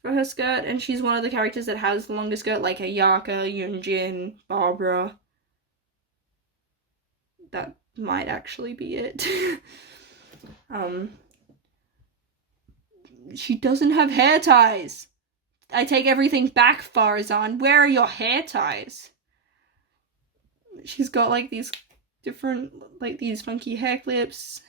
for her skirt, and she's one of the characters that has the longest skirt, like Ayaka, Yunjin, Barbara. That might actually be it. She doesn't have hair ties. I take everything back, Farazan. Where are your hair ties? She's got, like, these different, like, these funky hair clips.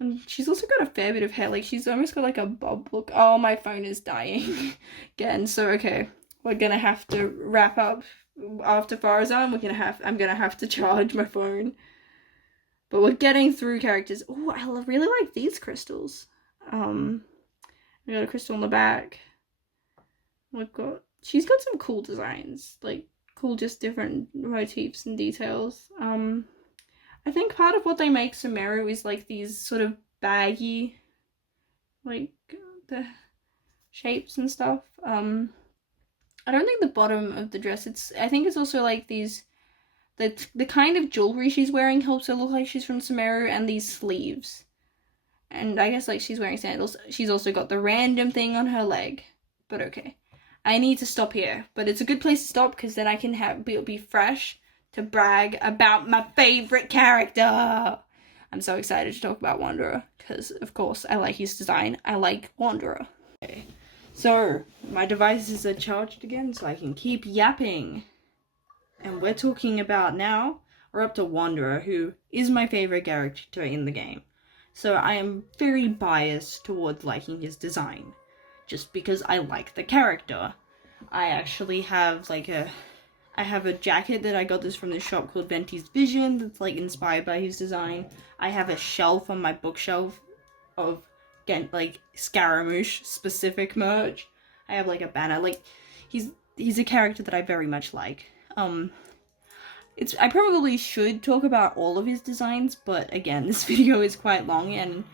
And she's also got a fair bit of hair. Like, she's almost got, like, a bob look. Oh, my phone is dying again. So, okay. We're gonna have to wrap up after Farazan. I'm gonna have to charge my phone. But we're getting through characters. Oh, I really like these crystals. We got a crystal on the back. She's got some cool designs. Like, cool, just different motifs and details. I think part of what they make Sumeru is, like, these sort of baggy, like, the shapes and stuff. I don't think the bottom of the dress, I think it's also, like, these, the kind of jewelry she's wearing helps her look like she's from Sumeru, and these sleeves. And I guess, like, she's wearing sandals. She's also got the random thing on her leg. But okay. I need to stop here. But it's a good place to stop, because then I can be fresh to brag about my favorite character. I'm so excited to talk about Wanderer, because, of course, I like his design. I like Wanderer. Okay. So, my devices are charged again, so I can keep yapping. And we're talking about now, we're up to Wanderer, who is my favorite character in the game. So I am very biased towards liking his design, just because I like the character. I actually have, like, I have a jacket that I got this from this shop called Venti's Vision that's, like, inspired by his design. I have a shelf on my bookshelf of, like, Scaramouche specific merch. I have, like, a banner. Like, he's a character that I very much like. I probably should talk about all of his designs, but again, this video is quite long and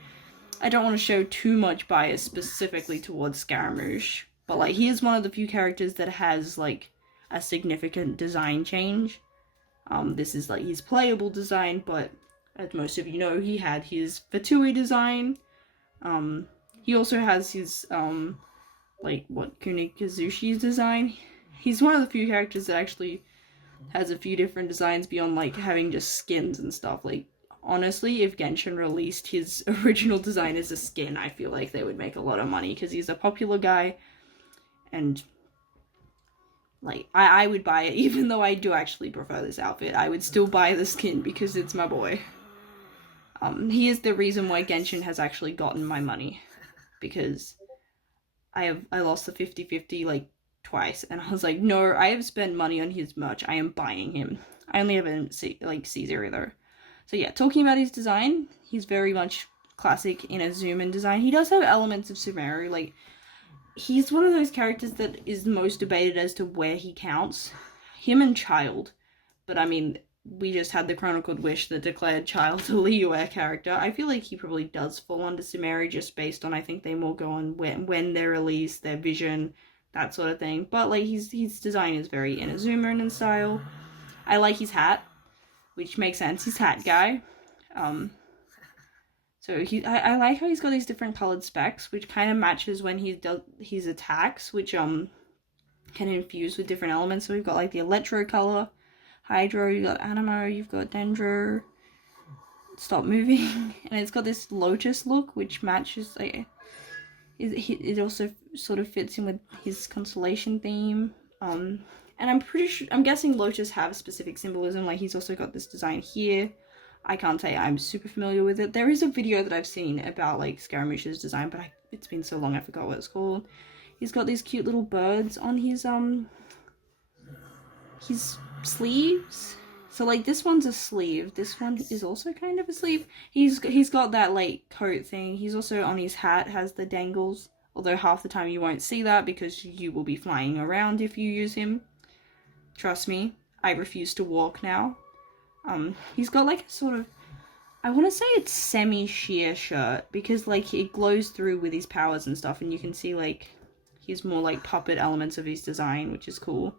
I don't want to show too much bias specifically towards Scaramouche. But, like, he is one of the few characters that has, like, a significant design change. This is, like, his playable design, but as most of you know, he had his Fatui design. He also has his, Kunikazuchi's design. He's one of the few characters that actually has a few different designs beyond, like, having just skins and stuff. Like, honestly, if Genshin released his original design as a skin, I feel like they would make a lot of money, because he's a popular guy, and like, I would buy it, even though I do actually prefer this outfit. I would still buy the skin because it's my boy. He is the reason why Genshin has actually gotten my money, because I lost the 50-50 like twice, and I was like, no, I have spent money on his merch. I am buying him. I only have a C0 though. So yeah, talking about his design, he's very much classic in a zoom in design. He does have elements of Sumeru, like, he's one of those characters that is most debated as to where he counts. Him and Child. But I mean, we just had the Chronicled Wish that declared Child a Liyue character. I feel like he probably does fall under Sumeru just based on, I think they more go on when they're released, their vision, that sort of thing. But like, his design is very Inazuma in style. I like his hat, which makes sense. He's hat guy. So I like how he's got these different colored specs, which kind of matches when he does his attacks, which can infuse with different elements. So we've got like the Electro color, Hydro, you've got Animo, you've got Dendro, Stop Moving, and it's got this Lotus look, which matches, like, it also sort of fits in with his constellation theme. And I'm guessing Lotus have specific symbolism, like he's also got this design here. I can't say I'm super familiar with it. There is a video that I've seen about like Scaramouche's design, but it's been so long I forgot what it's called. He's got these cute little birds on his sleeves. So like this one's a sleeve. This one is also kind of a sleeve. He's got that like coat thing. He's also on his hat has the dangles. Although half the time you won't see that because you will be flying around if you use him. Trust me, I refuse to walk now. He's got like a sort of, I want to say it's semi-sheer shirt, because like it glows through with his powers and stuff, and you can see like he's more like puppet elements of his design, which is cool.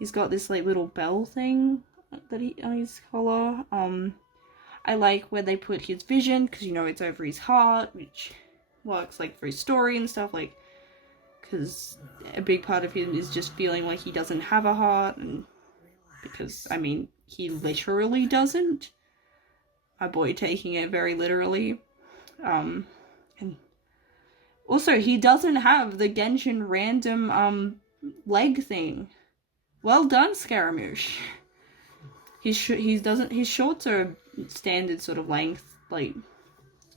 He's got this like little bell thing that on his collar. I like where they put his vision, because you know it's over his heart, which works like for his story and stuff, like, because a big part of him is just feeling like he doesn't have a heart, and because I mean he literally doesn't. My boy taking it very literally. And also he doesn't have the Genshin random leg thing. Well done, Scaramouche. His shorts are standard sort of length, like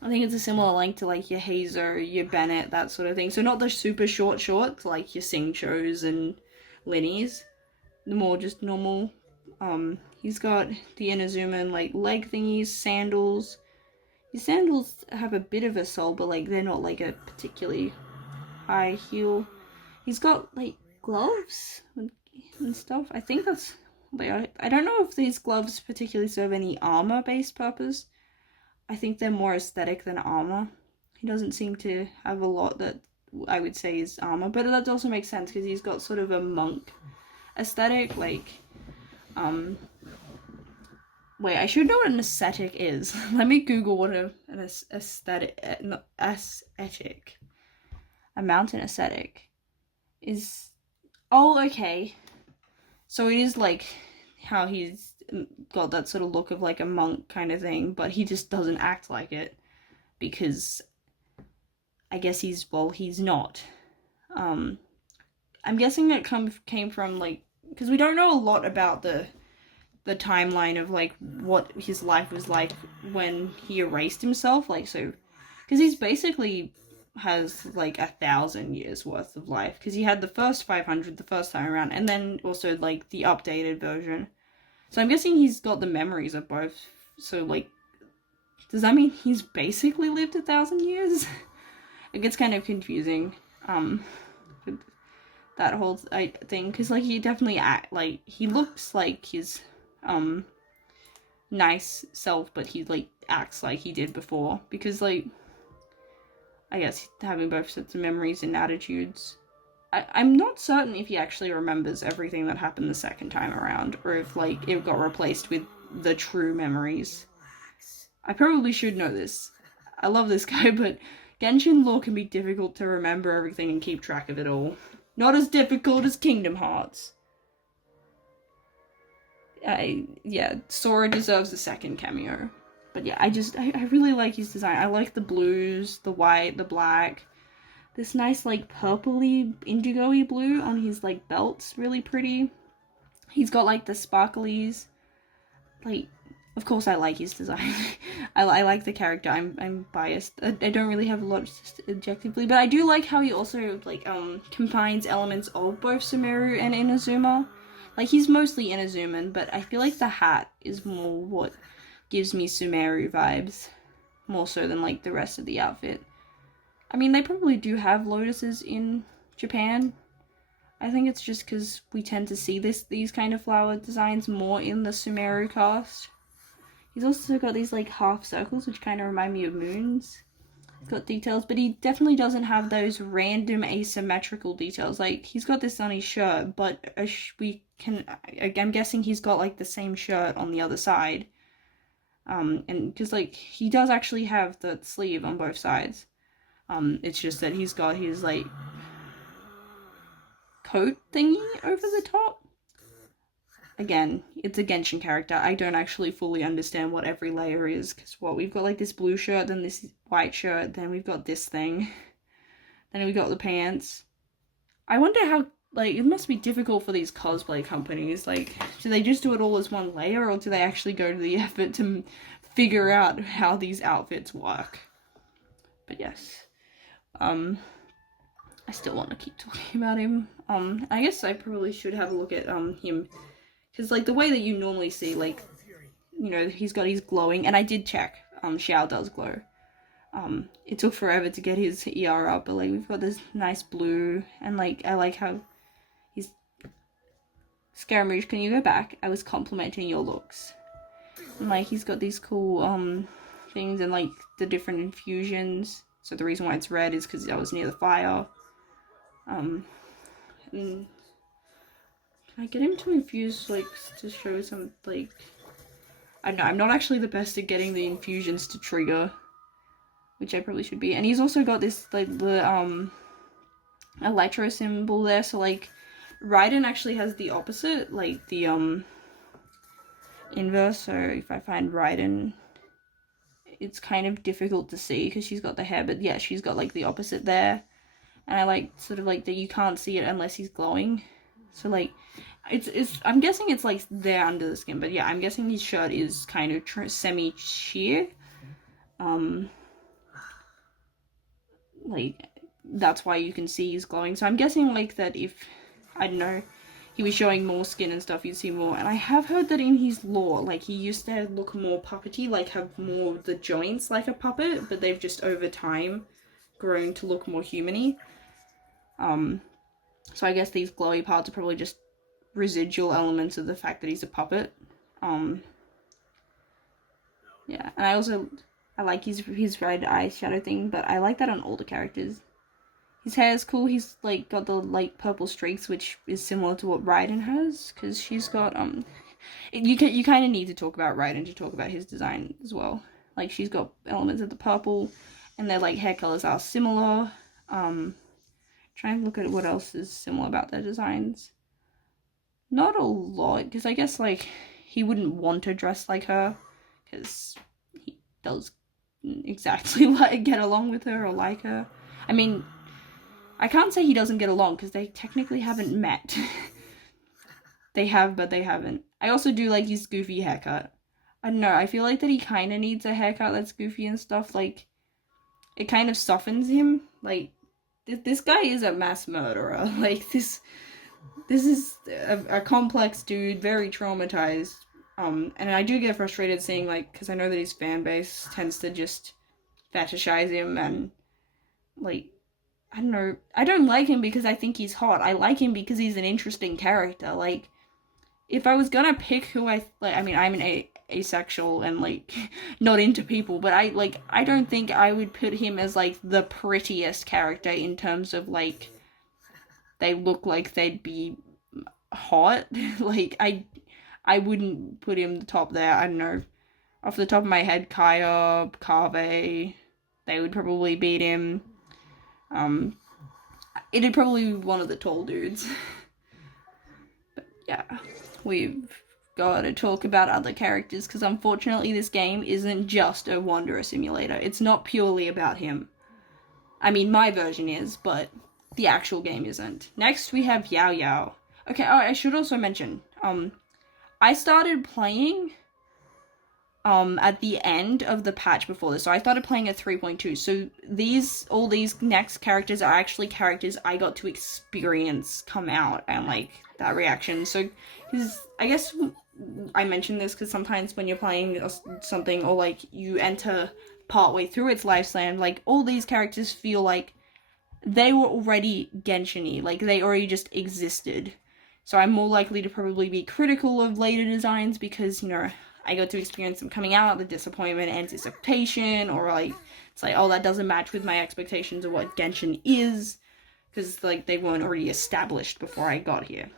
I think it's a similar length to like your Hazer, your Bennett, that sort of thing. So not the super short shorts like your Singchos and Linnies. The more just normal. He's got the Inazuma and like leg thingies, sandals. His sandals have a bit of a sole, but like they're not like a particularly high heel. He's got like gloves and stuff. I think that's like, I don't know if these gloves particularly serve any armor based purpose. I think they're more aesthetic than armor. He doesn't seem to have a lot that I would say is armor, but that also makes sense because he's got sort of a monk aesthetic, like wait, I should know what an aesthetic is. Let me Google what an aesthetic, a mountain aesthetic is. Oh, okay. So it is like how he's got that sort of look of like a monk kind of thing, but he just doesn't act like it because I guess he's not. I'm guessing it came from like, because we don't know a lot about the timeline of like what his life was like when he erased himself, like, so because he's basically has like 1,000 years worth of life, because he had the first 500 the first time around, and then also like the updated version. So I'm guessing he's got the memories of both. So like, does that mean he's basically lived 1,000 years? It gets kind of confusing. That whole thing, because like he definitely he looks like his nice self, but he like acts like he did before, because like I guess having both sets of memories and attitudes. I'm not certain if he actually remembers everything that happened the second time around, or if like it got replaced with the true memories. I probably should know this. I love this guy, but Genshin lore can be difficult to remember everything and keep track of it all. Not as difficult as Kingdom Hearts. Yeah, Sora deserves a second cameo. But yeah, I really like his design. I like the blues, the white, the black, this nice like purpley indigo-y blue on his like belts, really pretty. He's got like the sparklies. Like, of course I like his design. I like the character. I'm biased. I don't really have a lot objectively, but I do like how he also like combines elements of both Sumeru and Inazuma. Like, he's mostly Inazuman, but I feel like the hat is more what gives me Sumeru vibes, more so than like the rest of the outfit. I mean, they probably do have lotuses in Japan. I think it's just because we tend to see these kind of flower designs more in the Sumeru cast. He's also got these like half circles, which kind of remind me of moons. He's got details, but he definitely doesn't have those random asymmetrical details. Like, he's got this on his shirt, but I'm guessing he's got like the same shirt on the other side. And because like he does actually have the sleeve on both sides. It's just that he's got his like coat thingy over the top. Again, it's a Genshin character. I don't actually fully understand what every layer is, because we've got like this blue shirt, then this white shirt, then we've got this thing, then we've got the pants. I wonder how, like, it must be difficult for these cosplay companies. Like, do they just do it all as one layer, or do they actually go to the effort to figure out how these outfits work? But yes. I still want to keep talking about him. I guess I probably should have a look at him, because like the way that you normally see, like, you know, he's got his glowing, and I did check, Xiao does glow. It took forever to get his ER up, but like we've got this nice blue, and like I like how he's Scaramouche, can you go back? I was complimenting your looks. And like he's got these cool things, and like the different infusions. So the reason why it's red is because I was near the fire. And can I get him to infuse, like, to show some, like, I don't know, I'm not actually the best at getting the infusions to trigger, which I probably should be. And he's also got this, like, the, electro symbol there, so, like, Raiden actually has the opposite, like, the, inverse, so if I find Raiden, it's kind of difficult to see, because she's got the hair, but yeah, she's got, like, the opposite there. And I like, sort of, like, that you can't see it unless he's glowing. So, like, it's I'm guessing it's, like, there under the skin. But, yeah, I'm guessing his shirt is kind of semi-sheer. Like, that's why you can see he's glowing. So I'm guessing, like, that if, I don't know, he was showing more skin and stuff, you'd see more. And I have heard that in his lore, like, he used to look more puppety, like, have more of the joints like a puppet. But they've just, over time, grown to look more human-y. So I guess these glowy parts are probably just residual elements of the fact that he's a puppet. Yeah, and I like his red eyeshadow thing, but I like that on older characters. His hair is cool. He's like got the light purple streaks, which is similar to what Raiden has, because she's got you kind of need to talk about Raiden to talk about his design as well. Like, she's got elements of the purple, and their like hair colors are similar. Trying to look at what else is similar about their designs. Not a lot, because I guess, like, he wouldn't want to dress like her, because he does exactly like get along with her or like her. I mean, I can't say he doesn't get along, because they technically haven't met. They have, but they haven't. I also do like his goofy haircut. I don't know, I feel like that he kind of needs a haircut that's goofy and stuff. Like, it kind of softens him. Like, this guy is a mass murderer. Like, this is a complex dude, very traumatized. And I do get frustrated seeing, like, because I know that his fan base tends to just fetishize him, and, like, I don't know. I don't like him because I think he's hot. I like him because he's an interesting character. Like, if I was gonna pick who I mean, I'm an asexual and, like, not into people, but I don't think I would put him as, like, the prettiest character in terms of, like, they look like they'd be hot. Like, I wouldn't put him the top there. I don't know. Off the top of my head, Kaya, Kave, they would probably beat him. It'd probably be one of the tall dudes. But yeah, we've got to talk about other characters, because unfortunately this game isn't just a Wanderer simulator. It's not purely about him. I mean, my version is, but the actual game isn't. Next, we have Yao Yao. Okay, oh, I should also mention, I started playing, at the end of the patch before this. So I started playing at 3.2. So all these next characters are actually characters I got to experience come out and, like, that reaction. So, because I guess I mentioned this because sometimes when you're playing something, or, like, you enter partway through its lifespan, like, all these characters feel like they were already Genshin-y. Like, they already just existed. So I'm more likely to probably be critical of later designs because, you know, I got to experience them coming out, the disappointment, anticipation, or, like, it's like, oh, that doesn't match with my expectations of what Genshin is, because, like, they weren't already established before I got here.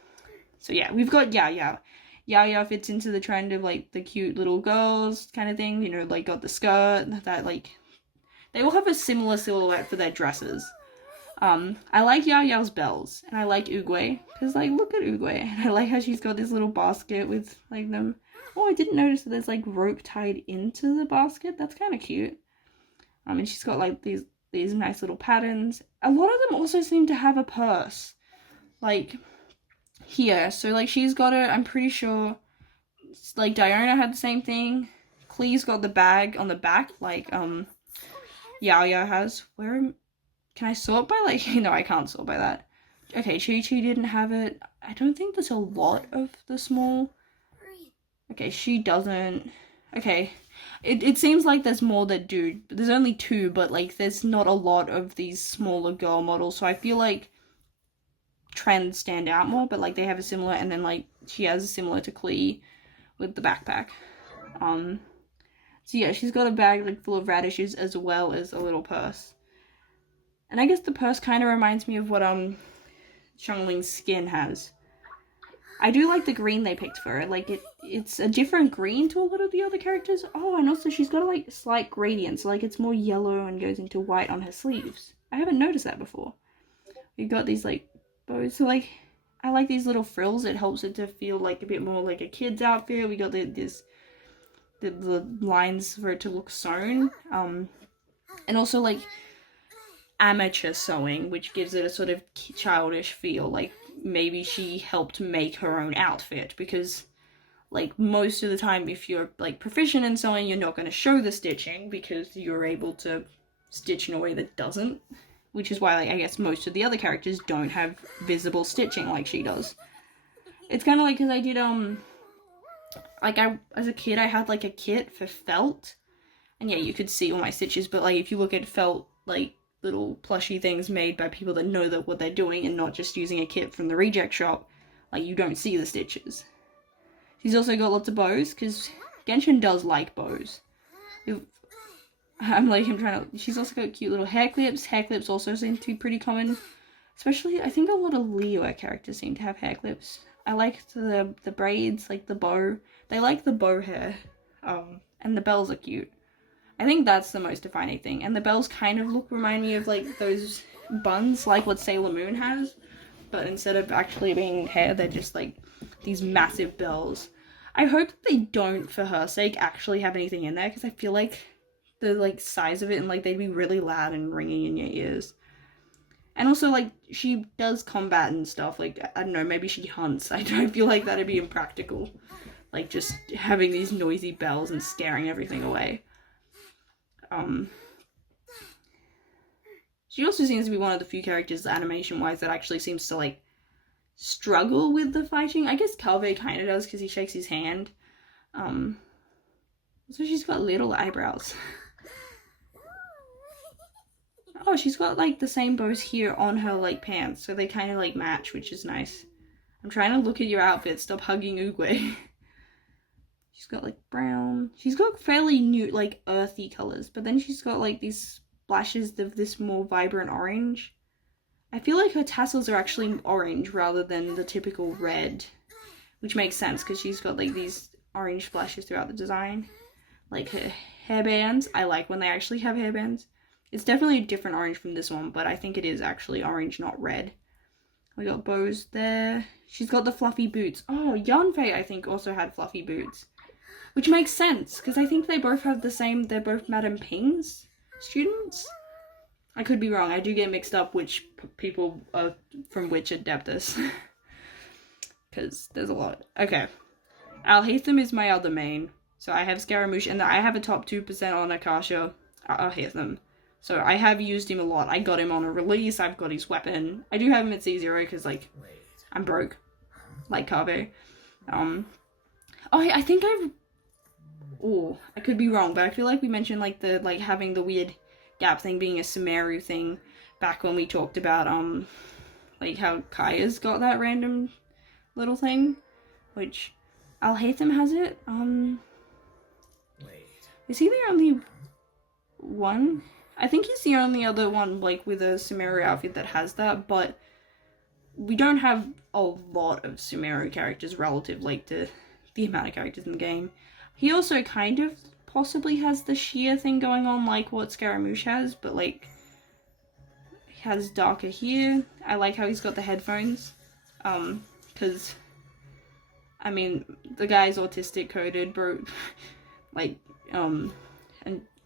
So yeah, we've got Yao Yao. Yao Yao fits into the trend of, like, the cute little girls kind of thing, you know, like, got the skirt, that, like, they all have a similar silhouette for their dresses. I like Yao Yao's bells, and I like Oogway, because, like, look at Oogway, and I like how she's got this little basket with, like, them. Oh, I didn't notice that there's, like, rope tied into the basket. That's kind of cute. And she's got, like, these nice little patterns. A lot of them also seem to have a purse, like, here. So, like, she's got it, I'm pretty sure, like, Diona had the same thing. Klee's got the bag on the back, like, Yao Yao has. Where, can I sort by, like, no, I can't sort by that. Okay, Chi Chi didn't have it. I don't think there's a lot of the small. Okay, she doesn't. Okay, it seems like there's more that do. There's only 2, but, like, there's not a lot of these smaller girl models, so I feel like trends stand out more, but, like, they have a similar, and then, like, she has a similar to Klee with the backpack. So yeah, she's got a bag, like, full of radishes as well as a little purse. And I guess the purse kind of reminds me of what, Xiangling's skin has. I do like the green they picked for her. Like, it's a different green to a lot of the other characters. Oh, and also she's got a, like, slight gradient. So, like, it's more yellow and goes into white on her sleeves. I haven't noticed that before. We've got these, like, bows. So, like, I like these little frills. It helps it to feel, like, a bit more like a kid's outfit. We got the lines for it to look sewn. And also, like, amateur sewing, which gives it a sort of childish feel. Like, maybe she helped make her own outfit, because, like, most of the time if you're, like, proficient in sewing, you're not going to show the stitching because you're able to stitch in a way that doesn't, which is why, like, I guess most of the other characters don't have visible stitching like she does. It's kind of like, because I did, like, as a kid, I had, like, a kit for felt, and yeah, you could see all my stitches, but, like, if you look at felt, like, little plushy things made by people that know that what they're doing and not just using a kit from the reject shop, like, you don't see the stitches. She's also got lots of bows, because Genshin does like bows. She's also got cute little hair clips. Hair clips also seem to be pretty common. Especially, I think a lot of Liyue characters seem to have hair clips. I like the braids, like the bow. They like the bow hair. And the bells are cute. I think that's the most defining thing. And the bells kind of remind me of, like, those buns, like what Sailor Moon has. But instead of actually being hair, they're just, like, these massive bells. I hope that they don't, for her sake, actually have anything in there, because I feel like the, like, size of it, and, like, they'd be really loud and ringing in your ears. And also, like, she does combat and stuff. Like, I don't know, maybe she hunts. I don't feel like that'd be impractical. Like, just having these noisy bells and scaring everything away. She also seems to be one of the few characters, animation-wise, that actually seems to, like, struggle with the fighting. I guess Calvé kind of does, because he shakes his hand. So she's got little eyebrows. Oh, she's got, like, the same bows here on her, like, pants, so they kind of, like, match, which is nice. I'm trying to look at your outfit. Stop hugging Oogway. She's got, like, brown. She's got fairly new, like, earthy colors, but then she's got, like, these splashes of this more vibrant orange. I feel like her tassels are actually orange rather than the typical red, which makes sense because she's got, like, these orange splashes throughout the design. Like, her hairbands. I like when they actually have hairbands. It's definitely a different orange from this one, but I think it is actually orange, not red. We got bows there. She's got the fluffy boots. Oh, Yanfei, I think, also had fluffy boots. Which makes sense, because I think they both have the same, they're both Madame Ping's students. I could be wrong. I do get mixed up which people are from which Adeptus. Because there's a lot. Okay. Alhaitham is my other main. So I have Scaramouche, and I have a top 2% on Akasha. Alhaitham. So I have used him a lot. I got him on a release. I've got his weapon. I do have him at C0 because, like, I'm broke. Like Carve. Oh, I think I've... Oh, I could be wrong, but I feel like we mentioned, like, having the weird gap thing being a Sumeru thing back when we talked about, like, how Kaya's got that random little thing, which Alhaitham has it. Is he the only one? I think he's the only other one, like, with a Sumeru outfit that has that, but we don't have a lot of Sumeru characters relative, like, to the amount of characters in the game. He also kind of possibly has the sheer thing going on, like what Scaramouche has, but, like, he has darker here. I like how he's got the headphones, because, I mean, the guy's autistic coded, bro, like, and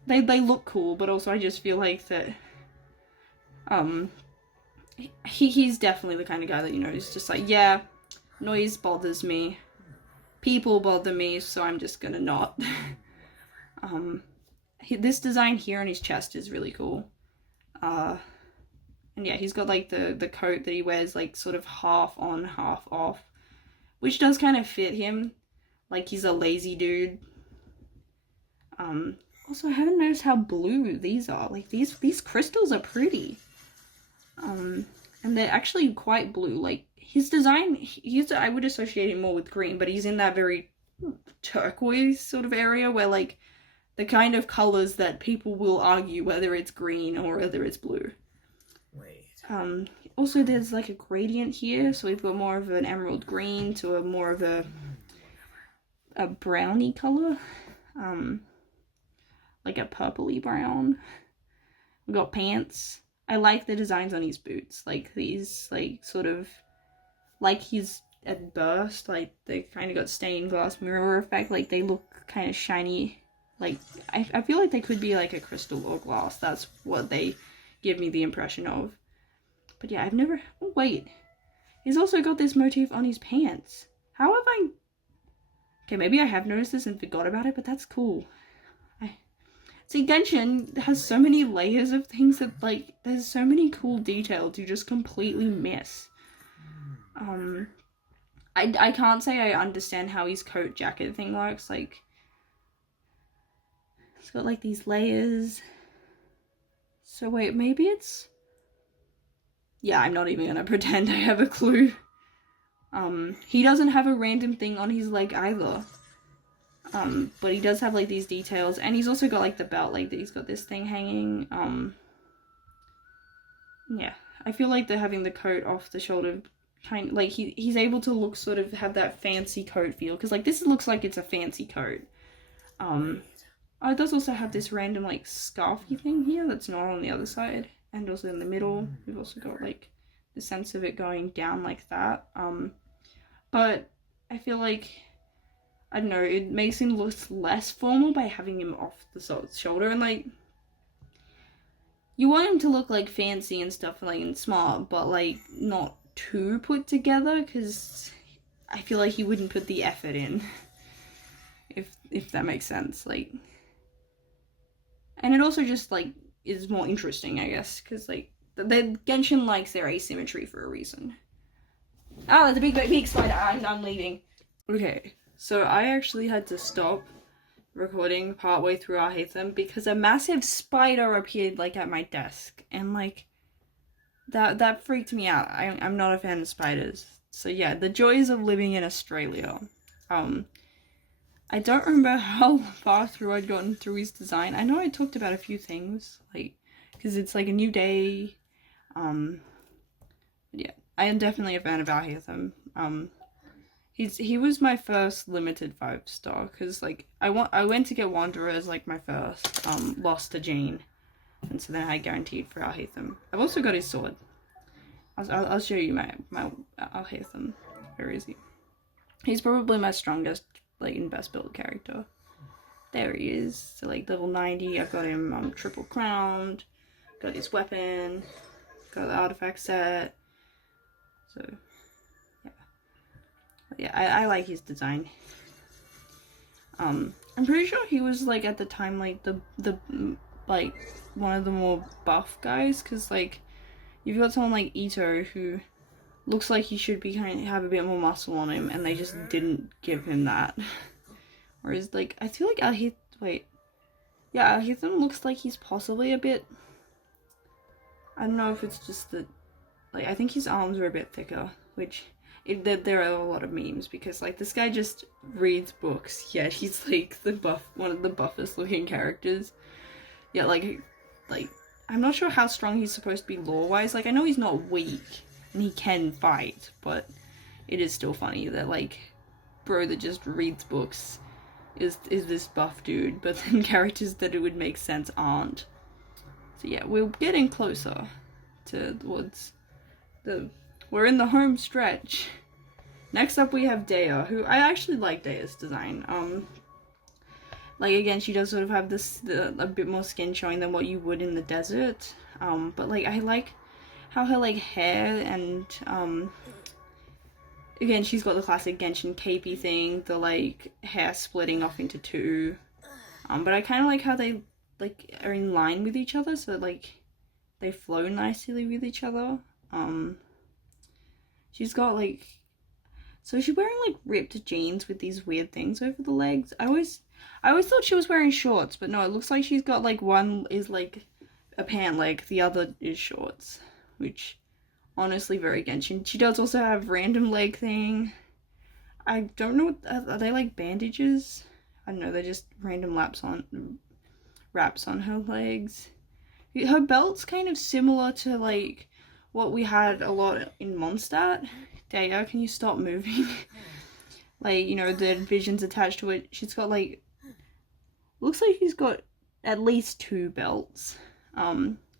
they look cool, but also I just feel like that, he's definitely the kind of guy that, you know, is just like, yeah, noise bothers me, people bother me, so I'm just gonna not. This design here on his chest is really cool. And yeah, he's got, like, the coat that he wears, like, sort of half on, half off, which does kind of fit him. Like, he's a lazy dude. Also, I haven't noticed how blue these are. Like, these crystals are pretty. And they're actually quite blue. Like, his design, I would associate him more with green, but he's in that very turquoise sort of area where, like, the kind of colors that people will argue whether it's green or whether it's blue. Also, there's, like, a gradient here, so we've got more of an emerald green to a more of a browny color. Like a purpley brown. We've got pants. I like the designs on his boots. Like, these, like, sort of, like he's at burst. Like, they kind of got stained glass mirror effect. Like, they look kind of shiny. Like, I feel like they could be, like, a crystal or glass. That's what they give me the impression of. But yeah, I've never... Oh, wait. He's also got this motif on his pants. How have I... Okay, maybe I have noticed this and forgot about it, but that's cool. See, Genshin has so many layers of things that, like, there's so many cool details you just completely miss. I can't say I understand how his coat jacket thing works. Like, it's got, like, these layers. So wait, maybe it's... Yeah, I'm not even gonna pretend I have a clue. He doesn't have a random thing on his leg either. But he does have, like, these details, and he's also got, like, the belt, like, he's got this thing hanging. Yeah, I feel like they're having the coat off the shoulder, kind of, like, he's able to look, sort of, have that fancy coat feel, because, like, this looks like it's a fancy coat. Oh, it does also have this random, like, scarfy thing here that's not on the other side, and also in the middle, we've also got, like, the sense of it going down like that. But I feel like, I don't know, it makes him look less formal by having him off the shoulder, and, like, you want him to look, like, fancy and stuff, like, and smart, but, like, not too put together, because I feel like he wouldn't put the effort in, if that makes sense, like, and it also just, like, is more interesting, I guess, because, like, the Genshin likes their asymmetry for a reason. Oh, there's a big spider, I'm leaving. Okay. So I actually had to stop recording partway through Alhaitham because a massive spider appeared, like, at my desk, and, like, that freaked me out. I'm not a fan of spiders. So yeah, the joys of living in Australia. I don't remember how far through I'd gotten through his design. I know I talked about a few things, like, because it's, like, a new day. Yeah, I am definitely a fan of Alhaitham. He was my first limited 5-star, because, like, I went to get Wanderer as, like, my first, lost to Jane, and so then I guaranteed for Alhaitham. I've also got his sword. I'll show you my Alhaitham. Where is he? He's probably my strongest, like, and best build character. There he is. So, like, level 90, I've got him, triple crowned, got his weapon, got the artifact set. So yeah, I like his design. I'm pretty sure he was like at the time like the like one of the more buff guys, because like you've got someone like Ito who looks like he should be kind of have a bit more muscle on him, and they just didn't give him that. Whereas like I feel like Alhitham looks like he's possibly a bit, I don't know if it's just that, like I think his arms are a bit thicker, which there are a lot of memes because like this guy just reads books, yet he's like one of the buffest looking characters. Yeah, like I'm not sure how strong he's supposed to be lore wise. Like I know he's not weak and he can fight, but it is still funny that like bro that just reads books is this buff dude, but then characters that it would make sense aren't. So yeah, we're getting closer towards we're in the home stretch. Next up we have Dea, who I actually like Dea's design. Like again, she does sort of have a bit more skin showing than what you would in the desert. But like I like how her like hair and again, she's got the classic Genshin capey thing, the like hair splitting off into two. But I kind of like how they like are in line with each other, so like they flow nicely with each other. She's got like, so she's wearing like ripped jeans with these weird things over the legs. I always thought she was wearing shorts, but no, it looks like she's got like one is like a pant leg, the other is shorts, which honestly very Genshin. She does also have random leg thing. I don't know, are they like bandages? I don't know, they're just random wraps on her legs. Her belt's kind of similar to like what we had a lot in Mondstadt. Dea, can you stop moving? Like, you know, the visions attached to it. She's got like, looks like she's got at least 2 belts.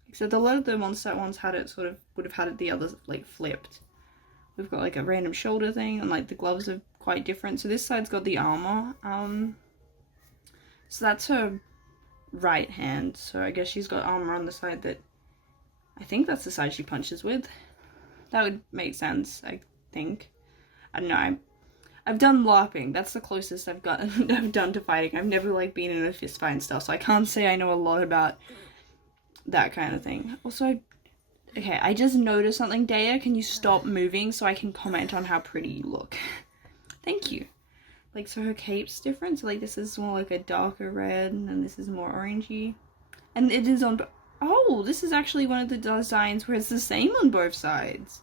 Except a lot of the Mondstadt ones had it would have had it the other like flipped. We've got like a random shoulder thing, and like the gloves are quite different. So this side's got the armor. So that's her right hand. So I guess she's got armor on the side that, I think that's the side she punches with. That would make sense, I think. I don't know. I've done LARPing. That's the closest I've done to fighting. I've never like been in a fist fight and stuff, so I can't say I know a lot about that kind of thing. Also, I just noticed something. Dea, can you stop moving so I can comment on how pretty you look? Thank you. Like, so her cape's different. So like this is more like a darker red, and this is more orangey. And it is on... Oh, this is actually one of the designs where it's the same on both sides.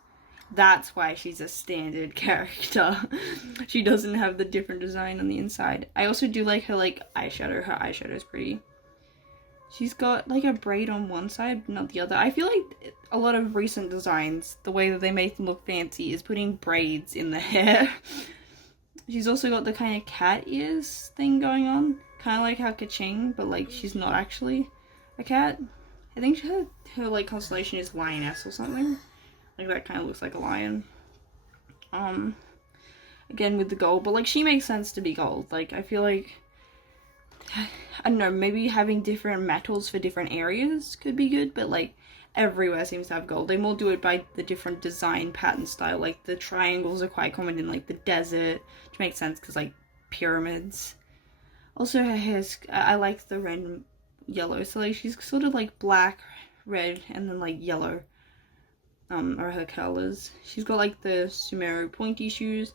That's why she's a standard character. She doesn't have the different design on the inside. I also do like her like eyeshadow. Her eyeshadow is pretty. She's got like a braid on one side, but not the other. I feel like a lot of recent designs, the way that they make them look fancy is putting braids in the hair. She's also got the kind of cat ears thing going on. Kind of like how Kaching, but like she's not actually a cat. I think her like constellation is lioness or something. Like that kind of looks like a lion. Again with the gold, but like she makes sense to be gold. Like I feel like, I don't know, maybe having different metals for different areas could be good, but like everywhere seems to have gold. They more do it by the different design pattern style. Like the triangles are quite common in like the desert, which makes sense because like pyramids. Also her hair's, I like the random yellow, so like she's sort of like black, red, and then like yellow are her colors. She's got like the Sumeru pointy shoes.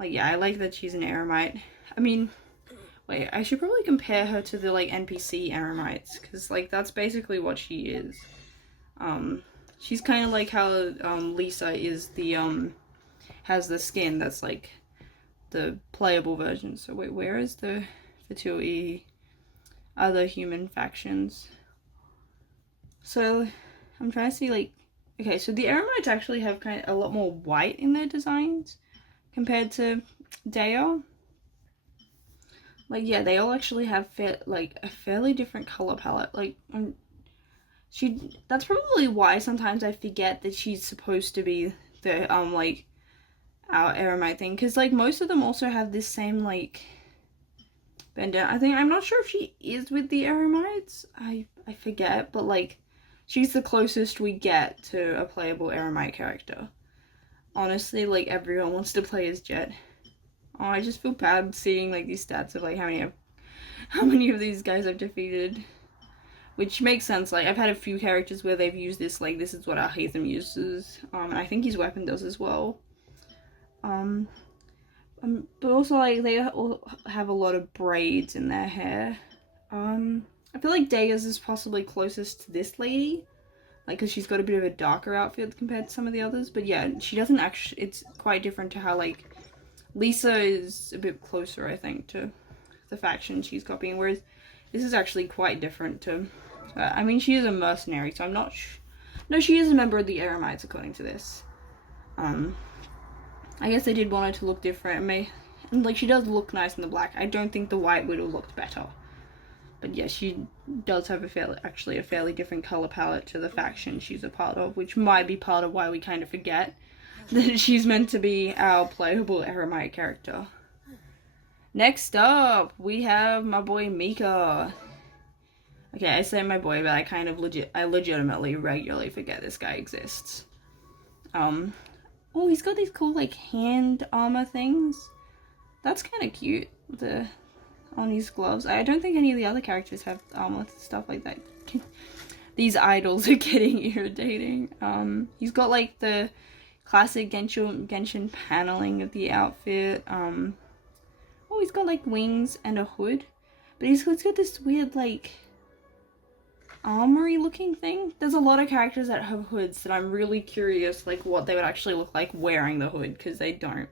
Like yeah, I like that she's an eremite. I mean, wait, I should probably compare her to the like NPC eremites, because like that's basically what she is. She's kind of like how Lisa is the has the skin that's like the playable version. So wait, where is the Fatui other human factions? So I'm trying to see like, okay, so the eremites actually have kind of a lot more white in their designs compared to Dea. Like yeah, they all actually have like a fairly different color palette. Like that's probably why sometimes I forget that she's supposed to be the like our eremite thing, because like most of them also have this same like bandana. I'm not sure if she is with the eremites. I forget, but like She's the closest we get to a playable Eremite character. Honestly, like, everyone wants to play as Jet. Oh, I just feel bad seeing, like, these stats of, like, how many of these guys I've defeated. Which makes sense, like, I've had a few characters where they've used this, like, this is what our Hatham uses. And I think his weapon does as well. But also, like, they all have a lot of braids in their hair. I feel like Deya's is possibly closest to this lady. Like, because she's got a bit of a darker outfit compared to some of the others. But yeah, she doesn't actually, it's quite different to how, like, Lisa is a bit closer, I think, to the faction she's copying. Whereas this is actually quite different to, I mean, she is a mercenary, so I'm not no, she is a member of the Eremites, according to this. I guess they did want her to look different. And, like, she does look nice in the black. I don't think the white would have looked better. But yeah, she does have a fairly different color palette to the faction she's a part of, which might be part of why we kind of forget that she's meant to be our playable Eremite character. Next up, we have my boy Mika. Okay, I say my boy, but I legitimately regularly forget this guy exists. Oh, he's got these cool, like, hand armor things. That's kind of cute. On his gloves. I don't think any of the other characters have armor stuff like that. These idols are getting irritating. He's got, like, the classic Genshin paneling of the outfit. Oh, he's got, like, wings and a hood. But he's got this weird, like, armory looking thing. There's a lot of characters that have hoods that I'm really curious, like, what they would actually look like wearing the hood, because they don't.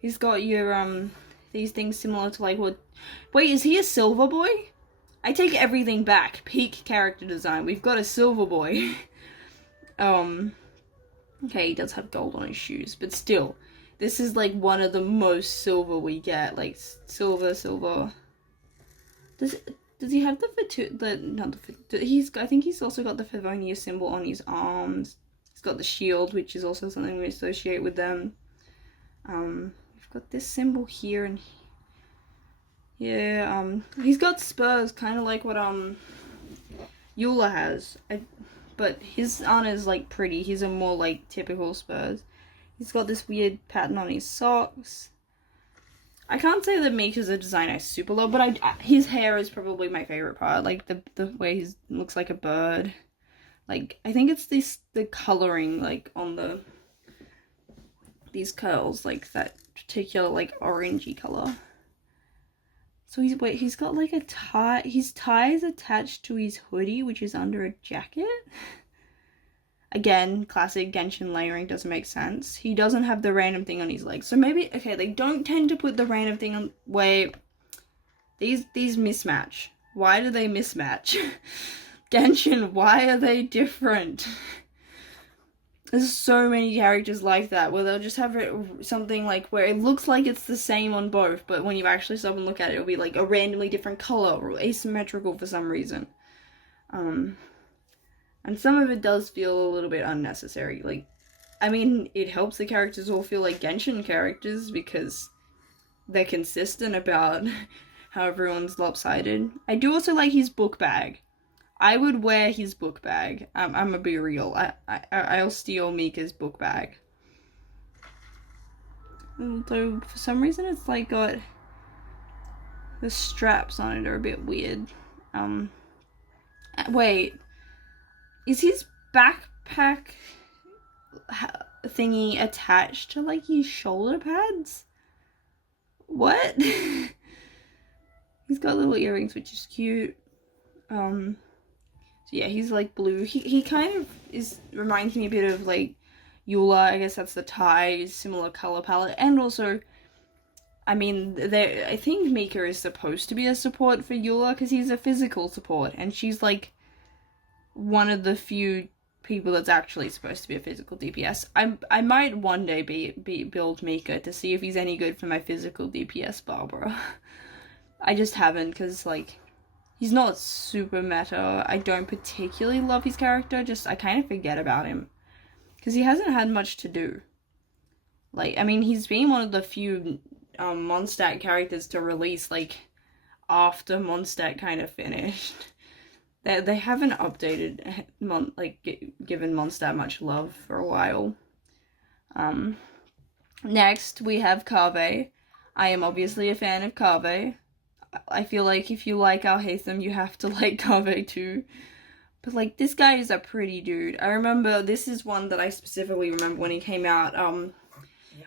He's got your, these things similar to, like, what... Wait, is he a silver boy? I take everything back. Peak character design. We've got a silver boy. Okay, he does have gold on his shoes, but still. This is, like, one of the most silver we get. Like, silver. Does he have I think he's also got the Favonius symbol on his arms. He's got the shield, which is also something we associate with them. We've got this symbol here, and yeah, he's got spurs, kind of like what Eula has. But his aren't as, like, pretty. His are more like typical spurs. He's got this weird pattern on his socks. I can't say that Mika's a design I super love, but his hair is probably my favorite part. Like, the way he looks like a bird. Like, I think it's the coloring, like, on these curls, like, that particular, like, orangey color. So he's got, like, a tie. His tie is attached to his hoodie, which is under a jacket. Again, classic Genshin layering doesn't make sense. He doesn't have the random thing on his legs. So maybe, okay, they don't tend to put the random thing on... Wait. These mismatch. Why do they mismatch? Genshin, why are they different? There's so many characters like that, where they'll just have something, like, where it looks like it's the same on both, but when you actually stop and look at it, it'll be, like, a randomly different color, or asymmetrical for some reason. And some of it does feel a little bit unnecessary. Like, I mean, it helps the characters all feel like Genshin characters, because they're consistent about how everyone's lopsided. I do also like his book bag. I would wear his book bag. I'm gonna be real. I'll steal Mika's book bag. Although, for some reason, it's, like, got... The straps on it are a bit weird. Wait. Is his backpack thingy attached to, like, his shoulder pads? What? He's got little earrings, which is cute. So yeah, he's, like, blue. He kind of reminds me a bit of, like, Eula. I guess that's the tie, similar color palette. And also, I mean, I think Mika is supposed to be a support for Eula, because he's a physical support, and she's, like, one of the few people that's actually supposed to be a physical DPS. I might one day build Mika to see if he's any good for my physical DPS Barbara. I just haven't, because, like, he's not super meta. I don't particularly love his character, just I kind of forget about him. Because he hasn't had much to do. Like, I mean, he's been one of the few Mondstadt characters to release, like, after Mondstadt kind of finished. They haven't updated given Mondstadt much love for a while. Next we have Kaveh. I am obviously a fan of Kaveh. I feel like if you like Alhaitham, you have to like Kaveh too. But like, this guy is a pretty dude. I remember, this is one that I specifically remember when he came out.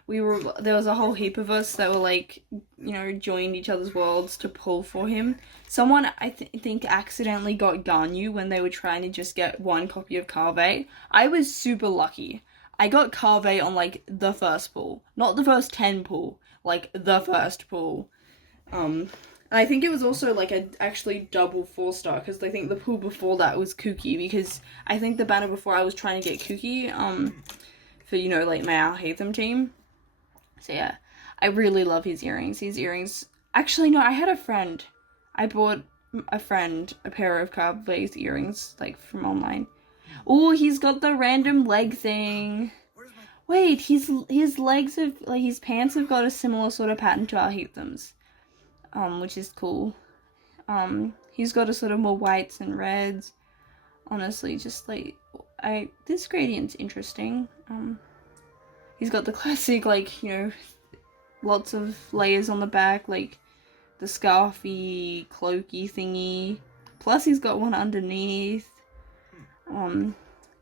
There was a whole heap of us that were like, you know, joined each other's worlds to pull for him. Someone, I think, accidentally got Ganyu when they were trying to just get one copy of Kaveh. I was super lucky. I got Kaveh on like the first pull. Not the first 10 pull, like the first pull. And I think it was also like a actually double 4-star, because I think the pool before that was Kuki, because I think the banner before I was trying to get Kuki, for, you know, like my Alhaitham team. So yeah, I really love his earrings. His earrings, actually no, I had a friend. I bought a friend a pair of Kaveh's earrings, like from online. Oh, he's got the random leg thing. Wait, his legs have, like his pants have got a similar sort of pattern to Alhaitham's. Which is cool. He's got a sort of more whites and reds. Honestly, just like, this gradient's interesting. He's got the classic, like, you know, lots of layers on the back, like the scarfy, cloaky thingy. Plus he's got one underneath.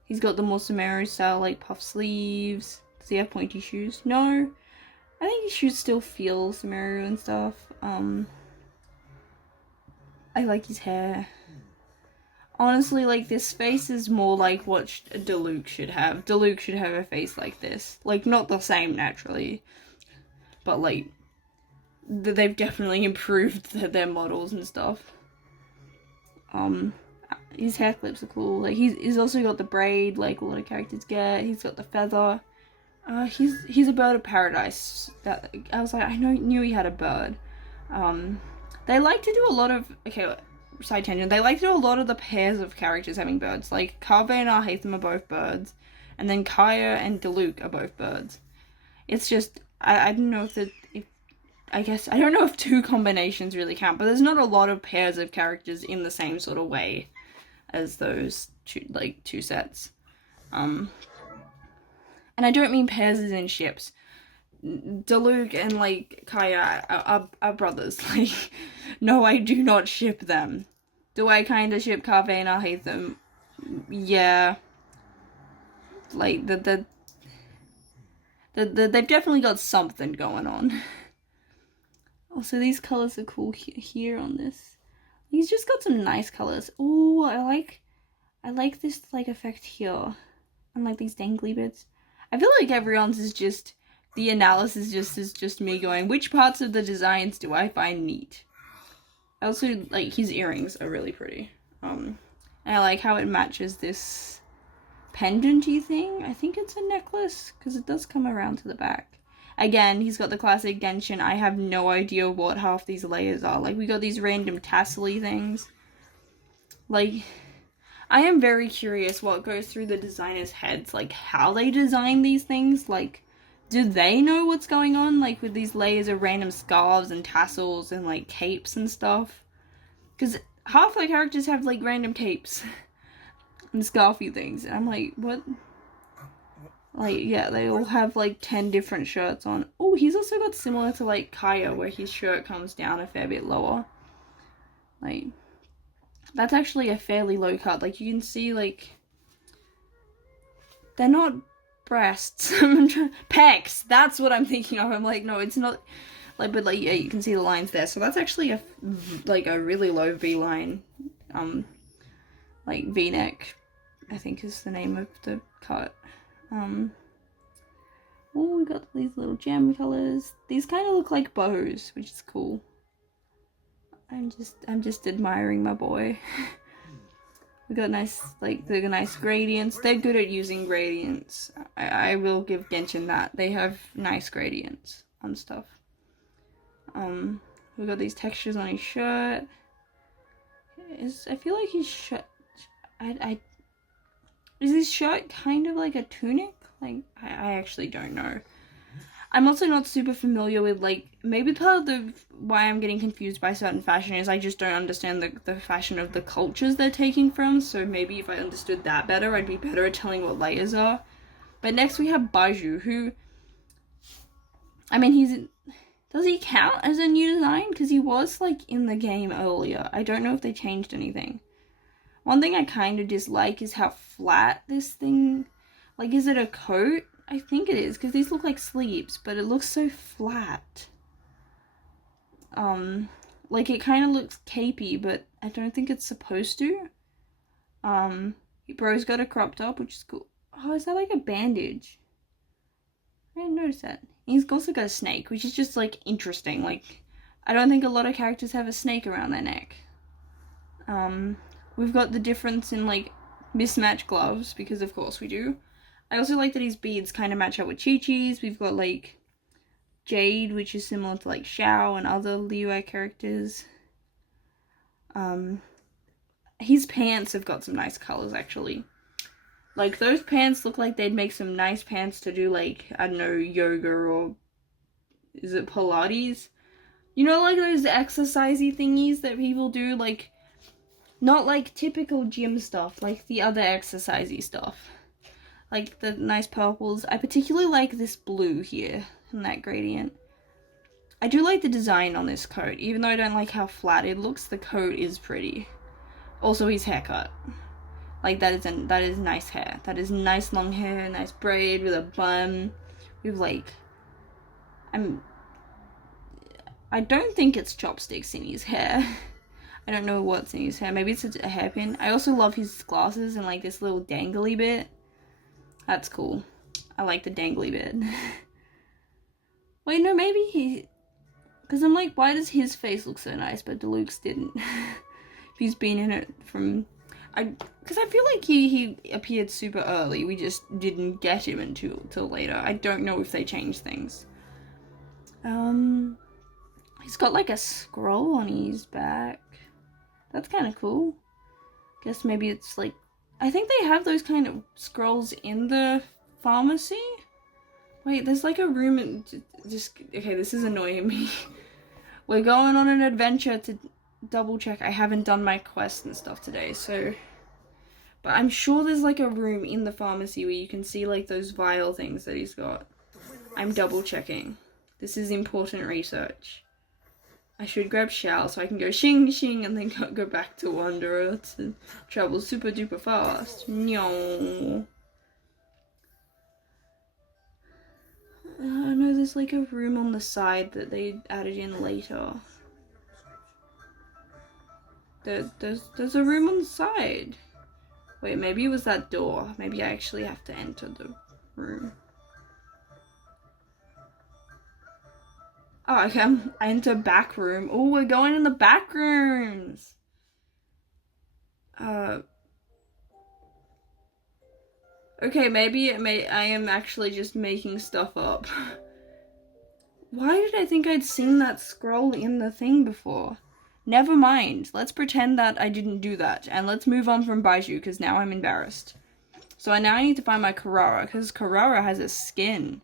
He's got the more Sumeru style, like, puff sleeves. Does he have pointy shoes? No. I think his shoes still feel Sumeru and stuff. I like his hair. Honestly, like, this face is more like what Diluc should have. Diluc should have a face like this. Like, not the same, naturally. But, like, they've definitely improved their models and stuff. His hair clips are cool. Like, he's also got the braid, like a lot of characters get. He's got the feather. He's a bird of paradise. That I was like, knew he had a bird. They like to do a lot of, okay, side tangent, they like to do a lot of the pairs of characters having birds. Like, Kaveh and Alhaitham are both birds, and then Kaya and Diluc are both birds. It's just, I don't know I don't know if 2 combinations really count, but there's not a lot of pairs of characters in the same sort of way as those two sets. And I don't mean pairs as in ships. Diluc and, like, Kaya are brothers. Like, no, I do not ship them. Do I kind of ship Kaveh and Alhaitham? Yeah. Like, they've definitely got something going on. Also, these colors are cool here on this. He's just got some nice colors. Oh, I like this, like, effect here. And, like, these dangly bits. I feel like everyone's is just, the analysis is just me going, which parts of the designs do I find neat? Also, like, his earrings are really pretty. And I like how it matches this pendant-y thing. I think it's a necklace, because it does come around to the back. Again, he's got the classic Genshin. I have no idea what half these layers are. Like, we got these random tassel-y things. Like, I am very curious what goes through the designers' heads. Like, how they design these things. Like, do they know what's going on? Like, with these layers of random scarves and tassels and, like, capes and stuff. Because half the characters have, like, random capes and scarfy things. And I'm like, what? Like, yeah, they all have, like, 10 different shirts on. Oh, he's also got similar to, like, Kaya, where his shirt comes down a fair bit lower. Like, that's actually a fairly low cut. Like, you can see, like, they're not breasts. Pecs! That's what I'm thinking of. I'm like, no, it's not. Like, but, like, yeah, you can see the lines there. So that's actually a really low V-line. Like, V-neck, I think is the name of the cut. Oh, we got these little gem colors. These kind of look like bows, which is cool. I'm just admiring my boy. We got nice, like, the nice gradients. They're good at using gradients. I will give Genshin that. They have nice gradients on stuff. We got these textures on his shirt. I feel like his shirt, is his shirt kind of like a tunic? Like, I actually don't know. I'm also not super familiar with, like, maybe part of the why I'm getting confused by certain fashion is I just don't understand the fashion of the cultures they're taking from, so maybe if I understood that better, I'd be better at telling what layers are. But next we have Baiju, who, I mean, does he count as a new design? Because he was, like, in the game earlier. I don't know if they changed anything. One thing I kind of dislike is how flat this thing, like, is it a coat? I think it is, because these look like sleeves, but it looks so flat. Like, it kind of looks capey, but I don't think it's supposed to. Bro's got a crop top, which is cool. Oh, is that like a bandage? I didn't notice that. He's also got a snake, which is just, like, interesting. Like, I don't think a lot of characters have a snake around their neck. We've got the difference in, like, mismatched gloves, because of course we do. I also like that his beads kind of match up with Chi-Chi's. We've got, like, Jade, which is similar to, like, Xiao and other Liyue characters. His pants have got some nice colors, actually. Like, those pants look like they'd make some nice pants to do, like, I don't know, yoga or, is it Pilates? You know, like, those exercisey thingies that people do, like, not, like, typical gym stuff, like the other exercisey stuff. Like, the nice purples. I particularly like this blue here, and that gradient. I do like the design on this coat, even though I don't like how flat it looks, the coat is pretty. Also, his haircut. Like, that is nice hair. That is nice long hair, nice braid with a bun. With, like, I don't think it's chopsticks in his hair. I don't know what's in his hair. Maybe it's a hairpin. I also love his glasses and, like, this little dangly bit. That's cool. I like the dangly bit. Wait, no, maybe he... Because I'm like, why does his face look so nice, but Diluc's didn't? If he's been in it from... Because I feel like he appeared super early. We just didn't get him until later. I don't know if they changed things. He's got, like, a scroll on his back. That's kind of cool. Guess maybe it's, like... I think they have those kind of scrolls in the pharmacy. Wait, there's, like, a room in... Okay, this is annoying me. We're going on an adventure to double check. I haven't done my quest and stuff today, so... But I'm sure there's, like, a room in the pharmacy where you can see, like, those vial things that he's got. I'm double checking. This is important research. I should grab Xiao so I can go shing shing and then go back to Wanderer to travel super duper fast. No. No, there's, like, a room on the side that they added in later. There's a room on the side. Wait, maybe it was that door. Maybe I actually have to enter the room. Oh, okay, I enter back room. Oh, we're going in the back rooms. Okay, maybe I am actually just making stuff up. Why did I think I'd seen that scroll in the thing before? Never mind. Let's pretend that I didn't do that, and let's move on from Baiju, because now I'm embarrassed. So now I need to find my Carrara, because Carrara has a skin.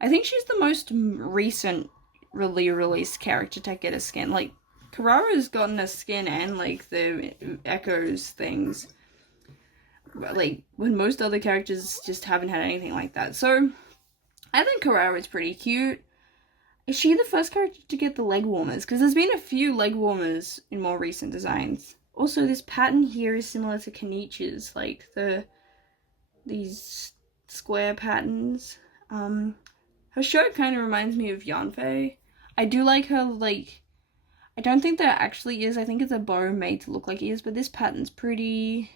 I think she's the most recent released character to get a skin. Like, Carrara's gotten a skin and, like, the echoes things. But, like, when most other characters just haven't had anything like that. So, I think Carrara's pretty cute. Is she the first character to get the leg warmers? Because there's been a few leg warmers in more recent designs. Also, this pattern here is similar to Kenichi's, like these square patterns. Her shirt kind of reminds me of Yanfei. I do like her, like, I don't think there actually is. I think it's a bow made to look like ears, but this pattern's pretty.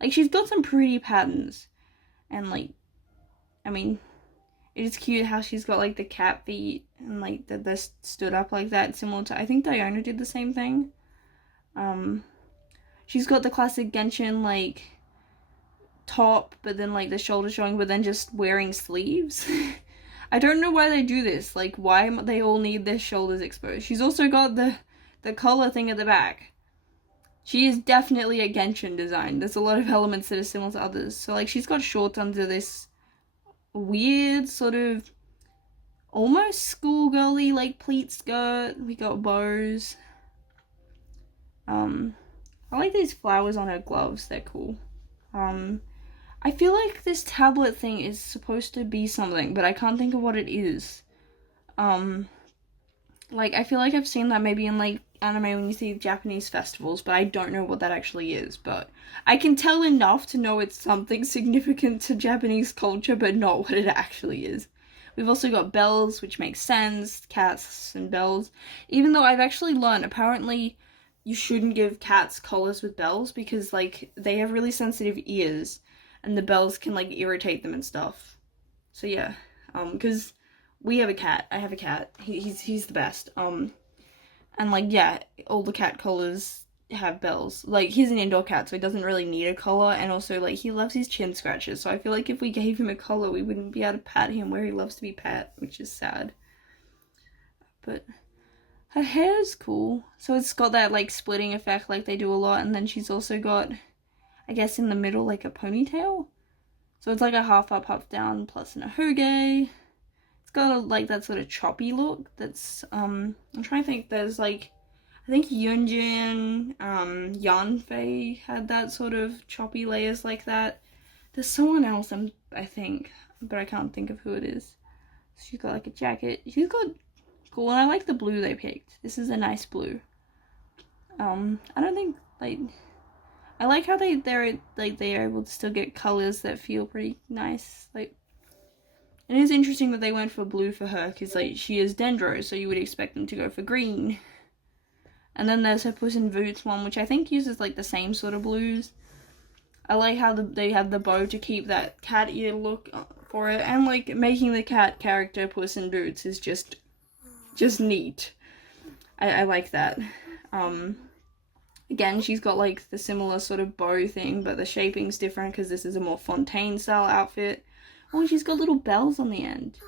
Like, she's got some pretty patterns. And, like, I mean, it is cute how she's got, like, the cat feet and, like, they're stood up like that, similar to, I think Diona did the same thing. She's got the classic Genshin, like, top, but then, like, the shoulder showing, but then just wearing sleeves. I don't know why they do this. Like, why they all need their shoulders exposed. She's also got the collar thing at the back. She is definitely a Genshin design. There's a lot of elements that are similar to others. So, like, she's got shorts under this weird sort of almost schoolgirly, like pleat skirt. We got bows. I like these flowers on her gloves. They're cool. I feel like this tablet thing is supposed to be something, but I can't think of what it is. Like, I feel like I've seen that maybe in, like, anime when you see Japanese festivals, but I don't know what that actually is. But I can tell enough to know it's something significant to Japanese culture, but not what it actually is. We've also got bells, which makes sense, cats and bells. Even though I've actually learned, apparently, you shouldn't give cats collars with bells because, like, they have really sensitive ears, and the bells can, like, irritate them and stuff. So, yeah, because we have a cat. I have a cat. He's the best. And like, yeah, all the cat collars have bells. Like, he's an indoor cat, so he doesn't really need a collar, and also, like, he loves his chin scratches, so I feel like if we gave him a collar, we wouldn't be able to pat him where he loves to be pat, which is sad. But her hair's cool. So it's got that, like, splitting effect like they do a lot, and then she's also got, I guess, in the middle, like, a ponytail. So it's like a half up, half down, plus an ahoge. It's got like that sort of choppy look. That's I'm trying to think. There's like, I think Yunjin, Yanfei had that sort of choppy layers like that. There's someone else I think, but I can't think of who it is. She's got like a jacket. She's got cool, and I like the blue they picked. This is a nice blue. I don't think like I like how they're able to still get colors that feel pretty nice. Like, it is interesting that they went for blue for her, because, like, she is Dendro, so you would expect them to go for green. And then there's her Puss in Boots one, which I think uses, like, the same sort of blues. I like how they have the bow to keep that cat ear look for it, and, like, making the cat character Puss in Boots is just neat. I like that. Again, she's got, like, the similar sort of bow thing, but the shaping's different, because this is a more Fontaine-style outfit. Oh, she's got little bells on the end.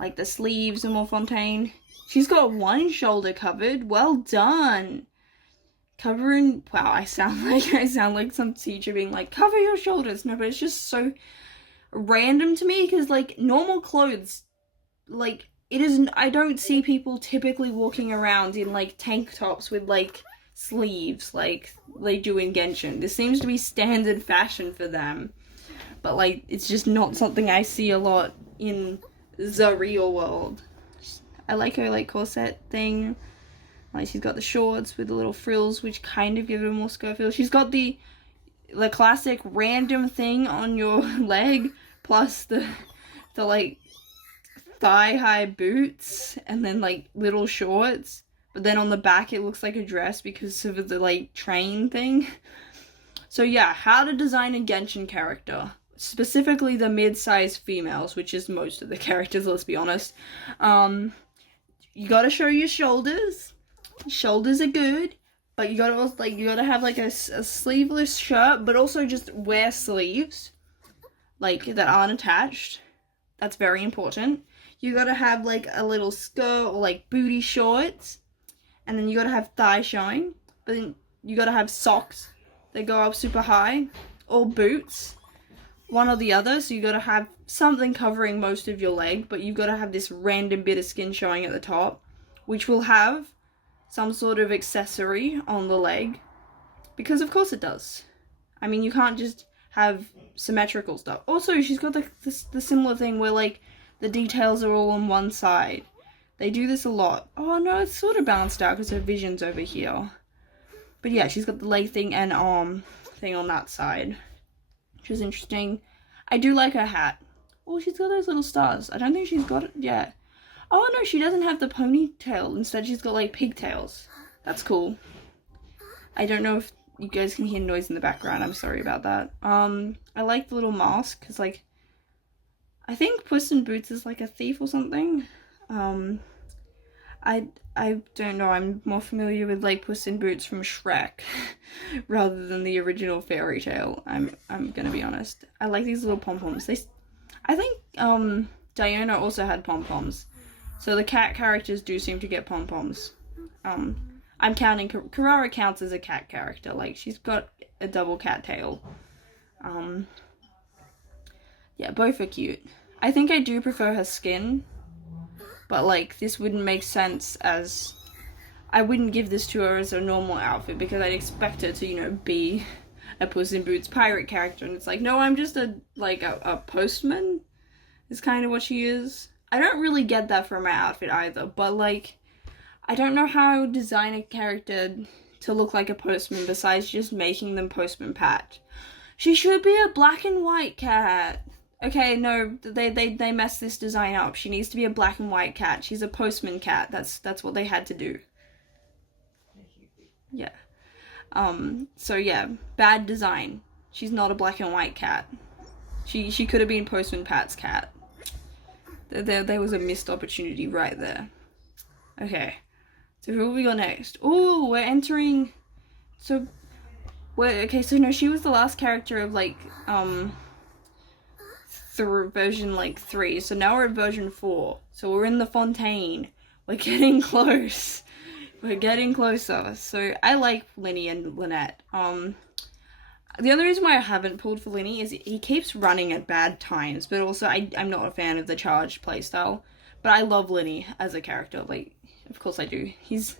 Like, the sleeves are more Fontaine. She's got one shoulder covered. Well done. Covering... Wow, I sound like some teacher being like, cover your shoulders. No, but it's just so random to me, because, like, normal clothes, like, it isn't... I don't see people typically walking around in, like, tank tops with, like, sleeves, like they do in Genshin. This seems to be standard fashion for them. But, like, it's just not something I see a lot in the real world. I like her, like, corset thing. Like, she's got the shorts with the little frills, which kind of give it a more skirt feel. She's got the classic random thing on your leg, plus the like, thigh-high boots, and then, like, little shorts. But then on the back, it looks like a dress because of the, like, train thing. So, yeah, how to design a Genshin character. Specifically the mid-sized females, which is most of the characters, let's be honest. You gotta show your shoulders. Shoulders are good, but you gotta also, like, you gotta have, like, a sleeveless shirt, but also just wear sleeves, like, that aren't attached. That's very important. You gotta have, like, a little skirt or, like, booty shorts, and then you gotta have thigh showing, but then you gotta have socks that go up super high, or boots. One or the other, so you gotta have something covering most of your leg, but you've gotta have this random bit of skin showing at the top, which will have some sort of accessory on the leg, because of course it does. I mean, you can't just have symmetrical stuff. Also, she's got like the similar thing where, like, the details are all on one side. They do this a lot. Oh no, it's sort of balanced out because her vision's over here. But yeah, she's got the leg thing and arm thing on that side, which is interesting. I do like her hat. Oh, she's got those little stars. I don't think she's got it yet. Oh no, she doesn't have the ponytail. Instead, she's got, like, pigtails. That's cool. I don't know if you guys can hear noise in the background. I'm sorry about that. I like the little mask, because, like, I think Puss in Boots is, like, a thief or something. I don't know, I'm more familiar with, like, Puss in Boots from Shrek rather than the original fairy tale. I'm gonna be honest. I like these little pom-poms. I think Diana also had pom-poms. So the cat characters do seem to get pom-poms. I'm counting Karara counts as a cat character. Like, she's got a double cat tail. Yeah, both are cute. I think I do prefer her skin. but like this wouldn't make sense as I wouldn't give this to her as a normal outfit because I'd expect her to, you know, be a Puss in Boots pirate character, and it's like, no, I'm just a postman is kind of what she is. I don't really get that from my outfit either, but like I don't know how I would design a character to look like a postman besides just making them Postman Pat. She should be a black and white cat. Okay, no, they messed this design up. She needs to be a black and white cat. She's a postman cat. That's what they had to do. Yeah. So yeah, bad design. She's not a black and white cat. She could have been Postman Pat's cat. There was a missed opportunity right there. Okay. So who have we got next? Oh, we're entering. So no, she was the last character of like through version like 3. So now we're at version 4. So we're in the Fontaine. We're getting close. We're getting closer. So I like Linny and Lynette. The other reason why I haven't pulled for Linny is he keeps running at bad times, but also I'm not a fan of the charged playstyle. But I love Linny as a character. Like, of course I do. He's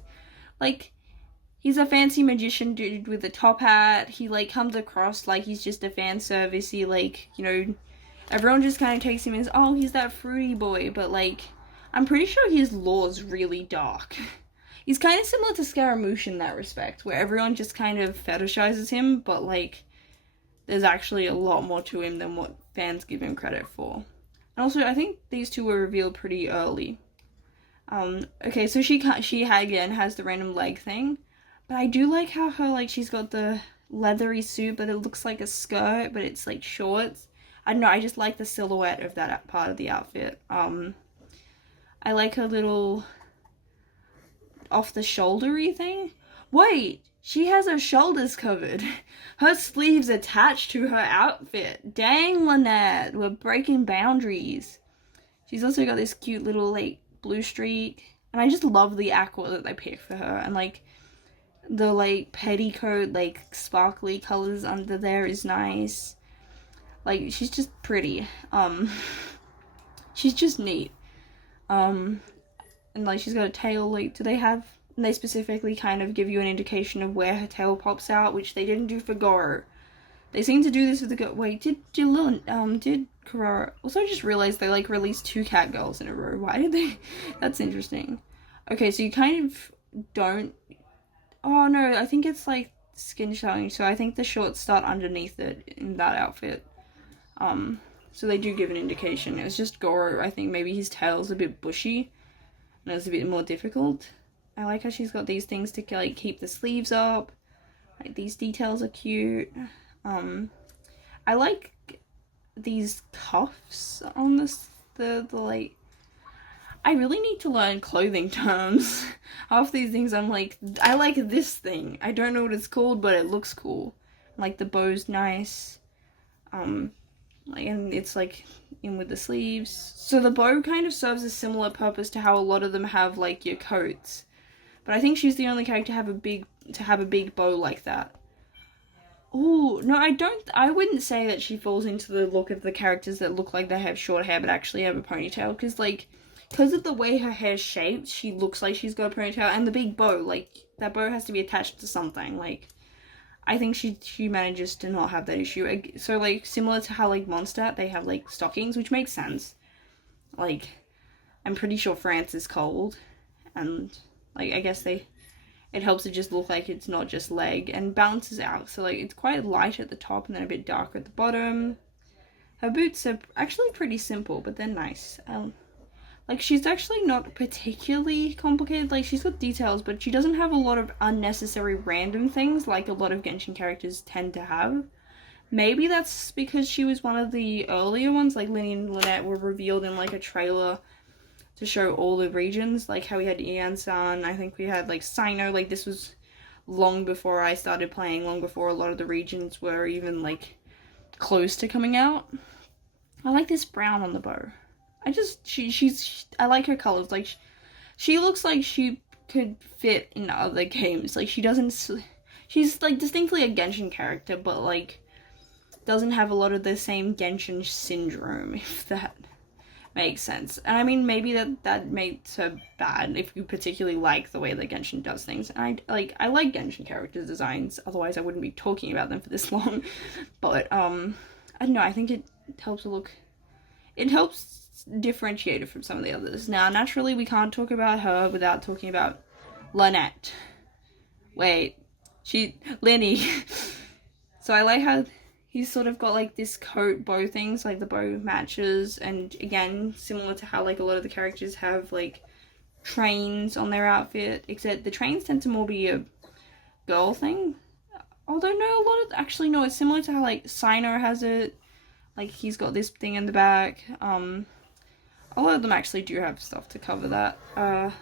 a fancy magician dude with a top hat. He like comes across like he's just a fan servicey, like, you know, everyone just kind of takes him as, oh, he's that fruity boy, but like I'm pretty sure his lore's really dark. He's kind of similar to Scaramouche in that respect, where everyone just kind of fetishizes him, but like there's actually a lot more to him than what fans give him credit for. And also, I think these two were revealed pretty early. Okay, so she again has the random leg thing, but I do like how she's got the leathery suit, but it looks like a skirt, but it's like shorts. I don't know, I just like the silhouette of that part of the outfit. I like her little off-the-shouldery thing. Wait, she has her shoulders covered. Her sleeves attached to her outfit. Dang, Lynette, we're breaking boundaries. She's also got this cute little, like, blue streak. And I just love the aqua that they picked for her. And, like, the, like, petticoat, like, sparkly colors under there is nice. Like, she's just pretty. She's just neat. And, like, she's got a tail, like, they specifically kind of give you an indication of where her tail pops out, which they didn't do for Goro. They seem to do this with the wait, did Kurara also? I just realized they, like, released 2 cat girls in a row. Why did they? That's interesting. Okay, so you kind of don't, oh no, I think it's, like, skin showing, so I think the shorts start underneath it in that outfit. So they do give an indication. It was just Goro, I think maybe his tail's a bit bushy, and it's a bit more difficult. I like how she's got these things to, like, keep the sleeves up. Like, these details are cute. I like these cuffs on the like, I really need to learn clothing terms. Half these things I'm like, I like this thing. I don't know what it's called, but it looks cool. Like, the bow's nice. Like, and it's, like, in with the sleeves. So the bow kind of serves a similar purpose to how a lot of them have, like, your coats. But I think she's the only character to have a big bow like that. Oh, no, I wouldn't say that she falls into the look of the characters that look like they have short hair but actually have a ponytail. Because of the way her hair's shaped, she looks like she's got a ponytail. And the big bow, like, that bow has to be attached to something. Like, I think she manages to not have that issue. So, like, similar to how, like, Mondstadt, they have, like, stockings, which makes sense. Like, I'm pretty sure France is cold. And, like, I guess it helps it just look like it's not just leg, and balances out. So, like, it's quite light at the top and then a bit darker at the bottom. Her boots are actually pretty simple, but they're nice. Like, she's actually not particularly complicated. Like, she's got details, but she doesn't have a lot of unnecessary random things like a lot of Genshin characters tend to have. Maybe that's because she was one of the earlier ones, like Linny and Lynette were revealed in, like, a trailer to show all the regions, like how we had Ian-san, I think we had, like, Sino, like, this was long before I started playing, long before a lot of the regions were even, like, close to coming out. I like this brown on the bow. I like her colors. Like, she looks like she could fit in other games. Like, she's, like, distinctly a Genshin character, but, like, doesn't have a lot of the same Genshin syndrome, if that makes sense. And I mean, maybe that makes her bad if you particularly like the way that Genshin does things. And I like Genshin character designs, otherwise I wouldn't be talking about them for this long. But I don't know, I think it helps it helps differentiate it from some of the others. Now, naturally, we can't talk about her without talking about Lynette. Wait, Lenny. So I like how he's sort of got like this coat bow things, like the bow matches, and again, similar to how like a lot of the characters have like trains on their outfit, except the trains tend to more be a girl thing. Although no, actually no, it's similar to how like Sino has it. Like he's got this thing in the back. A lot of them actually do have stuff to cover that. I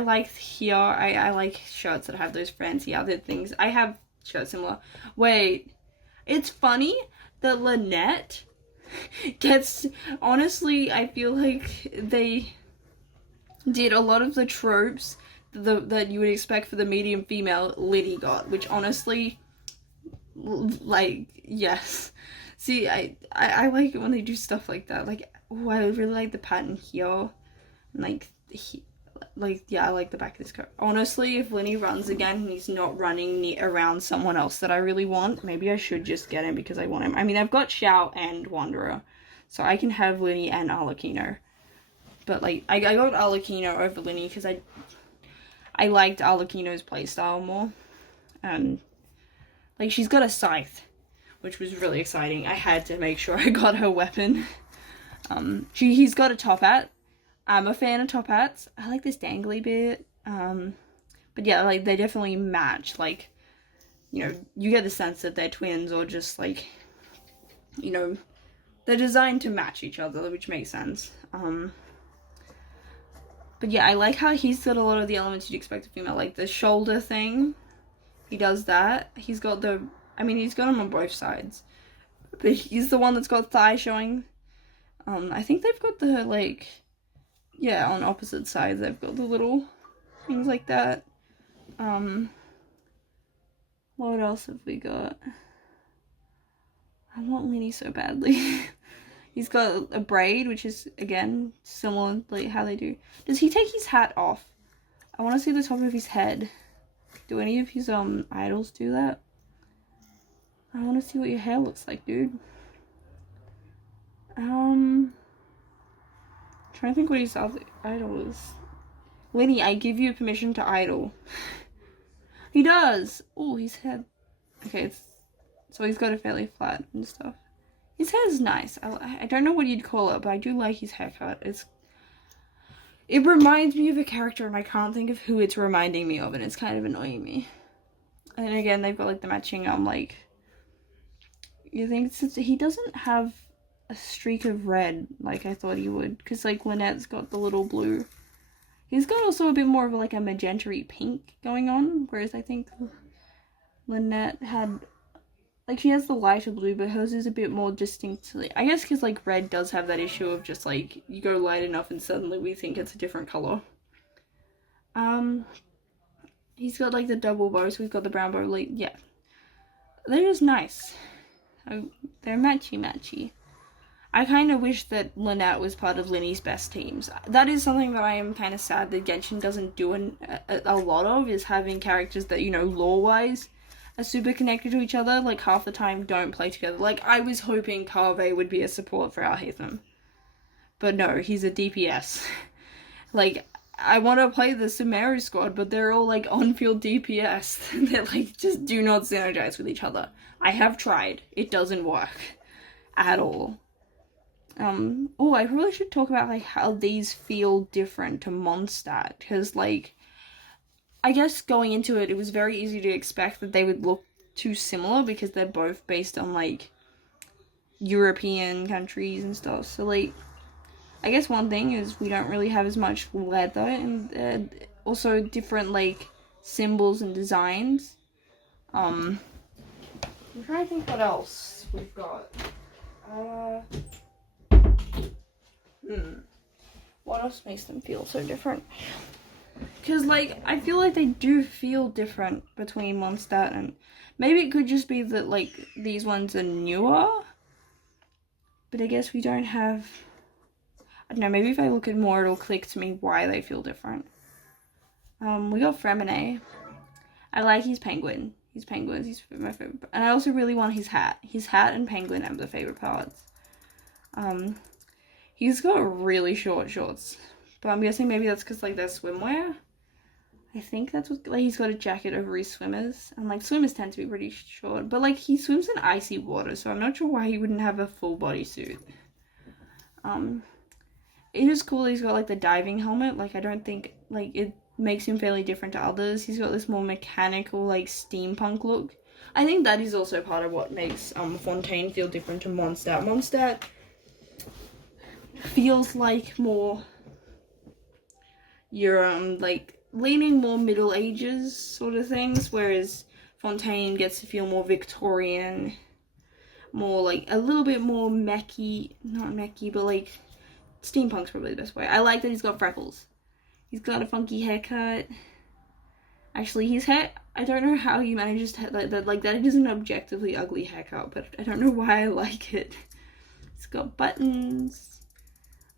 like here. I like shirts that have those fancy other things. I have shirts similar. Wait, it's funny that Lynette gets. Honestly, I feel like they did a lot of the tropes that you would expect for the medium female Liddy got, which honestly, like, yes. See, I like it when they do stuff like that. Like, oh, I really like the pattern here. And yeah, I like the back of this coat. Honestly, if Linny runs again and he's not running around someone else that I really want, maybe I should just get him because I want him. I mean, I've got Xiao and Wanderer, so I can have Linny and Arlecchino. But, like, I got Arlecchino over Linny because I liked Arlecchino's playstyle more. And, like, she's got a scythe, which was really exciting. I had to make sure I got her weapon. He's got a top hat. I'm a fan of top hats. I like this dangly bit. But yeah, like, they definitely match. Like, you know, you get the sense that they're twins or just, like, you know, they're designed to match each other, which makes sense. But yeah, I like how he's got a lot of the elements you'd expect a female. Like, the shoulder thing. He does that. He's got them on both sides. But he's the one that's got thigh showing. I think they've got the, like, yeah, on opposite sides, they've got the little things like that. What else have we got? I want Lenny so badly. He's got a braid, which is, again, similar, like, how they do. Does he take his hat off? I want to see the top of his head. Do any of his, idols do that? I want to see what your hair looks like, dude. Trying to think what his other idol is. Lenny, I give you permission to idol. He does! Oh, his head. Okay, so he's got a fairly flat and stuff. His hair is nice. I don't know what you'd call it, but I do like his haircut. It reminds me of a character, and I can't think of who it's reminding me of, and it's kind of annoying me. And again, they've got, like, the matching, like, you think, since he doesn't have a streak of red like I thought he would, because, like, Lynette's got the little blue. He's got also a bit more of, like, a magenta-y pink going on, whereas I think Lynette had, like, she has the lighter blue, but hers is a bit more distinctly, I guess because, like, red does have that issue of just, like, you go light enough and suddenly we think it's a different color. He's got, like, the double bow, so he's got the brown bow, like, yeah. They're just nice. They're matchy-matchy. I kind of wish that Lynette was part of Linny's best teams. That is something that I am kind of sad that Genshin doesn't do a lot of, is having characters that, you know, lore-wise are super connected to each other, like, half the time don't play together. Like, I was hoping Carve would be a support for Alhaitham. But no, he's a DPS. Like, I want to play the Sumeru squad, but they're all, like, on-field DPS. They, like, just do not synergize with each other. I have tried. It doesn't work. At all. Oh, I really should talk about, like, how these feel different to Mondstadt, because, like, I guess going into it, it was very easy to expect that they would look too similar, because they're both based on, like, European countries and stuff, so, like, I guess one thing is we don't really have as much leather, and also different, like, symbols and designs. I'm trying to think what else we've got. What else makes them feel so different? Because, like, I feel like they do feel different between Mondstadt and... Maybe it could just be that, like, these ones are newer? But I guess we don't have, I don't know, maybe if I look at more it'll click to me why they feel different. We got Fremine. I like his penguin. His penguins, he's my favorite. And I also really want his hat. His hat and penguin are the favorite parts. He's got really short shorts. But I'm guessing maybe that's because, like, they're swimwear. I think that's what, like, he's got a jacket over his swimmers. And, like, swimmers tend to be pretty short. But, like, he swims in icy water, so I'm not sure why he wouldn't have a full body suit. It is cool he's got, like, the diving helmet. Like, I don't think, like, it makes him fairly different to others. He's got this more mechanical, like, steampunk look. I think that is also part of what makes Fontaine feel different to Mondstadt. Mondstadt feels like more you're like leaning more Middle Ages sort of things, whereas Fontaine gets to feel more Victorian, more like a little bit more mechy, not mechy, but like steampunk's probably the best way. I like that he's got freckles. He's got a funky haircut. Actually, his hair, I don't know how he manages to that is an objectively ugly haircut, but I don't know why I like it. He's got buttons.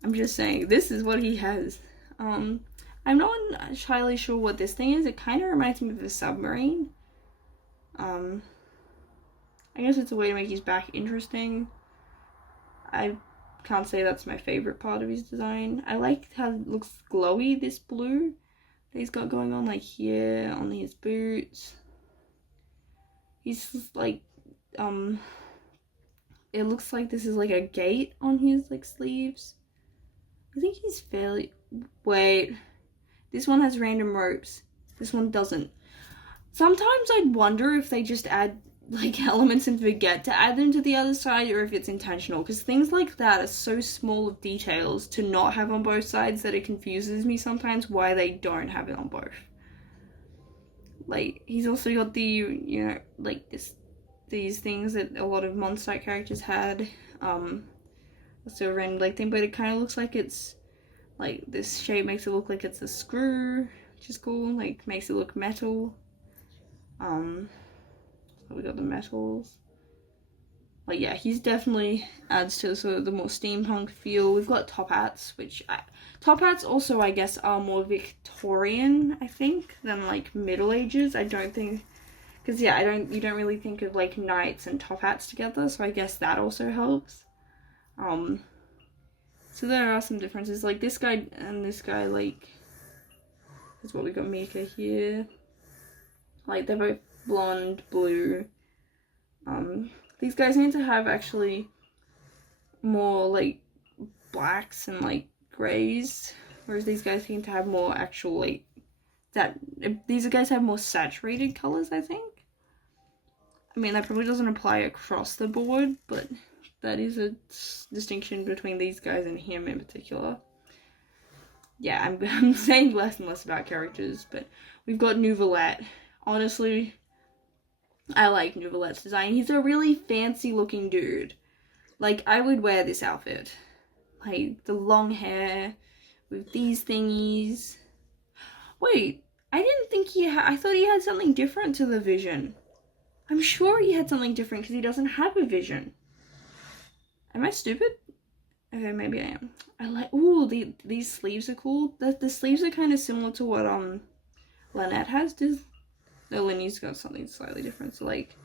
I'm just saying, this is what he has. I'm not entirely sure what this thing is. It kind of reminds me of a submarine. I guess it's a way to make his back interesting. I can't say that's my favorite part of his design. I like how it looks glowy, this blue that he's got going on, like here on his boots. He's just like, it looks like this is like a gate on his like sleeves. I think he's fairly, wait, this one has random ropes. This one doesn't. Sometimes I'd wonder if they just add like elements and forget to add them to the other side, or if it's intentional, because things like that are so small of details to not have on both sides that it confuses me sometimes why they don't have it on both. Like, he's also got the, you know, like these things that a lot of Mondstadt characters had. Also a random like thing, but it kind of looks like it's like this shape makes it look like it's a screw, which is cool. Like, makes it look metal. So we got the metals. Like, yeah, he's definitely adds to sort of the more steampunk feel. We've got top hats, which top hats also, I guess, are more Victorian, I think, than like Middle Ages. I don't think, because yeah, you don't really think of like knights and top hats together, so I guess that also helps. So there are some differences. Like, this guy and this guy, like, is what we got Mika here. Like, they're both blonde, blue. These guys need to have actually more like blacks and like grays, whereas these guys seem to have more actual like these guys have more saturated colors, I think. I mean, that probably doesn't apply across the board, but that is a distinction between these guys and him in particular. Yeah, I'm saying less and less about characters, but we've got Nouvelette. Honestly, I like Nouvelette's design. He's a really fancy looking dude. Like, I would wear this outfit. Like, the long hair with these thingies. Wait, I didn't think I thought he had something different to the vision. I'm sure he had something different because he doesn't have a vision. Am I stupid? Okay, maybe I am. I like, ooh, these sleeves are cool. The sleeves are kind of similar to what Lynette has. No, Lenny's got something slightly different, so like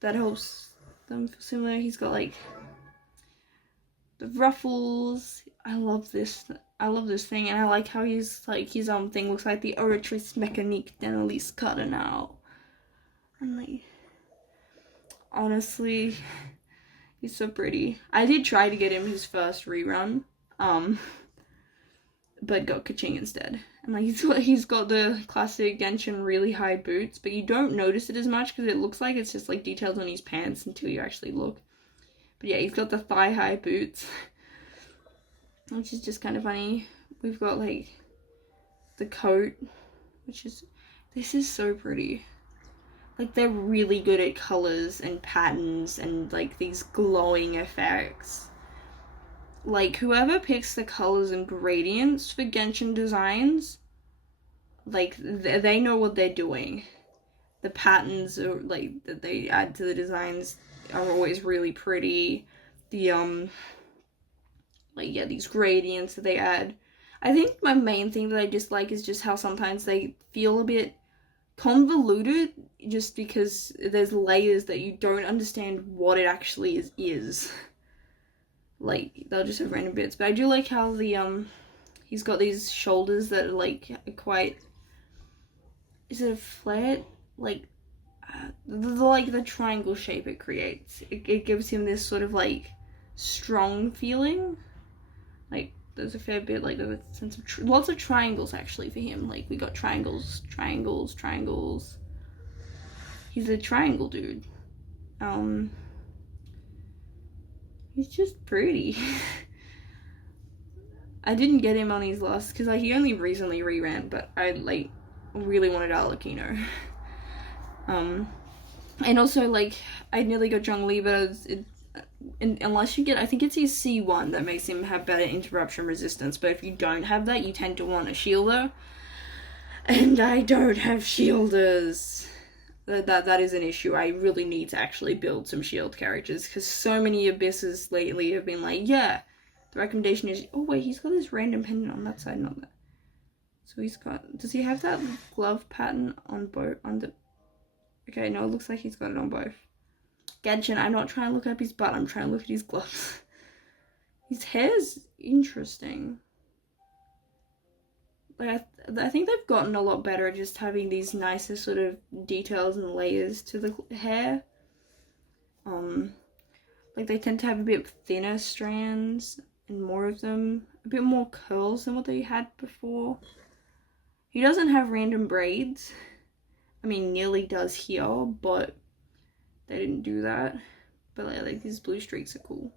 that helps them feel similar. He's got like the ruffles. I love this thing, and I like how he's like his thing looks like the Oratrice Mécanique d'Annalise Cardinal. And like, honestly, he's so pretty. I did try to get him his first rerun, but got Kaching instead. And like, he's got the classic Genshin really high boots, but you don't notice it as much because it looks like it's just like details on his pants until you actually look. But yeah, he's got the thigh high boots, which is just kind of funny. We've got like the coat, this is so pretty. Like, they're really good at colors and patterns and like these glowing effects. Like, whoever picks the colors and gradients for Genshin designs, like, they know what they're doing. The patterns are, like, that they add to the designs are always really pretty. The like, yeah, these gradients that they add. I think my main thing that I dislike is just how sometimes they feel a bit convoluted, just because there's layers that you don't understand what it actually is. Like, they'll just have random bits. But I do like how the, he's got these shoulders that are, like, quite... Is it a flat? Like, the triangle shape it creates. It gives him this sort of, like, strong feeling. Like, there's a fair bit, like, there's a sense of... lots of triangles, actually, for him. Like, we got triangles, triangles, triangles. He's a triangle dude. He's just pretty. I didn't get him on his last, because he only recently re-ran, but I, like, really wanted Arlecchino. And also, like, I nearly got Zhongli, but unless you get, I think it's his C1 that makes him have better interruption resistance, but if you don't have that, you tend to want a shielder. And I don't have shielders. That is an issue. I really need to actually build some shield characters, because so many abysses lately have been like, yeah, the recommendation is, oh wait, he's got this random pendant on that side, not that. So he's got, does he have that glove pattern on both, on the, okay, no, it looks like he's got it on both. Genshin, I'm not trying to look up his butt, I'm trying to look at his gloves. His hair's interesting. Like, I think they've gotten a lot better at just having these nicer sort of details and layers to the hair. Like, they tend to have a bit thinner strands and more of them. A bit more curls than what they had before. He doesn't have random braids. I mean, nearly does here, but they didn't do that. But, like these blue streaks are cool.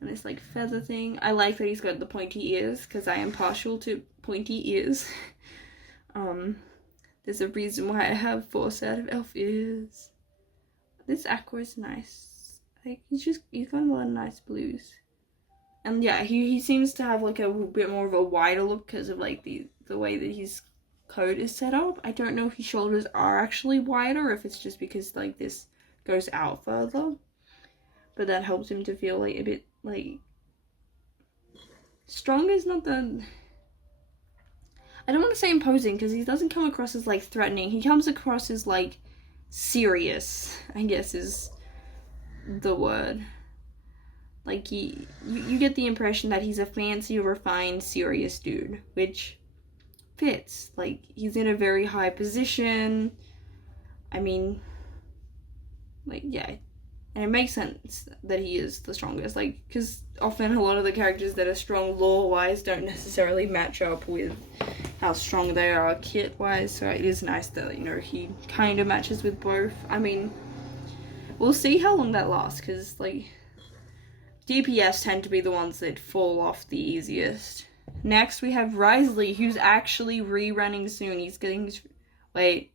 And this, like, feather thing. I like that he's got the pointy ears, because I am partial to pointy ears. There's a reason why I have 4 set of elf ears. This aqua is nice. Like, he's got a lot of nice blues. And yeah, he seems to have, like, a bit more of a wider look because of, like, the way that his coat is set up. I don't know if his shoulders are actually wider, or if it's just because, like, this goes out further. But that helps him to feel, like, a bit, like, strong is not the... I don't want to say imposing, because he doesn't come across as, like, threatening. He comes across as, like, serious, I guess is the word. Like, you get the impression that he's a fancy, refined, serious dude, which fits. Like, he's in a very high position. I mean, like, yeah. And it makes sense that he is the strongest, like, because often a lot of the characters that are strong lore-wise don't necessarily match up with how strong they are kit-wise, so it is nice that, you know, he kind of matches with both. I mean, we'll see how long that lasts, because, like, DPS tend to be the ones that fall off the easiest. Next, we have Risley, who's actually rerunning soon. He's getting... Wait,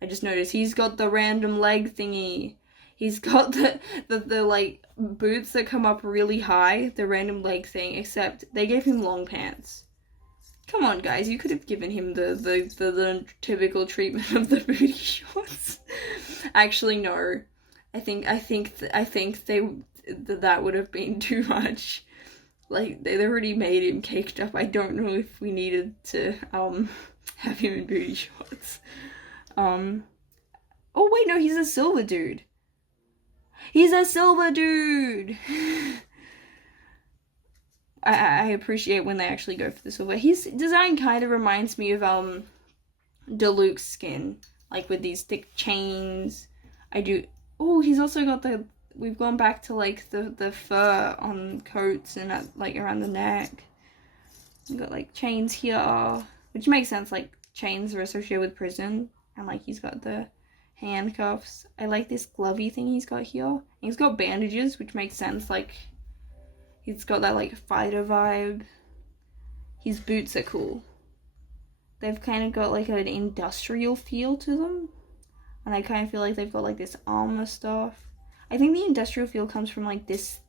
I just noticed he's got the random leg thingy. He's got the like, boots that come up really high, the random leg thing, except they gave him long pants. Come on, guys, you could have given him the typical treatment of the booty shorts. Actually, no. I think that would have been too much. Like, they already made him caked up. I don't know if we needed to have him in booty shorts. Oh wait, no, he's a silver dude. He's a silver dude! I appreciate when they actually go for the silver. His design kind of reminds me of Diluc's skin. Like, with these thick chains. Oh, he's also got we've gone back to, like, the fur on coats and, like, around the neck. We've got, like, chains here. Which makes sense, like, chains are associated with prison. And, like, he's got the handcuffs. I like this glovey thing he's got here. And he's got bandages, which makes sense. Like, he's got that, like, fighter vibe. His boots are cool. They've kind of got, like, an industrial feel to them. And I kind of feel like they've got, like, this armor stuff. I think the industrial feel comes from, like, these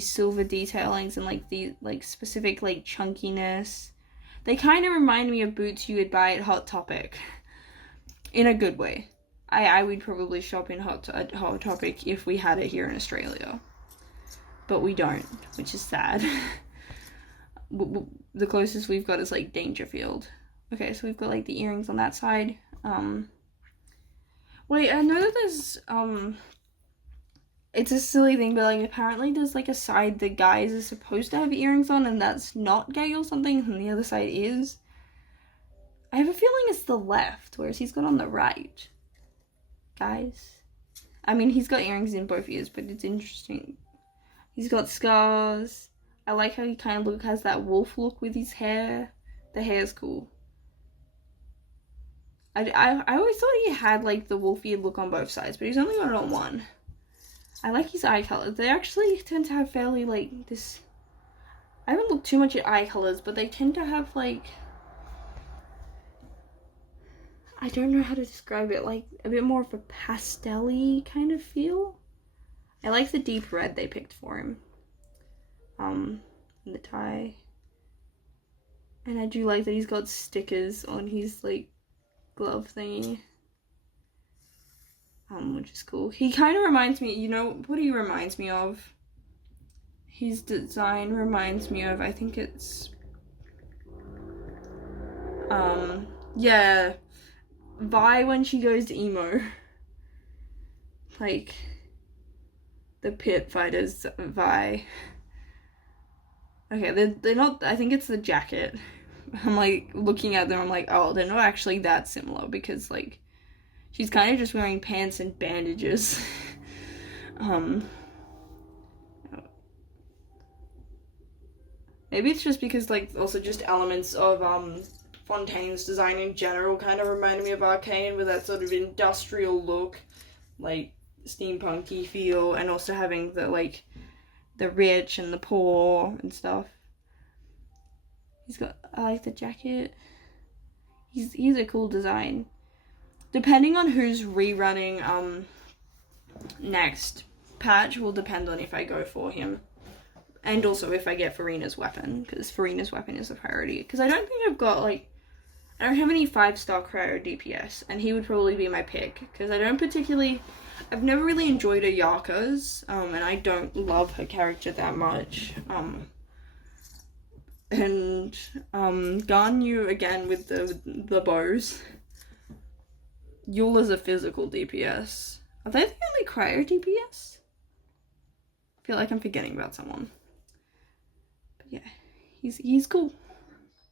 silver detailings and, like, the, like, specific, like, chunkiness. They kind of remind me of boots you would buy at Hot Topic. In a good way. I would probably shop in Hot Topic if we had it here in Australia. but we don't, which is sad. The closest we've got is like Dangerfield. Okay, so we've got like the earrings on that side. Wait, I know that there's it's a silly thing, but like apparently there's like a side the guys are supposed to have earrings on and that's not gay or something, and the other side is. I have a feeling it's the left, whereas he's got on the right. Guys. I mean, he's got earrings in both ears, but it's interesting. He's got scars. I like how he kind of has that wolf look with his hair. The hair's cool. I always thought he had like the wolf-eared look on both sides, but he's only got it on one. I like his eye color. They actually tend to have fairly like this. I haven't looked too much at eye colors, but they tend to have like, I don't know how to describe it, like a bit more of a pastel-y kind of feel. I like the deep red they picked for him. And the tie. And I do like that he's got stickers on his like glove thingy. Which is cool. He kind of reminds me, you know what he reminds me of? His design reminds me of, I think it's, yeah, Vi when she goes emo. Like, the pit fighters, Vi. Okay, they're not, I think it's the jacket. I'm like, looking at them, I'm like, oh, they're not actually that similar, because like, she's kind of just wearing pants and bandages. Maybe it's just because, like, also just elements of, Fontaine's design in general kind of reminded me of Arcane, with that sort of industrial look, like, steampunky feel, and also having the, like, the rich and the poor and stuff. He's got, I like the jacket. He's a cool design. Depending on who's rerunning next patch will depend on if I go for him. And also if I get Farina's weapon, because Farina's weapon is a priority. Because I don't think I've got, like, I don't have any 5-star cryo DPS, and he would probably be my pick. Because I don't particularly, I've never really enjoyed Ayaka's, and I don't love her character that much. And Ganyu, again, with the bows. Eula's a physical DPS. Are they the only cryo DPS? I feel like I'm forgetting about someone. But yeah, he's cool.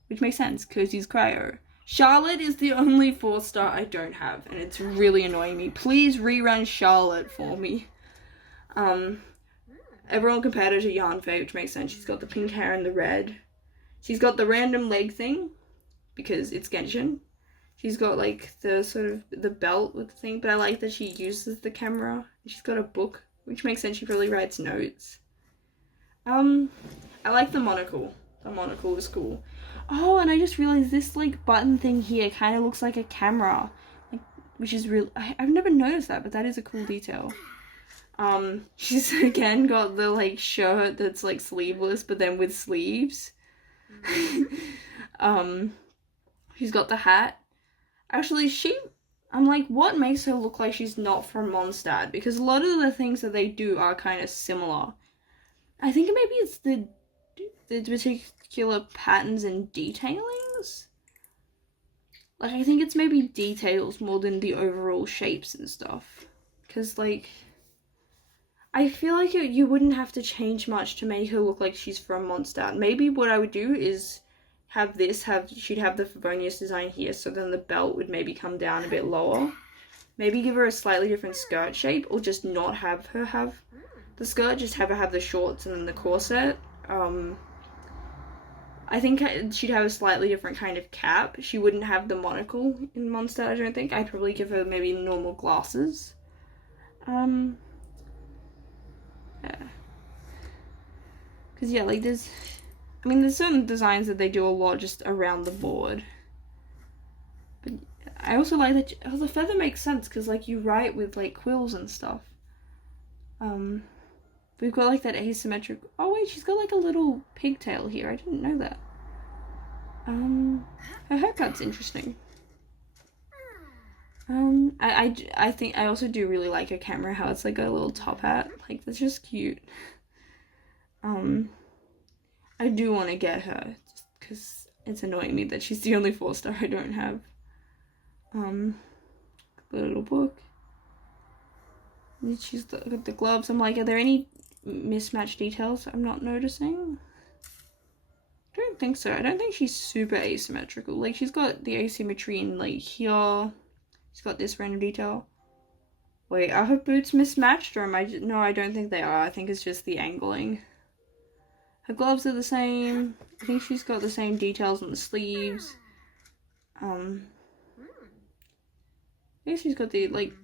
Which makes sense, because he's cryo. Charlotte is the only 4-star I don't have, and it's really annoying me. Please rerun Charlotte for me. Everyone compared her to Yanfei, which makes sense. She's got the pink hair and the red. She's got the random leg thing, because it's Genshin. She's got, like, the sort of, the belt with the thing, but I like that she uses the camera. She's got a book, which makes sense. She probably writes notes. I like the monocle. The monocle is cool. Oh, and I just realized this, like, button thing here kind of looks like a camera. Like, which is real. I've never noticed that, but that is a cool detail. She's, again, got the, like, shirt that's, like, sleeveless, but then with sleeves. She's got the hat. Actually, I'm like, what makes her look like she's not from Mondstadt? Because a lot of the things that they do are kind of similar. I think maybe it's the particular patterns and detailings? Like, I think it's maybe details more than the overall shapes and stuff. Because, like, I feel like you wouldn't have to change much to make her look like she's from Mondstadt. Maybe what I would do is she'd have the Favonius design here, so then the belt would maybe come down a bit lower. Maybe give her a slightly different skirt shape, or just not have her have the skirt, just have her have the shorts and then the corset. I think she'd have a slightly different kind of cap. She wouldn't have the monocle in Mondstadt, I don't think. I'd probably give her maybe normal glasses. Yeah. Because, yeah, like, there's certain designs that they do a lot just around the board. But I also like that, the feather makes sense, because, like, you write with, like, quills and stuff. We've got, like, that asymmetric, oh wait, she's got, like, a little pigtail here, I didn't know that. Her haircut's interesting. I think I also do really like her camera, how it's, like, a little top hat, like, that's just cute. I do want to get her, just because it's annoying me that she's the only 4-star I don't have. The little book. She's got the gloves. I'm like, are there any mismatched details I'm not noticing? I don't think so. I don't think she's super asymmetrical. Like, she's got the asymmetry in, like, here. She's got this random detail. Wait, are her boots mismatched, or am I just... No, I don't think they are. I think it's just the angling. Her gloves are the same. I think she's got the same details on the sleeves. I guess she's got the, like...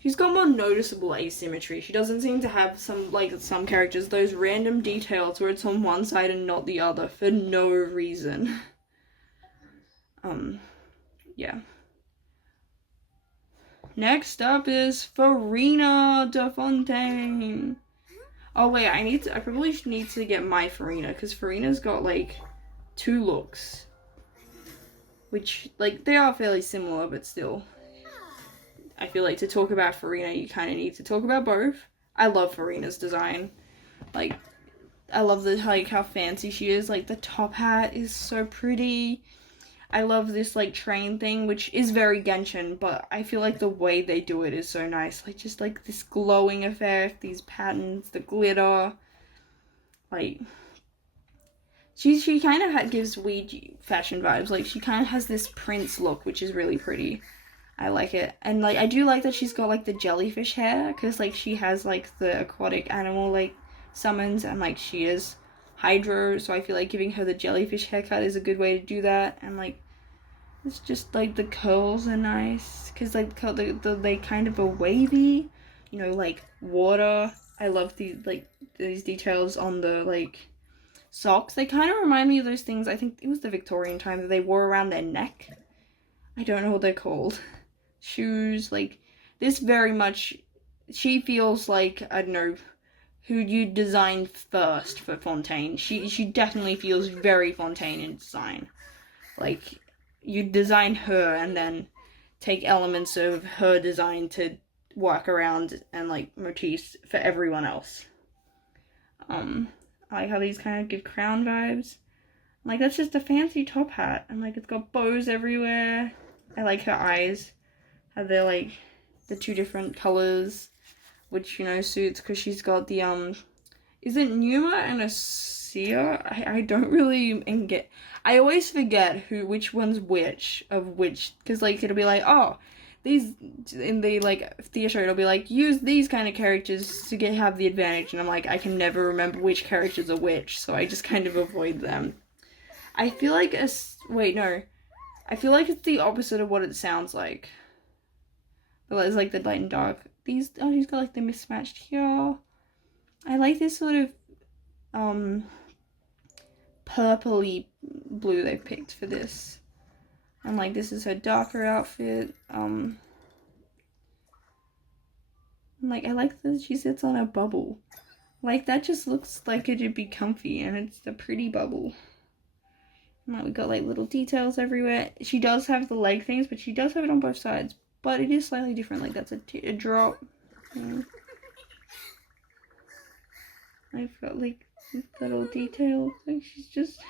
She's got more noticeable asymmetry. She doesn't seem to have some, like, some characters, those random details where it's on one side and not the other for no reason. Yeah. Next up is Farina de Fontaine. Oh wait, I probably need to get my Farina, because Farina's got, like, 2 looks. Which, like, they are fairly similar, but still. I feel like to talk about Farina, you kind of need to talk about both. I love Farina's design. Like, I love like, how fancy she is. Like, the top hat is so pretty. I love this, like, train thing, which is very Genshin, but I feel like the way they do it is so nice. Like, just, like, this glowing effect, these patterns, the glitter. Like, she kind of gives weed fashion vibes. Like, she kind of has this Prince look, which is really pretty. I like it. And, like, I do like that she's got, like, the jellyfish hair, because, like, she has, like, the aquatic animal, like, summons, and, like, she is hydro, so I feel like giving her the jellyfish haircut is a good way to do that. And, like, it's just, like, the curls are nice, because, like, they kind of are wavy, you know, like, water. I love these details on the, like, socks. They kind of remind me of those things, I think it was the Victorian time, that they wore around their neck. I don't know what they're called. Shoes, like, this very much, she feels like, I don't know, who you designed first for Fontaine. She definitely feels very Fontaine in design. Like, you design her and then take elements of her design to work around and, like, motifs for everyone else. I like how these kind of give crown vibes. Like, that's just a fancy top hat, and, like, it's got bows everywhere. I like her eyes. How they're, like, the 2 different colors, which, you know, suits, because she's got the, is it Numa and a Seer? I don't really get, I always forget which one's which, because, like, it'll be like, oh, these, in the, like, theater, it'll be like, use these kind of characters to have the advantage, and I'm like, I can never remember which characters are which, so I just kind of avoid them. I feel like wait, no. I feel like it's the opposite of what it sounds like. But it's like the light and dark. She's got, like, the mismatched here. I like this sort of purpley blue they picked for this. And, like, this is her darker outfit. Like, I like that she sits on a bubble. Like, that just looks like it'd be comfy, and it's a pretty bubble. And, like, we got, like, little details everywhere. She does have the leg things, but she does have it on both sides. But it is slightly different. Like, that's a drop. I've got, like, little details. Like, she's just...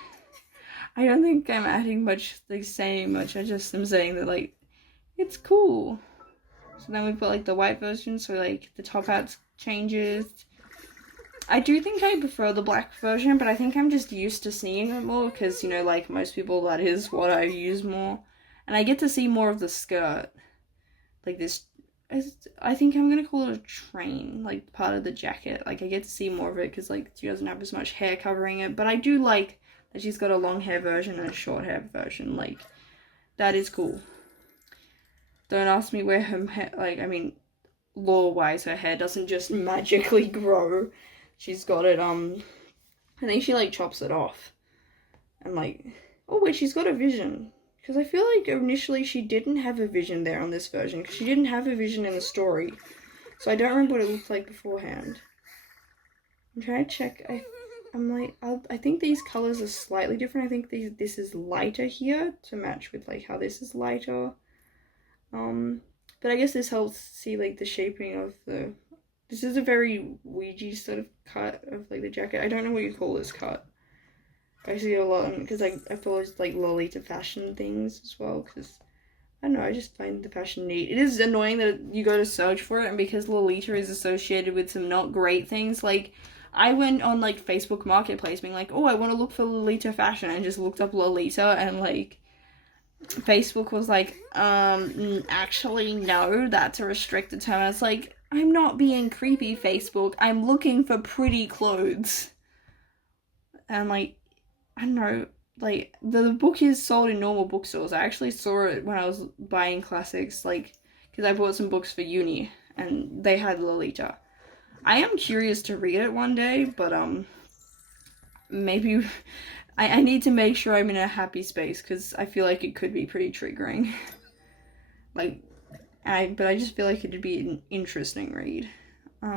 I don't think I'm adding much, like, saying much. I just am saying that, like, it's cool. So then we've got, like, the white version. So, like, the top hat changes. I do think I prefer the black version, but I think I'm just used to seeing it more. Because, you know, like, most people, that is what I use more. And I get to see more of the skirt. Like, this, I think I'm gonna call it a train, like, part of the jacket. Like, I get to see more of it because, like, she doesn't have as much hair covering it. But I do like that she's got a long hair version and a short hair version. Like, that is cool. Don't ask me where her hair, like, I mean, lore-wise, her hair doesn't just magically grow. She's got it, I think she, like, chops it off. And, like, oh wait, she's got a vision. Because I feel like initially she didn't have a vision there on this version. Because she didn't have a vision in the story. So I don't remember what it looked like beforehand. I'm trying to check. I think these colors are slightly different. I think this is lighter here to match with, like, how this is lighter. But I guess this helps see, like, the shaping of the This is a very Ouija sort of cut of like the jacket. I don't know what you call this cut. I see it a lot because I follow like Lolita fashion things as well, because I don't know, I just find the fashion neat. It is annoying that you go to search for it, and because Lolita is associated with some not great things, like, I went on, like, Facebook Marketplace being like, oh, I want to look for Lolita fashion, and just looked up Lolita, and, like, Facebook was like, actually, no, that's a restricted term. I was like, I'm not being creepy, Facebook. I'm looking for pretty clothes. And, like, I don't know, like, the book is sold in normal bookstores. I actually saw it when I was buying classics, like, because I bought some books for uni, and they had Lolita. I am curious to read it one day, but, maybe, I need to make sure I'm in a happy space, because I feel like it could be pretty triggering. Like, but I just feel like it'd be an interesting read. I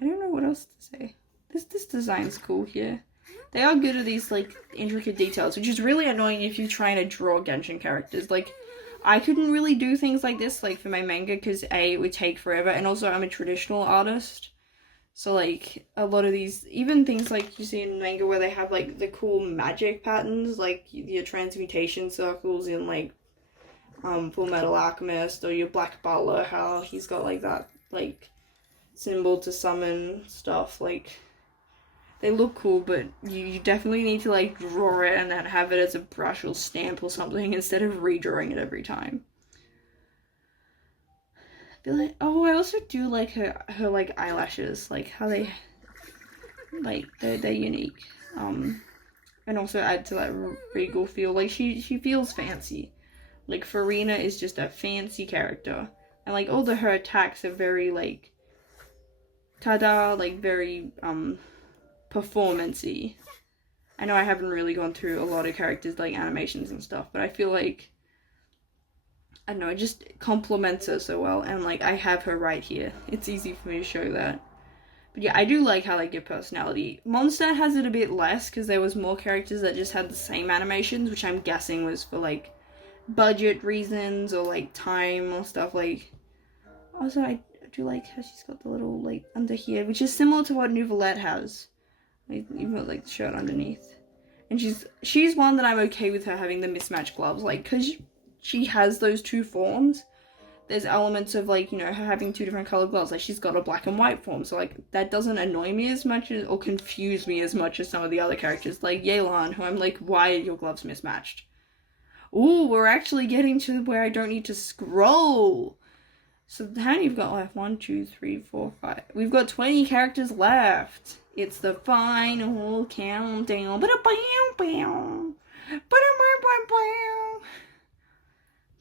don't know what else to say. This design's cool here. They are good at these, like, intricate details, which is really annoying if you're trying to draw Genshin characters. Like, I couldn't really do things like this, like, for my manga, because A, it would take forever, and also I'm a traditional artist. So, like, a lot of these, even things like you see in manga where they have, like, the cool magic patterns, like your transmutation circles in, like, Full Metal Alchemist, or your Black Butler, how he's got, like, that, like, symbol to summon stuff, like, they look cool, but you definitely need to, like, draw it and then have it as a brush or stamp or something instead of redrawing it every time. I feel like, oh, I also do like her like, eyelashes, like, how they, like, they're unique, and also add to that regal feel. Like, she feels fancy. Like, Farina is just a fancy character, and, like, all her attacks are very, like, ta-da, like, very, performance-y. I know I haven't really gone through a lot of characters, like, animations and stuff, but I feel like, I don't know, it just complements her so well, and, like, I have her right here. It's easy for me to show that. But yeah, I do like how they give personality. Mondstadt has it a bit less, because there was more characters that just had the same animations, which I'm guessing was for, like, budget reasons, or, like, time, or stuff, like. Also, I do like how she's got the little, like, under here, which is similar to what Nouvellette has. Like, even got, like, the shirt underneath. And she's one that I'm okay with her having the mismatched gloves, like, because she has those two forms. There's elements of, like, you know, her having two different colored gloves. Like, she's got a black and white form, so, like, that doesn't annoy me as much or confuse me as much as some of the other characters, like Yelan, who I'm like, why are your gloves mismatched? Ooh, we're actually getting to where I don't need to scroll. So how many you've got left? 1, 2, 3, 4, 5. We've got 20 characters left. It's the final countdown.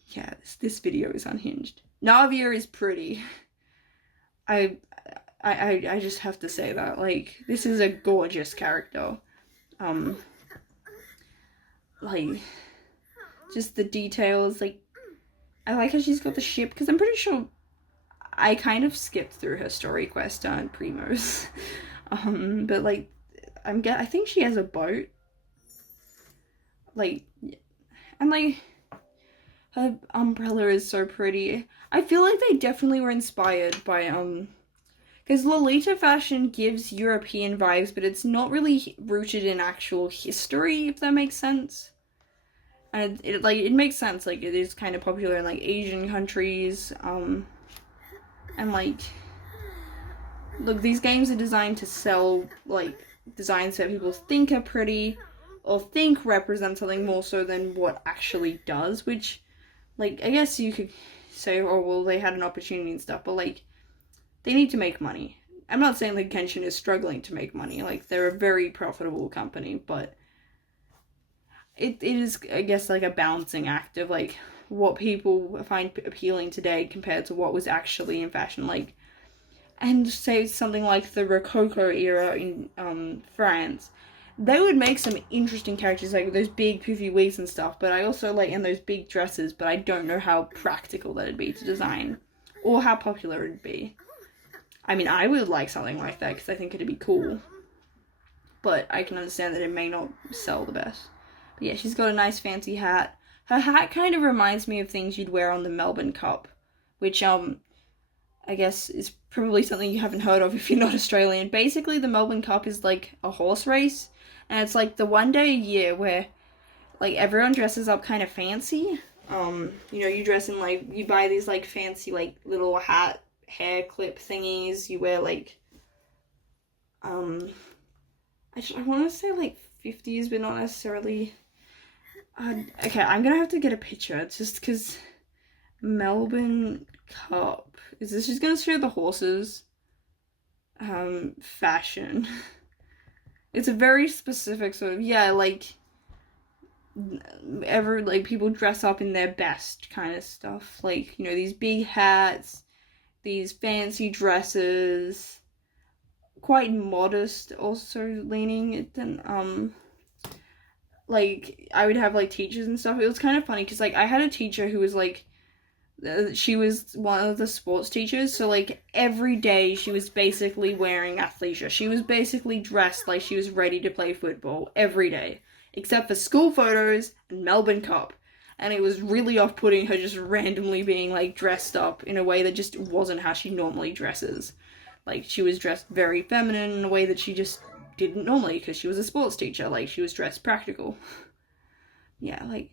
Yeah, this video is unhinged. Navia is pretty. I just have to say that. Like, this is a gorgeous character. Like, just the details. Like, I like how she's got the ship, because I'm pretty sure I kind of skipped through her story quest on Primos. But, like, I think she has a boat. Like, and, like, her umbrella is so pretty. I feel like they definitely were inspired by, because Lolita fashion gives European vibes, but it's not really rooted in actual history, if that makes sense. And it makes sense, like, it is kind of popular in, like, Asian countries, and, like, look, these games are designed to sell, like, designs that people think are pretty, or think represent something more so than what actually does, which, like, I guess you could say, oh, well, they had an opportunity and stuff, but, like, they need to make money. I'm not saying, like, Genshin is struggling to make money, like, they're a very profitable company, but it is, I guess, like, a balancing act of, like, what people find appealing today compared to what was actually in fashion, like, and say something like the Rococo era in France, they would make some interesting characters, like those big poofy wigs and stuff, but I also like in those big dresses, but I don't know how practical that'd be to design, or how popular it'd be. I mean, I would like something like that, because I think it'd be cool, but I can understand that it may not sell the best. But yeah, she's got a nice fancy hat. Her hat kind of reminds me of things you'd wear on the Melbourne Cup, which I guess is probably something you haven't heard of if you're not Australian. Basically, the Melbourne Cup is like a horse race, and it's like the one day a year where like everyone dresses up kind of fancy. You dress in like, you buy these like fancy like little hair clip thingies. You wear like I want to say like 50s, but not necessarily. Okay, I'm gonna have to get a picture. It's just because Melbourne Cup. Is this just gonna show the horses? Fashion. It's a very specific sort of, like people dress up in their best kind of stuff. Like, these big hats, these fancy dresses, quite modest also leaning it. Then like I would have like teachers and stuff. It was kind of funny because like I had a teacher who was like, she was one of the sports teachers, so like every day she was basically wearing athleisure. She was basically dressed like she was ready to play football every day, except for school photos and Melbourne Cup. And it was really off-putting, her just randomly being like dressed up in a way that just wasn't how she normally dresses. Like, she was dressed very feminine in a way that she just didn't normally, because she was a sports teacher. Like, she was dressed practical. Yeah, like,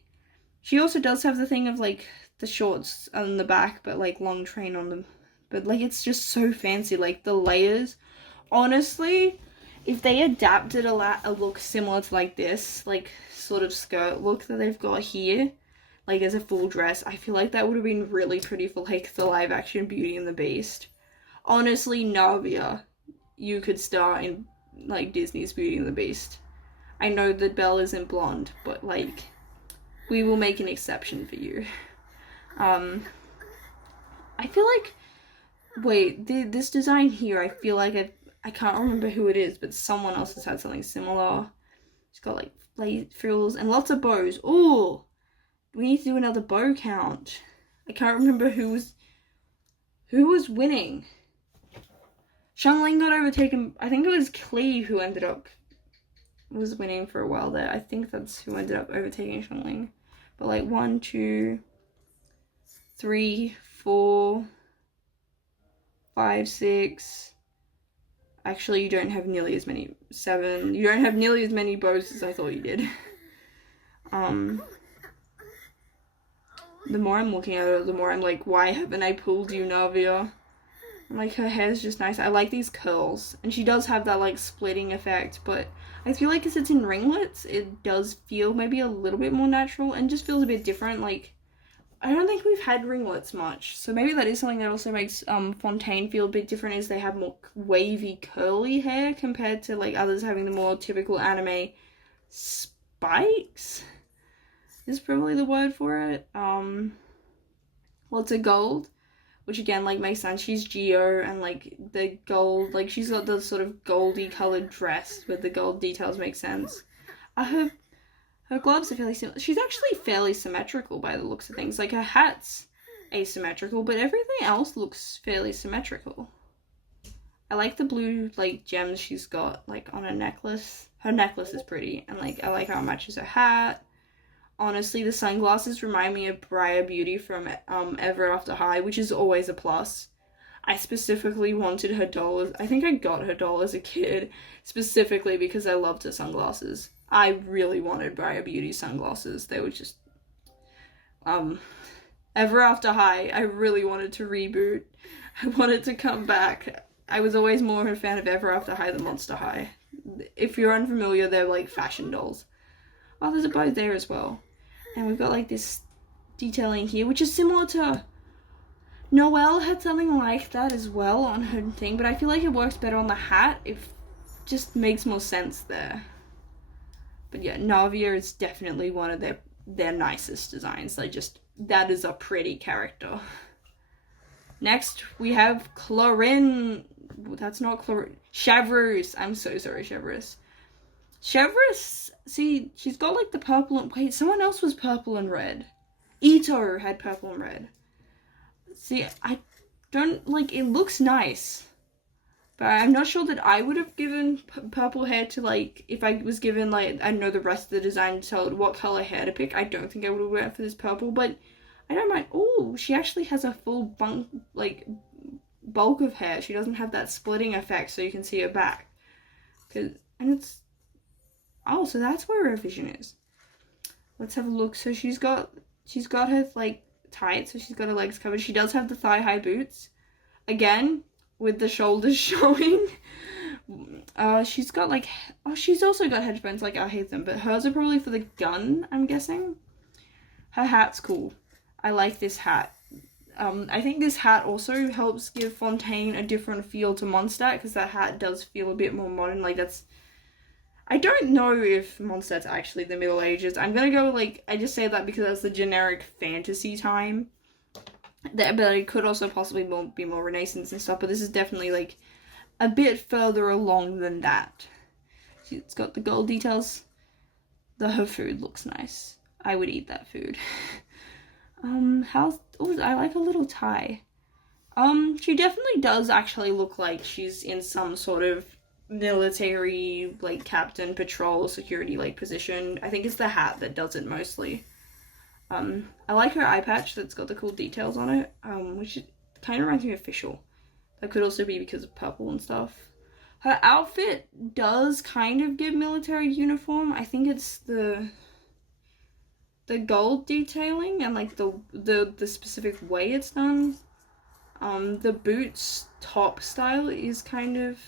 she also does have the thing of like the shorts on the back, but like long train on them. But like, it's just so fancy, like the layers. Honestly, if they adapted a look similar to like this, like sort of skirt look that they've got here, like as a full dress, I feel like that would have been really pretty for like the live action Beauty and the Beast. Honestly, Navia, you could star in like Disney's Beauty and the Beast. I know that Belle isn't blonde, but like, we will make an exception for you. I feel like, wait, this design here, I feel like I can't remember who it is, but someone else has had something similar. It's got like lace frills and lots of bows. Ooh, we need to do another bow count. I can't remember who was winning. Xiangling got overtaken. I think it was Cleve who was winning for a while there. I think that's who ended up overtaking Xiangling. But like 1, 2, 3, 4, 5, 6. Actually, you don't have nearly as many. 7. You don't have nearly as many bows as I thought you did. The more I'm looking at her, the more I'm like, why haven't I pulled you, Navia? Like, her hair's just nice. I like these curls. And she does have that, like, splitting effect, but I feel like because it's in ringlets, it does feel maybe a little bit more natural and just feels a bit different. Like, I don't think we've had ringlets much, so maybe that is something that also makes Fontaine feel a bit different, is they have more wavy, curly hair compared to, like, others having the more typical anime spikes, is probably the word for it. Lots of gold, which again, like, makes sense. She's Geo, and like the gold, like, she's got the sort of goldy colored dress with the gold details, make sense. Her gloves are fairly similar. She's actually fairly symmetrical by the looks of things. Like, her hat's asymmetrical, but everything else looks fairly symmetrical. I like the blue, like, gems she's got, like, on her necklace. Her necklace is pretty, and like, I like how it matches her hat. Honestly, the sunglasses remind me of Briar Beauty from Ever After High, which is always a plus. I specifically wanted her doll. I think I got her doll as a kid, specifically because I loved her sunglasses. I really wanted Briar Beauty sunglasses. They were just... Ever After High, I really wanted to reboot. I wanted to come back. I was always more of a fan of Ever After High than Monster High. If you're unfamiliar, they're like fashion dolls. Oh, there's a bow there as well. And we've got like this detailing here, which is similar to... Noelle had something like that as well on her thing, but I feel like it works better on the hat. It just makes more sense there. But yeah, Navia is definitely one of their nicest designs. That is a pretty character. Next, we have Chlorine. That's not Chlorine. Chevreuse. I'm so sorry, Chevreuse. Chevreuse, see, she's got like the purple and... Wait, someone else was purple and red. Ito had purple and red. See, I don't... Like, it looks nice. But I'm not sure that I would have given purple hair to, like... If I was given, like, I don't know, the rest of the design to tell what color hair to pick, I don't think I would have went for this purple. But I don't mind. Oh, she actually has a full bulk of hair. She doesn't have that splitting effect, so you can see her back. And it's, oh, so that's where her vision is. Let's have a look. So she's got her like tight, so she's got her legs covered. She does have the thigh-high boots, again with the shoulders showing. She's got like, oh, she's also got headphones. Like, I hate them, but hers are probably for the gun, I'm guessing. Her hat's cool. I like this hat. I think this hat also helps give Fontaine a different feel to Mondstadt, because that hat does feel a bit more modern. Like, that's, I don't know if Mondstadt's actually the Middle Ages. I'm gonna go, like, I just say that because that's the generic fantasy time. But it could also possibly be more Renaissance and stuff, but this is definitely, like, a bit further along than that. It's got the gold details. Her food looks nice. I would eat that food. I like a little tie. She definitely does actually look like she's in some sort of military, like, captain, patrol, security, like, position. I think it's the hat that does it mostly. I like her eye patch that's got the cool details on it, which kind of reminds me of Fischl. That could also be because of purple and stuff. Her outfit does kind of give military uniform. I think it's the gold detailing and, like, the specific way it's done. The boots top style is kind of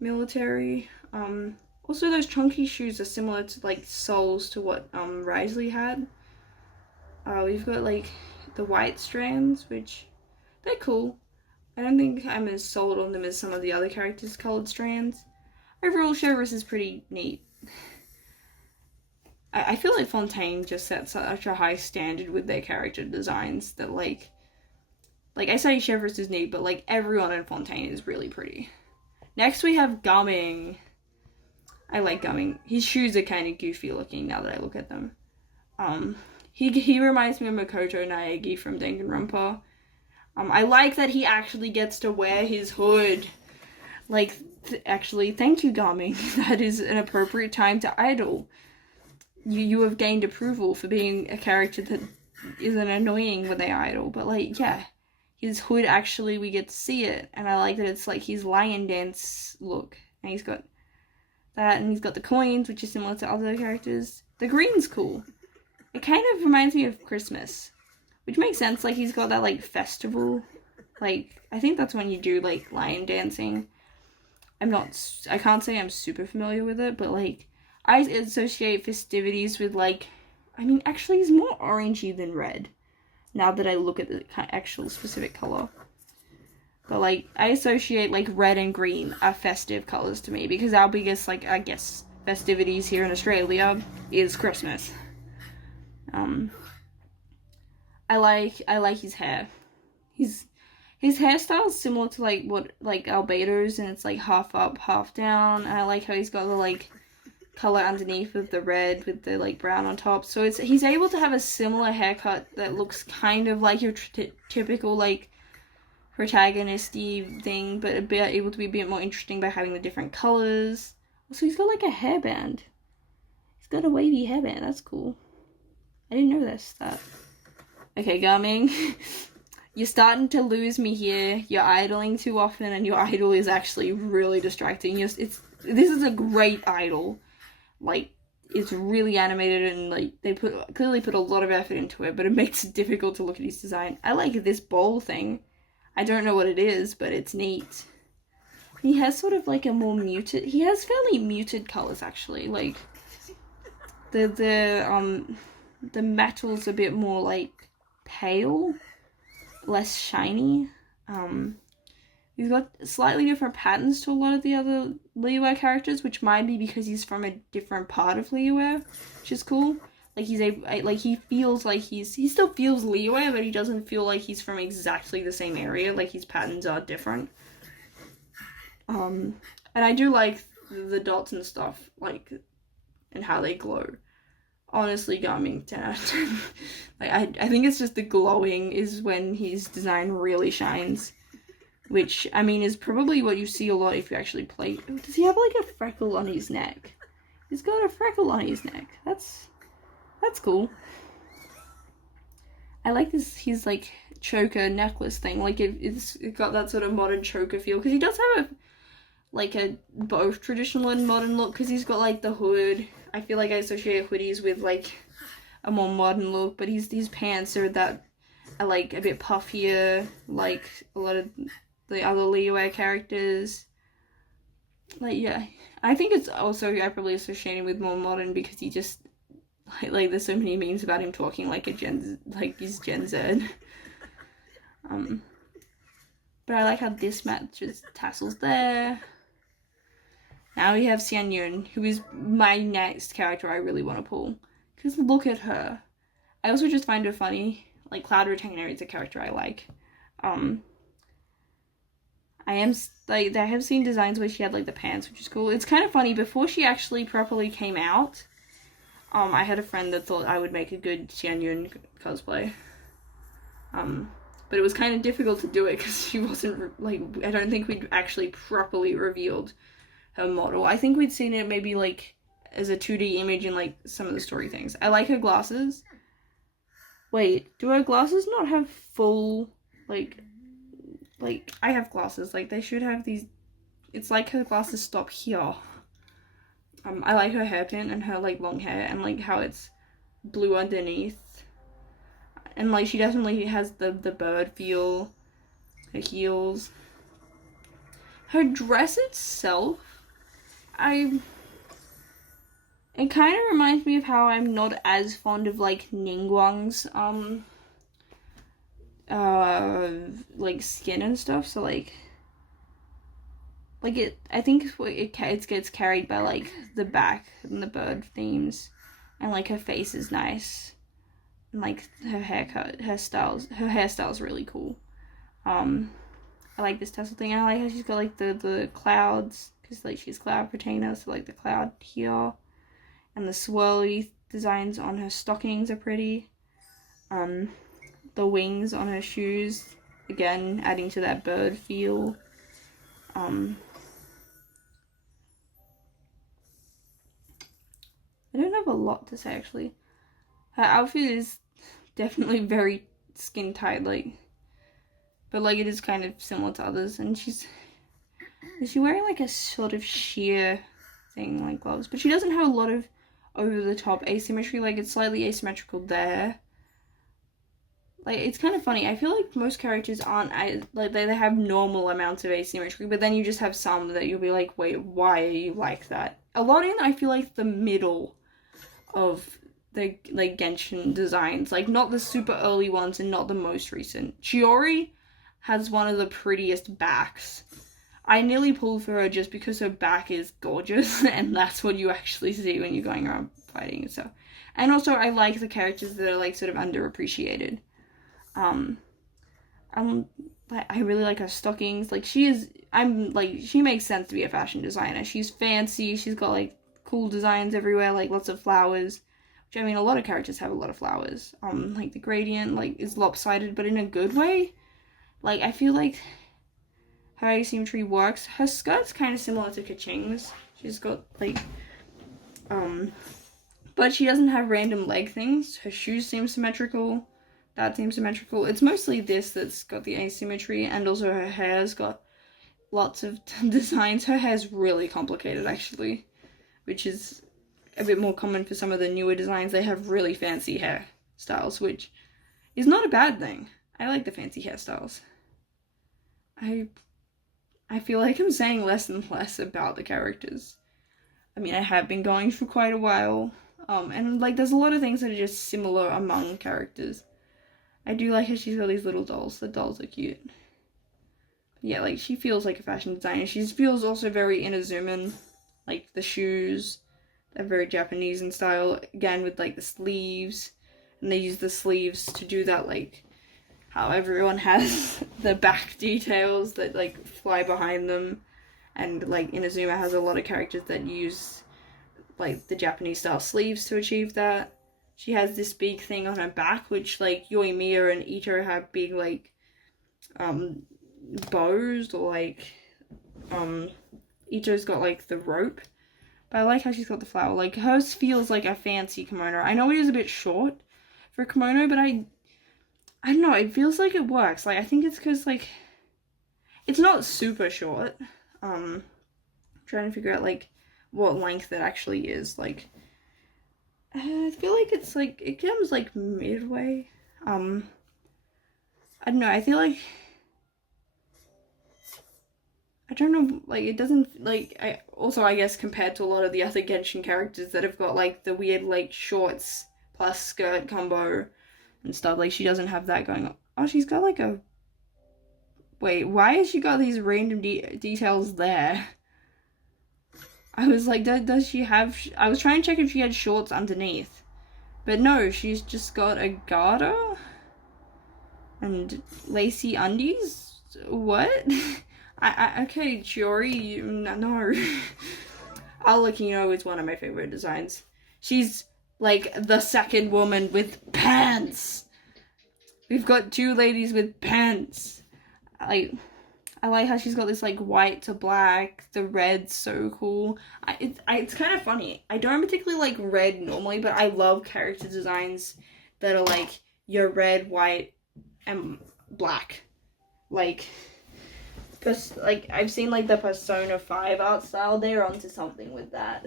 military. Also those chunky shoes are similar to, like, soles to what Risley had. We've got, like, the white strands, which they're cool. I don't think I'm as sold on them as some of the other characters' colored strands. Overall, Chevreuse is pretty neat. I feel like Fontaine just sets such a high standard with their character designs that, like I say Chevreuse is neat, but, like, everyone in Fontaine is really pretty. Next we have Gumming. I like Gumming. His shoes are kind of goofy looking now that I look at them. He reminds me of Makoto Naegi from Danganronpa. I like that he actually gets to wear his hood. Like, actually, thank you, Gumming. That is an appropriate time to idle. You have gained approval for being a character that isn't annoying when they idle, but, like, yeah. His hood, actually, we get to see it, and I like that it's, like, his lion dance look. And he's got that, and he's got the coins, which is similar to other characters. The green's cool. It kind of reminds me of Christmas, which makes sense. Like, he's got that, like, festival. Like, I think that's when you do, like, lion dancing. I can't say I'm super familiar with it, but, like, I associate festivities with, like, I mean, actually, he's more orangey than red, now that I look at the actual specific color. But, like, I associate, like, red and green are festive colors to me, because our biggest, like, I guess, festivities here in Australia is Christmas. I like his hair. His hairstyle is similar to, like, what, like, Albedo's, and it's, like, half up, half down. And I like how he's got the, like, color underneath with the red with the, like, brown on top. So he's able to have a similar haircut that looks kind of like your typical, like, protagonist-y thing, but able to be a bit more interesting by having the different colors. Also, he's got, like, a hairband. He's got a wavy hairband. That's cool. I didn't know that. Okay, Gumming. You're starting to lose me here. You're idling too often, and your idol is actually really distracting. This is a great idol. Like, it's really animated, and, like, they clearly put a lot of effort into it, but it makes it difficult to look at his design. I like this bowl thing. I don't know what it is, but it's neat. He has sort of, like, a more muted... He has fairly muted colors, actually. Like, the metal's a bit more, like, pale, less shiny. He's got slightly different patterns to a lot of the other Liyue characters, which might be because he's from a different part of Liyue, which is cool. Like, he feels like he still feels Liyue, but he doesn't feel like he's from exactly the same area. Like, his patterns are different. And I do like the dots and stuff, like, and how they glow. Honestly, Gumming, 10 out of 10. Like, I think it's just the glowing is when his design really shines. Which, I mean, is probably what you see a lot if you actually play. Does he have, like, a freckle on his neck? He's got a freckle on his neck. That's cool. I like this, his like choker necklace thing. Like it's got that sort of modern choker feel, because he does have a both traditional and modern look, because he's got like the hood. I feel like I associate hoodies with like a more modern look, but these pants are like a bit puffier, like a lot of the other Liyue characters. Like, yeah, I think it's also I probably associated with more modern, because he just like there's so many memes about him talking like he's Gen Z. But I like how this matches tassels there. Now we have Xian Yun, who is my next character I really want to pull, because look at her. I also just find her funny. Like, Cloud Retainer is a character I like. I have seen designs where she had like the pants, which is cool. It's kind of funny, before she actually properly came out, I had a friend that thought I would make a good Xian Yun cosplay. But it was kind of difficult to do it, because she wasn't, like, I don't think we'd actually properly revealed her model. I think we'd seen it maybe, like, as a 2D image in, like, some of the story things. I like her glasses. Wait, do her glasses not have full, like, I have glasses. Like, they should have these, it's like her glasses stop here. I like her hairpin and her, like, long hair, and, like, how it's blue underneath. And, like, she definitely has the bird feel. Her heels. Her dress itself, it kind of reminds me of how I'm not as fond of, like, Ningguang's, like, skin and stuff. So, I think it gets carried by, like, the back and the bird themes. And, like, her face is nice. And, like, her hairstyle's really cool. I like this tassel thing. I like how she's got, like, the clouds, because, like, she's Cloud Retainer, so, like, the cloud here. And the swirly designs on her stockings are pretty. The wings on her shoes, again, adding to that bird feel. I don't have a lot to say, actually. Her outfit is definitely very skin tight, but like it is kind of similar to others. And is she wearing like a sort of sheer thing, like gloves? But she doesn't have a lot of over the top asymmetry. Like, it's slightly asymmetrical there. Like, it's kind of funny. I feel like most characters aren't, like, they have normal amounts of asymmetry, but then you just have some that you'll be like, wait, why are you like that? A lot in, I feel like, the middle of the, like, Genshin designs. Like, not the super early ones and not the most recent. Chiori has one of the prettiest backs. I nearly pulled for her just because her back is gorgeous, and that's what you actually see when you're going around fighting and stuff. And also, I like the characters that are, like, sort of underappreciated. I really like her stockings. Like, she makes sense to be a fashion designer. She's fancy, she's got, like, cool designs everywhere, like, lots of flowers. Which, I mean, a lot of characters have a lot of flowers. Like, the gradient, like, is lopsided, but in a good way. Like, I feel like her asymmetry works. Her skirt's kind of similar to Kaching's. She's got, like, but she doesn't have random leg things. Her shoes seem symmetrical. That seems symmetrical. It's mostly this that's got the asymmetry, and also her hair's got lots of designs. Her hair's really complicated, actually, which is a bit more common for some of the newer designs. They have really fancy hairstyles, which is not a bad thing. I like the fancy hairstyles. I feel like I'm saying less and less about the characters. I mean, I have been going for quite a while, and, like, there's a lot of things that are just similar among characters. I do like how she's got these little dolls. The dolls are cute. Yeah, like, she feels like a fashion designer. She feels also very Inazuman. Like, the shoes, they're very Japanese in style. Again, with, like, the sleeves. And they use the sleeves to do that, like, how everyone has the back details that, like, fly behind them. And, like, Inazuma has a lot of characters that use, like, the Japanese style sleeves to achieve that. She has this big thing on her back, which, like, Yoimiya and Ito have big, like, bows, or, like, Ito's got, like, the rope. But I like how she's got the flower. Like, hers feels like a fancy kimono. I know it is a bit short for a kimono, but I don't know, it feels like it works. Like, I think it's because, like, it's not super short. Trying to figure out, like, what length it actually is. Like, I feel like it's, like, it comes, like, midway. I don't know, I feel like, I don't know, like, it doesn't, like, I guess, compared to a lot of the other Genshin characters that have got, like, the weird, like, shorts plus skirt combo and stuff, like, she doesn't have that going on. Oh, she's got, like, a, wait, why has she got these random details there? I was like, does she have, I was trying to check if she had shorts underneath. But no, she's just got a garter and lacy undies? What? Okay, Chiori, no. I'll let you know it's one of my favorite designs. She's like the second woman with pants. We've got 2 ladies with pants. I like how she's got this like white to black. The red's so cool. It's kind of funny. I don't particularly like red normally, but I love character designs that are like your red, white, and black. Like I've seen like the Persona 5 art style. They're onto something with that.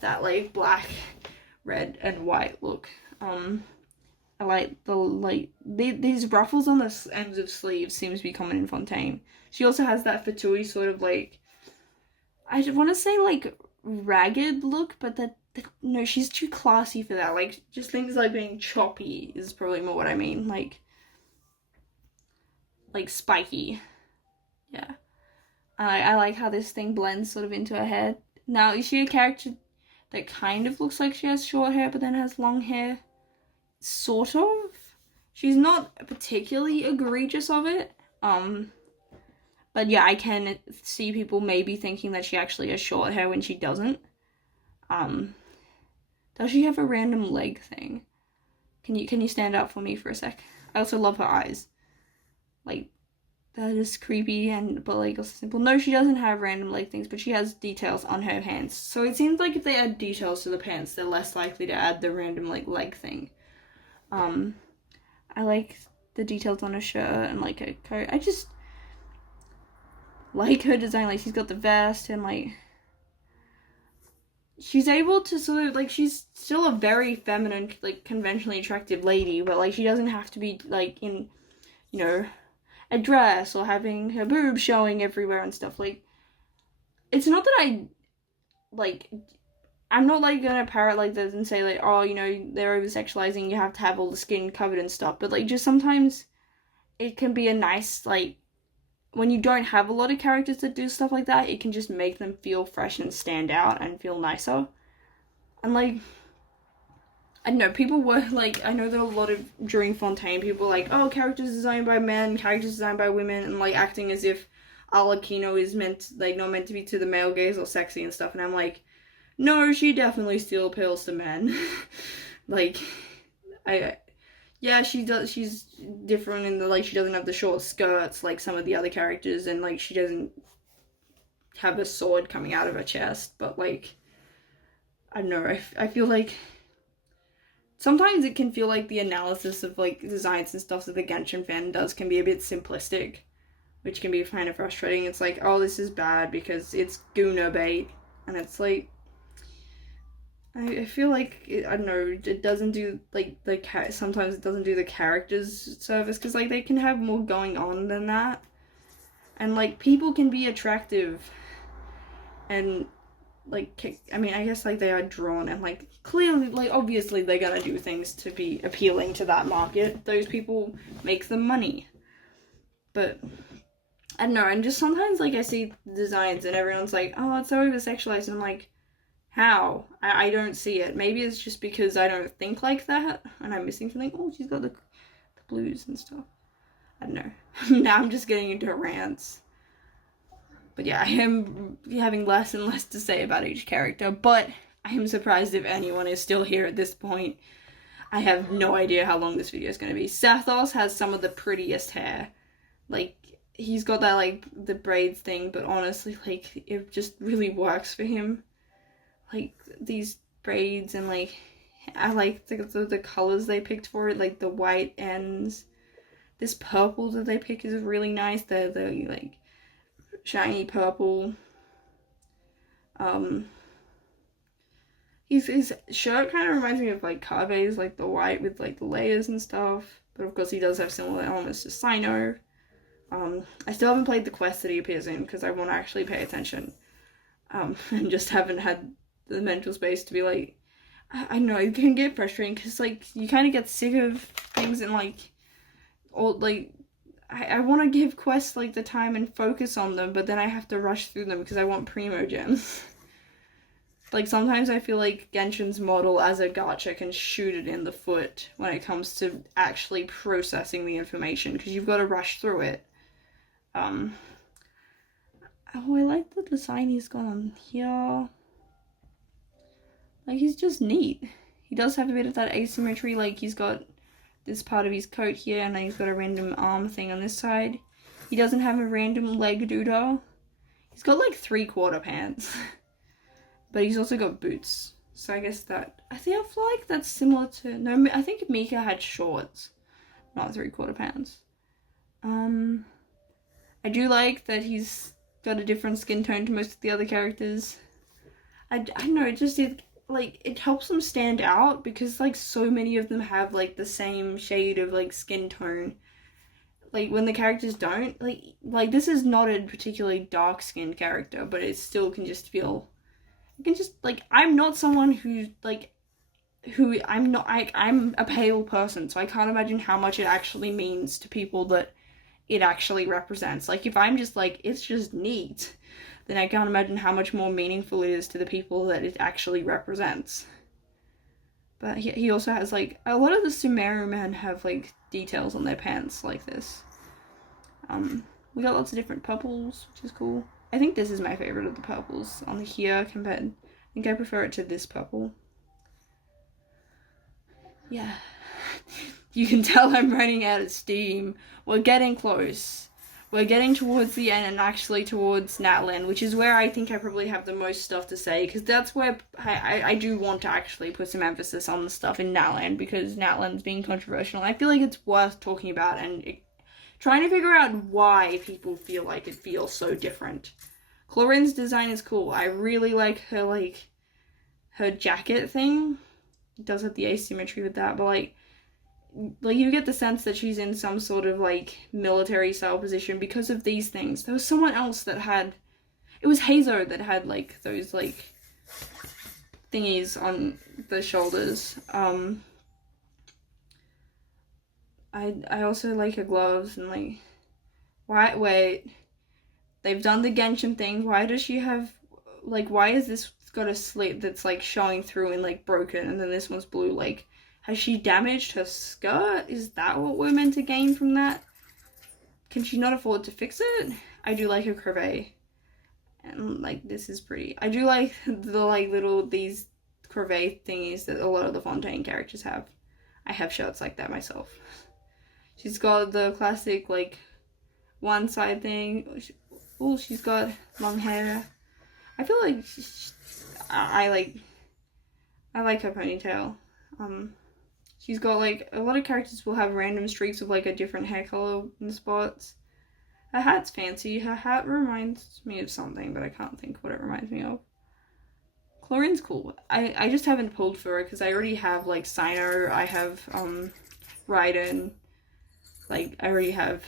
That like black, red, and white look. I like the these ruffles on the ends of sleeves seems to be common in Fontaine. She also has that Fatui sort of like, I want to say like ragged look, but no, she's too classy for that. Like just things like being choppy is probably more what I mean. Like spiky. Yeah. I like how this thing blends sort of into her head. Now, is she a character that kind of looks like she has short hair but then has long hair? Sort of. She's not particularly egregious of it. But yeah, I can see people maybe thinking that she actually has short hair when she doesn't. Does she have a random leg thing? Can you stand up for me for a sec? I also love her eyes. Like, that is creepy but like also simple. No, she doesn't have random leg things, but she has details on her hands. So it seems like if they add details to the pants, they're less likely to add the random like leg thing. I like the details on her shirt and like her coat. I just like her design. Like she's got the vest and like she's able to sort of like, she's still a very feminine, like conventionally attractive lady, but like she doesn't have to be like in, you know, a dress or having her boobs showing everywhere and stuff. Like, it's not that I'm not like gonna parrot like this and say like, oh, you know, they're over sexualizing, you have to have all the skin covered and stuff, but like just sometimes it can be a nice, like, when you don't have a lot of characters that do stuff like that, it can just make them feel fresh and stand out and feel nicer. And like, I don't know, people were like, I know that a lot of, during Fontaine, people were like, oh, characters designed by men, characters designed by women, and like acting as if Alakino is not meant to be to the male gaze or sexy and stuff, and I'm like, no, she definitely still appeals to men. Like, yeah, she does, she's different in the, like, she doesn't have the short skirts like some of the other characters, and like, she doesn't have a sword coming out of her chest, but like, I don't know, I feel like sometimes it can feel like the analysis of like designs and stuff that the Genshin fan does can be a bit simplistic, which can be kind of frustrating. It's like, oh, this is bad because it's Guna bait, and it's like, I feel like I don't know, it doesn't do like sometimes it doesn't do the characters service, because like they can have more going on than that, and like people can be attractive, and like, I mean, I guess like they are drawn, and like clearly, like obviously they're gonna do things to be appealing to that market. Those people make the money. But I don't know, and just sometimes like I see designs and everyone's like, oh, it's so over sexualized, and I'm like, how? I don't see it. Maybe it's just because I don't think like that and I'm missing something. Oh, she's got the blues and stuff. I don't know. Now I'm just getting into rants. But yeah, I am having less and less to say about each character, but I am surprised if anyone is still here at this point. I have no idea how long this video is going to be. Sathos has some of the prettiest hair. Like, he's got that, like, the braids thing, but honestly, like, it just really works for him. Like, these braids and, like, I like the colors they picked for it, like the white ends This purple that they pick is really nice. They're like shiny purple. His shirt kind of reminds me of like Kave's, like the white with like the layers and stuff. But of course he does have similar elements to Sino. I still haven't played the quest that he appears in because I want to actually pay attention. And just haven't had the mental space to be like, I know it can get frustrating because like you kind of get sick of things and like, or like, I want to give quests like the time and focus on them, but then I have to rush through them because I want primo gems. Like sometimes I feel like Genshin's model as a gacha can shoot it in the foot when it comes to actually processing the information because you've got to rush through it. Oh, I like the design he's got on here. Like, he's just neat. He does have a bit of that asymmetry, like he's got this part of his coat here, and then he's got a random arm thing on this side. He doesn't have a random leg doodah. He's got like 3/4 pants. But he's also got boots. So I guess that, I feel like that's similar to, no, I think Mika had shorts, not 3/4 pants. I do like that he's got a different skin tone to most of the other characters. I don't know, it helps them stand out because like so many of them have like the same shade of like skin tone. Like when the characters don't, like this is not a particularly dark skinned character, but it still can just feel, you can just like, I'm not someone I'm a pale person, so I can't imagine how much it actually means to people that it actually represents. Like if I'm just like, it's just neat, then I can't imagine how much more meaningful it is to the people that it actually represents. But he also has like, a lot of the Sumeru men have like details on their pants like this. We got lots of different purples, which is cool. I think this is my favorite of the purples on here compared, I think I prefer it to this purple. Yeah. You can tell I'm running out of steam. We're getting close. We're getting towards the end and actually towards Natlan, which is where I think I probably have the most stuff to say, because that's where I do want to actually put some emphasis on the stuff in Natlan, because Natlan's being controversial, and I feel like it's worth talking about and trying to figure out why people feel like it feels so different. Chlorine's design is cool. I really like her jacket thing. It does have the asymmetry with that, but like you get the sense that she's in some sort of like military style position because of these things. There was someone else that had, it was Hazo that had like those like thingies on the shoulders. I also like her gloves and like, wait, they've done the Genshin thing. Why does she have, like, why is this got a slit that's like showing through and like broken, and then this one's blue? Like, has she damaged her skirt? Is that what we're meant to gain from that? Can she not afford to fix it? I do like her crevet. And like, this is pretty. I do like the like little, these crevet thingies that a lot of the Fontaine characters have. I have shirts like that myself. She's got the classic like one side thing. Oh, she's got long hair. I feel like I like her ponytail. She's got like, a lot of characters will have random streaks of like a different hair color in spots. Her hat's fancy. Her hat reminds me of something, but I can't think what it reminds me of. Chlorine's cool. I just haven't pulled for her because I already have like Sino. I have Raiden. Like, I already have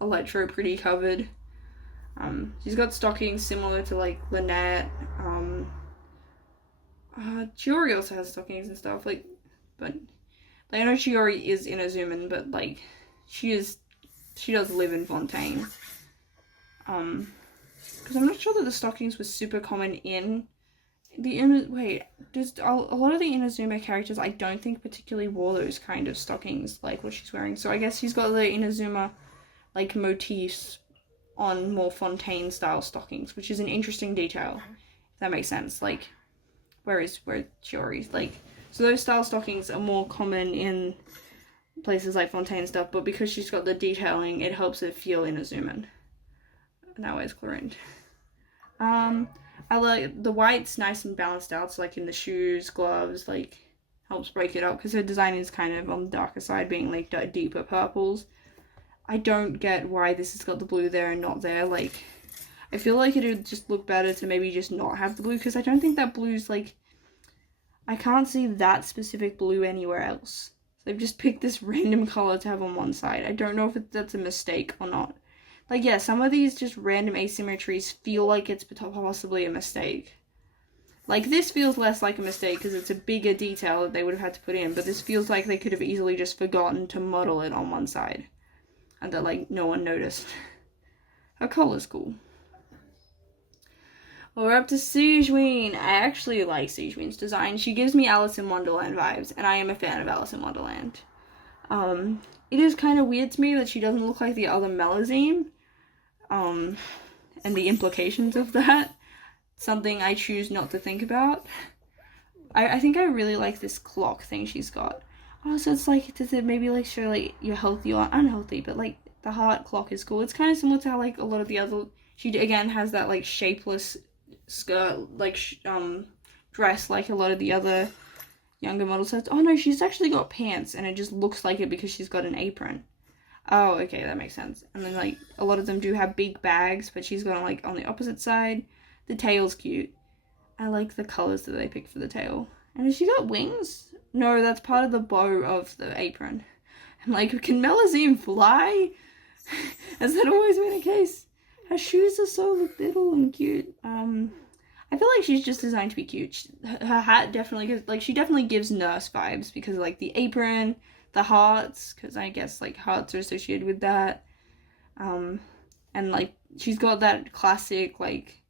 Electro pretty covered. She's got stockings similar to like Lynette. Chiori also has stockings and stuff, like, but I know Chiori is Inazuman, but like she does live in Fontaine. Because I'm not sure that the stockings were super common in the a lot of the Inazuma characters I don't think particularly wore those kind of stockings like what she's wearing. So I guess she's got the Inazuma like motifs on more Fontaine style stockings, which is an interesting detail, if that makes sense. Like, where Chiori's like, so those style stockings are more common in places like Fontaine stuff, but because she's got the detailing, it helps it feel Inazuman. And that way it's Chlorine. I like the white's nice and balanced out, so like in the shoes, gloves, like helps break it up, because her design is kind of on the darker side, being like deeper purples. I don't get why this has got the blue there and not there. Like, I feel like it would just look better to maybe just not have the blue, because I don't think that blue's, like, I can't see that specific blue anywhere else. So they've just picked this random color to have on one side. I don't know if that's a mistake or not. Like, yeah, some of these just random asymmetries feel like it's possibly a mistake. Like, this feels less like a mistake because it's a bigger detail that they would have had to put in, but this feels like they could have easily just forgotten to model it on one side. And that, like, no one noticed. Her color's cool. Well, we're up to Sijween. I actually like Sijween's design. She gives me Alice in Wonderland vibes, and I am a fan of Alice in Wonderland. It is kind of weird to me that she doesn't look like the other Melusine, and the implications of that. Something I choose not to think about. I think I really like this clock thing she's got. Oh, so it's like, does it maybe like show like you're healthy or unhealthy, but like the heart clock is cool. It's kind of similar to how like a lot of the other, she again has that like shapeless skirt, like dress like a lot of the other younger models have. Oh no, she's actually got pants and it just looks like it because she's got an apron. Oh, okay, that makes sense. And then like a lot of them do have big bags, but she's got like on the opposite side. The tail's cute. I like the colors that they picked for the tail. And has she got wings? No, that's part of the bow of the apron. I'm like, can Melusine fly? Has that always been the case? Her shoes are so little and cute. I feel like she's just designed to be cute. Her hat definitely gives, like, she definitely gives nurse vibes because of, like, the apron, the hearts, because I guess, like, hearts are associated with that. And, like, she's got that classic, like,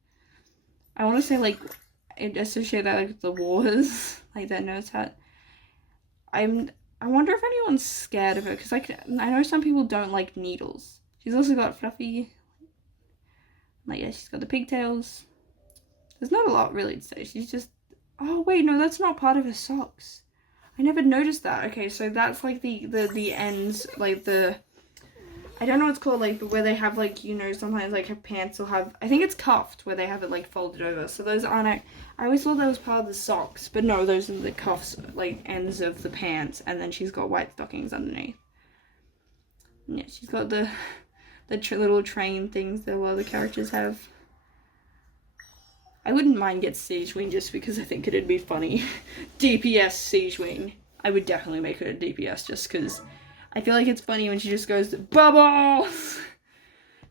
I want to say, like, it associate that like, with the wars, like that nurse hat. I wonder if anyone's scared of her, because, like, I know some people don't like needles. She's also got fluffy, like, yeah, she's got the pigtails. There's not a lot really to say. She's just, oh wait, no, that's not part of her socks. I never noticed that. Okay, so that's like the ends, like the, I don't know what it's called, like where they have like, you know, sometimes like her pants will have, I think it's cuffed where they have it like folded over. So those aren't, I always thought that was part of the socks, but no, those are the cuffs, like ends of the pants, and then she's got white stockings underneath. And yeah, she's got the little train things that a lot of the characters have. I wouldn't mind get Sijween just because I think it'd be funny. DPS Sijween. I would definitely make her a DPS just because I feel like it's funny when she just goes, bubbles!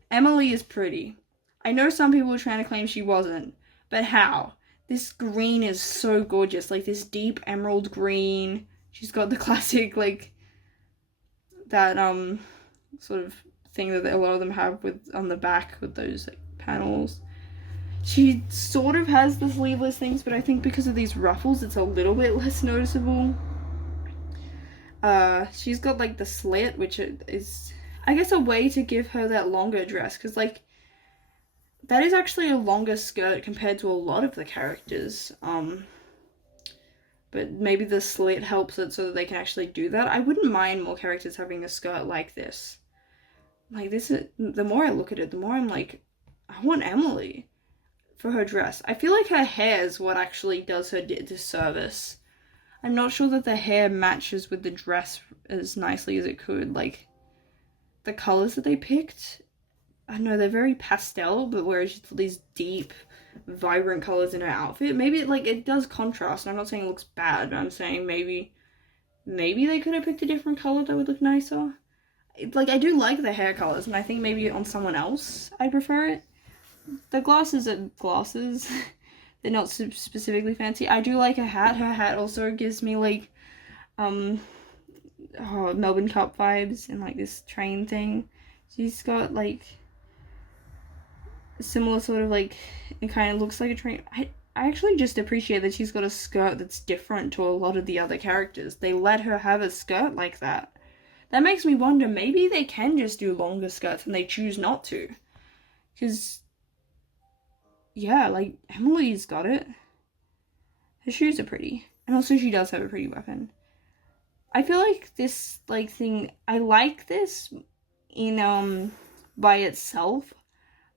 Emily is pretty. I know some people were trying to claim she wasn't, but how? This green is so gorgeous, like this deep emerald green. She's got the classic, like, that, sort of thing that a lot of them have with on the back with those, like, panels. She sort of has the sleeveless things, but I think because of these ruffles, it's a little bit less noticeable. She's got, like, the slit, which is, I guess, a way to give her that longer dress, because, like, that is actually a longer skirt compared to a lot of the characters, but maybe the slit helps it so that they can actually do that. I wouldn't mind more characters having a skirt like this. Like, this is, the more I look at it, the more I'm like, I want Emily for her dress. I feel like her hair is what actually does her disservice. I'm not sure that the hair matches with the dress as nicely as it could. Like, the colors that they picked, I don't know, they're very pastel, but whereas these deep, vibrant colors in her outfit, maybe it does contrast, and I'm not saying it looks bad, but I'm saying maybe they could have picked a different color that would look nicer. Like, I do like the hair colors, and I think maybe on someone else I'd prefer it. The glasses are glasses. They're not specifically fancy. I do like her hat. Her hat also gives me, like, Melbourne Cup vibes and, like, this train thing. She's got, like, a similar sort of, like, it kind of looks like a train. I actually just appreciate that she's got a skirt that's different to a lot of the other characters. They let her have a skirt like that. That makes me wonder, maybe they can just do longer skirts and they choose not to. Because, yeah, like, Emily's got it. Her shoes are pretty. And also she does have a pretty weapon. I feel like this, like, thing, I like this in, by itself.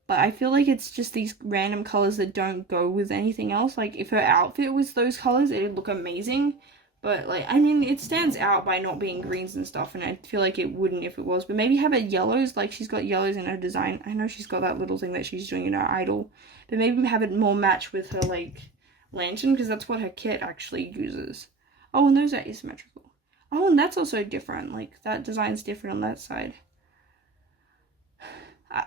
But I feel like it's just these random colors that don't go with anything else. Like, if her outfit was those colors, it would look amazing. But, like, I mean, it stands out by not being greens and stuff, and I feel like it wouldn't if it was. But maybe have it yellows, like she's got yellows in her design. I know she's got that little thing that she's doing in her idol. But maybe have it more match with her, like, lantern, because that's what her kit actually uses. Oh, and those are asymmetrical. Oh, and that's also different. Like, that design's different on that side.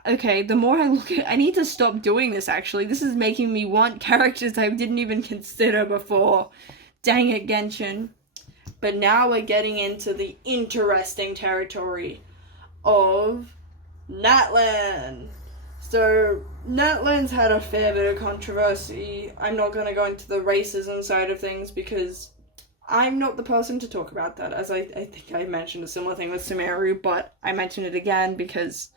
Okay, the more I look at... I need to stop doing this, actually. This is making me want characters I didn't even consider before. Dang it, Genshin. But now we're getting into the interesting territory of Natlan. So, Natlan's had a fair bit of controversy. I'm not going to go into the racism side of things because I'm not the person to talk about that, as I think I mentioned a similar thing with Sumeru, but I mention it again because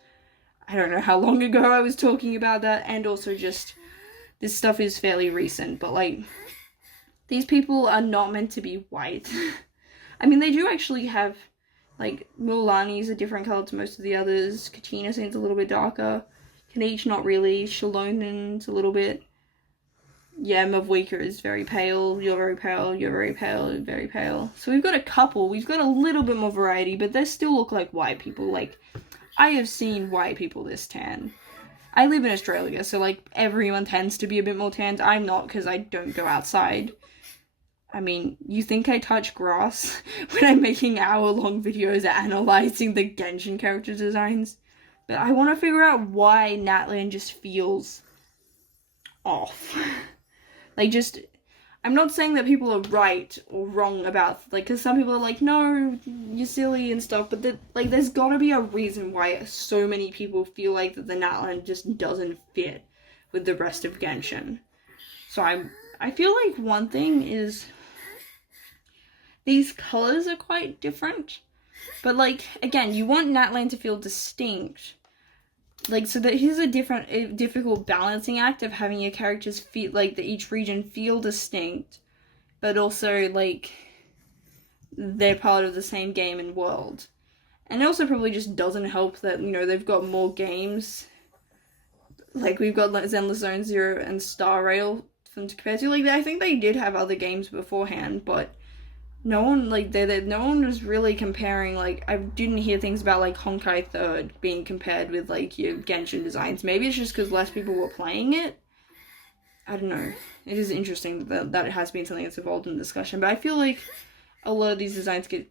I don't know how long ago I was talking about that, and also just this stuff is fairly recent, but like... These people are not meant to be white. I mean, they do actually have, like, Mulani's a different color to most of the others. Kachina seems a little bit darker. Kanich, not really. Shalonen's a little bit. Yeah, Mavwika is very pale. You're very pale. You're very pale. You're very pale. So we've got a couple. We've got a little bit more variety, but they still look like white people. Like, I have seen white people this tan. I live in Australia, so, like, everyone tends to be a bit more tanned. I'm not, because I don't go outside. I mean, you think I touch grass when I'm making hour-long videos analyzing the Genshin character designs? But I want to figure out why Natlan just feels off. Like, just... I'm not saying that people are right or wrong about, like, because some people are like, no, you're silly and stuff, but, like, there's gotta be a reason why so many people feel like that the Natlan just doesn't fit with the rest of Genshin. So I feel like one thing is... These colors are quite different, but, like, again, you want Natlan to feel distinct. Like, so that here's a difficult balancing act of having your characters feel, like, that each region feel distinct, but also, like, they're part of the same game and world. And it also probably just doesn't help that, you know, they've got more games. Like, we've got Zenless Zone Zero and Star Rail to compare to. Like, I think they did have other games beforehand, but... No one, like, no one was really comparing, like, I didn't hear things about, like, Honkai 3rd being compared with, like, your Genshin designs. Maybe it's just because less people were playing it? I don't know. It is interesting that it has been something that's evolved in the discussion, but I feel like a lot of these designs get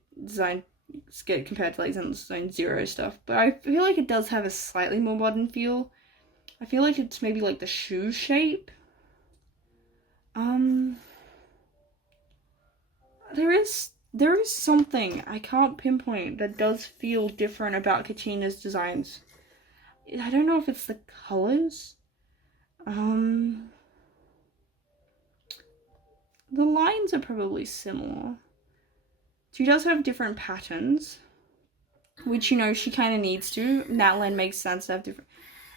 compared to, like, Zone Zero stuff, but I feel like it does have a slightly more modern feel. I feel like it's maybe, like, the shoe shape. There is something I can't pinpoint that does feel different about Kachina's designs. I don't know if it's the colors. The lines are probably similar. She does have different patterns, which, you know, she kind of needs to. Natlan makes sense to have different...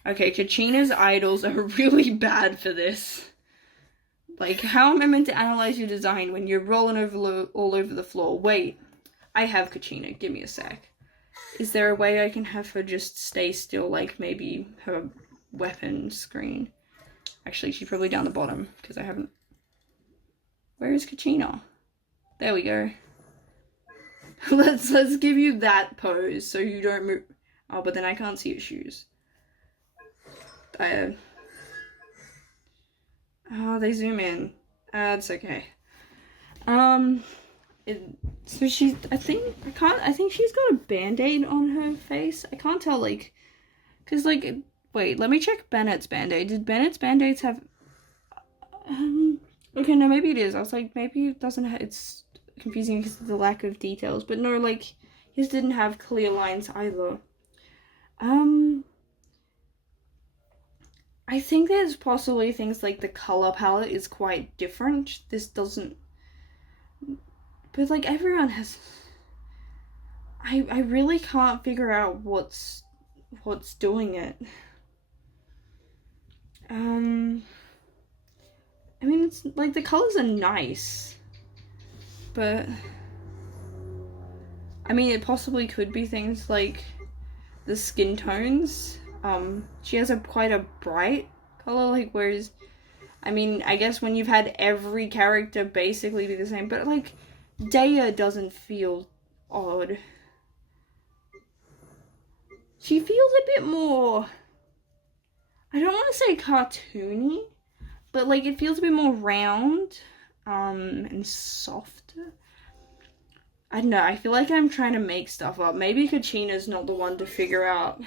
Okay, Kachina's idols are really bad for this. Like, how am I meant to analyze your design when you're rolling all over the floor? Wait, I have Kachina. Give me a sec. Is there a way I can have her just stay still, like maybe her weapon screen? Actually, she's probably down the bottom, because I haven't... Where is Kachina? There we go. Let's give you that pose so you don't move... Oh, but then I can't see your shoes. Oh, they zoom in. It's okay. So she's, I think she's got a band-aid on her face. I can't tell, like, cause, like, wait, let me check Bennett's band-aid. Did Bennett's band-aids have, okay, no, maybe it is. I was like, maybe it doesn't have, it's confusing because of the lack of details, but no, like, his didn't have clear lines either. I think there's possibly things like the color palette is quite different. This doesn't... But, like, everyone has... I really can't figure out what's doing it. I mean, it's, like, the colors are nice. But... I mean, it possibly could be things like the skin tones. She has quite a bright color, like, whereas, I mean, I guess when you've had every character basically be the same, but, like, Daya doesn't feel odd. She feels a bit more, I don't want to say cartoony, but like it feels a bit more round and softer. I don't know, I feel like I'm trying to make stuff up. Maybe Kachina's not the one to figure out.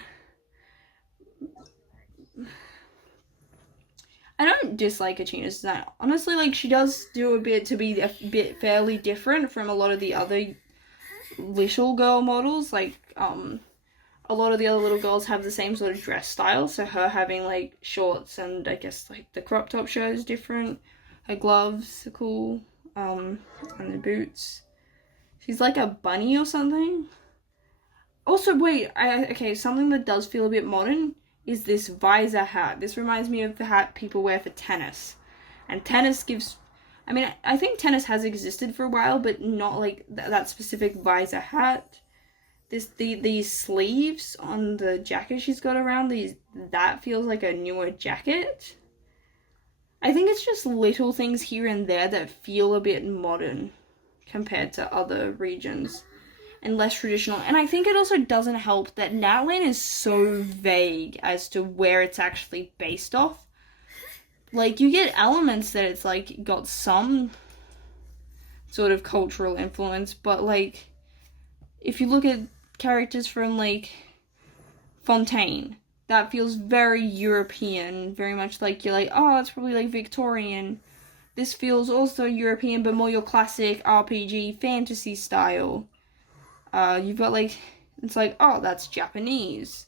I don't dislike Kachina's design. Honestly, like, she does do a bit to be a bit fairly different from a lot of the other little girl models. Like, a lot of the other little girls have the same sort of dress style, so her having, like, shorts and I guess, like, the crop top shirt is different. Her gloves are cool, and the boots. She's like a bunny or something. Also, wait, okay, something that does feel a bit modern is this visor hat. This reminds me of the hat people wear for tennis. And tennis gives, I mean, I think tennis has existed for a while, but not like that specific visor hat. These sleeves on the jacket she's got around, that feels like a newer jacket. I think it's just little things here and there that feel a bit modern compared to other regions and less traditional. And I think it also doesn't help that Natlan is so vague as to where it's actually based off. Like, you get elements that it's like got some sort of cultural influence, but like if you look at characters from like Fontaine, that feels very European, very much like you're like, oh, it's probably like Victorian. This feels also European, but more your classic RPG fantasy style. You've got like, it's like, oh, that's Japanese.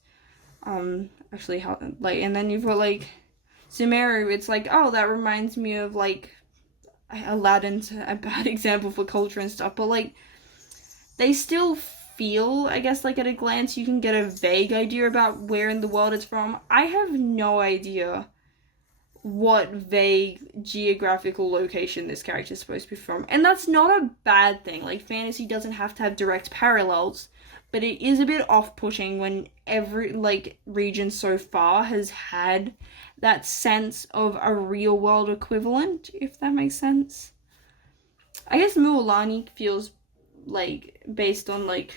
Actually, how, like, and then you've got like Sumeru, it's like, oh, that reminds me of like Aladdin's a bad example for culture and stuff, but like, they still feel, I guess, like at a glance, you can get a vague idea about where in the world it's from. I have no idea what vague geographical location this character is supposed to be from. And that's not a bad thing. Like, fantasy doesn't have to have direct parallels, but it is a bit off-putting when every, like, region so far has had that sense of a real-world equivalent, if that makes sense. I guess Mualani feels, like, based on, like,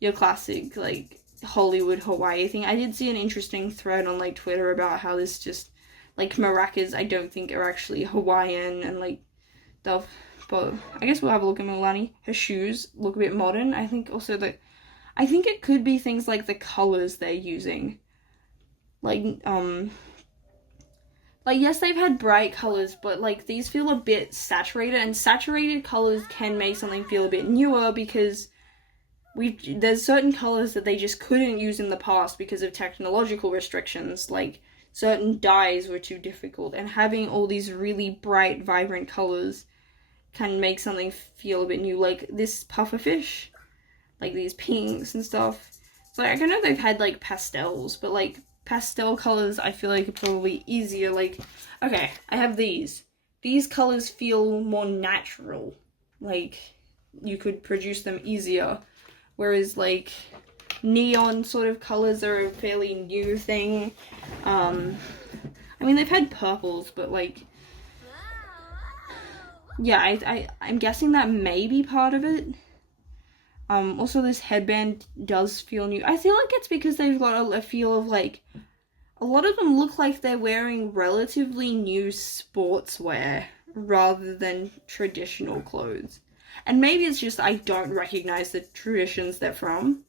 your classic, like, Hollywood Hawaii thing. I did see an interesting thread on, like, Twitter about how this just, like, maracas, I don't think are actually Hawaiian and, like, stuff. But I guess we'll have a look at Mualani. Her shoes look a bit modern. I think also that, I think it could be things like the colors they're using. Like, yes, they've had bright colors, but, like, these feel a bit saturated, and saturated colors can make something feel a bit newer because there's certain colors that they just couldn't use in the past because of technological restrictions, like, certain dyes were too difficult, and having all these really bright, vibrant colors can make something feel a bit new, like this pufferfish, like these pinks and stuff. So, like, I know they've had, like, pastels, but, like, pastel colors I feel like are probably easier. Like, okay, I have these. These colors feel more natural. Like, you could produce them easier. Whereas, like, neon sort of colors are a fairly new thing. I mean, they've had purples, but, like, yeah, I'm guessing that may be part of it. Also, this headband does feel new. I feel like it's because they've got a feel of, like, a lot of them look like they're wearing relatively new sportswear rather than traditional clothes. And maybe it's just I don't recognize the traditions they're from,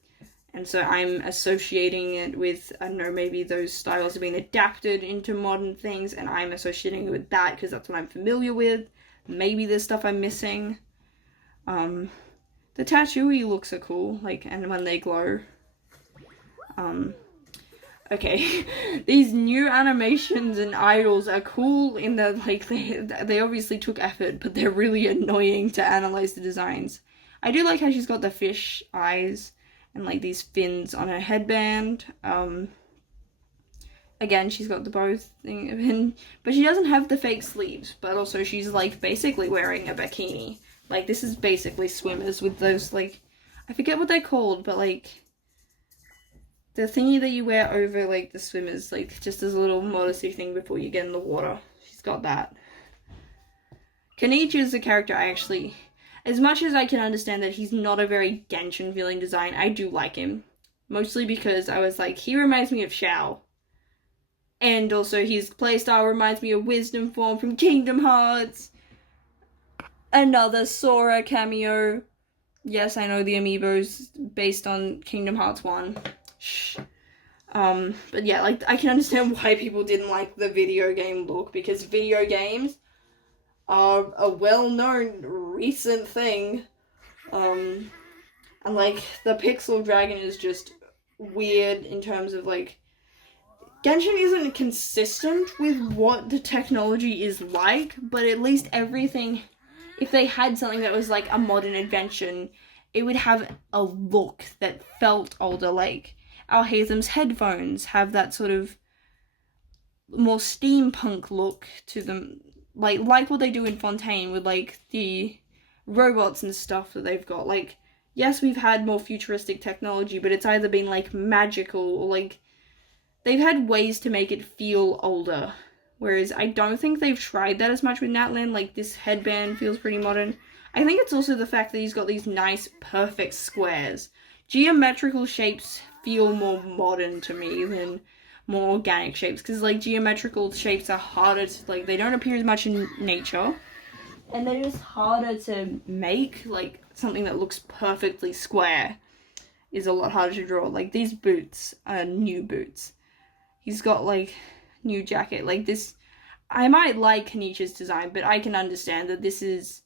and so I'm associating it with, I don't know, maybe those styles have been adapted into modern things, and I'm associating it with that because that's what I'm familiar with. Maybe there's stuff I'm missing. The tattooy looks are cool, like, and when they glow. Okay, these new animations and idols are cool in that, like, they obviously took effort, but they're really annoying to analyze the designs. I do like how she's got the fish eyes and, like, these fins on her headband. Again, she's got the bow thing, but she doesn't have the fake sleeves, but also she's, like, basically wearing a bikini. Like, this is basically swimmers with those, like, I forget what they're called, but, like, the thingy that you wear over, like, the swimmers, like, just as a little modesty thing before you get in the water. She's got that. Kanichi is a character I actually, as much as I can understand that he's not a very Genshin feeling design, I do like him. Mostly because I was like, he reminds me of Xiao. And also his playstyle reminds me of Wisdom Form from Kingdom Hearts. Another Sora cameo. Yes, I know the amiibo's based on Kingdom Hearts 1. Shh. But yeah, like, I can understand why people didn't like the video game look, because video games are a well-known recent thing. And like, the pixel dragon is just weird in terms of like, Genshin isn't consistent with what the technology is like, but at least everything, if they had something that was like a modern invention, it would have a look that felt older. Like, our Hathem's headphones have that sort of more steampunk look to them, like what they do in Fontaine with like the robots and stuff that they've got. Like, yes, we've had more futuristic technology, but it's either been like magical or like they've had ways to make it feel older. Whereas I don't think they've tried that as much with Natlan. Like, this headband feels pretty modern. I think it's also the fact that he's got these nice, perfect squares. Geometrical shapes feel more modern to me than more organic shapes. Because, like, geometrical shapes are harder to, like, they don't appear as much in nature. And they're just harder to make. Like, something that looks perfectly square is a lot harder to draw. Like, these boots are new boots. He's got, like, new jacket. Like, this, I might like Kanichi's design, but I can understand that this is,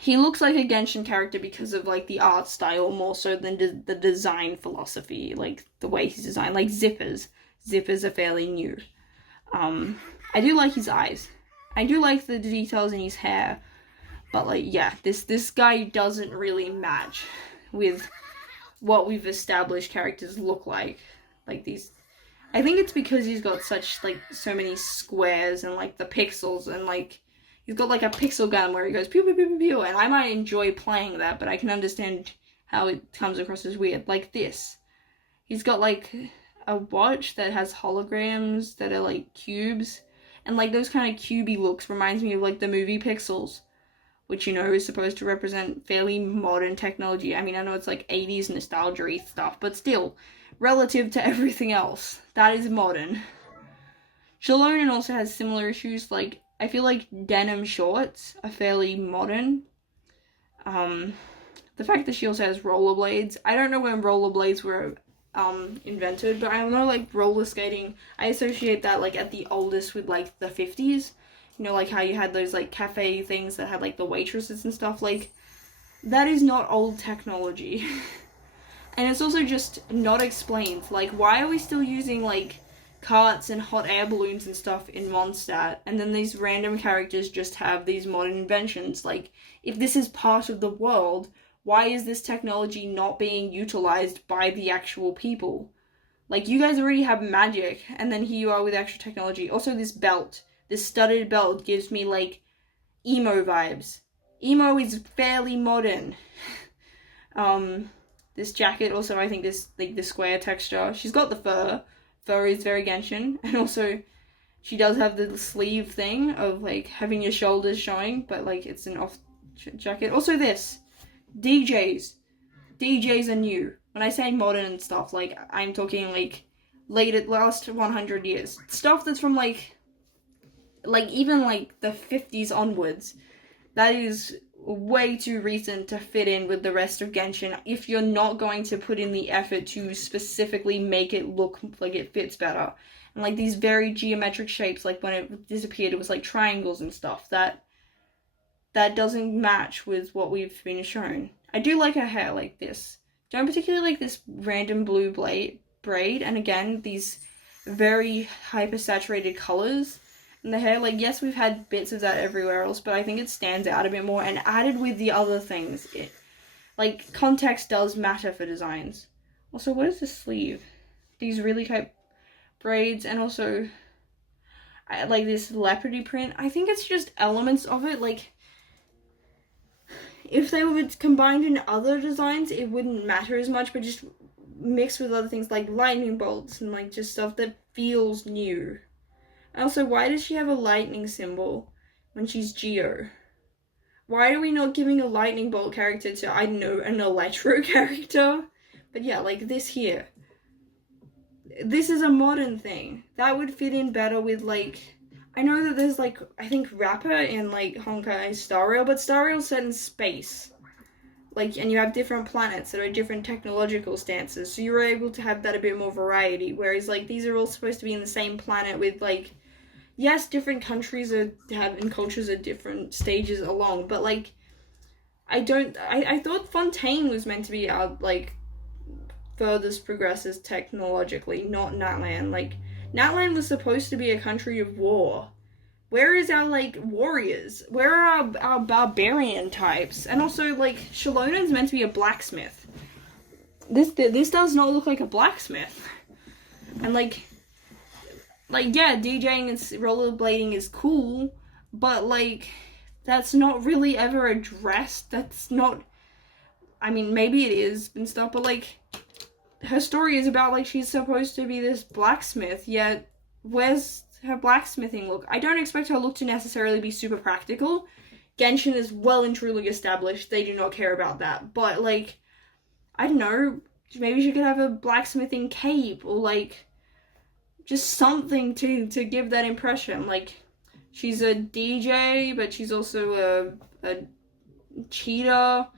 he looks like a Genshin character because of, like, the art style more so than the design philosophy, like, the way he's designed. Like, zippers are fairly new. I do like his eyes. I do like the details in his hair, but, like, yeah, this guy doesn't really match with what we've established characters look like. Like, these, I think it's because he's got such, like, so many squares and, like, the pixels and, like, he's got, like, a pixel gun where he goes pew, pew, pew, pew, pew, and I might enjoy playing that, but I can understand how it comes across as weird. Like this. He's got, like, a watch that has holograms that are, like, cubes, and, like, those kind of cubey looks reminds me of, like, the movie Pixels, which, you know, is supposed to represent fairly modern technology. I mean, I know it's, like, 80s nostalgia-y stuff, but still, relative to everything else, that is modern. Shallonen also has similar issues. Like, I feel like denim shorts are fairly modern. The fact that she also has rollerblades, I don't know when rollerblades were invented, but I know, like, roller skating, I associate that, like, at the oldest with, like, the 50s. You know, like, how you had those, like, cafe things that had, like, the waitresses and stuff. Like, that is not old technology. And it's also just not explained. Like, why are we still using, like, carts and hot air balloons and stuff in Mondstadt, and then these random characters just have these modern inventions? Like, if this is part of the world, why is this technology not being utilized by the actual people? Like, you guys already have magic, and then here you are with extra technology. Also, this belt, this studded belt gives me, like, emo vibes. Emo is fairly modern. This jacket also, I think this, like, the square texture. She's got the fur. Fur is very Genshin. And also, she does have the sleeve thing of, like, having your shoulders showing, but, like, it's an off jacket. Also this. DJs. DJs are new. When I say modern and stuff, like, I'm talking, like, last 100 years. Stuff that's from, like, even, like, the 50s onwards. That is way too recent to fit in with the rest of Genshin if you're not going to put in the effort to specifically make it look like it fits better. And, like, these very geometric shapes, like, when it disappeared, it was, like, triangles and stuff. That doesn't match with what we've been shown. I do like her hair like this. Don't particularly like this random blue braid, and again, these very hyper-saturated colors. And the hair, like, yes, we've had bits of that everywhere else, but I think it stands out a bit more, and added with the other things, like, context does matter for designs. Also, what is this sleeve? These really tight braids, and also, like, this leopardy print. I think it's just elements of it. Like, if they were combined in other designs, it wouldn't matter as much, but just mixed with other things, like lightning bolts, and, like, just stuff that feels new. Also, why does she have a lightning symbol when she's Geo? Why are we not giving a lightning bolt character to, I don't know, an electro character? But yeah, like this here. This is a modern thing. That would fit in better with, like, I know that there's, like, I think Rapper and, like, Honkai Star Rail, but Star Rail's set in space. Like, and you have different planets that are different technological stances, so you're able to have that a bit more variety, whereas, like, these are all supposed to be in the same planet with, like, yes, different countries and cultures at different stages along, but, like, I thought Fontaine was meant to be our, like, furthest progresses technologically, not Natlan. Like, Natlan was supposed to be a country of war. Where is our, like, warriors? Where are our barbarian types? And also, like, Shalonen's meant to be a blacksmith. This does not look like a blacksmith. And, yeah, DJing and rollerblading is cool, but, like, that's not really ever addressed. That's not, I mean, maybe it is and stuff, but, like, her story is about, like, she's supposed to be this blacksmith, yet where's her blacksmithing look? I don't expect her look to necessarily be super practical. Genshin is well and truly established. They do not care about that. But, like, I don't know, maybe she could have a blacksmithing cape, or, like, just something to give that impression. Like, she's a DJ, but she's also a cheater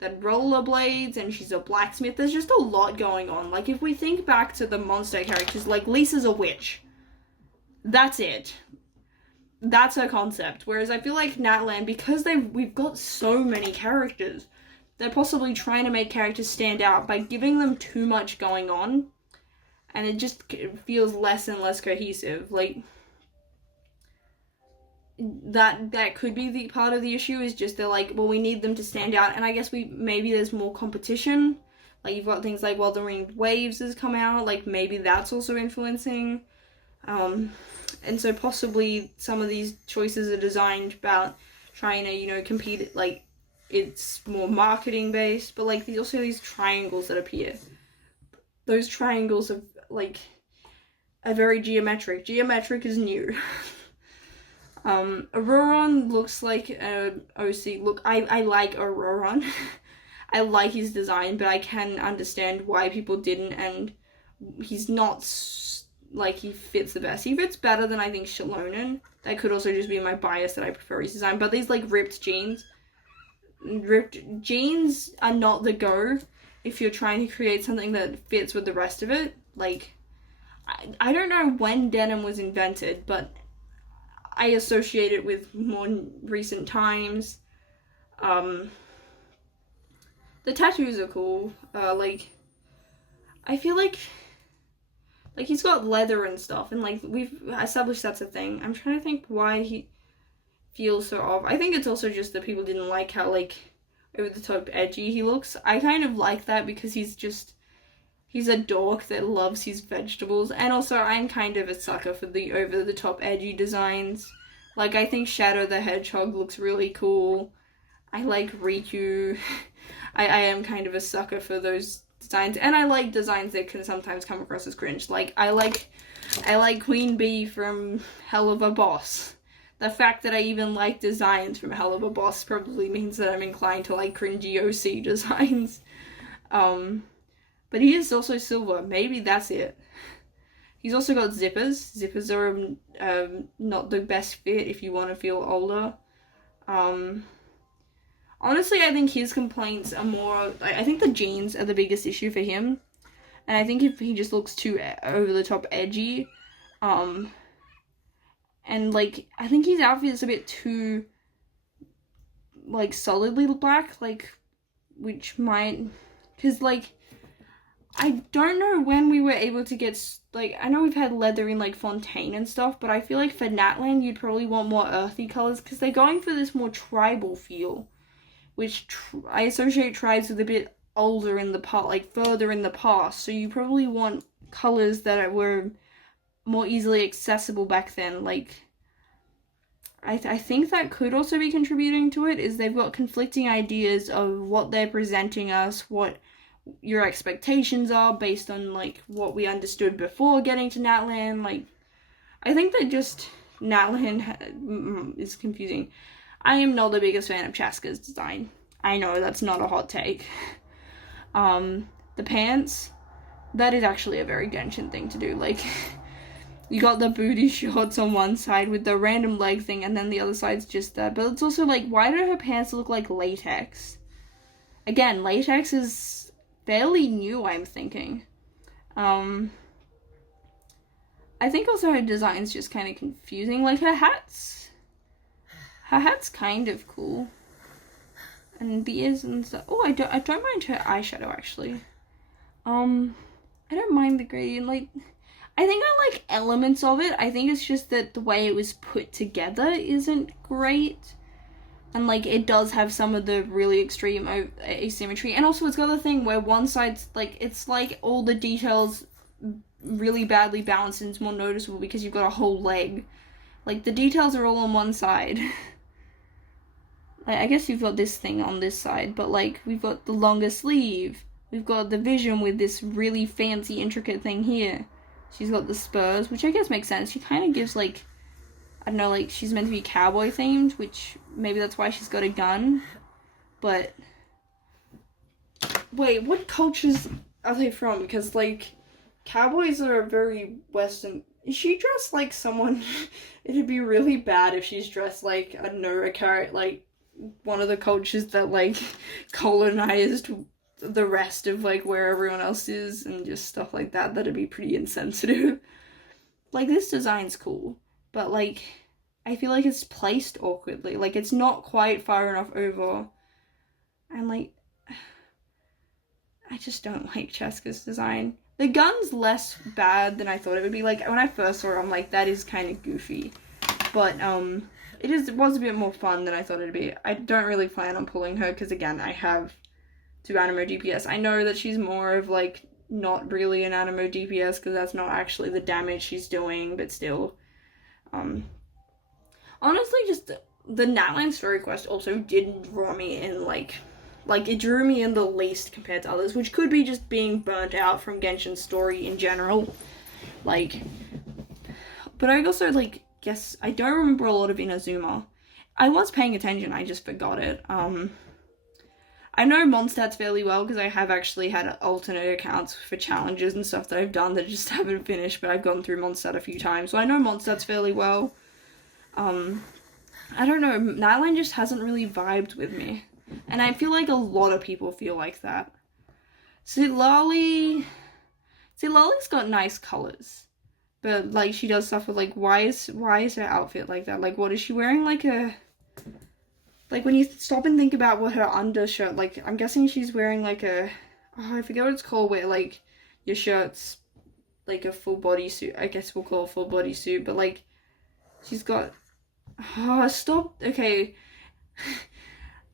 that rollerblades, and she's a blacksmith. There's just a lot going on. Like, if we think back to the monster characters, like, Lisa's a witch. That's it. That's her concept. Whereas I feel like Natlan, because we've got so many characters, they're possibly trying to make characters stand out by giving them too much going on, and it just feels less and less cohesive. Like, that could be the part of the issue, is just they're like, well, we need them to stand out, and I guess maybe there's more competition. Like, you've got things like, well, the Ringed Waves has come out, like, maybe that's also influencing. And so possibly some of these choices are designed about trying to, you know, compete, like, it's more marketing based, but, like, also these triangles that appear. Those triangles are, like, are very geometric. Geometric is new. Auroron looks like an OC. Look, I like Auroron. I like his design, but I can understand why people didn't, and he's not, like, he fits the best. He fits better than, I think, Shalonen. That could also just be my bias that I prefer his design, but these, like, ripped jeans are not the go if you're trying to create something that fits with the rest of it. Like, I don't know when denim was invented, but I associate it with more recent times. The tattoos are cool. Like, I feel like he's got leather and stuff, and, like, we've established that's a thing. I'm trying to think why he feels so off. I think it's also just that people didn't like how, like, over the top edgy he looks. I kind of like that because he's a dork that loves his vegetables, and also I'm kind of a sucker for the over the top edgy designs. Like, I think Shadow the Hedgehog looks really cool. I like Riku. I am kind of a sucker for those designs, and I like designs that can sometimes come across as cringe. Like, I like Queen Bee from Hell of a Boss. The fact that I even like designs from Hell of a Boss probably means that I'm inclined to like cringy OC designs. But he is also silver. Maybe that's it. He's also got zippers. Zippers are not the best fit if you want to feel older. Honestly, I think his complaints are more... I think the jeans are the biggest issue for him. And I think if he just looks too over-the-top edgy, and, like, I think his outfit is a bit too, like, solidly black, like, which might... Because, like, I don't know when we were able to get, like, I know we've had leather in, like, Fontaine and stuff, but I feel like for Natlan, you'd probably want more earthy colors, because they're going for this more tribal feel, which I associate tribes with a bit older in the past, like, further in the past, so you probably want colors that were more easily accessible back then. Like, I think that could also be contributing to it, is they've got conflicting ideas of what they're presenting us, what your expectations are based on, like, what we understood before getting to Natlan. Like, I think that just Natlan is confusing. I am not the biggest fan of Chaska's design. I know that's not a hot take. The pants, that is actually a very Genshin thing to do. Like, you got the booty shorts on one side with the random leg thing, and then the other side's just that. But it's also like, why do her pants look like latex? Again, latex is fairly new, I'm thinking. I think also her design's just kind of confusing. Like, her hat's kind of cool. And the ears and stuff. Oh, I don't mind her eyeshadow, actually. I don't mind the gradient. Like, I think I like elements of it. I think it's just that the way it was put together isn't great. And, like, it does have some of the really extreme asymmetry. And also, it's got the thing where one side's, like, it's like all the details really badly balanced and it's more noticeable because you've got a whole leg. Like, the details are all on one side. Like, I guess you've got this thing on this side, but, like, we've got the longer sleeve. We've got the vision with this really fancy, intricate thing here. She's got the spurs, which I guess makes sense. She kind of gives, like, I don't know, like, she's meant to be cowboy themed, which maybe that's why she's got a gun. But wait, what cultures are they from? Because, like, cowboys are very Western. Is she dressed like someone? It'd be really bad if she's dressed like, I don't know, a character, like, one of the cultures that, like, colonized the rest of, like, where everyone else is and just stuff like that. That'd be pretty insensitive. Like, this design's cool, but, like, I feel like it's placed awkwardly. Like, it's not quite far enough over. And, like, I just don't like Cheska's design. The gun's less bad than I thought it would be. Like, when I first saw it, I'm like, that is kind of goofy. But, it was a bit more fun than I thought it'd be. I don't really plan on pulling her, because, again, I have 2 Animo DPS. I know that she's more of, like, not really an Animo DPS, because that's not actually the damage she's doing, but still. Honestly, just the Natlan story quest also didn't draw me in, like, it drew me in the least compared to others, which could be just being burnt out from Genshin's story in general. Like, but I also, like, guess, I don't remember a lot of Inazuma. I was paying attention, I just forgot it. I know Mondstadt's fairly well, because I have actually had alternate accounts for challenges and stuff that I've done that just haven't finished, but I've gone through Mondstadt a few times, so I know Mondstadt's fairly well. I don't know, Nightline just hasn't really vibed with me. And I feel like a lot of people feel like that. Lolly's got nice colors. But, like, she does stuff with, like, why is her outfit like that? Like, what is she wearing? Like, when you stop and think about what her undershirt, like, I'm guessing she's wearing, like, I forget what it's called, where, like, your shirt's, like, a full bodysuit. I guess we'll call it a full bodysuit, but, like, she's got, stop, okay.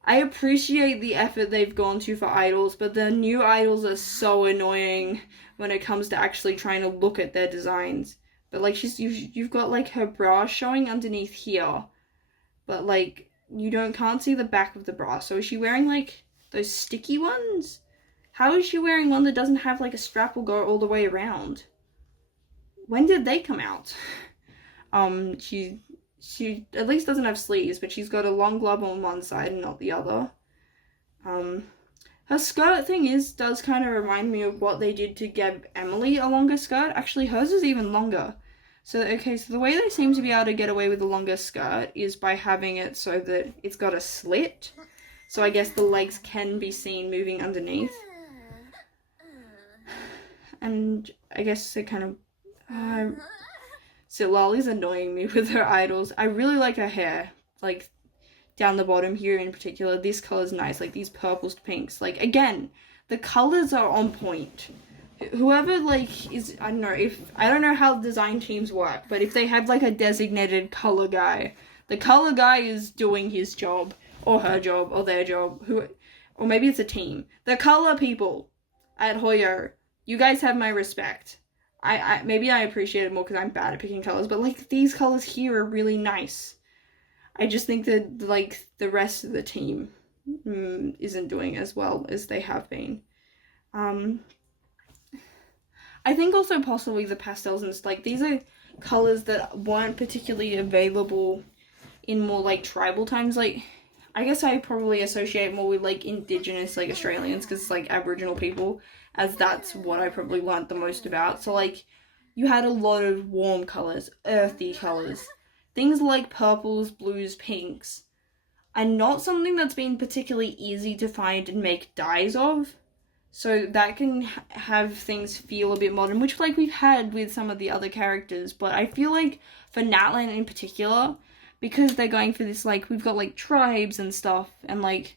I appreciate the effort they've gone to for idols, but the new idols are so annoying when it comes to actually trying to look at their designs. But, like, you've got, like, her bra showing underneath here, but, like, you can't see the back of the bra. So is she wearing, like, those sticky ones? How is she wearing one that doesn't have, like, a strap will go all the way around? When did they come out? She at least doesn't have sleeves, but she's got a long glove on one side and not the other. Her skirt thing does kind of remind me of what they did to give Emily a longer skirt. Actually, hers is even longer. So the way they seem to be able to get away with a longer skirt is by having it so that it's got a slit. So I guess the legs can be seen moving underneath. And I guess it kind of... So Lolly's annoying me with her idols. I really like her hair. Like, down the bottom here in particular. This color's nice. Like, these purples to pinks. Like, again, the colors are on point. Whoever, like, I don't know how design teams work, but if they have, like, a designated color guy, the color guy is doing his job, or her job, or their job, or maybe it's a team. The color people at Hoyo, you guys have my respect. Maybe I appreciate it more because I'm bad at picking colors, but, like, these colors here are really nice. I just think that, like, the rest of the team isn't doing as well as they have been. I think also possibly the pastels and, like, these are colors that weren't particularly available in more like tribal times. Like, I guess I probably associate more with like indigenous like Australians, because it's like Aboriginal people, as that's what I probably learnt the most about. So like, you had a lot of warm colours, earthy colours, things like purples, blues, pinks, and not something that's been particularly easy to find and make dyes of. So that can have things feel a bit modern, which like we've had with some of the other characters. But I feel like for Natlan in particular, because they're going for this, like, we've got like tribes and stuff, and like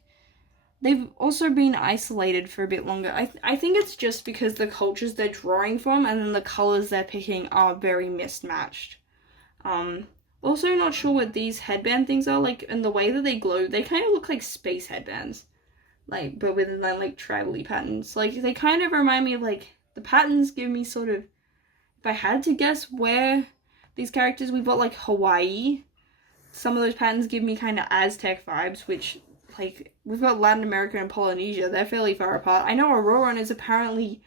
they've also been isolated for a bit longer. I think it's just because the cultures they're drawing from and then the colors they're picking are very mismatched. Also not sure what these headband things are, like, and the way that they glow, they kind of look like space headbands. Like, but with then like tribal-y patterns. Like, they kind of remind me of like, the patterns give me sort of, if I had to guess where these characters, we've got like Hawaii. Some of those patterns give me kind of Aztec vibes, which, like, we've got Latin America and Polynesia. They're fairly far apart. I know Auroran is apparently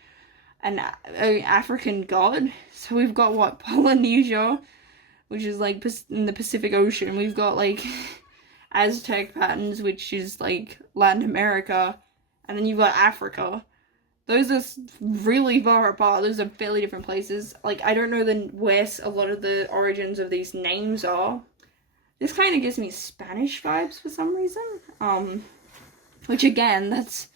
an African god. So we've got, what, Polynesia, which is, like, in the Pacific Ocean. We've got, like, Aztec patterns, which is, like, Latin America. And then you've got Africa. Those are really far apart. Those are fairly different places. Like, I don't know where a lot of the origins of these names are. This kind of gives me Spanish vibes for some reason. Which, again, that's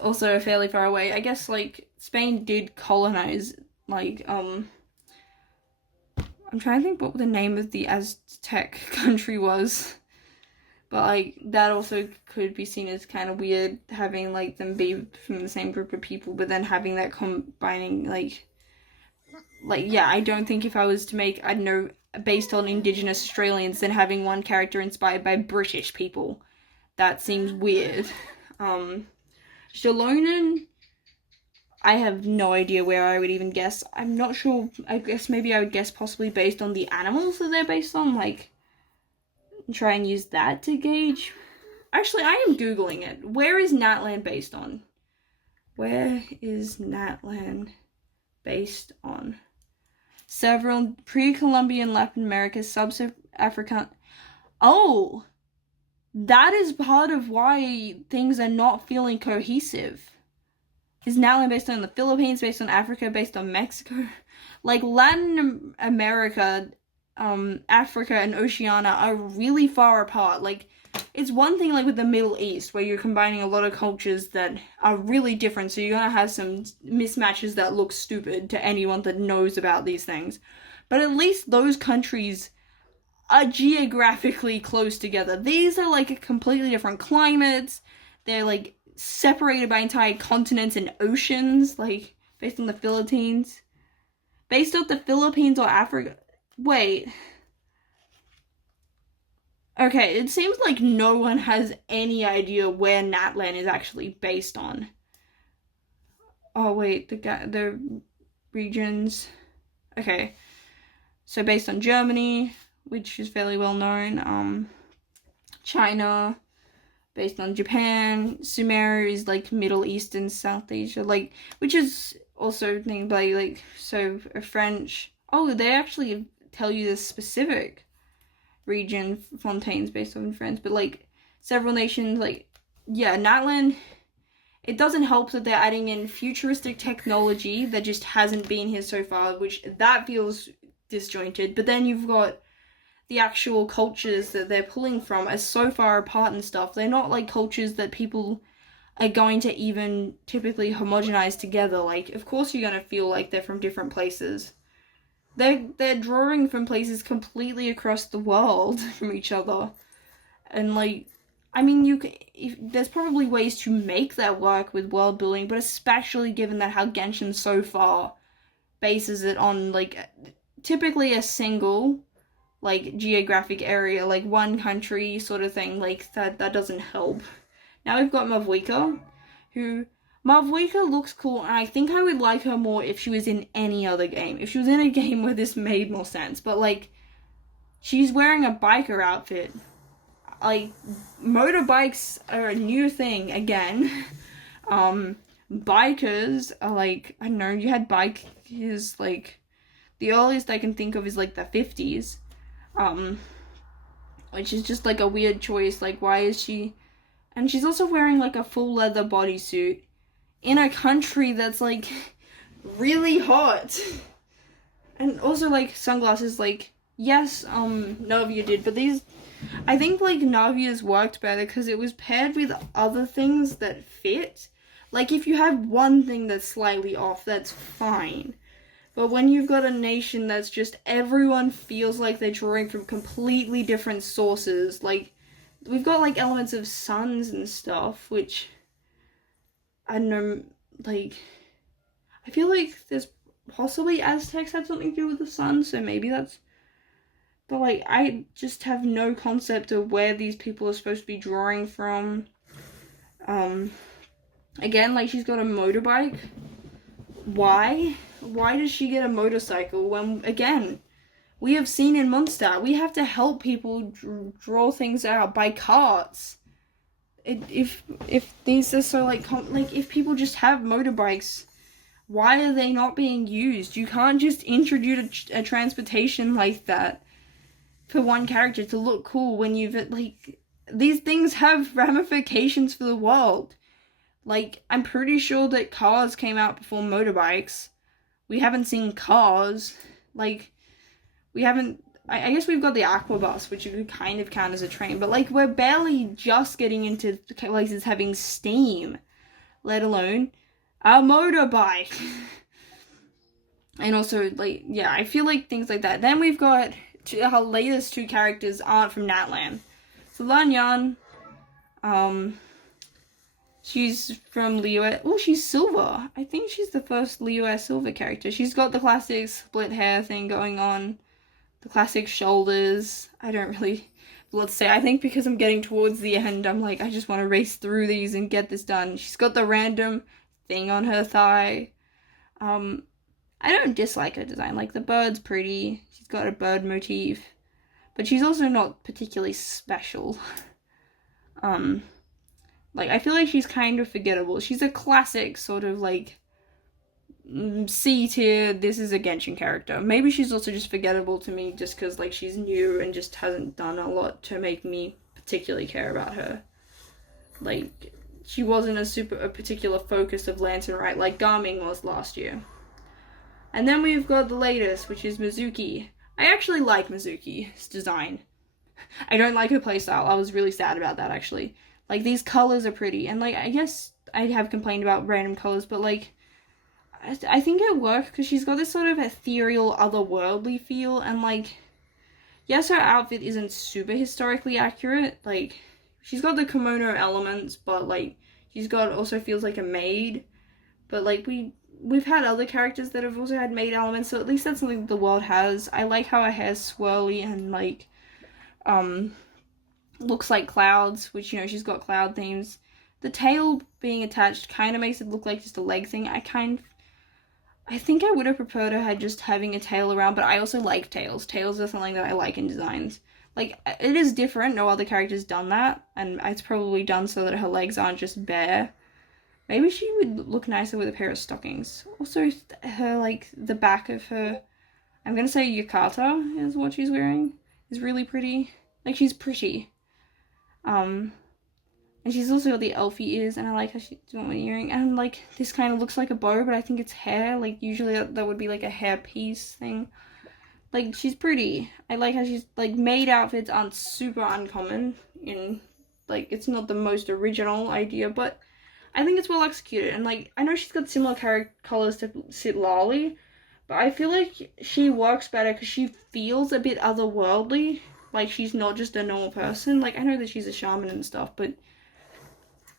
also fairly far away. I guess, like, Spain did colonize, like, I'm trying to think what the name of the Aztec country was. But, like, that also could be seen as kind of weird, having, like, them be from the same group of people, but then having that combining, like, yeah, I don't think if I was to make, I don't know, based on Indigenous Australians, then having one character inspired by British people. That seems weird. Shalonen, I have no idea where I would even guess. I'm not sure. I guess maybe I would guess possibly based on the animals that they're based on, like, try and use that to gauge. Actually, I am Googling it. Where is Natlan based on? Where is Natlan based on? Several pre-Columbian Latin America, sub-African. Oh! That is part of why things are not feeling cohesive. Is Natlan based on the Philippines, based on Africa, based on Mexico? Like, Latin America, Africa, and Oceania are really far apart. Like, it's one thing, like, with the Middle East, where you're combining a lot of cultures that are really different, so you're gonna have some mismatches that look stupid to anyone that knows about these things. But at least those countries are geographically close together. These are, like, completely different climates. They're, like, separated by entire continents and oceans, like, based on the Philippines. Based off the Philippines or Africa. Wait. Okay, it seems like no one has any idea where Natlan is actually based on. Oh, wait, the regions. Okay. So based on Germany, which is fairly well known. China, based on Japan. Sumer is like Middle East and South Asia, like, which is also named by, like, so French. Oh, they actually tell you the specific region Fontaine's based on France, but like several nations, like, yeah, Natlan, it doesn't help that they're adding in futuristic technology that just hasn't been here so far, which that feels disjointed. But then you've got the actual cultures that they're pulling from are so far apart and stuff. They're not like cultures that people are going to even typically homogenize together. Like, of course you're going to feel like they're from different places. They're drawing from places completely across the world from each other. And, like, I mean, there's probably ways to make that work with world building, but especially given that how Genshin so far bases it on, like, typically a single, like, geographic area, like one country sort of thing, like, that doesn't help. Now we've got Mavwika, who... Mavwika looks cool, and I think I would like her more if she was in any other game. If she was in a game where this made more sense. But, like, she's wearing a biker outfit. Like, motorbikes are a new thing again. Bikers are, like, I don't know, you had bikers, like, the earliest I can think of is, like, the 50s. which is just like a weird choice. Like, why is she? And she's also wearing like a full leather bodysuit in a country that's like really hot. And also like sunglasses, like, yes, Navia did, but these, I think like Navia's worked better because it was paired with other things that fit. Like, if you have one thing that's slightly off, that's fine. But when you've got a nation that's just everyone feels like they're drawing from completely different sources, like, we've got like elements of suns and stuff, which, I don't know, like, I feel like there's possibly Aztecs had something to do with the sun, so maybe that's, but like, I just have no concept of where these people are supposed to be drawing from. Again, like, she's got a motorbike. Why? Why does she get a motorcycle when, again, we have seen in Munster, we have to help people draw things out by carts. If these are so, like, if people just have motorbikes, why are they not being used? You can't just introduce a transportation like that for one character to look cool when you've, like, these things have ramifications for the world. Like, I'm pretty sure that cars came out before motorbikes. We haven't seen cars. Like, we haven't, I guess we've got the Aquabus, which you could kind of count as a train, but like, we're barely just getting into places having steam, let alone a motorbike. And also, like, yeah, I feel like things like that. Then we've got our latest two characters aren't from Natlan. So Lan Yan, she's from Liyue. Oh, she's silver. I think she's the first Liyue silver character. She's got the classic split hair thing going on. The classic shoulders. I don't really, let's say, I think because I'm getting towards the end, I'm like, I just want to race through these and get this done. She's got the random thing on her thigh. I don't dislike her design. Like, the bird's pretty. She's got a bird motif. But she's also not particularly special. Like, I feel like she's kind of forgettable. She's a classic sort of, like, C tier, this is a Genshin character. Maybe she's also just forgettable to me just because, like, she's new and just hasn't done a lot to make me particularly care about her. Like, she wasn't a particular focus of Lantern Right like Garming was last year. And then we've got the latest, which is Mizuki. I actually like Mizuki's design. I don't like her playstyle. I was really sad about that, actually. Like, these colors are pretty, and, like, I guess I have complained about random colors, but, like, I think it worked because she's got this sort of ethereal, otherworldly feel, and, like, yes, her outfit isn't super historically accurate. Like, she's got the kimono elements, but, like, she's got, also feels like a maid, but, like, we've had other characters that have also had maid elements, so at least that's something the world has. I like how her hair's swirly and, like, looks like clouds, which, you know, she's got cloud themes. The tail being attached kind of makes it look like just a leg thing. I think I would have preferred her just having a tail around, but I also like tails. Tails are something that I like in designs. Like, it is different. No other character's done that, and it's probably done so that her legs aren't just bare. Maybe she would look nicer with a pair of stockings. Also, her, like, the back of her, I'm gonna say yukata is what she's wearing, is really pretty. Like, she's pretty. And she's also got the elfie ears, and I like how she's doing the earring. And, like, this kind of looks like a bow, but I think it's hair. Like, usually that would be, like, a hair piece thing. Like, she's pretty. I like how she's, like, maid outfits aren't super uncommon in, like, it's not the most original idea, but I think it's well executed. And, like, I know she's got similar colors to Citlali, but I feel like she works better because she feels a bit otherworldly. Like, she's not just a normal person. Like, I know that she's a shaman and stuff, but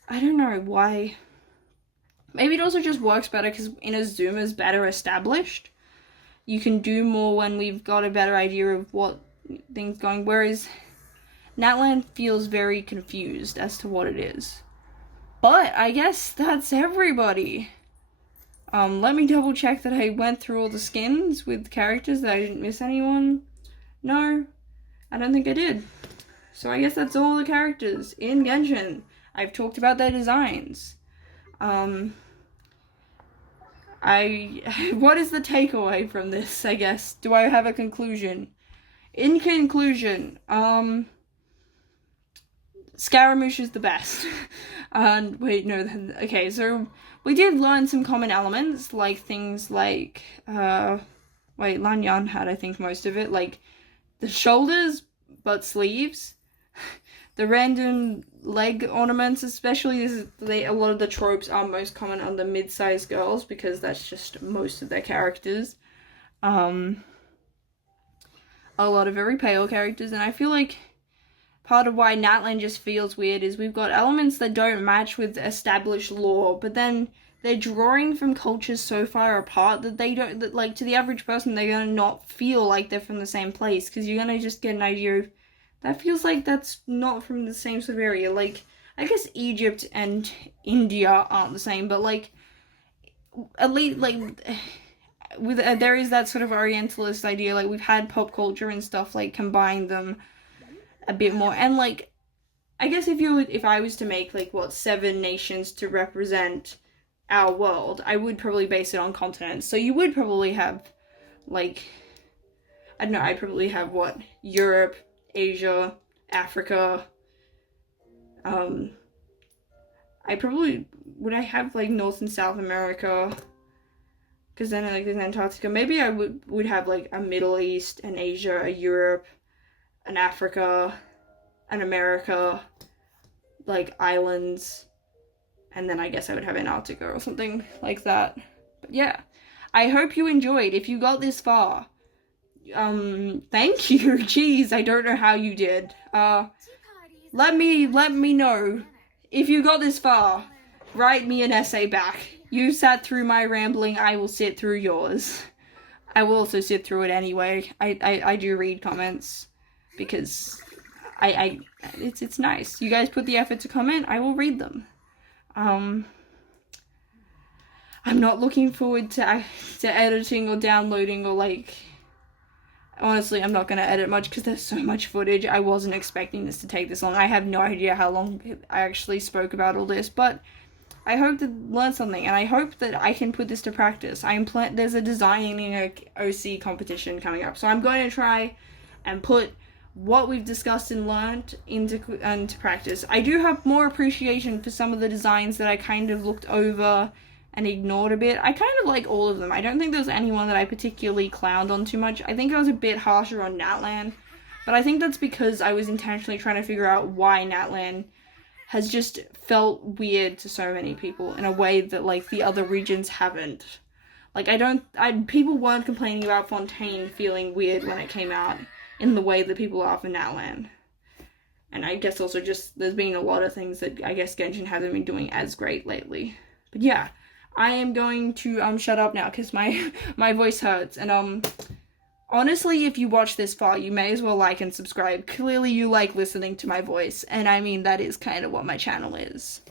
I don't know why. Maybe it also just works better because Inazuma's better established. You can do more when we've got a better idea of what things going, whereas Natlan feels very confused as to what it is. But I guess that's everybody. Let me double check that I went through all the skins with characters, that I didn't miss anyone. No, I don't think I did. So I guess that's all the characters in Genshin. I've talked about their designs. What is the takeaway from this, I guess? Do I have a conclusion? In conclusion, Scaramouche is the best. And wait, no, okay, so we did learn some common elements, like things like, Lanyan had, I think, most of it, like the shoulders, but sleeves, the random leg ornaments, especially a lot of the tropes are most common on the mid-sized girls, because that's just most of their characters. A lot of very pale characters, and I feel like part of why Natlan just feels weird is we've got elements that don't match with established lore, but then they're drawing from cultures so far apart that they don't, that, like, to the average person, they're gonna not feel like they're from the same place, because you're gonna just get an idea of, that feels like that's not from the same sort of area. Like, I guess Egypt and India aren't the same, but, like, at least, like, with there is that sort of Orientalist idea, like, we've had pop culture and stuff, like, combine them a bit more, and, like, I guess if I was to make, like, 7 nations to represent our world, I would probably base it on continents. So you would probably have, like, I don't know, I'd probably have, Europe, Asia, Africa, I have, like, North and South America, because then, like, there's Antarctica. Maybe I would have, like, a Middle East, an Asia, a Europe, an Africa, an America, like, islands, and then I guess I would have Antarctica or something like that. But yeah, I hope you enjoyed. If you got this far, thank you. Jeez, I don't know how you did. Let me know. If you got this far, write me an essay back. You sat through my rambling, I will sit through yours. I will also sit through it anyway. I do read comments, because it's nice. You guys put the effort to comment, I will read them. I'm not looking forward to editing or downloading, or, like, honestly, I'm not going to edit much because there's so much footage. I wasn't expecting this to take this long. I have no idea how long I actually spoke about all this, but I hope to learn something, and I hope that I can put this to practice. There's a designing OC competition coming up, so I'm going to try and put what we've discussed and learned into practice. I do have more appreciation for some of the designs that I kind of looked over and ignored a bit. I kind of like all of them. I don't think there was anyone that I particularly clowned on too much. I think I was a bit harsher on Natlan, but I think that's because I was intentionally trying to figure out why Natlan has just felt weird to so many people in a way that, like, the other regions haven't. Like, people weren't complaining about Fontaine feeling weird when it came out in the way that people are for Natlan. And I guess also just there's been a lot of things that I guess Genshin hasn't been doing as great lately. But yeah, I am going to shut up now because my voice hurts. And honestly, if you watch this far, you may as well like and subscribe. Clearly you like listening to my voice, and I mean that is kind of what my channel is.